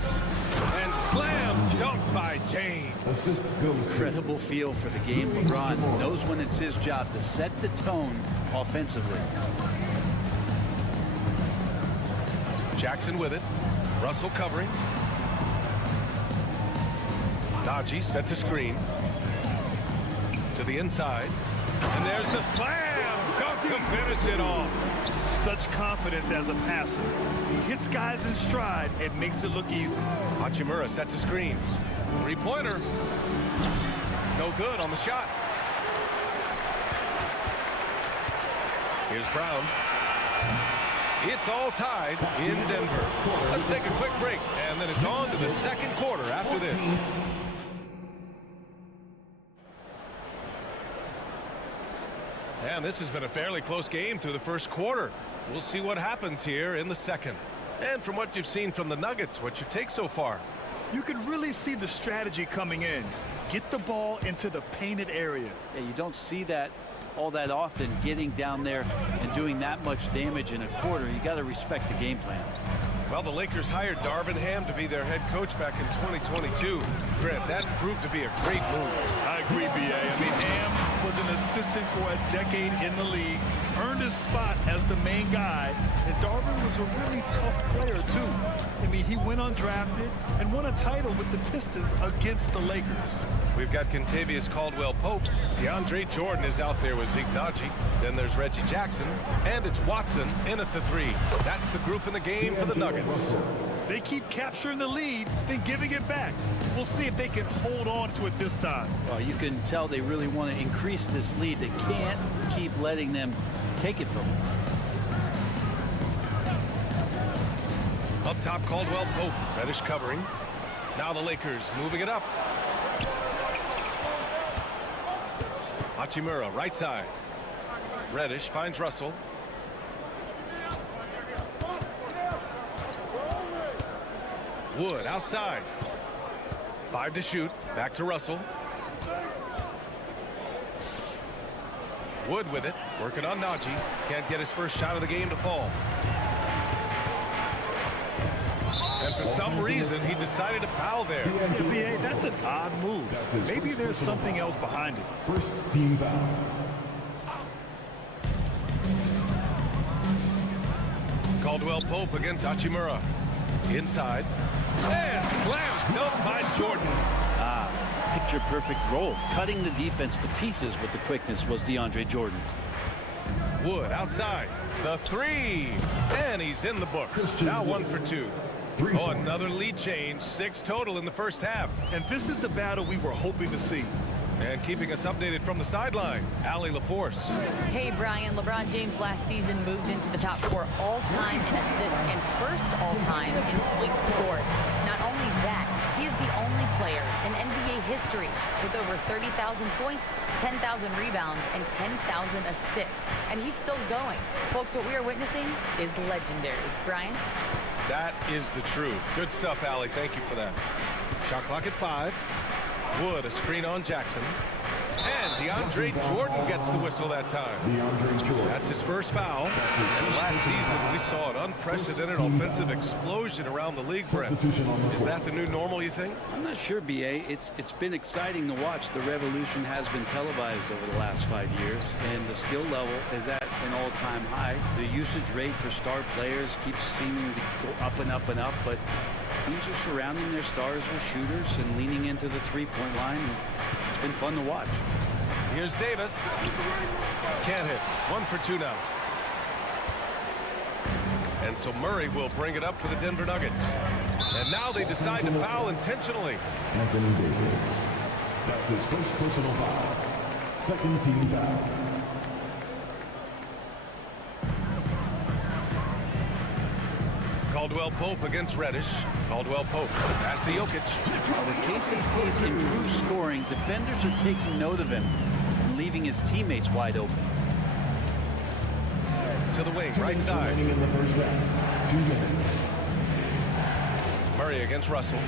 And slam dunk by James. Incredible feel for the game. LeBron knows when it's his job to set the tone offensively. Jackson with it. Russell covering. Najee set to screen. To the inside. And there's the slam dunk to finish it off. Such confidence as a passer. He hits guys in stride and makes it look easy. Hachimura sets a screen. Three-pointer. No good on the shot. Here's Brown. It's all tied in Denver. Let's take a quick break, and then it's on to the second quarter after this. And this has been a fairly close game through the first quarter. We'll see what happens here in the second. And from what you've seen from the Nuggets, what's your take so far? You can really see the strategy coming in. Get the ball into the painted area. Yeah, you don't see that all that often, getting down there and doing that much damage in a quarter. You got to respect the game plan. Well, the Lakers hired Darvin Ham to be their head coach back in 2022. Grant, that proved to be a great move. I agree, B.A. I mean, Ham was an assistant for a decade in the league, earned his spot as the main guy, and Darvin was a really tough player, too. I mean, he went undrafted and won a title with the Pistons against the Lakers. We've got Kentavious Caldwell-Pope. DeAndre Jordan is out there with Zeke Naji. Then there's Reggie Jackson. And it's Watson in at the three. That's the group in the game for the Nuggets. They keep capturing the lead, then giving it back. We'll see if they can hold on to it this time. Well, you can tell they really want to increase this lead. They can't keep letting them take it from them. Up top, Caldwell-Pope. Reddish covering. Now the Lakers moving it up. Hachimura, right side. Reddish finds Russell. Wood outside. 5 to shoot. Back to Russell. Wood with it. Working on Naji. Can't get his first shot of the game to fall. And for some reason, he decided to foul there. Yeah, B.A., that's an odd move. Maybe there's something else behind it. First team foul. Caldwell-Pope against Hachimura. Inside. And slam dunk by Jordan. Picture perfect roll. Cutting the defense to pieces with the quickness was DeAndre Jordan. Wood outside. The three. And he's in the books. Now 1 for 2. Oh, another lead change. 6 total in the first half. And this is the battle we were hoping to see. And keeping us updated from the sideline, Allie LaForce. Hey, Brian, LeBron James last season moved into the top 4 all-time in assists and first all-time in points scored. Not only that, he is the only player in NBA history with over 30,000 points, 10,000 rebounds, and 10,000 assists. And he's still going. Folks, what we are witnessing is legendary. Brian? That is the truth. Good stuff, Allie. Thank you for that. Shot clock at 5. Wood, a screen on Jackson. And DeAndre Jordan gets the whistle that time. That's his first foul. And last season, we saw an unprecedented offensive explosion around the league, Brett. Is that the new normal, you think? I'm not sure, B.A. It's been exciting to watch. The revolution has been televised over the last 5 years, and the skill level is at an all-time high. The usage rate for star players keeps seeming to go up and up and up, but teams are surrounding their stars with shooters and leaning into the three-point line. And it's been fun to watch. Here's Davis. Can't hit. 1 for 2 now. And so Murray will bring it up for the Denver Nuggets. And now they decide to foul intentionally. Anthony Davis. That's his first personal foul. Second team foul. Caldwell-Pope against Reddish. Caldwell-Pope pass to Jokic. When KCP's improved scoring, defenders are taking note of him and leaving his teammates wide open. To the wing, right side. In the first half. 2 minutes. Murray against Russell.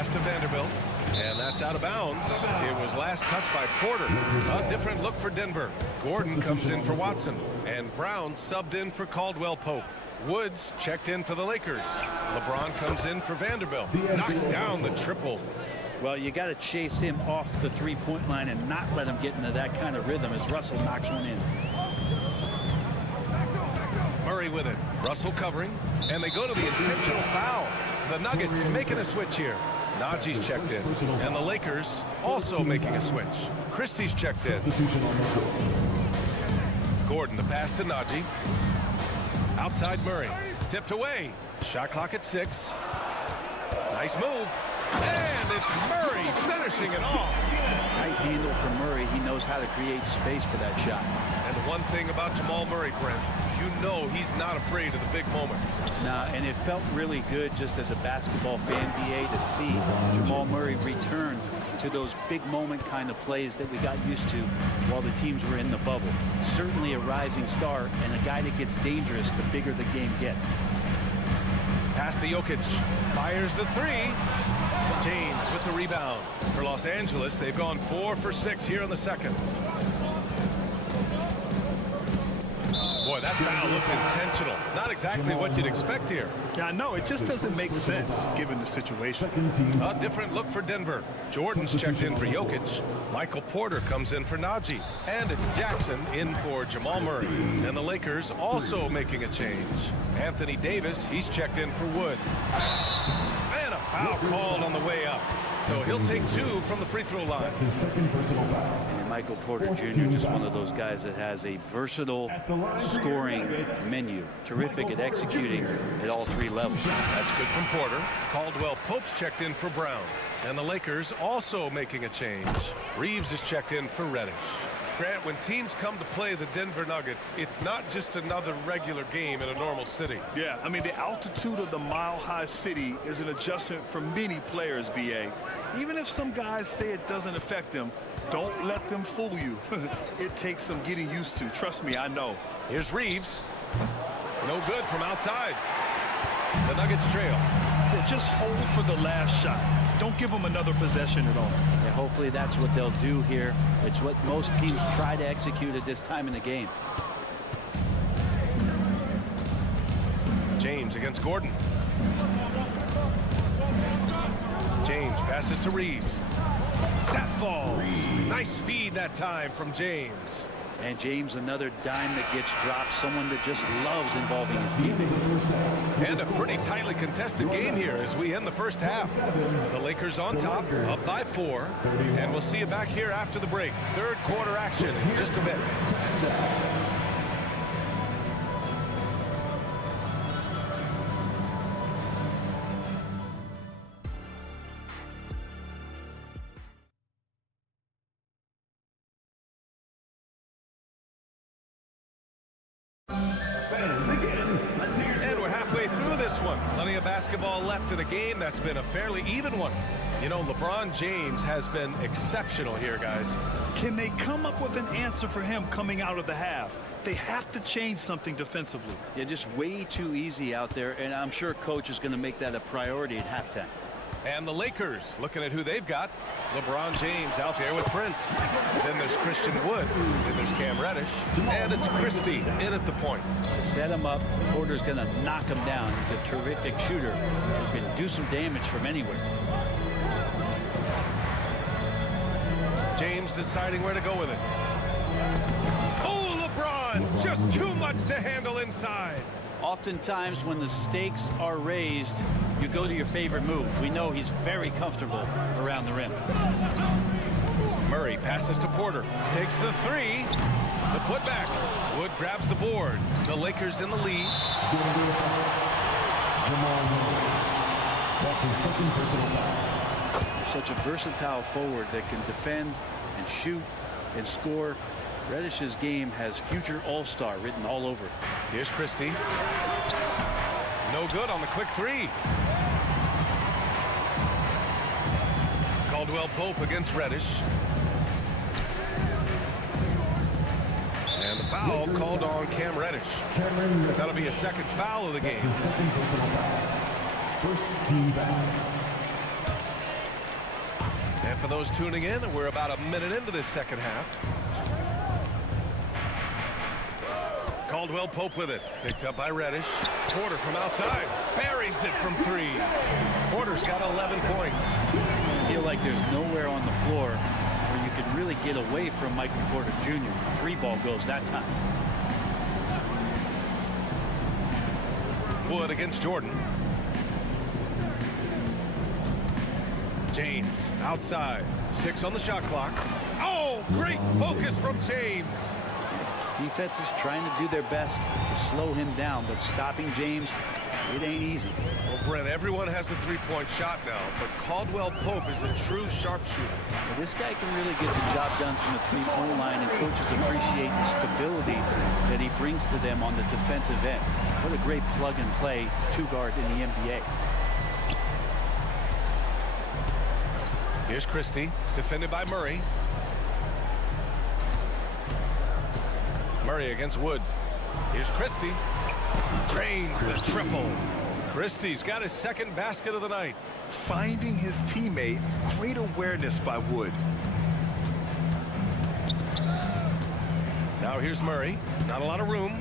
Pass to Vanderbilt. And that's out of bounds. It was last touched by Porter. A different look for Denver. Gordon comes in for Watson. And Brown subbed in for Caldwell Pope. Woods checked in for the Lakers. LeBron comes in for Vanderbilt. Knocks down the triple. Well, you got to chase him off the three-point line and not let him get into that kind of rhythm as Russell knocks one in. Murray with it. Russell covering. And they go to the intentional foul. The Nuggets making a switch here. Najee's checked in. And the Lakers also making a switch. Christie's checked in. Gordon, the pass to Najee. Outside Murray. Tipped away. Shot clock at 6. Nice move. And it's Murray finishing it off. Tight handle for Murray. He knows how to create space for that shot. And one thing about Jamal Murray, Brent, you know he's not afraid of the big moments. Nah, and it felt really good just as a basketball fan, BA, to see Jamal Murray return to those big moment kind of plays that we got used to while the teams were in the bubble. Certainly a rising star and a guy that gets dangerous the bigger the game gets. Pass to Jokic. Fires the three. James with the rebound. For Los Angeles, they've gone 4 for 6 here in the second. Boy, that foul looked intentional. Not exactly what you'd expect here. Yeah, I know. It just doesn't make sense given the situation. A different look for Denver. Jordan's checked in for Jokic. Michael Porter comes in for Najee. And it's Jackson in for Jamal Murray. And the Lakers also making a change. Anthony Davis, he's checked in for Wood. And a foul called on the way up. So he'll take 2 from the free throw line. That's his second personal foul. And Michael Porter Jr., just one of those guys that has a versatile scoring menu. Terrific at executing at all 3 levels. That's good from Porter. Caldwell Pope's checked in for Brown. And the Lakers also making a change. Reeves is checked in for Reddish. Grant, when teams come to play the Denver Nuggets, it's not just another regular game in a normal city. Yeah, I mean, the altitude of the mile-high city is an adjustment for many players, BA. Even if some guys say it doesn't affect them, don't let them fool you. It takes some getting used to. Trust me, I know. Here's Reeves. No good from outside. The Nuggets trail. Yeah, just hold for the last shot. Don't give them another possession at all. And hopefully that's what they'll do here. It's what most teams try to execute at this time in the game. James against Gordon. James passes to Reeves. That falls. Nice feed that time from James. And James, another dime that gets dropped, someone that just loves involving his teammates. And a pretty tightly contested game here as we end the first half. The Lakers on top, up by 4. And we'll see you back here after the break. Third quarter action in just a bit. Basketball left in a game that's been a fairly even one. You know, LeBron James has been exceptional here, guys. Can they come up with an answer for him coming out of the half? They have to change something defensively. Yeah, just way too easy out there, and I'm sure coach is going to make that a priority at halftime. And the Lakers, looking at who they've got. LeBron James out there with Prince. Then there's Christian Wood. Then there's Cam Reddish. And it's Christie in at the point. To set him up, Porter's going to knock him down. He's a terrific shooter who can do some damage from anywhere. James deciding where to go with it. Oh, LeBron! Just too much to handle inside. Oftentimes when the stakes are raised, you go to your favorite move. We know he's very comfortable around the rim. Murray passes to Porter. Takes the 3. The putback. Wood grabs the board. The Lakers in the lead. That's his second personal foul. You're such a versatile forward that can defend and shoot and score. Reddish's game has future all-star written all over it. Here's Christie. No good on the quick 3. Caldwell Pope against Reddish. And the foul called on Cam Reddish. That'll be a second foul of the game. That's his second personal foul. First team foul. for those tuning in, and we're about a minute into this second half. Caldwell Pope with it. Picked up by Reddish. Porter from outside. Buries it from 3. Porter's got 11 points. I feel like there's nowhere on the floor where you can really get away from Michael Porter Jr. 3 ball goes that time. Wood against Jordan. James outside. 6 on the shot clock. Oh, great focus from James. Defense is trying to do their best to slow him down, but stopping James, it ain't easy. Well, Brent, everyone has a 3-point shot now, but Caldwell Pope is a true sharpshooter. Well, this guy can really get the job done from the 3-point line, and coaches appreciate the stability that he brings to them on the defensive end. What a great plug-and-play 2-guard in the NBA. Here's Christie, defended by Murray. Murray against Wood. Here's Christie. Drains the triple. Christie's got his second basket of the night. Finding his teammate, great awareness by Wood. Now here's Murray. Not a lot of room.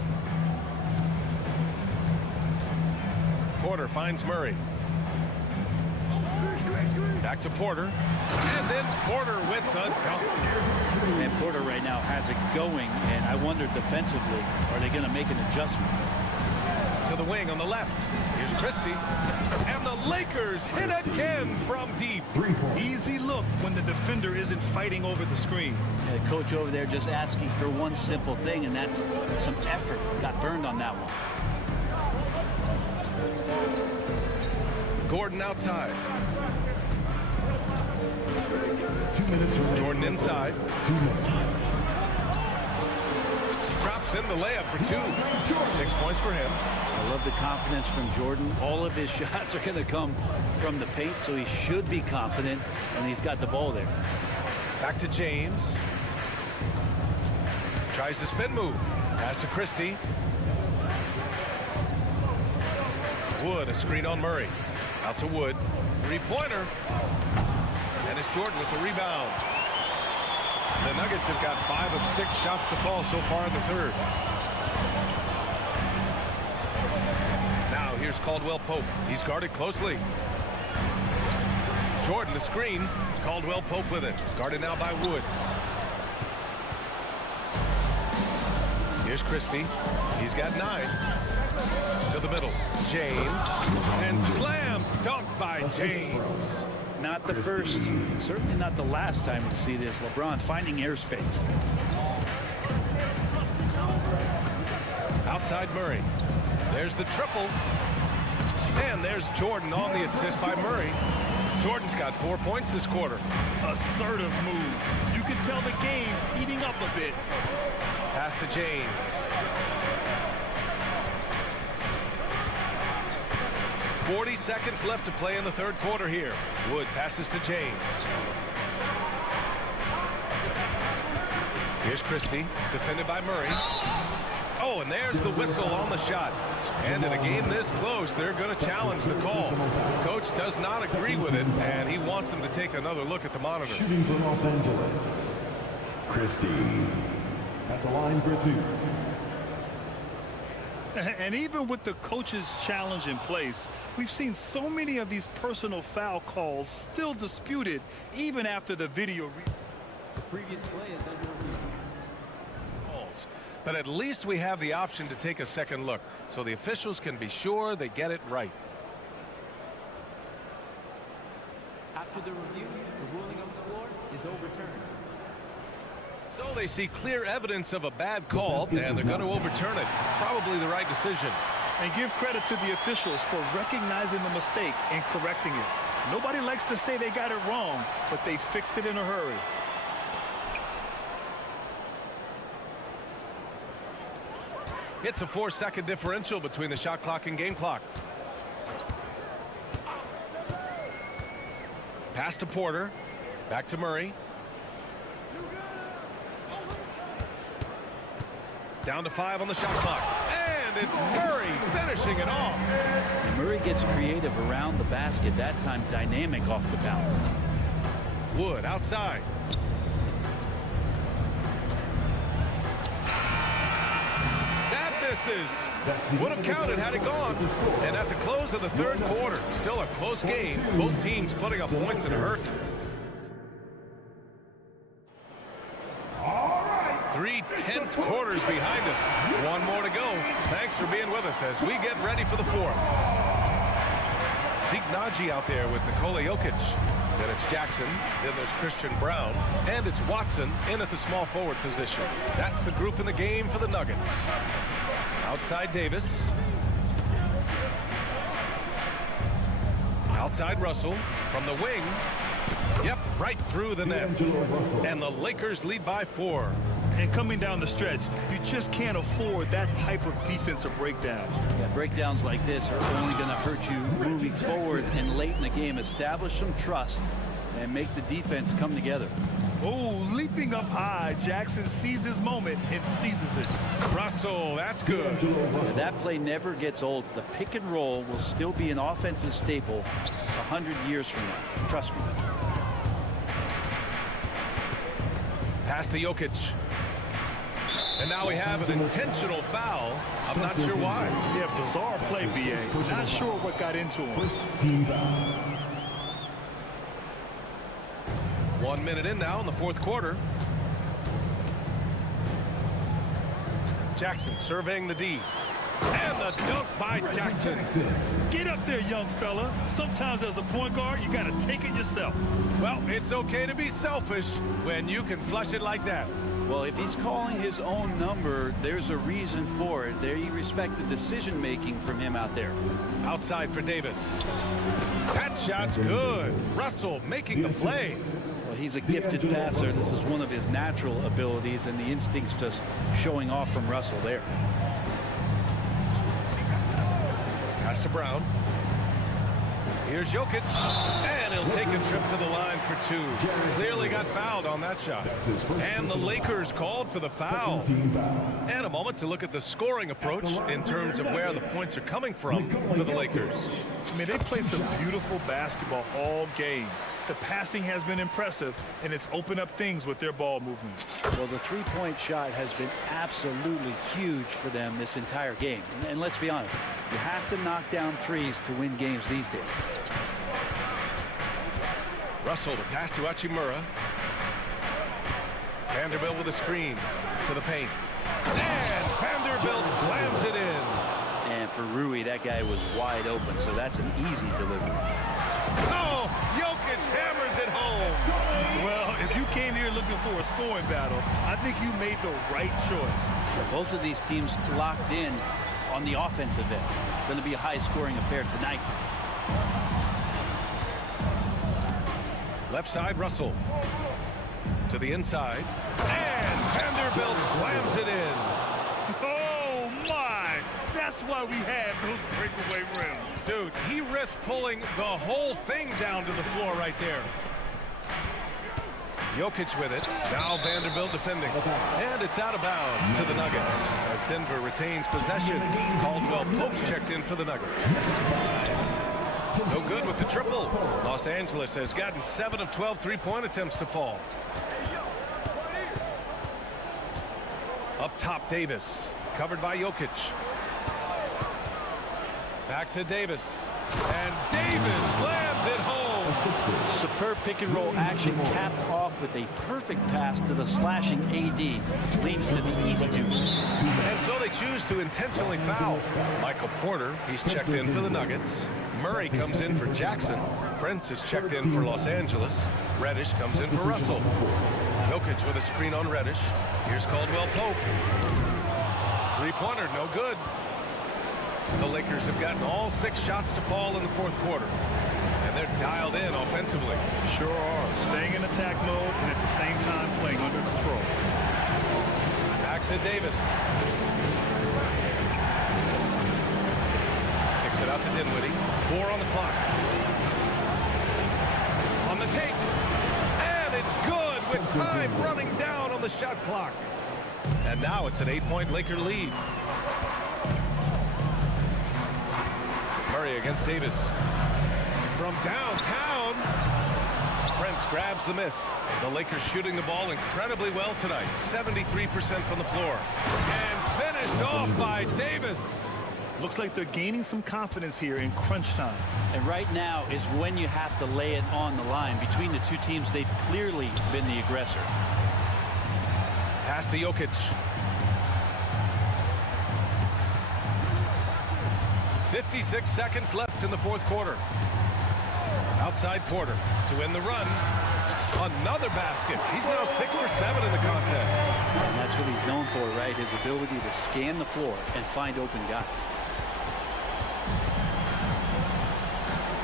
Porter finds Murray. Back to Porter. And then Porter with the dunk. And Porter right now has it going, and I wonder defensively, are they going to make an adjustment? To the wing on the left. Here's Christie. And the Lakers hit again from deep. Easy look when the defender isn't fighting over the screen. Yeah, the coach over there just asking for one simple thing, and that's some effort. Got burned on that one. Gordon outside. 2 minutes remaining. Jordan inside. 2 minutes. Drops in the layup for 2. 6 points for him. I love the confidence from Jordan. All of his shots are going to come from the paint, so he should be confident, and he's got the ball there. Back to James. Tries the spin move. Pass to Christie. Wood, a screen on Murray. Out to Wood. 3-pointer. And it's Jordan with the rebound. The Nuggets have got 5 of 6 shots to fall so far in the third. Now here's Caldwell Pope. He's guarded closely. Jordan the screen. Caldwell Pope with it. Guarded now by Wood. Here's Christie. He's got 9. To the middle. James. And slam dunk by James. Not the first, certainly not the last time we see this. LeBron finding airspace. Outside Murray. There's the triple. And there's Jordan on the assist by Murray. Jordan's got 4 points this quarter. Assertive move. You can tell the game's heating up a bit. Pass to James. .40 seconds left to play in the third quarter here. Wood passes to James. Here's Christie, defended by Murray. Oh, and there's the whistle on the shot. And in a game this close, they're going to challenge the call. Coach does not agree with it, and he wants them to take another look at the monitor. Shooting for Los Angeles. Christie at the line for 2. And even with the coach's challenge in place, we've seen so many of these personal foul calls still disputed even after the video. The previous play is under review. But at least we have the option to take a second look, so the officials can be sure they get it right. After the review, the ruling on the floor is overturned. So they see clear evidence of a bad call, and they're going to overturn it. Probably the right decision. And give credit to the officials for recognizing the mistake and correcting it. Nobody likes to say they got it wrong, but they fixed it in a hurry. It's a 4-second differential between the shot clock and game clock. Pass to Porter. Back to Murray. Down to 5 on the shot clock. And it's Murray finishing it off. And Murray gets creative around the basket, that time dynamic off the bounce. Wood outside. That misses. Would have counted had it gone. And at the close of the third quarter, still a close game. Both teams putting up points in a hurt. 3 tense quarters behind us. One more to go. Thanks for being with us as we get ready for the fourth. Zeke Naji out there with Nikola Jokic. Then it's Jackson. Then there's Christian Brown. And it's Watson in at the small forward position. That's the group in the game for the Nuggets. Outside Davis. Outside Russell from the wing. Yep, right through the net. And the Lakers lead by 4. And coming down the stretch, you just can't afford that type of defensive breakdown. Yeah, breakdowns like this are only going to hurt you moving forward and late in the game. Establish some trust and make the defense come together. Oh, leaping up high, Jackson sees his moment and seizes it. Russell, that's good. Yeah, that play never gets old. The pick and roll will still be an offensive staple 100 years from now. Trust me. Pass to Jokic. And now we have an intentional foul. I'm not sure why. Yeah, bizarre play, BA. Not sure what got into him. 1 minute in now in the fourth quarter. Jackson surveying the D. And the dunk by Jackson. Get up there, young fella. Sometimes as a point guard, you got to take it yourself. Well, it's okay to be selfish when you can flush it like that. Well, if he's calling his own number, there's a reason for it. There you respect the decision-making from him out there. Outside for Davis. That shot's good. Russell making the play. Well, he's a gifted passer. This is one of his natural abilities, and the instincts just showing off from Russell there. Pass to Brown. Here's Jokic, and he'll take a trip to the line for 2. Clearly got fouled on that shot. And the Lakers called for the foul. And a moment to look at the scoring approach in terms of where the points are coming from for the Lakers. I mean, they play some beautiful basketball all game. The passing has been impressive, and it's opened up things with their ball movement. Well, the three-point shot has been absolutely huge for them this entire game. And let's be honest, you have to knock down threes to win games these days. Russell to pass to Hachimura. Vanderbilt with a screen to the paint. And Vanderbilt slams it in. And for Rui, that guy was wide open, so that's an easy delivery. Oh, Jokic hammers it home. Well, if you came here looking for a scoring battle, I think you made the right choice. Both of these teams locked in on the offensive end. Going to be a high-scoring affair tonight. Left side, Russell. To the inside. And Vanderbilt slams it in. Oh, my! That's why we have those breakaway rims. Dude, he risked pulling the whole thing down to the floor right there. Jokic with it. Now Vanderbilt defending. And it's out of bounds to the Nuggets as Denver retains possession. Caldwell Pope's checked in for the Nuggets. No good with the triple. Los Angeles has gotten 7 of 12 three-point attempts to fall. Up top, Davis. Covered by Jokic. Back to Davis. And Davis slams it home. Superb pick and roll action capped off with a perfect pass to the slashing AD. Leads to the easy deuce. And so they choose to intentionally foul. Michael Porter, he's checked in for the Nuggets. Murray comes in for Jackson. Prince is checked in for Los Angeles. Reddish comes in for Russell. Jokic with a screen on Reddish. Here's Caldwell Pope. Three-pointer, no good. The Lakers have gotten all 6 shots to fall in the fourth quarter. And they're dialed in offensively. Sure are. Staying in attack mode and at the same time playing under control. Back to Davis. Kicks it out to Dinwiddie. 4 on the clock. On the take. And it's good with time running down on the shot clock. And now it's an 8-point Laker lead. Murray against Davis. From downtown. Prince grabs the miss. The Lakers shooting the ball incredibly well tonight. 73% from the floor. And finished off by Davis. Looks like they're gaining some confidence here in crunch time. And right now is when you have to lay it on the line. Between the two teams, they've clearly been the aggressor. Pass to Jokic. "56 seconds left in the fourth quarter. Outside Porter to win the run. Another basket. He's now 6 for 7 in the contest. And that's what he's known for, right? His ability to scan the floor and find open guys.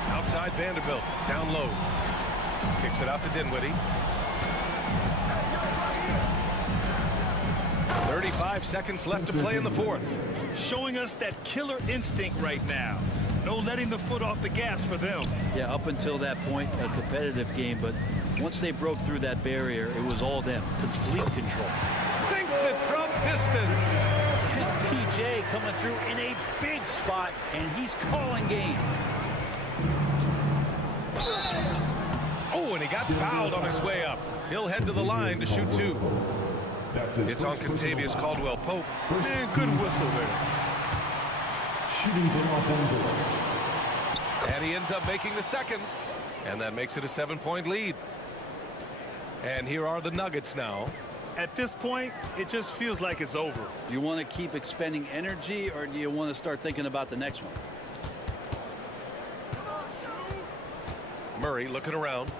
Outside Vanderbilt, down low. Kicks it out to Dinwiddie. 35 seconds left to play in the fourth. Showing us that killer instinct right now. No letting the foot off the gas for them. Yeah, up until that point, a competitive game, but once they broke through that barrier, it was all them. Complete control. Sinks it from distance. And PJ coming through in a big spot, and he's calling game. Oh, and he got fouled on his way up. He'll head to the line to shoot two. It's on Contavious Caldwell-Pope. Man, good whistle there. Shooting for Los Angeles. And he ends up making the second. And that makes it a 7-point lead. And here are the Nuggets now. At this point, it just feels like it's over. You want to keep expending energy, or do you want to start thinking about the next one? Murray looking around.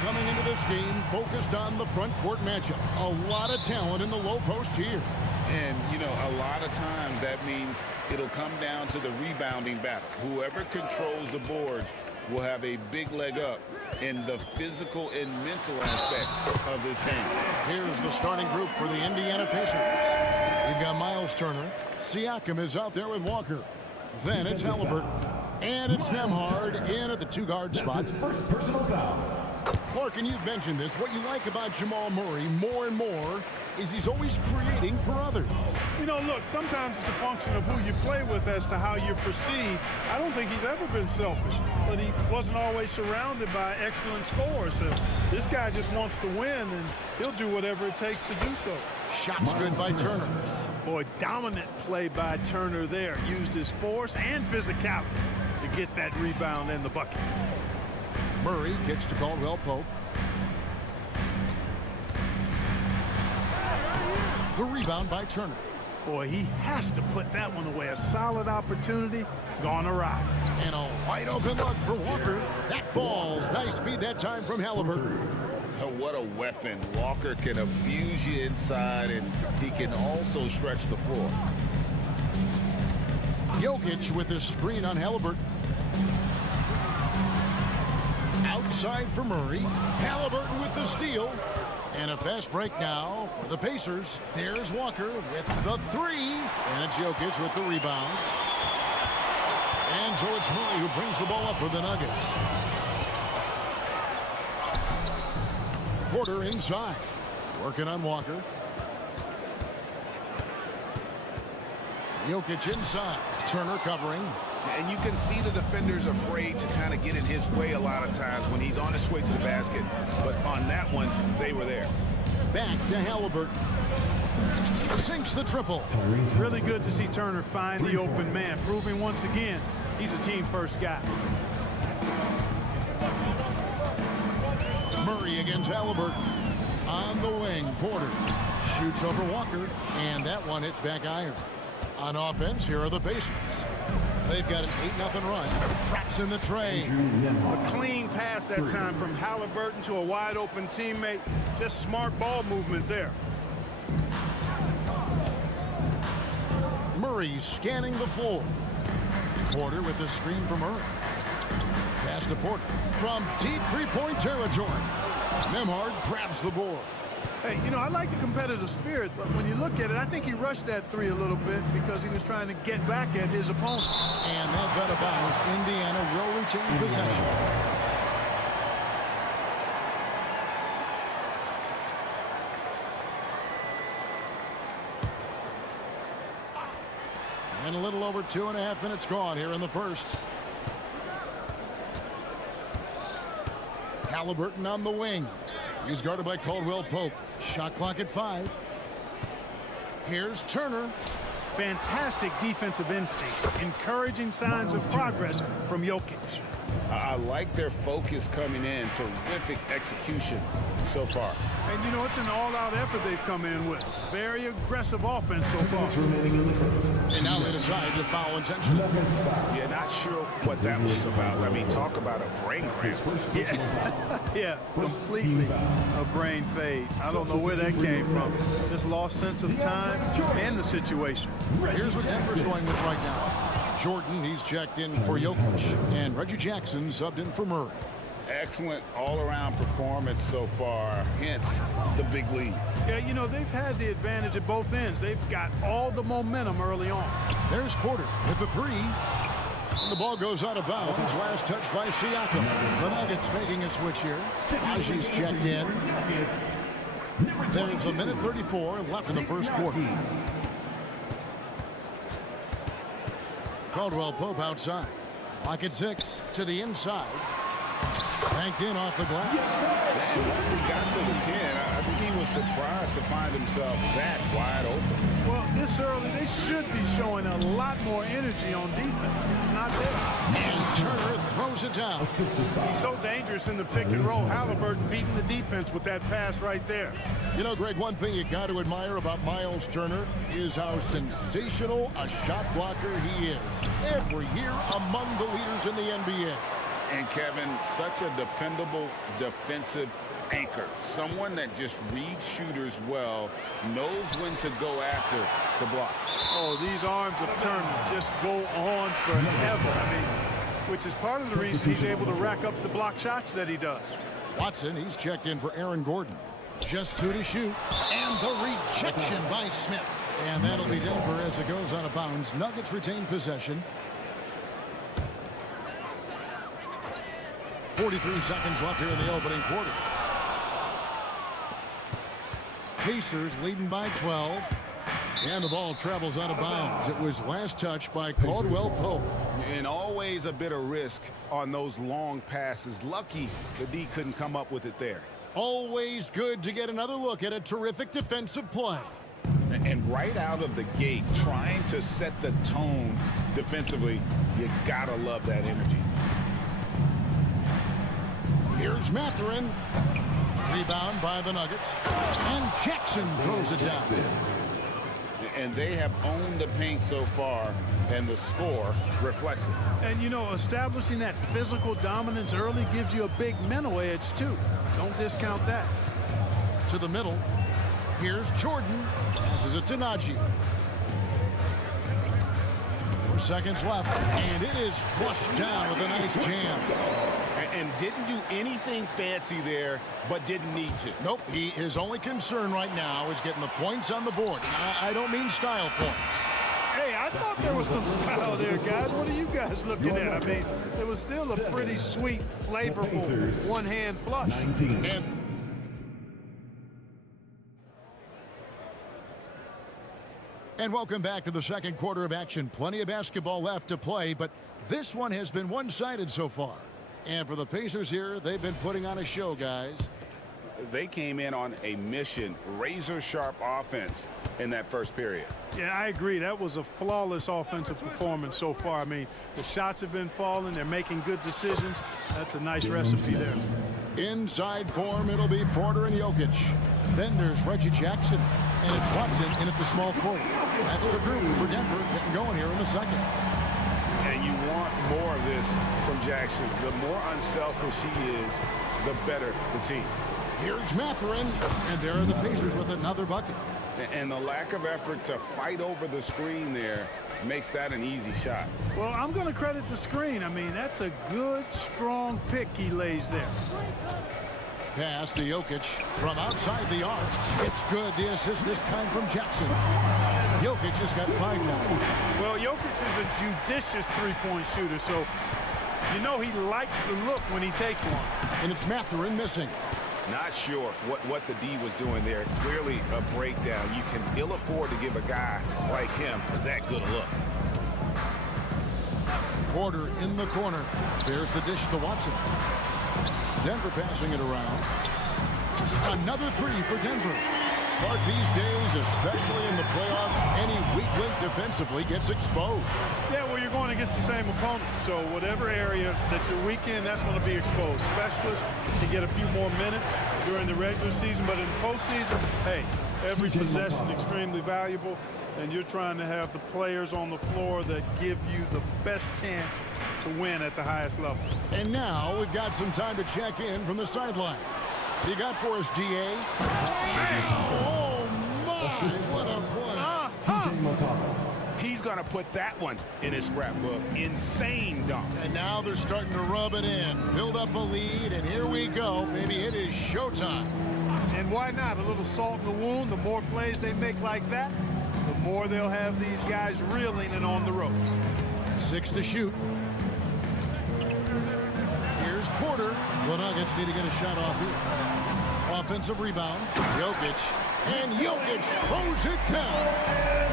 Coming into this game, focused on the front court matchup. A lot of talent in the low post here. And, you know, a lot of times that means it'll come down to the rebounding battle. Whoever controls the boards will have a big leg up in the physical and mental aspect of this game. Here's the starting group for the Indiana Pacers. We've got Miles Turner. Siakam is out there with Walker. Then it's Halliburton. And it's Nembhard in at the two-guard spot. That's his first personal foul. Clark, and you've mentioned this, what you like about Jamal Murray more and more is he's always creating for others. You know, look, sometimes it's a function of who you play with as to how you're perceived. I don't think he's ever been selfish, but he wasn't always surrounded by excellent scorers. So this guy just wants to win, and he'll do whatever it takes to do so. Shots good by Turner. Boy, dominant play by Turner there. Used his force and physicality to get that rebound in the bucket. Murray kicks to Caldwell Pope. The rebound by Turner. Boy, he has to put that one away. A solid opportunity gone awry. And a wide open look for Walker. That falls. Nice feed that time from Halliburton. Oh, what a weapon. Walker can abuse you inside, and he can also stretch the floor. Jokic with his screen on Halliburton. Outside for Murray. Halliburton with the steal. And a fast break now for the Pacers. There's Walker with the three. And it's Jokic with the rebound. And so it's Murray who brings the ball up for the Nuggets. Porter inside. Working on Walker. Jokic inside. Turner covering. And you can see the defender's afraid to kind of get in his way a lot of times when he's on his way to the basket. But on that one, they were there. Back to Halliburton. Sinks the triple. Really good to see Turner find the open man, proving once again he's a team-first guy. Murray against Halliburton. On the wing, Porter shoots over Walker, and that one hits back iron. On offense, here are the Pacers. They've got an 8-0 run. Traps in the tray. A clean pass that time from Halliburton to a wide-open teammate. Just smart ball movement there. Murray scanning the floor. Porter with the screen from Murray. Pass to Porter from deep three-point territory. Nembhard grabs the board. Hey, you know, I like the competitive spirit, but when you look at it, I think he rushed that three a little bit because he was trying to get back at his opponent. And that's out of bounds. Indiana will retain possession. And a little over 2.5 minutes gone here in the first. Halliburton on the wing. He's guarded by Caldwell Pope. Shot clock at 5. Here's Turner. Fantastic defensive instinct. Encouraging signs of progress from Jokic. I like their focus coming in. Terrific execution so far. And, you know, it's an all-out effort they've come in with. Very aggressive offense so far. And now they decide to foul intentionally. Yeah, not sure what that was about. I mean, talk about a brain cramp. Yeah, completely a brain fade. I don't know where that came from. Just lost sense of time and the situation. Here's what Denver's going with right now. Jordan, he's checked in for Jokic. And Reggie Jackson subbed in for Murray. Excellent all-around performance so far, hence the big lead. Yeah, you know, they've had the advantage at both ends. They've got all the momentum early on. There's Porter with the three. And the ball goes out of bounds. Last touch by Siakam. The Nuggets making a switch here. Aji's checked in. There's a minute 34 left in the first quarter. Caldwell Pope outside. Lock at 6 to the inside. Banked in off the glass. And once he got to the 10, I think he was surprised to find himself that wide open. Well, this early, they should be showing a lot more energy on defense. It's not there. And Turner throws it down. He's so dangerous in the pick and roll. Halliburton beating the defense with that pass right there. You know, Greg, one thing you got to admire about Miles Turner is how sensational a shot blocker he is. Every year among the leaders in the NBA. And Kevin, such a dependable defensive anchor. Someone that just reads shooters well, knows when to go after the block. Oh, these arms of Turner just go on forever. I mean, which is part of the reason he's able to rack up the block shots that he does. Watson, he's checked in for Aaron Gordon. Just 2 to shoot. And the rejection by Smith. And that'll be Denver as it goes out of bounds. Nuggets retain possession. 43 seconds left here in the opening quarter. Pacers leading by 12. And the ball travels out of bounds. It was last touched by Caldwell Pope. And always a bit of risk on those long passes. Lucky the D couldn't come up with it there. Always good to get another look at a terrific defensive play. And right out of the gate, trying to set the tone defensively, you gotta love that energy. Here's Mathurin. Rebound by the Nuggets. And Jackson throws it down. And they have owned the paint so far, and the score reflects it. And, you know, establishing that physical dominance early gives you a big mental edge, too. Don't discount that. To the middle. Here's Jordan. Passes it to Najee. 4 seconds left. And it is flushed down with a nice jam. And didn't do anything fancy there, but didn't need to. Nope. His only concern right now is getting the points on the board. I don't mean style points. Hey, I thought there was some style there, guys. What are you guys looking at? I mean, it was still a pretty sweet, flavorful one-hand flush. And welcome back to the second quarter of action. Plenty of basketball left to play, but this one has been one-sided so far. And for the Pacers here, they've been putting on a show, guys. They came in on a mission, razor-sharp offense in that first period. Yeah, I agree. That was a flawless offensive performance so far. I mean, the shots have been falling. They're making good decisions. That's a nice recipe there. Inside form, it'll be Porter and Jokic. Then there's Reggie Jackson. And it's Watson in at the small forward. That's the group for Denver getting going here in the second. And you want more of this from Jackson. The more unselfish he is, the better the team. Here's Mathurin, and there are the Pacers with another bucket. And the lack of effort to fight over the screen there makes that an easy shot. Well, I'm going to credit the screen. I mean, that's a good, strong pick he lays there. Pass to Jokic from outside the arc. It's good. The assist this time from Jackson. Jokic has got 5 now. Well, Jokic is a judicious three-point shooter, so you know he likes the look when he takes one. And it's Mathurin missing. Not sure what the D was doing there. Clearly a breakdown. You can ill afford to give a guy like him that good a look. Porter in the corner. There's the dish to Watson. Denver passing it around. Another 3 for Denver. But these days, especially in the playoffs, any weak link defensively gets exposed. Yeah, well, you're going against the same opponent. So whatever area that you're weak in, that's going to be exposed. Specialists can get a few more minutes during the regular season, but in the postseason, hey, every possession extremely valuable, and you're trying to have the players on the floor that give you the best chance to win at the highest level. And now we've got some time to check in from the sidelines. You got for us, DA? Oh, my! What a play. He's going to put that one in his scrapbook. Insane dunk. And now they're starting to rub it in. Build up a lead, and here we go. Maybe it is showtime. And why not? A little salt in the wound. The more plays they make like that, the more they'll have these guys reeling and on the ropes. 6 to shoot. Here's Porter. The Nuggets need to get a shot off here. Offensive rebound. Jokic. And Jokic throws it down.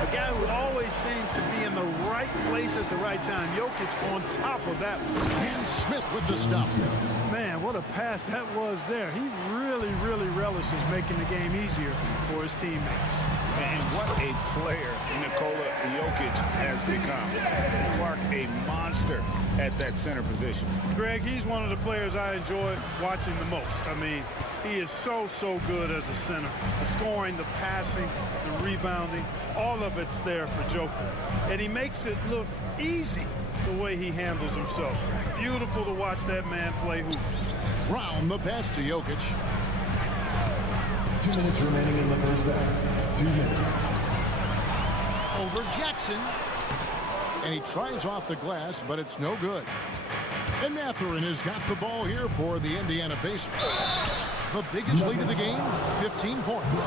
A guy who always seems to be in the right place at the right time. Jokic on top of that one. And Smith with the stuff. Man, what a pass that was there. He really, really relishes making the game easier for his teammates. And what a player Nikola Jokic has become. Clark, a monster at that center position. Greg, he's one of the players I enjoy watching the most. I mean, he is so good as a center. The scoring, the passing, the rebounding, all of it's there for Joker. And he makes it look easy the way he handles himself. Beautiful to watch that man play hoops. Brown the pass to Jokic. 2 minutes remaining in the first half. 2 minutes. Over Jackson. And he tries off the glass, but it's no good. And Mathurin has got the ball here for the Indiana Pacers. The biggest lead of the game, 15 points.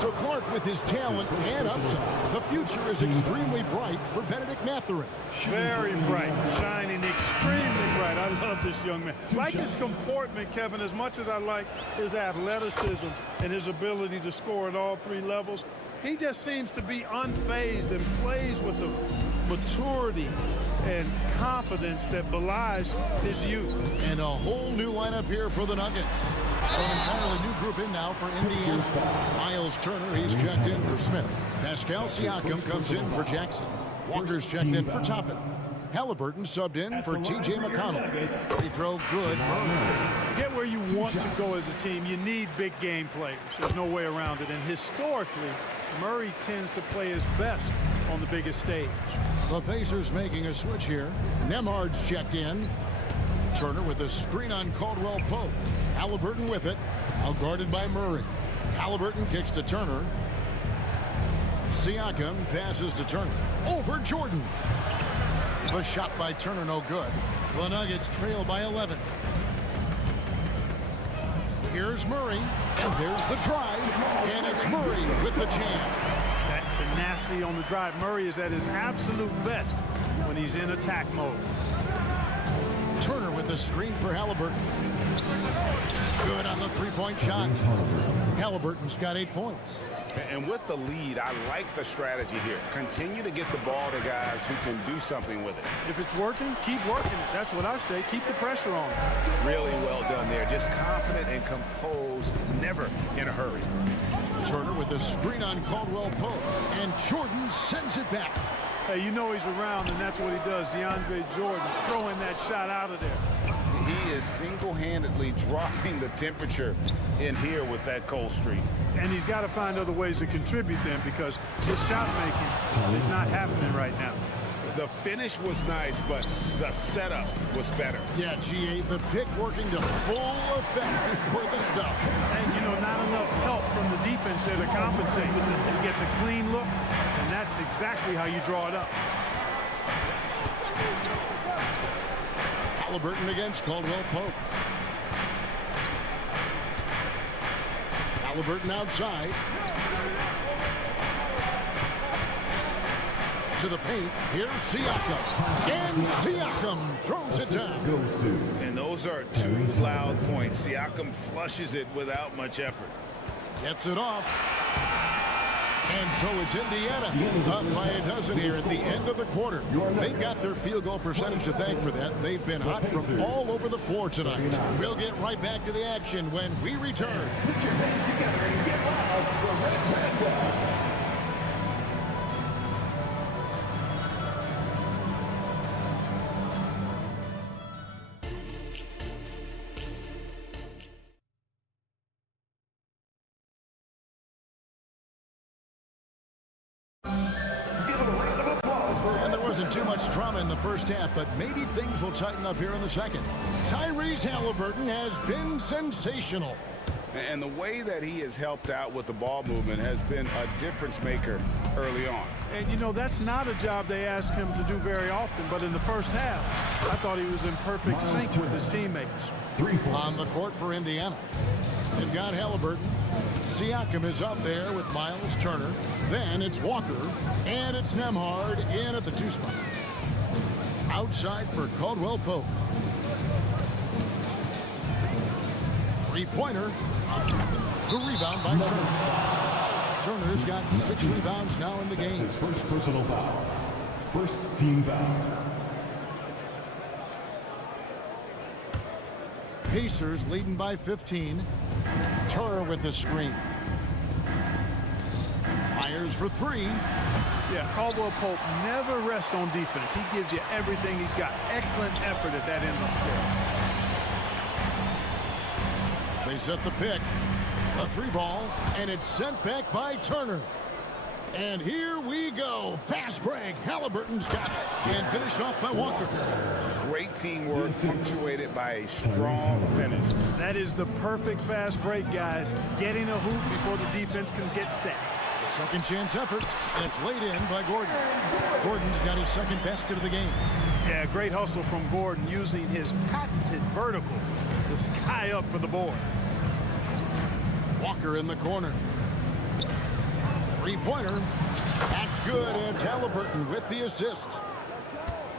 So Clark, with his talent and upside, the future is extremely bright for Benedict Mathurin. Very bright, shining extremely bright. I love this young man. Like his comportment, Kevin, as much as I like his athleticism and his ability to score at all 3 levels, he just seems to be unfazed and plays with the maturity and confidence that belies his youth. And a whole new lineup here for the Nuggets. So an entirely new group in now for Indiana. Miles Turner, he's checked in for Smith. Pascal Siakam comes in for Jackson. Walker's checked in for Toppin. Halliburton subbed in for T.J. McConnell. Free throw good. To get where you want to go as a team, you need big game players. There's no way around it. And historically, Murray tends to play his best on the biggest stage. The Pacers making a switch here. Nemhard's checked in. Turner with a screen on Caldwell Pope. Halliburton with it. Now guarded by Murray. Halliburton kicks to Turner. Siakam passes to Turner. Over Jordan. The shot by Turner no good. The Nuggets trail by 11. Here's Murray. And there's the drive. And it's Murray with the jam. That tenacity on the drive. Murray is at his absolute best when he's in attack mode. Turner with the screen for Halliburton. Good on the three-point shot. Halliburton's got 8 points. And with the lead, I like the strategy here. Continue to get the ball to guys who can do something with it. If it's working, keep working it. That's what I say. Keep the pressure on. Really well done there. Just confident and composed, never in a hurry. Turner with a screen on Caldwell Pope. And Jordan sends it back. Hey, you know he's around, and that's what he does. DeAndre Jordan throwing that shot out of there. He is single-handedly dropping the temperature in here with that cold streak. And he's got to find other ways to contribute them because his shot making is not happening right now. The finish was nice, but the setup was better. Yeah, GA, the pick working to full effect before the stuff. And, you know, not enough help from the defense there to compensate. He gets a clean look, and that's exactly how you draw it up. Halliburton against Caldwell Pope. Halliburton outside. To the paint. Here's Siakam. And Siakam throws it down. And those are 2 loud points. Siakam flushes it without much effort. Gets it off. And so it's Indiana up by a dozen here at the end of the quarter. They've got their field goal percentage to thank for that. They've been hot from all over the floor tonight. We'll get right back to the action when we return. Put your hands together and get loud for Red. Too much drama in the first half, but maybe things will tighten up here in the second. Tyrese Halliburton has been sensational. And the way that he has helped out with the ball movement has been a difference maker early on. And, you know, that's not a job they ask him to do very often, but in the first half, I thought he was in perfect sync with his teammates. On the court for Indiana. They've got Halliburton. Siakam is up there with Miles Turner. Then it's Walker. And it's Nemhard in at the 2 spot. Outside for Caldwell Pope. Three-pointer. The rebound by Turner. Turner's got 6 rebounds now in the game. His first personal foul. First team foul. Pacers leading by 15. Turner with the screen. Fires for 3. Yeah, Caldwell Pope never rests on defense. He gives you everything. He's got excellent effort at that end of the floor. They set the pick. A 3 ball, and it's sent back by Turner. And here we go. Fast break. Halliburton's got it. And finished off by Walker. Great teamwork punctuated by a strong finish. That is the perfect fast break, guys. Getting a hoop before the defense can get set. A second chance effort. And it's laid in by Gordon. Gordon's got his second basket of the game. Yeah, great hustle from Gordon using his patented vertical to sky up for the board. Walker in the corner. Three-pointer. That's good. It's Halliburton with the assist.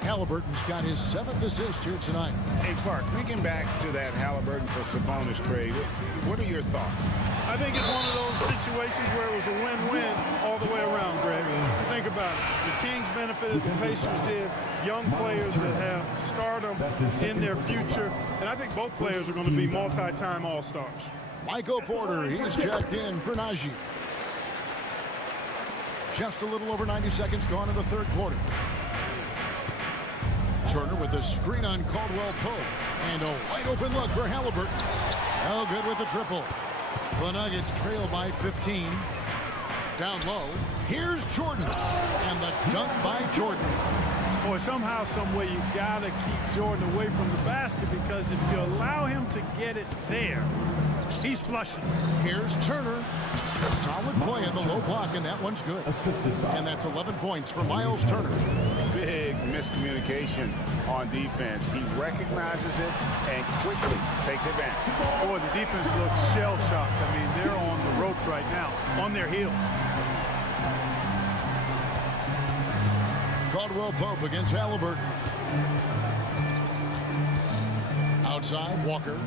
Halliburton's got his 7th assist here tonight. Hey, Clark, thinking back to that Halliburton for Sabonis trade, what are your thoughts? I think it's one of those situations where it was a win-win all the way around, Greg. Think about it. The Kings benefited, the Pacers did. Young players that have stardom in their future. And I think both players are going to be multi-time All-Stars. Michael Porter, he's checked in for Najee. Just a little over 90 seconds gone in the third quarter. Turner with a screen on Caldwell Pope. And a wide open look for Halliburton. Oh, good with the triple. The Nuggets trail by 15. Down low. Here's Jordan. And the dunk by Jordan. Boy, somehow, someway, you got to keep Jordan away from the basket because if you allow him to get it there, he's flushing. Here's Turner. Solid play in the low block, and that one's good. And that's 11 points for Miles Turner. Big miscommunication on defense. He recognizes it and quickly takes advantage. Boy, the defense looks shell-shocked. I mean, they're on the ropes right now, on their heels. Caldwell Pope against Halliburton. Outside, Walker.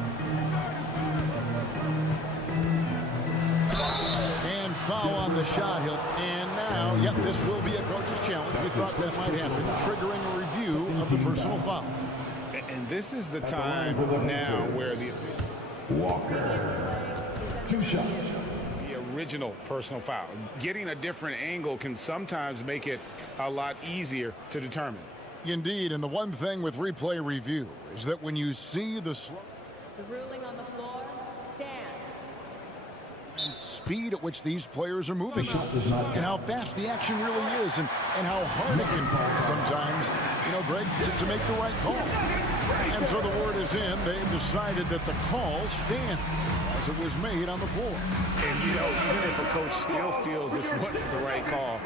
And foul on the shot. And now, yep, this will be a coach's challenge. We thought that might happen, triggering a review of the personal foul. And this is the time now where the Walker. 2 shots. The original personal foul. Getting a different angle can sometimes make it a lot easier to determine. Indeed, and the one thing with replay review is that when you see the ruling on the floor, stand. And speed at which these players are moving, and how fast the action really is, and how hard it can be sometimes, you know, Greg, to make the right call. And so the word is in. They've decided that the call stands as it was made on the floor. And, you know, even if a coach still feels this wasn't the right call,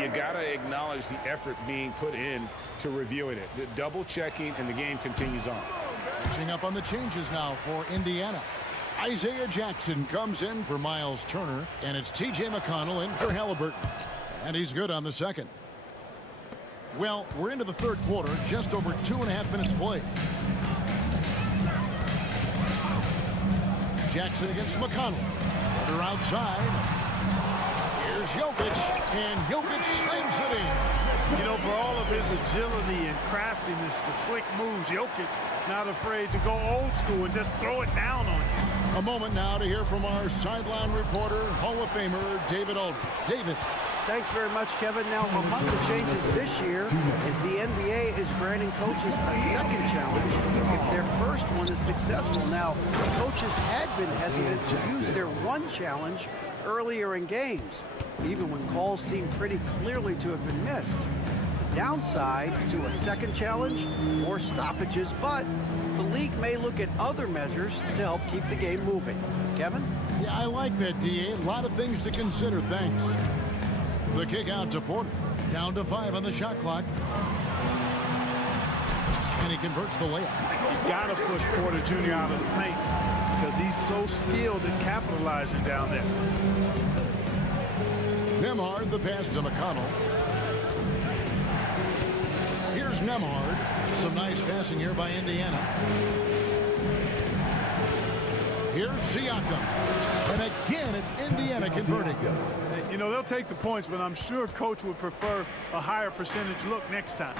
you got to acknowledge the effort being put in to reviewing it. The double checking, and the game continues on. Catching up on the changes now for Indiana. Isaiah Jackson comes in for Miles Turner, and it's TJ McConnell in for Halliburton. And he's good on the second. Well, we're into the third quarter, just over 2.5 minutes played. Jackson against McConnell. Porter outside. Here's Jokic, and Jokic slams it in. You know, for all of his agility and craftiness, the slick moves, Jokic not afraid to go old school and just throw it down on you. A moment now to hear from our sideline reporter, Hall of Famer David Aldridge. David. Thanks very much, Kevin. Now, among the changes this year is the NBA is granting coaches a second challenge if their first one is successful. Now, coaches had been hesitant to use their one challenge earlier in games, even when calls seemed pretty clearly to have been missed. The downside to a second challenge, more stoppages, but the league may look at other measures to help keep the game moving. Kevin? Yeah, I like that, D.A. A lot of things to consider. Thanks. The kick out to Porter. Down to 5 on the shot clock. And he converts the layup. You got to push Porter Jr. out of the paint because he's so skilled at capitalizing down there. Nembhard, the pass to McConnell. Here's Nembhard. Some nice passing here by Indiana. Here's Siakam. And again, it's Indiana converting. You know, they'll take the points, but I'm sure coach would prefer a higher percentage look next time.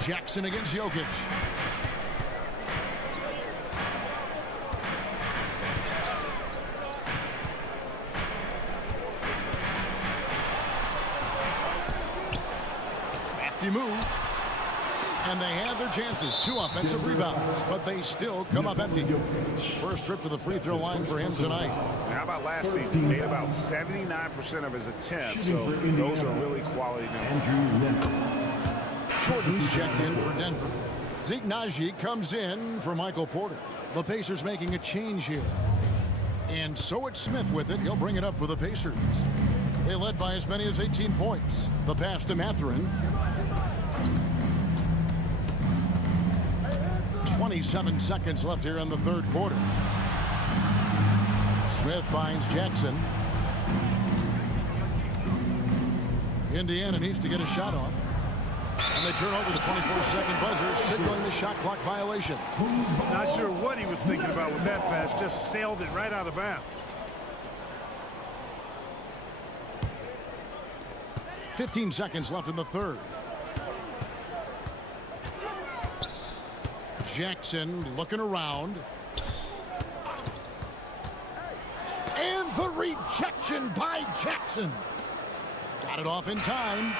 Jackson against Jokic. Crafty move. And they had their chances. 2 offensive rebounds, but they still come up empty. First trip to the free throw line for him tonight. How about last season? He made about 79% of his attempts, so those are really quality numbers. Jordan's checked in for Denver. Zeke Naji comes in for Michael Porter. The Pacers making a change here. And so it's Smith with it. He'll bring it up for the Pacers. They led by as many as 18 points. The pass to Mathurin. 27 seconds left here in the third quarter. Smith finds Jackson. Indiana needs to get a shot off. And they turn over the 24-second buzzer, signaling the shot clock violation. Not sure what he was thinking about with that pass. Just sailed it right out of bounds. 15 seconds left in the third. Jackson looking around. And the rejection by Jackson. Got it off in time.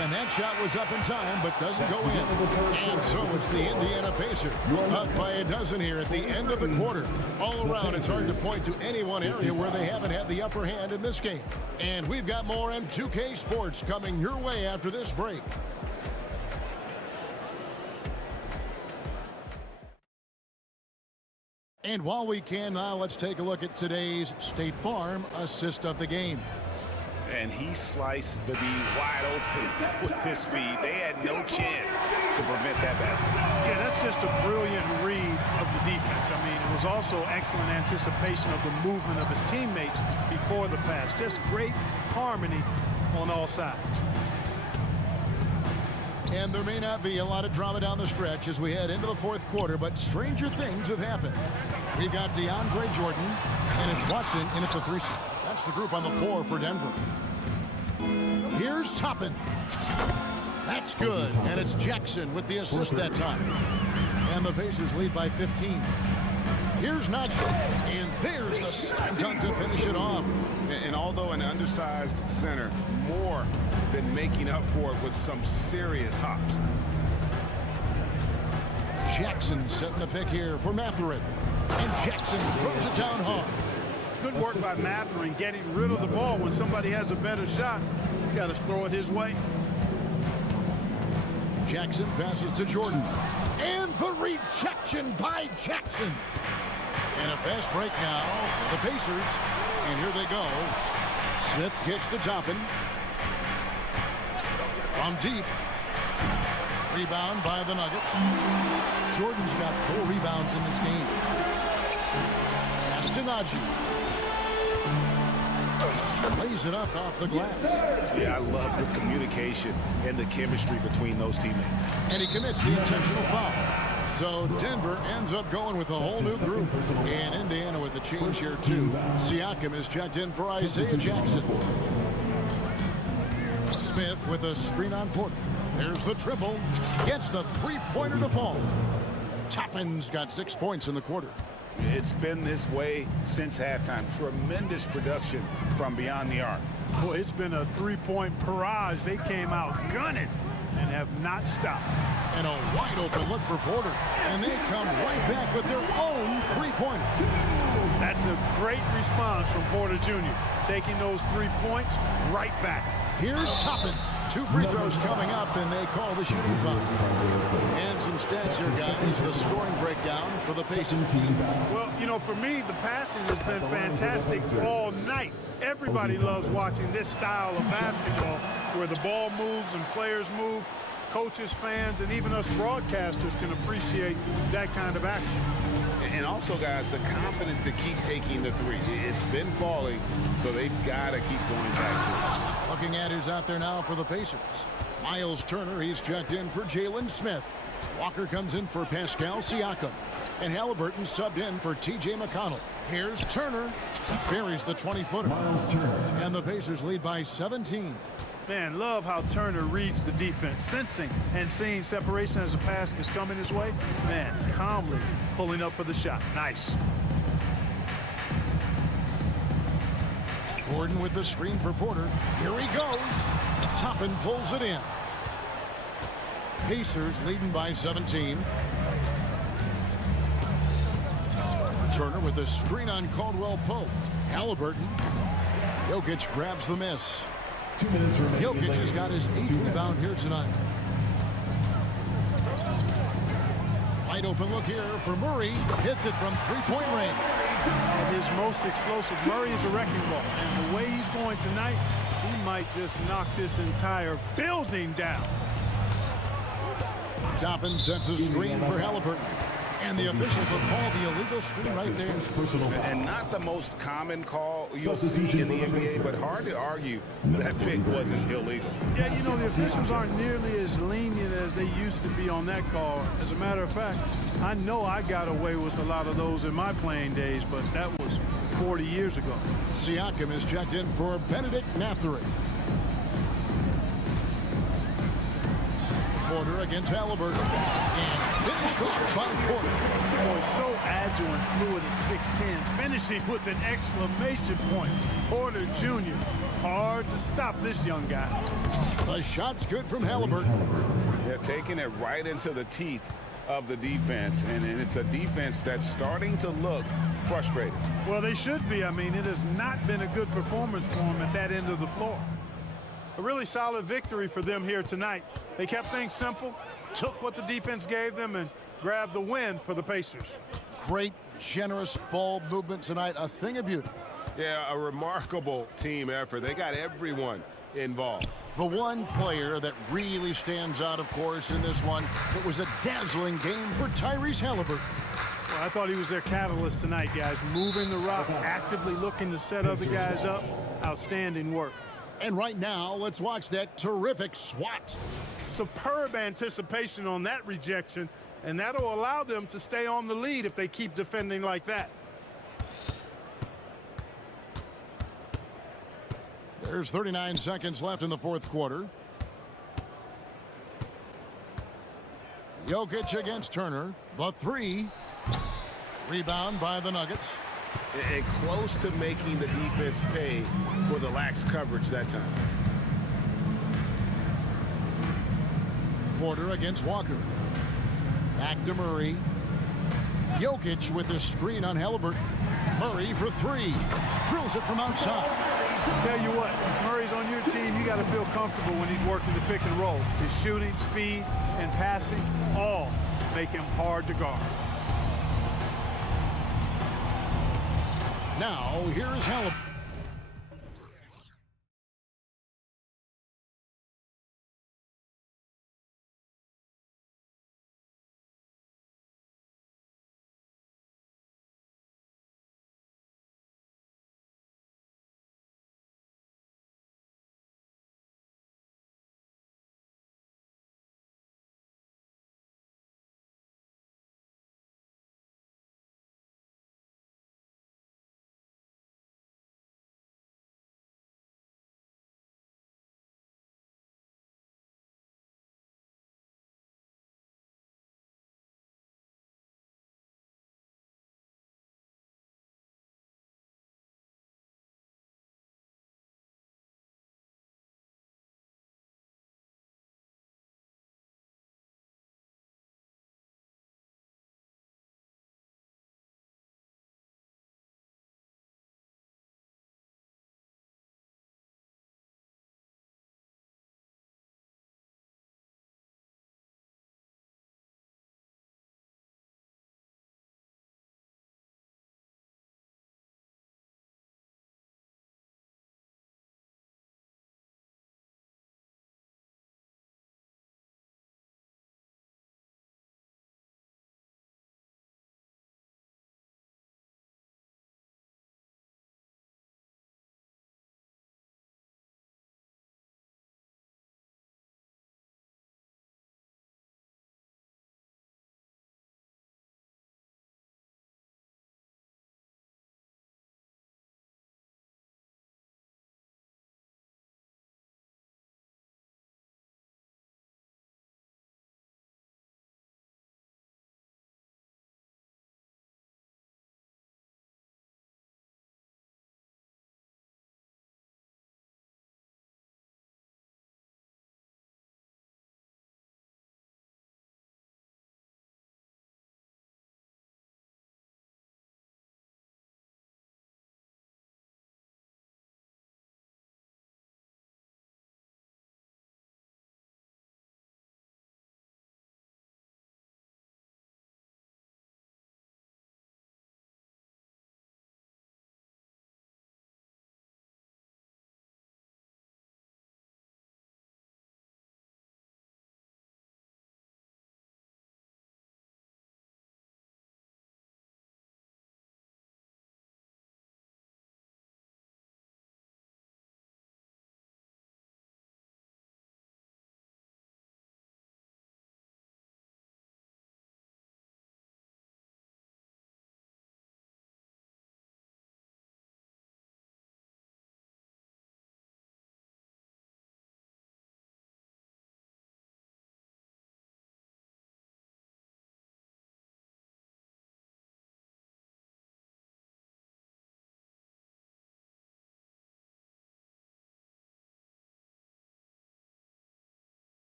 And that shot was up in time, but doesn't go in. And so it's the Indiana Pacers up by a dozen here at the end of the quarter. All around, it's hard to point to any one area where they haven't had the upper hand in this game. And we've got more M2K Sports coming your way after this break. And while we can now, let's take a look at today's State Farm assist of the game. And he sliced the D wide open with his speed. They had no chance to prevent that basket. Yeah, that's just a brilliant read of the defense. I mean, it was also excellent anticipation of the movement of his teammates before the pass. Just great harmony on all sides. And there may not be a lot of drama down the stretch as we head into the fourth quarter, but stranger things have happened. We've got DeAndre Jordan, and it's Watson in at the 3 seat. That's the group on the floor for Denver. Here's Toppin. That's good, and it's Jackson with the assist that time. And the Pacers lead by 15. Here's Naji, and there's the slam dunk to finish it off. And although an undersized center, more than making up for it with some serious hops. Jackson setting the pick here for Mathurin. And Jackson throws it down hard. Good work by Mathurin getting rid of the ball when somebody has a better shot. You got to throw it his way. Jackson passes to Jordan. And the rejection by Jackson. And a fast break now for the Pacers. And here they go. Smith kicks to Toppin. From deep. Rebound by the Nuggets. Jordan's got 4 rebounds in this game. Pass to Naji. Lays it up off the glass. Yeah, I love the communication and the chemistry between those teammates. And he commits the intentional foul. So Denver ends up going with a whole new group. And Indiana with the change here too. Siakam is checked in for Isaiah Jackson. Smith with a screen on Porter. There's the triple. Gets the three-pointer to fall. Toppin's got 6 points in the quarter. It's been this way since halftime. Tremendous production from beyond the arc. Boy, it's been a three-point barrage. They came out gunning and have not stopped. And a wide open look for Porter. And they come right back with their own three-pointer. That's a great response from Porter Jr. Taking those 3 points right back. Here's Toppin. 2 free throws coming up, and they call the shooting foul. And some stats here, guys. The scoring breakdown for the Pacers. Well, you know, for me, the passing has been fantastic all night. Everybody loves watching this style of basketball where the ball moves and players move. Coaches, fans, and even us broadcasters can appreciate that kind of action. And also, guys, the confidence to keep taking the three. It's been falling, so they've got to keep going back to it. Looking at who's out there now for the Pacers. Miles Turner, he's checked in for Jalen Smith. Walker comes in for Pascal Siakam. And Halliburton subbed in for T.J. McConnell. Here's Turner. Buries the 20-footer. And the Pacers lead by 17. Man, love how Turner reads the defense, sensing and seeing separation as the pass is coming his way. Man, calmly pulling up for the shot. Nice. Gordon with the screen for Porter. Here he goes. Toppin pulls it in. Pacers leading by 17. Turner with a screen on Caldwell Pope. Halliburton. Jokic grabs the miss. 2 minutes remaining. Jokic has got his 8th rebound here tonight. Wide open look here for Murray. Hits it from three-point range. At his most explosive, Murray is a wrecking ball. And the way he's going tonight, he might just knock this entire building down. Toppin sets a screen for Halliburton. And the officials will call the illegal screen right there. And not the most common call you'll see in the NBA, but hard to argue that pick wasn't illegal. Yeah, you know, the officials aren't nearly as lenient as they used to be on that call. As a matter of fact, I know I got away with a lot of those in my playing days, but that was 40 years ago. Siakam is checked in for Benedict Mathurin. Porter against Halliburton. And finished off by Porter. Boy, so agile and fluid at 6'10", finishing with an exclamation point. Porter Jr., hard to stop this young guy. The shot's good from Halliburton. They're taking it right into the teeth of the defense, and it's a defense that's starting to look frustrated. Well, they should be. I mean, it has not been a good performance for them at that end of the floor. A really solid victory for them here tonight. They kept things simple, took what the defense gave them, and grabbed the win for the Pacers. Great, generous ball movement tonight. A thing of beauty. Yeah, a remarkable team effort. They got everyone involved. The one player that really stands out, of course, in this one, it was a dazzling game for Tyrese Halliburton. Well, I thought he was their catalyst tonight, guys. Moving the rock, actively looking to set other guys up. Outstanding work. And right now, let's watch that terrific swat. Superb anticipation on that rejection, and that'll allow them to stay on the lead if they keep defending like that. There's 39 seconds left in the fourth quarter. Jokic against Turner. The three. Rebound by the Nuggets. And close to making the defense pay for the lax coverage that time. Porter against Walker. Back to Murray. Jokic with the screen on Halliburton. Murray for three. Drills it from outside. Tell you what, if Murray's on your team, you got to feel comfortable when he's working the pick and roll. His shooting, speed, and passing all make him hard to guard. Now, here is Halliburton.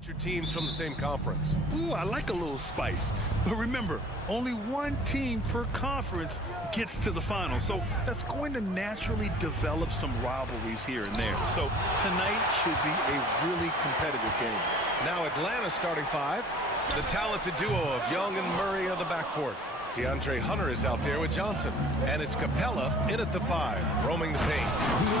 Feature teams from the same conference. Ooh, I like a little spice. But remember, only one team per conference gets to the final. So that's going to naturally develop some rivalries here and there. So tonight should be a really competitive game. Now Atlanta's starting five. The talented duo of Young and Murray are the backcourt. DeAndre Hunter is out there with Johnson. And it's Capella in at the five, roaming the paint.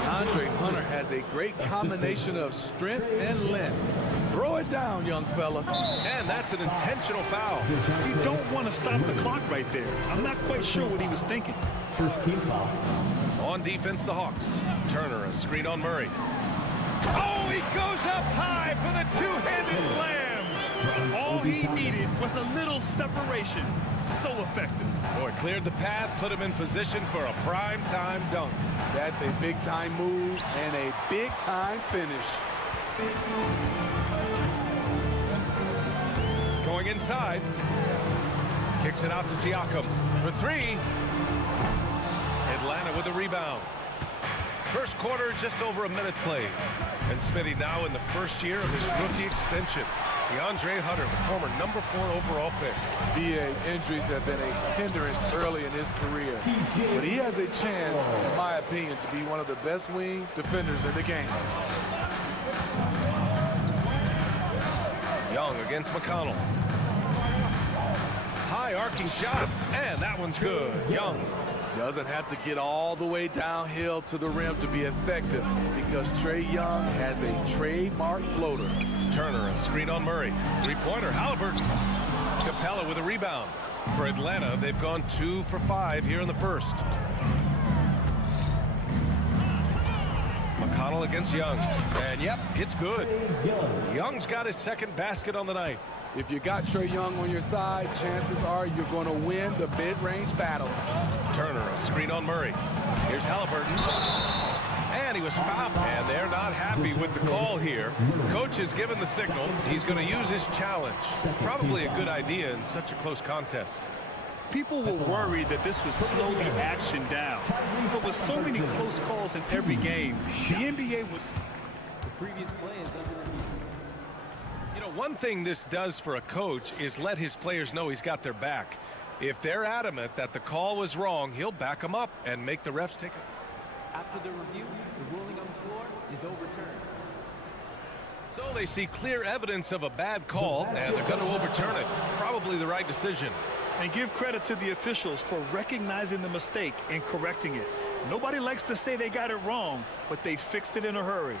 DeAndre Hunter has a great combination of strength and length. Throw it down, young fella. And that's an intentional foul. You don't want to stop the clock right there. I'm not quite sure what he was thinking. First team foul. On defense, the Hawks. Turner, a screen on Murray. Oh, he goes up high for the two-handed slam. All he needed was a little separation. So effective. Boy, cleared the path, put him in position for a prime-time dunk. That's a big-time move and a big-time finish. Going inside. Kicks it out to Siakam for three. Atlanta with a rebound. First quarter, just over a minute played. And Smitty now in the first year of his rookie extension. DeAndre Hunter, the former number 4 overall pick. BA injuries have been a hindrance early in his career. But he has a chance, in my opinion, to be one of the best wing defenders in the game. Young against McConnell. High arcing shot, and that one's good. Young. Doesn't have to get all the way downhill to the rim to be effective because Trae Young has a trademark floater. Turner, a screen on Murray. Three-pointer, Halliburton. Capella with a rebound. For Atlanta, they've gone 2 for 5 here in the first. McConnell against Young. And yep, it's good. Young's got his second basket on the night. If you got Trae Young on your side, chances are you're going to win the mid-range battle. Turner, a screen on Murray. Here's Halliburton. And he was fouled, and they're not happy with the call here. Coach has given the signal. He's going to use his challenge. Probably a good idea in such a close contest. People were worried that this would slow the action down. But with so many close calls in every game, the NBA was... The previous play is under review. You know, one thing this does for a coach is let his players know he's got their back. If they're adamant that the call was wrong, he'll back them up and make the refs take it. After the review, the ruling on the floor is overturned. So they see clear evidence of a bad call, and they're going to overturn it. Probably the right decision. And give credit to the officials for recognizing the mistake and correcting it. Nobody likes to say they got it wrong, but they fixed it in a hurry.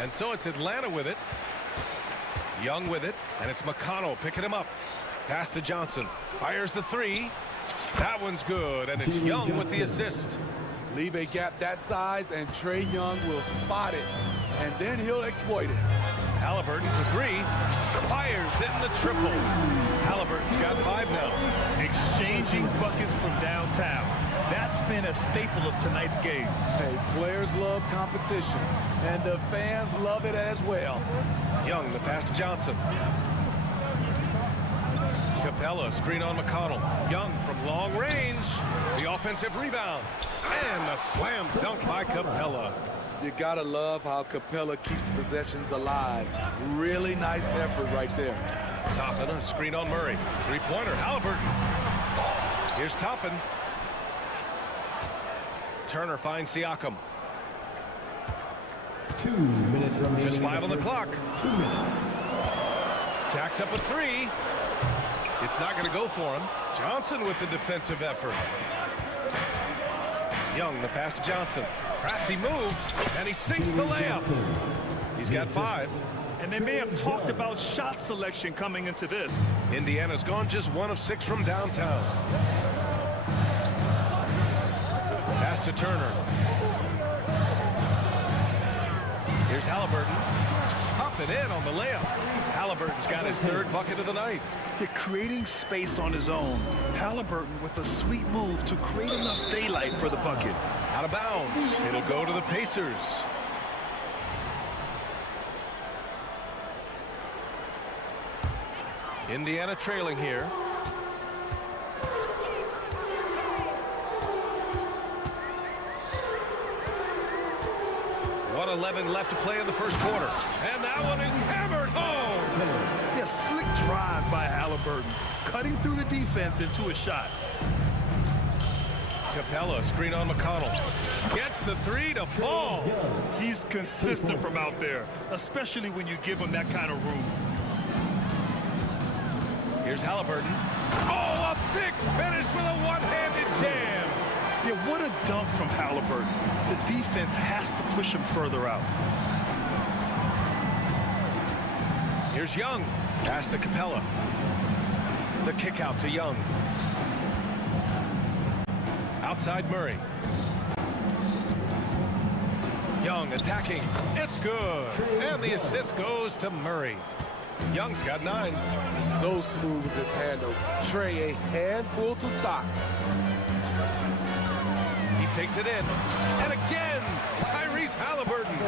And so it's Atlanta with it. Young with it, and it's McConnell picking him up. Pass to Johnson. Fires the three. That one's good, and it's Young with the assist. Leave a gap that size, and Trae Young will spot it, and then he'll exploit it. Halliburton for three. Fires hitting the triple. Halliburton's got 5 now. Exchanging buckets from downtown. That's been a staple of tonight's game. Hey, players love competition, and the fans love it as well. Young, the pass to Johnson. Capella, screen on McConnell. Young from long range. The offensive rebound. And the slam dunk by Capella. You gotta love how Capella keeps possessions alive. Really nice effort right there. Toppin, a screen on Murray. Three-pointer, Halliburton. Here's Toppin. Turner finds Siakam. 2 minutes remaining. Just 5 on the clock. 2 minutes. Jacks up a three. It's not going to go for him. Johnson with the defensive effort. Young, the pass to Johnson. Crafty move, and he sinks the layup. He's got 5. And they may have talked about shot selection coming into this. Indiana's gone just 1 of 6 from downtown. Pass to Turner. Here's Halliburton. Popping in on the layup. Halliburton's got his 3rd bucket of the night. They're creating space on his own. Halliburton with a sweet move to create enough daylight for the bucket. Out of bounds. It'll go to the Pacers. Indiana trailing here. 1:11 left to play in the first quarter. And that one is hammered home. Yeah, slick drive by Halliburton, cutting through the defense into a shot. Capella, screen on McConnell. Gets the three to fall. He's consistent from out there, especially when you give him that kind of room. Here's Halliburton. Oh, a big finish with a one-handed jam. Yeah, what a dunk from Halliburton. The defense has to push him further out. Here's Young. Pass to Capella. The kick out to Young. Outside Murray. Young attacking. It's good. And the assist goes to Murray. Young's got 9. So smooth with his handle. Trey, a handful to stop. He takes it in. And again, Tyrese Halliburton.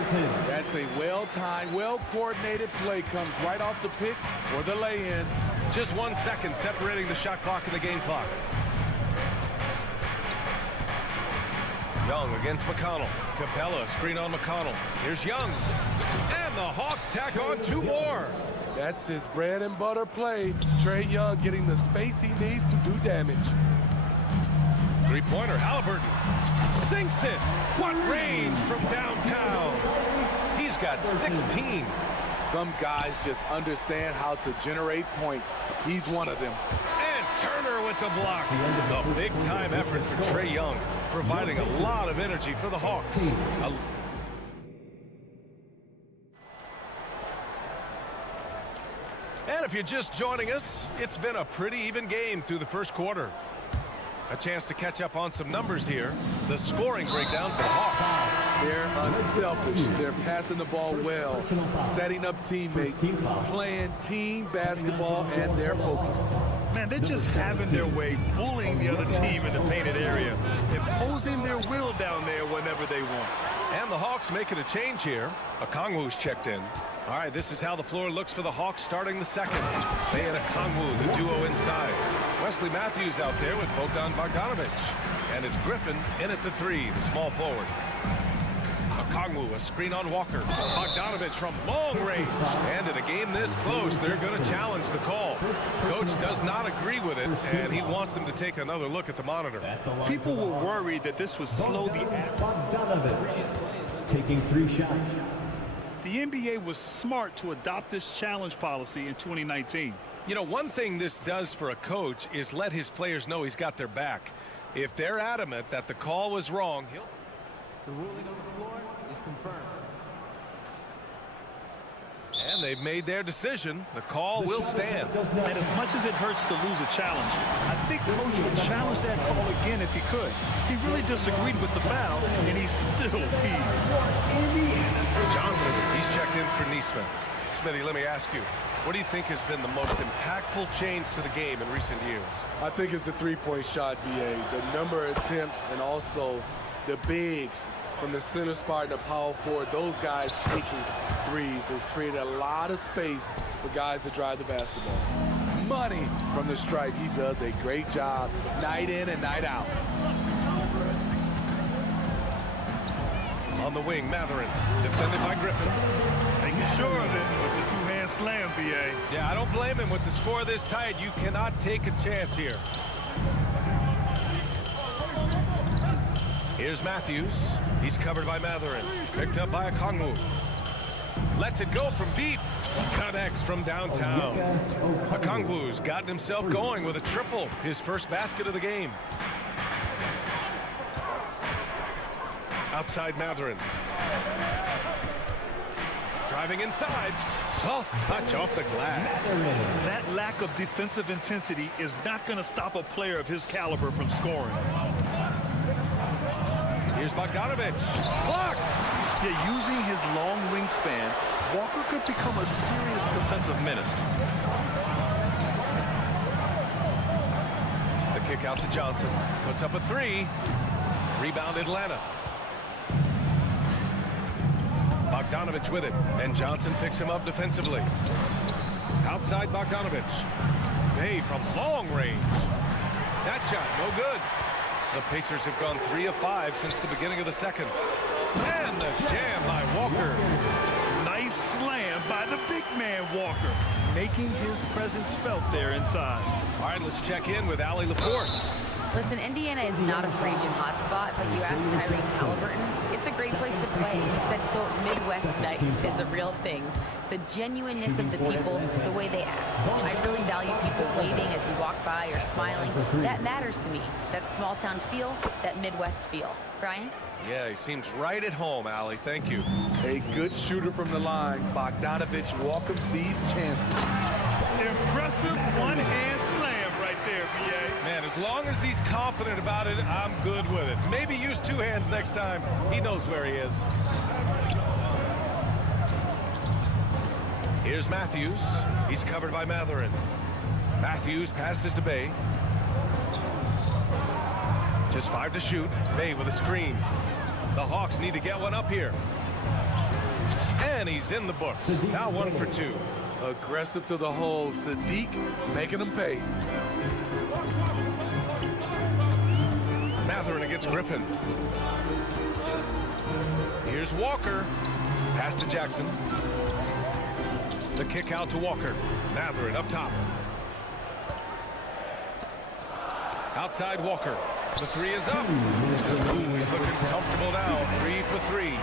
That's a well-timed, well-coordinated play. Comes right off the pick or the lay-in. Just 1 second separating the shot clock and the game clock. Young against McConnell. Capella, screen on McConnell. Here's Young. And the Hawks tack on 2 more. That's his bread and butter play. Trae Young getting the space he needs to do damage. Three-pointer, Halliburton. Sinks it. What range from downtown. He's got 16. Some guys just understand how to generate points. He's one of them. And Turner with the block. A big-time effort for Trae Young, providing a lot of energy for the Hawks. And if you're just joining us, it's been a pretty even game through the first quarter. A chance to catch up on some numbers here. The scoring breakdown for the Hawks. They're unselfish. They're passing the ball well, setting up teammates, playing team basketball, and their focus. Man, they're just having their way, bullying the other team in the painted area, imposing their will down there whenever they want. And the Hawks making a change here. Okongwu's checked in. All right, this is how the floor looks for the Hawks starting the second. They and Okongwu, the duo inside. Wesley Matthews out there with Bogdan Bogdanovic. And it's Griffin in at the 3, the small forward. Okongwu, a screen on Walker. Bogdanovic from long range. And in a game this close, they're going to challenge the call. Coach does not agree with it, and he wants them to take another look at the monitor. People were worried that this would slow the taking 3 shots. The NBA was smart to adopt this challenge policy in 2019. You know, one thing this does for a coach is let his players know he's got their back. If they're adamant that the call was wrong, he'll... The ruling on the floor is confirmed. And they've made their decision. The call will stand. And as much as it hurts to lose a challenge, I think Coach would challenge that call again if he could. He really disagreed with the foul, and he's still peeved. Johnson, he's checked in for Neesmith. Smitty, let me ask you, what do you think has been the most impactful change to the game in recent years? I think it's the three-point shot, BA. The number of attempts and also the bigs from the center spot and the power forward. Those guys taking threes has created a lot of space for guys to drive the basketball. Money from the stripe. He does a great job night in and night out. On the wing, Matherin, defended by Griffin. Making sure of it with the two-hand slam, BA. Yeah, I don't blame him. With the score this tight, you cannot take a chance here. Here's Matthews. He's covered by Matherin. Picked up by Okongwu. Lets it go from deep. Connects from downtown. Okongwu's gotten himself going with a triple. His first basket of the game. Outside Matherin. Driving inside. Soft touch off the glass. That lack of defensive intensity is not going to stop a player of his caliber from scoring. Here's Bogdanovic. Blocked. Yeah, using his long wingspan, Walker could become a serious defensive menace. The kick out to Johnson. Puts up a 3. Rebound Atlanta. Bogdanovic with it, and Johnson picks him up defensively. Outside Bogdanovic. Bay from long range. That shot, no good. The Pacers have gone 3 of 5 since the beginning of the second. And the jam by Walker. Nice slam by the big man Walker, making his presence felt there inside. All right, let's check in with Allie LaForce. Listen, Indiana is not a free-agent hotspot, but you asked Tyrese Halliburton, it's a great place to play. He said, quote, Midwest nice is a real thing. The genuineness of the people, the way they act. I really value people waving as you walk by or smiling. That matters to me. That small-town feel, that Midwest feel. Brian? Yeah, he seems right at home, Allie. Thank you. A good shooter from the line. Bogdanovich welcomes these chances. Impressive one-hand slam right there, BA. Man, as long as he's confident about it, I'm good with it. Maybe use two hands next time. He knows where he is. Here's Matthews. He's covered by Matherin. Matthews passes to Bay. Just 5 to shoot. Bay with a screen. The Hawks need to get one up here. And he's in the books. Now 1 for 2. Aggressive to the hole. Sadiq making them pay. Matherin against Griffin. Here's Walker. Pass to Jackson. The kick out to Walker. Matherin up top. Outside Walker. The 3 is up. Ooh, he's looking comfortable now. 3 for 3. You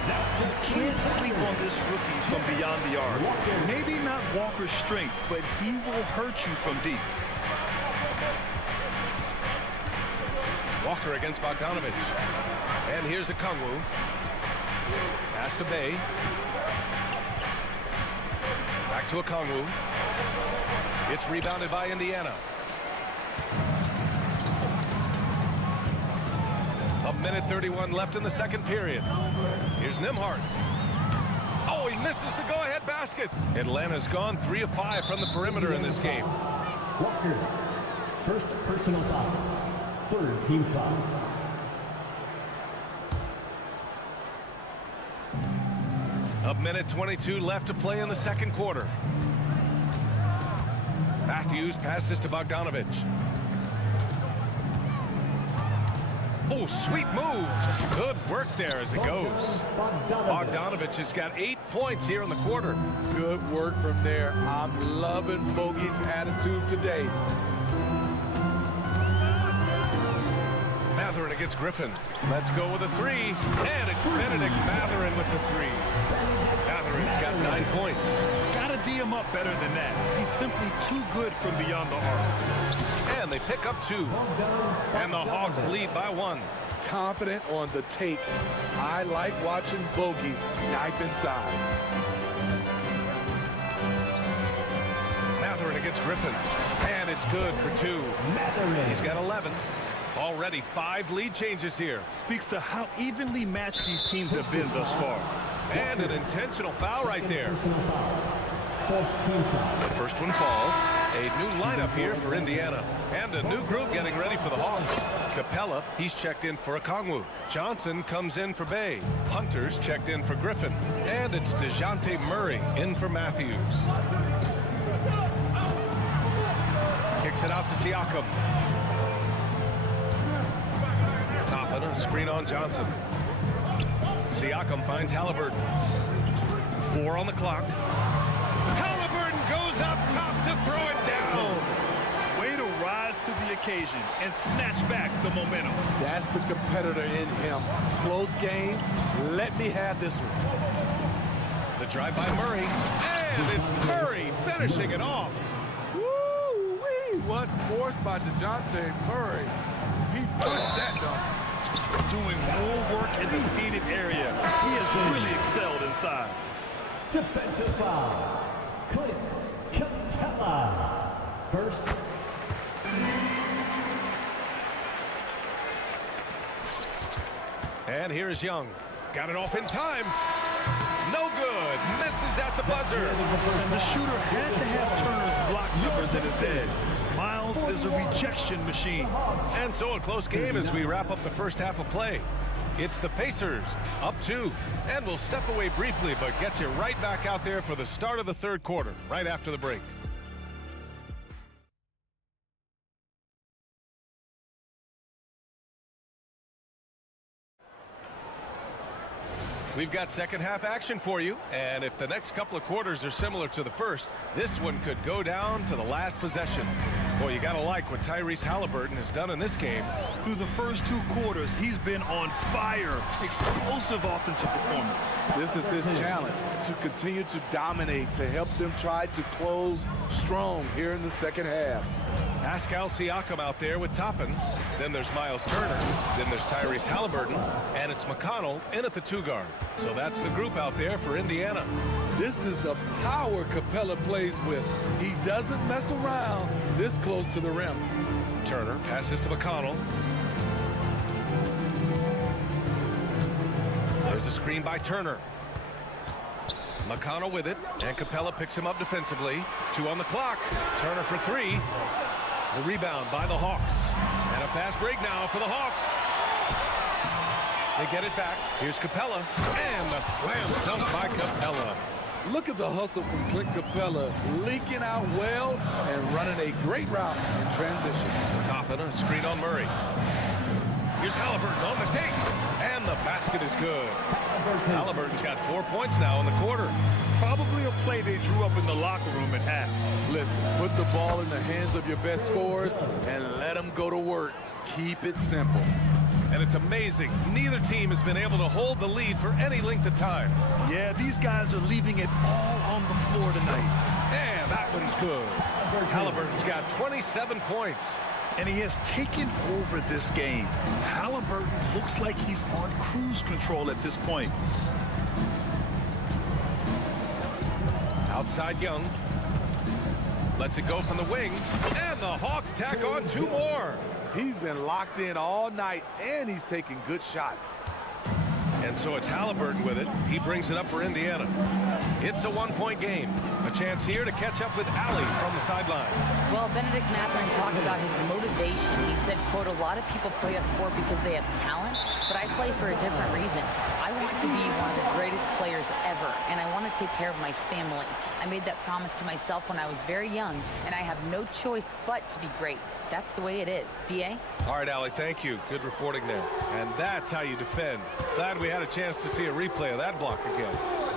can't sleep on this rookie from beyond the arc. Maybe not Walker's strength, but he will hurt you from deep. Walker against Bogdanovich. And here's a Kongwu. Pass to Bay. Back to a Kongwu. It's rebounded by Indiana. A minute 31 left in the second period. Here's Nembhard. Oh, he misses the go-ahead basket. Atlanta's gone 3 of 5 from the perimeter in this game. Walker, first personal foul. Third team foul. A minute 22 left to play in the second quarter. Matthews passes to Bogdanovich. Oh, sweet move. Good work there as it goes. Bogdanovich has got 8 points here in the quarter. Good work from there. I'm loving Bogey's attitude today. Matherin against Griffin. Let's go with a 3. And it's Benedict Matherin with the 3. Matherin's got 9 points. Gotta D him up better than that. He's simply too good from beyond the arc. And they pick up 2. And the Hawks lead by 1. Confident on the take. I like watching Bogey knife inside. Matherin against Griffin. And it's good for 2. He's got 11. Already 5 lead changes here. Speaks to how evenly matched these teams have been thus far. And an intentional foul right there. The first one falls. A new lineup here for Indiana. And a new group getting ready for the Hawks. Capella, he's checked in for Okongwu. Johnson comes in for Bay. Hunter's checked in for Griffin. And it's DeJounte Murray in for Matthews. Kicks it out to Siakam. Toppin, a screen on Johnson. Siakam finds Halliburton. 4 on the clock. Halliburton goes up top to throw it down. Way to rise to the occasion and snatch back the momentum. That's the competitor in him. Close game. Let me have this one. The drive by Murray. And it's Murray finishing it off. Woo-wee! What force by DeJounte Murray. He pushed that dunk. Doing more work in the painted area. He has really excelled inside. defensive foul. Clint Capella. First. And here's Young. Got it off in time. No good. Misses at the buzzer. And the shooter had to have Turner's block numbers in his head. Miles is a rejection machine. And so a close game as we wrap up the first half of play. It's the Pacers, up 2. And we'll step away briefly, but get you right back out there for the start of the third quarter, right after the break. We've got second half action for you, and if the next couple of quarters are similar to the first, this one could go down to the last possession. Boy, you gotta like what Tyrese Halliburton has done in this game. Through the first 2 quarters, he's been on fire. Explosive offensive performance. This is his challenge, to continue to dominate, to help them try to close strong here in the second half. Pascal Siakam out there with Toppin. Then there's Miles Turner. Then there's Tyrese Halliburton. And it's McConnell in at the 2-guard. So that's the group out there for Indiana. This is the power Capella plays with. He doesn't mess around this close to the rim. Turner passes to McConnell. There's a screen by Turner. McConnell with it, and Capella picks him up defensively. 2 on the clock. Turner for 3. The rebound by the Hawks. And a fast break now for the Hawks. They get it back. Here's Capella. And the slam dunk by Capella. Look at the hustle from Clint Capella, leaking out well and running a great route in transition. Toppin, a screen on Murray. Here's Halliburton on the take. And the basket is good. Halliburton's got 4 points now in the quarter. Probably a play they drew up in the locker room at half. Listen, put the ball in the hands of your best scorers and let them go to work. Keep it simple. And it's amazing. Neither team has been able to hold the lead for any length of time. Yeah, these guys are leaving it all on the floor tonight. And that one's good. Halliburton's got 27 points. And he has taken over this game. Halliburton looks like he's on cruise control at this point. Outside Young. Lets it go from the wing. And the Hawks tack on 2 more. He's been locked in all night, and he's taking good shots. And so it's Halliburton with it. He brings it up for Indiana. It's a 1-point game. A chance here to catch up with Allie from the sideline. Well, Benedict Mathurin talked about his motivation. He said, quote, a lot of people play a sport because they have talent, but I play for a different reason. I want to be one of the greatest players ever, and I want to take care of my family. I made that promise to myself when I was very young, and I have no choice but to be great. That's the way it is. B.A.? All right, Allie, thank you. Good reporting there. And that's how you defend. Glad we had a chance to see a replay of that block again.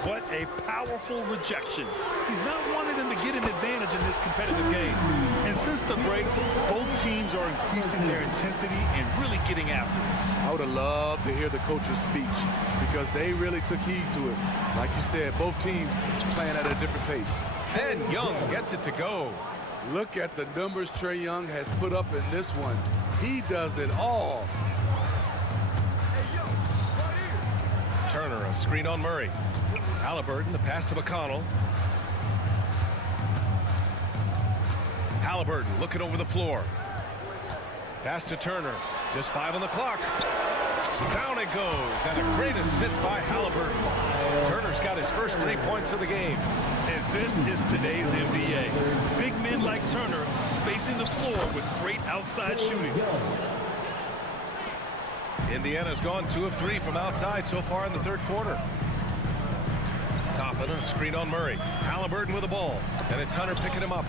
What a powerful rejection. He's not wanting them to get an advantage in this competitive game. And since the break, both teams are increasing their intensity and really getting after it. I would have loved to hear the coach's speech because they really took heed to it. Like you said, both teams playing at a different pace. And Young gets it to go. Look at the numbers Trae Young has put up in this one. He does it all. Turner, a screen on Murray. Halliburton, the pass to McConnell. Halliburton looking over the floor. Pass to Turner. Just 5 on the clock. Down it goes. And a great assist by Halliburton. Turner's got his first 3 points of the game. And this is today's NBA. Big men like Turner spacing the floor with great outside shooting. Indiana's gone 2 of 3 from outside so far in the third quarter. Toppin, a screen on Murray. Halliburton with the ball. And it's Hunter picking him up.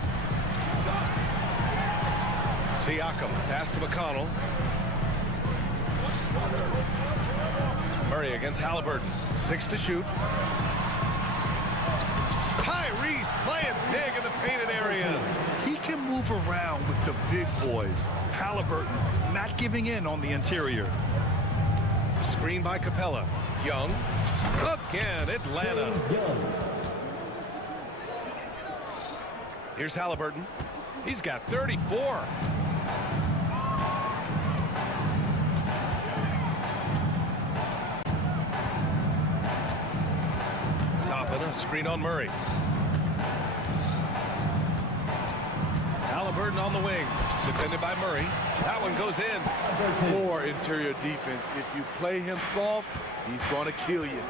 Siakam, pass to McConnell. Murray against Halliburton. 6 to shoot. Tyrese playing big in the painted area. He can move around with the big boys. Halliburton not giving in on the interior. Screen by Capella. Young. Again, Atlanta. Here's Halliburton. He's got 34. Screen on Murray. Halliburton on the wing. Defended by Murray. That one goes in. Poor interior defense. If you play him soft, he's going to kill you.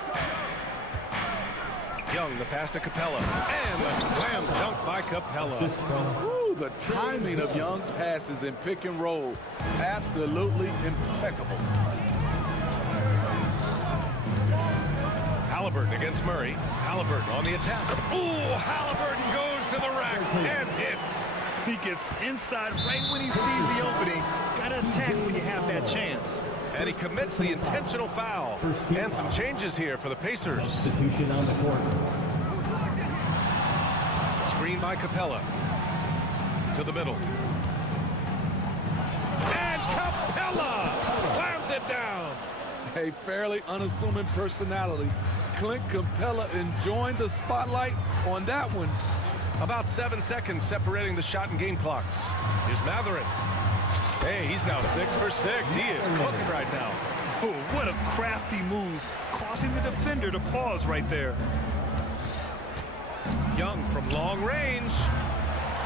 Young, the pass to Capella. And a slam dunk by Capella. Ooh, the timing of Young's passes in pick and roll, absolutely impeccable. Halliburton against Murray. Halliburton on the attack. Ooh, Halliburton goes to the rack and hits. He gets inside right when he sees the opening. Gotta attack when you have that chance. And he commits the intentional foul. And some changes here for the Pacers. Substitution on the court. Screen by Capella. To the middle. And Capella slams it down. A fairly unassuming personality. Clint Capella enjoying the spotlight on that one. About 7 seconds separating the shot and game clocks. Here's Matherin. Hey, he's now 6 for 6. He is cooking right now. Oh, what a crafty move, causing the defender to pause right there. Young from long range.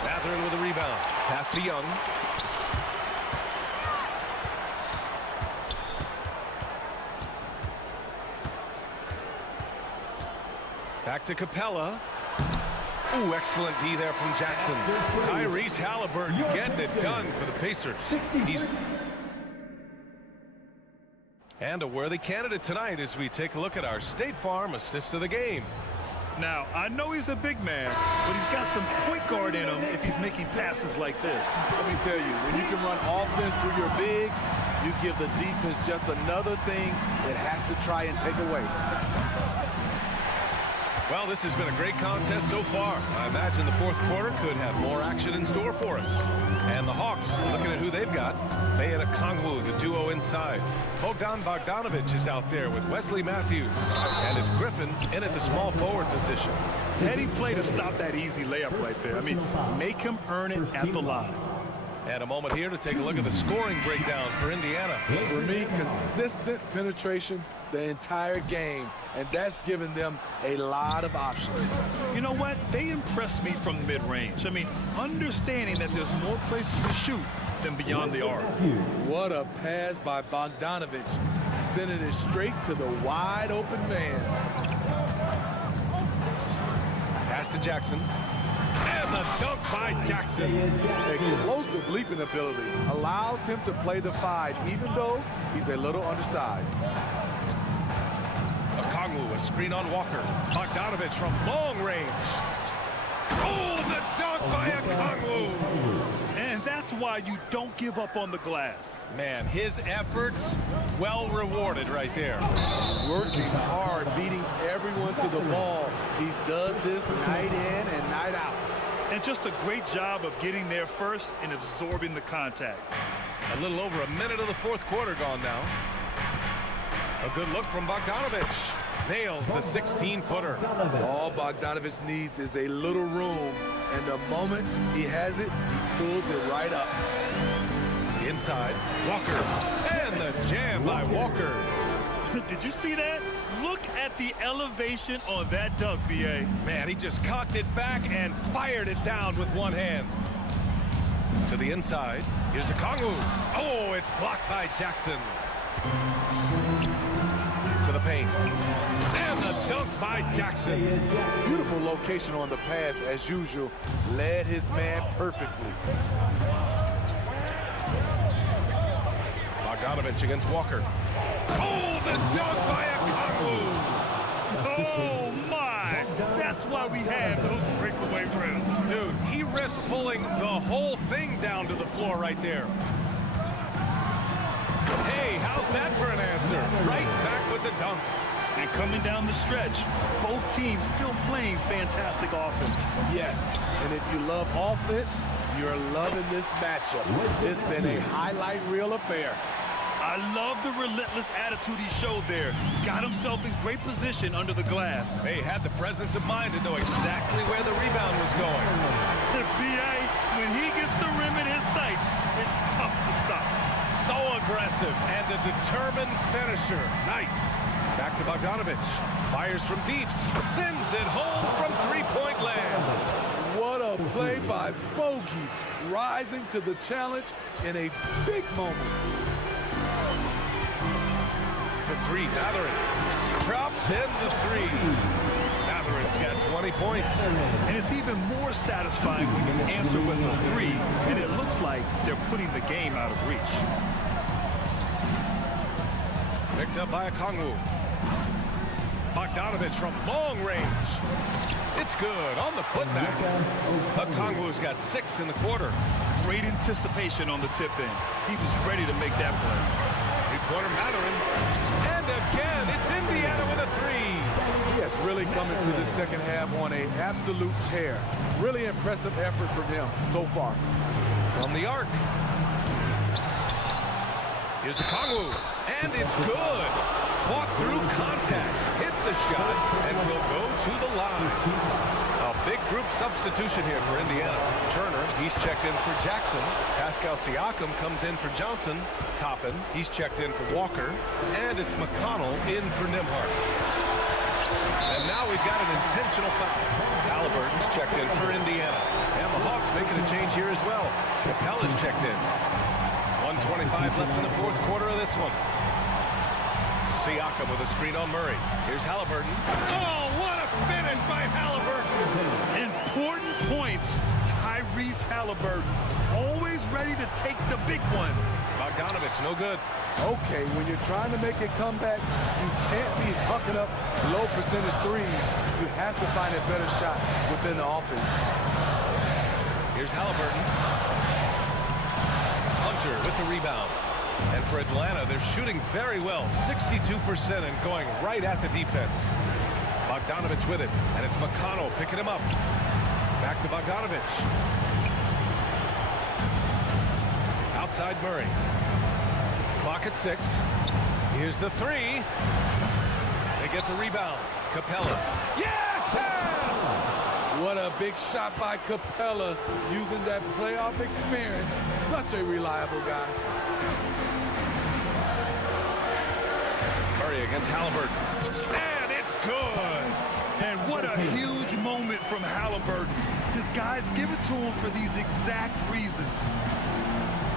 Matherin with a rebound. Pass to Young. Back to Capella. Ooh, excellent D there from Jackson. Tyrese Halliburton getting it done for the Pacers. And a worthy candidate tonight as we take a look at our State Farm assist of the game. Now, I know he's a big man, but he's got some point guard in him if he's making passes like this. Let me tell you, when you can run offense through your bigs, you give the defense just another thing it has to try and take away. Well, this has been a great contest so far. I imagine the fourth quarter could have more action in store for us. And the Hawks, looking at who they've got, May and Okongwu, the duo inside. Bogdan Bogdanovic is out there with Wesley Matthews. And it's Griffin in at the small forward position. Heady play to stop that easy layup right there. I mean, make him earn it at the line. And a moment here to take a look at the scoring breakdown for Indiana. For me, consistent penetration the entire game, and that's given them a lot of options. You know what? They impress me from the mid-range. I mean, understanding that there's more places to shoot than beyond the arc. What a pass by Bogdanovic, sending it straight to the wide open man. Pass to Jackson. And the dunk by Jackson. Explosive leaping ability allows him to play the 5, even though he's a little undersized. Okongwu, a screen on Walker. Bogdanovic from long range. Oh, the dunk by Okongwu. And that's why you don't give up on the glass. Man, his efforts well rewarded right there. Working hard, beating everyone to the ball. He does this night in and night out. And just a great job of getting there first and absorbing the contact. A little over a minute of the fourth quarter gone now. A good look from Bogdanovic. Nails the 16-footer. All Bogdanovic needs is a little room, and the moment he has it, he pulls it right up. Inside, Walker. And the jam by Walker. Did you see that? Look at the elevation on that dunk, B.A. Man, he just cocked it back and fired it down with one hand. To the inside, here's Okongwu. Oh, it's blocked by Jackson. To the paint. And the dunk by Jackson. Beautiful location on the pass, as usual. Led his man perfectly. Bogdanovic against Walker. Oh, the dunk by Okongwu. Oh, my. That's why we have those breakaway rims. Dude, he risked pulling the whole thing down to the floor right there. Hey, how's that for an answer? Right back with the dunk. And coming down the stretch, both teams still playing fantastic offense. Yes, and if you love offense, you're loving this matchup. It's been a highlight reel affair. I love the relentless attitude he showed there. Got himself in great position under the glass. Hey, had the presence of mind to know exactly where the rebound was going. The B.A., when he gets the rim in his sights, it's tough to stop. So aggressive and a determined finisher. Nice. Back to Bogdanovic. Fires from deep. Sends it home from three-point land. What a play by Bogey. Rising to the challenge in a big moment. For three, Matherin. Drops in the three. Matherin's got 20 points. And it's even more satisfying when you answer with a three, and it looks like they're putting the game out of reach. Picked up by Okongwu. Bogdanovich from long range. It's good on the putback. Okongwu's got 6 in the quarter. Great anticipation on the tip in. He was ready to make that play. Three-pointer Mathurin. And again, it's Indiana with a 3. Yes, really coming to the second half on an absolute tear. Really impressive effort from him so far. From the arc. Here's Okongwu. And it's good. Fought through contact. Hit the shot. And will go to the line. A big group substitution here for Indiana. Turner, he's checked in for Jackson. Pascal Siakam comes in for Johnson. Toppin, he's checked in for Walker. And it's McConnell in for Nembhard. And now we've got an intentional foul. Halliburton's checked in for Indiana. And the Hawks making a change here as well. Capella's checked in. 1:25 left in the fourth quarter of this one. Siakam with a screen on Murray. Here's Halliburton. Oh, what a finish by Halliburton! Important points. Tyrese Halliburton, always ready to take the big one. Bogdanovich, no good. Okay, when you're trying to make a comeback, you can't be hucking up low percentage threes. You have to find a better shot within the offense. Here's Halliburton. Hunter with the rebound. And for Atlanta, they're shooting very well, 62% and going right at the defense. Bogdanovich with it, and it's McConnell picking him up. Back to Bogdanovich. Outside Murray. Clock at 6. Here's the 3. They get the rebound. Capella. Yes! What a big shot by Capella, using that playoff experience. Such a reliable guy. Murray against Halliburton. And it's good. And what a huge moment from Halliburton. His guys give it to him for these exact reasons.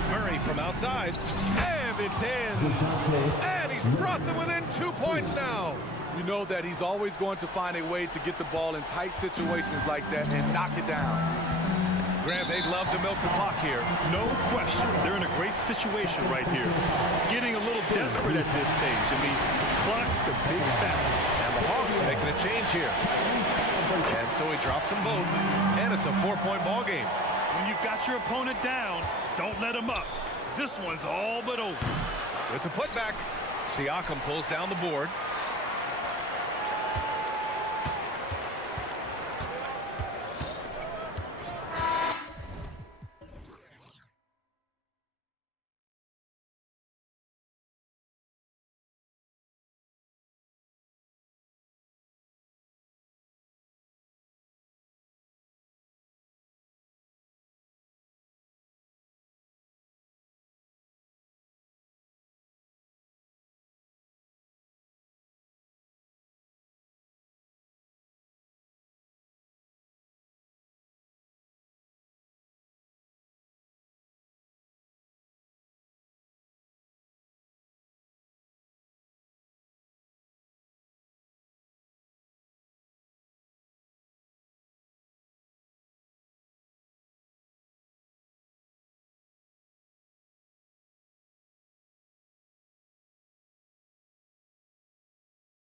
Murray from outside. And it's in. And he's brought them within 2 points now. You know that he's always going to find a way to get the ball in tight situations like that and knock it down. Grant, they'd love to milk the clock here. No question. They're in a great situation right here. Getting a little desperate at this stage. I mean, the clock's the big factor. And the Hawks making a change here. And so he drops them both. And it's a 4-point ball game. When you've got your opponent down, don't let him up. This one's all but over. With the putback, Siakam pulls down the board.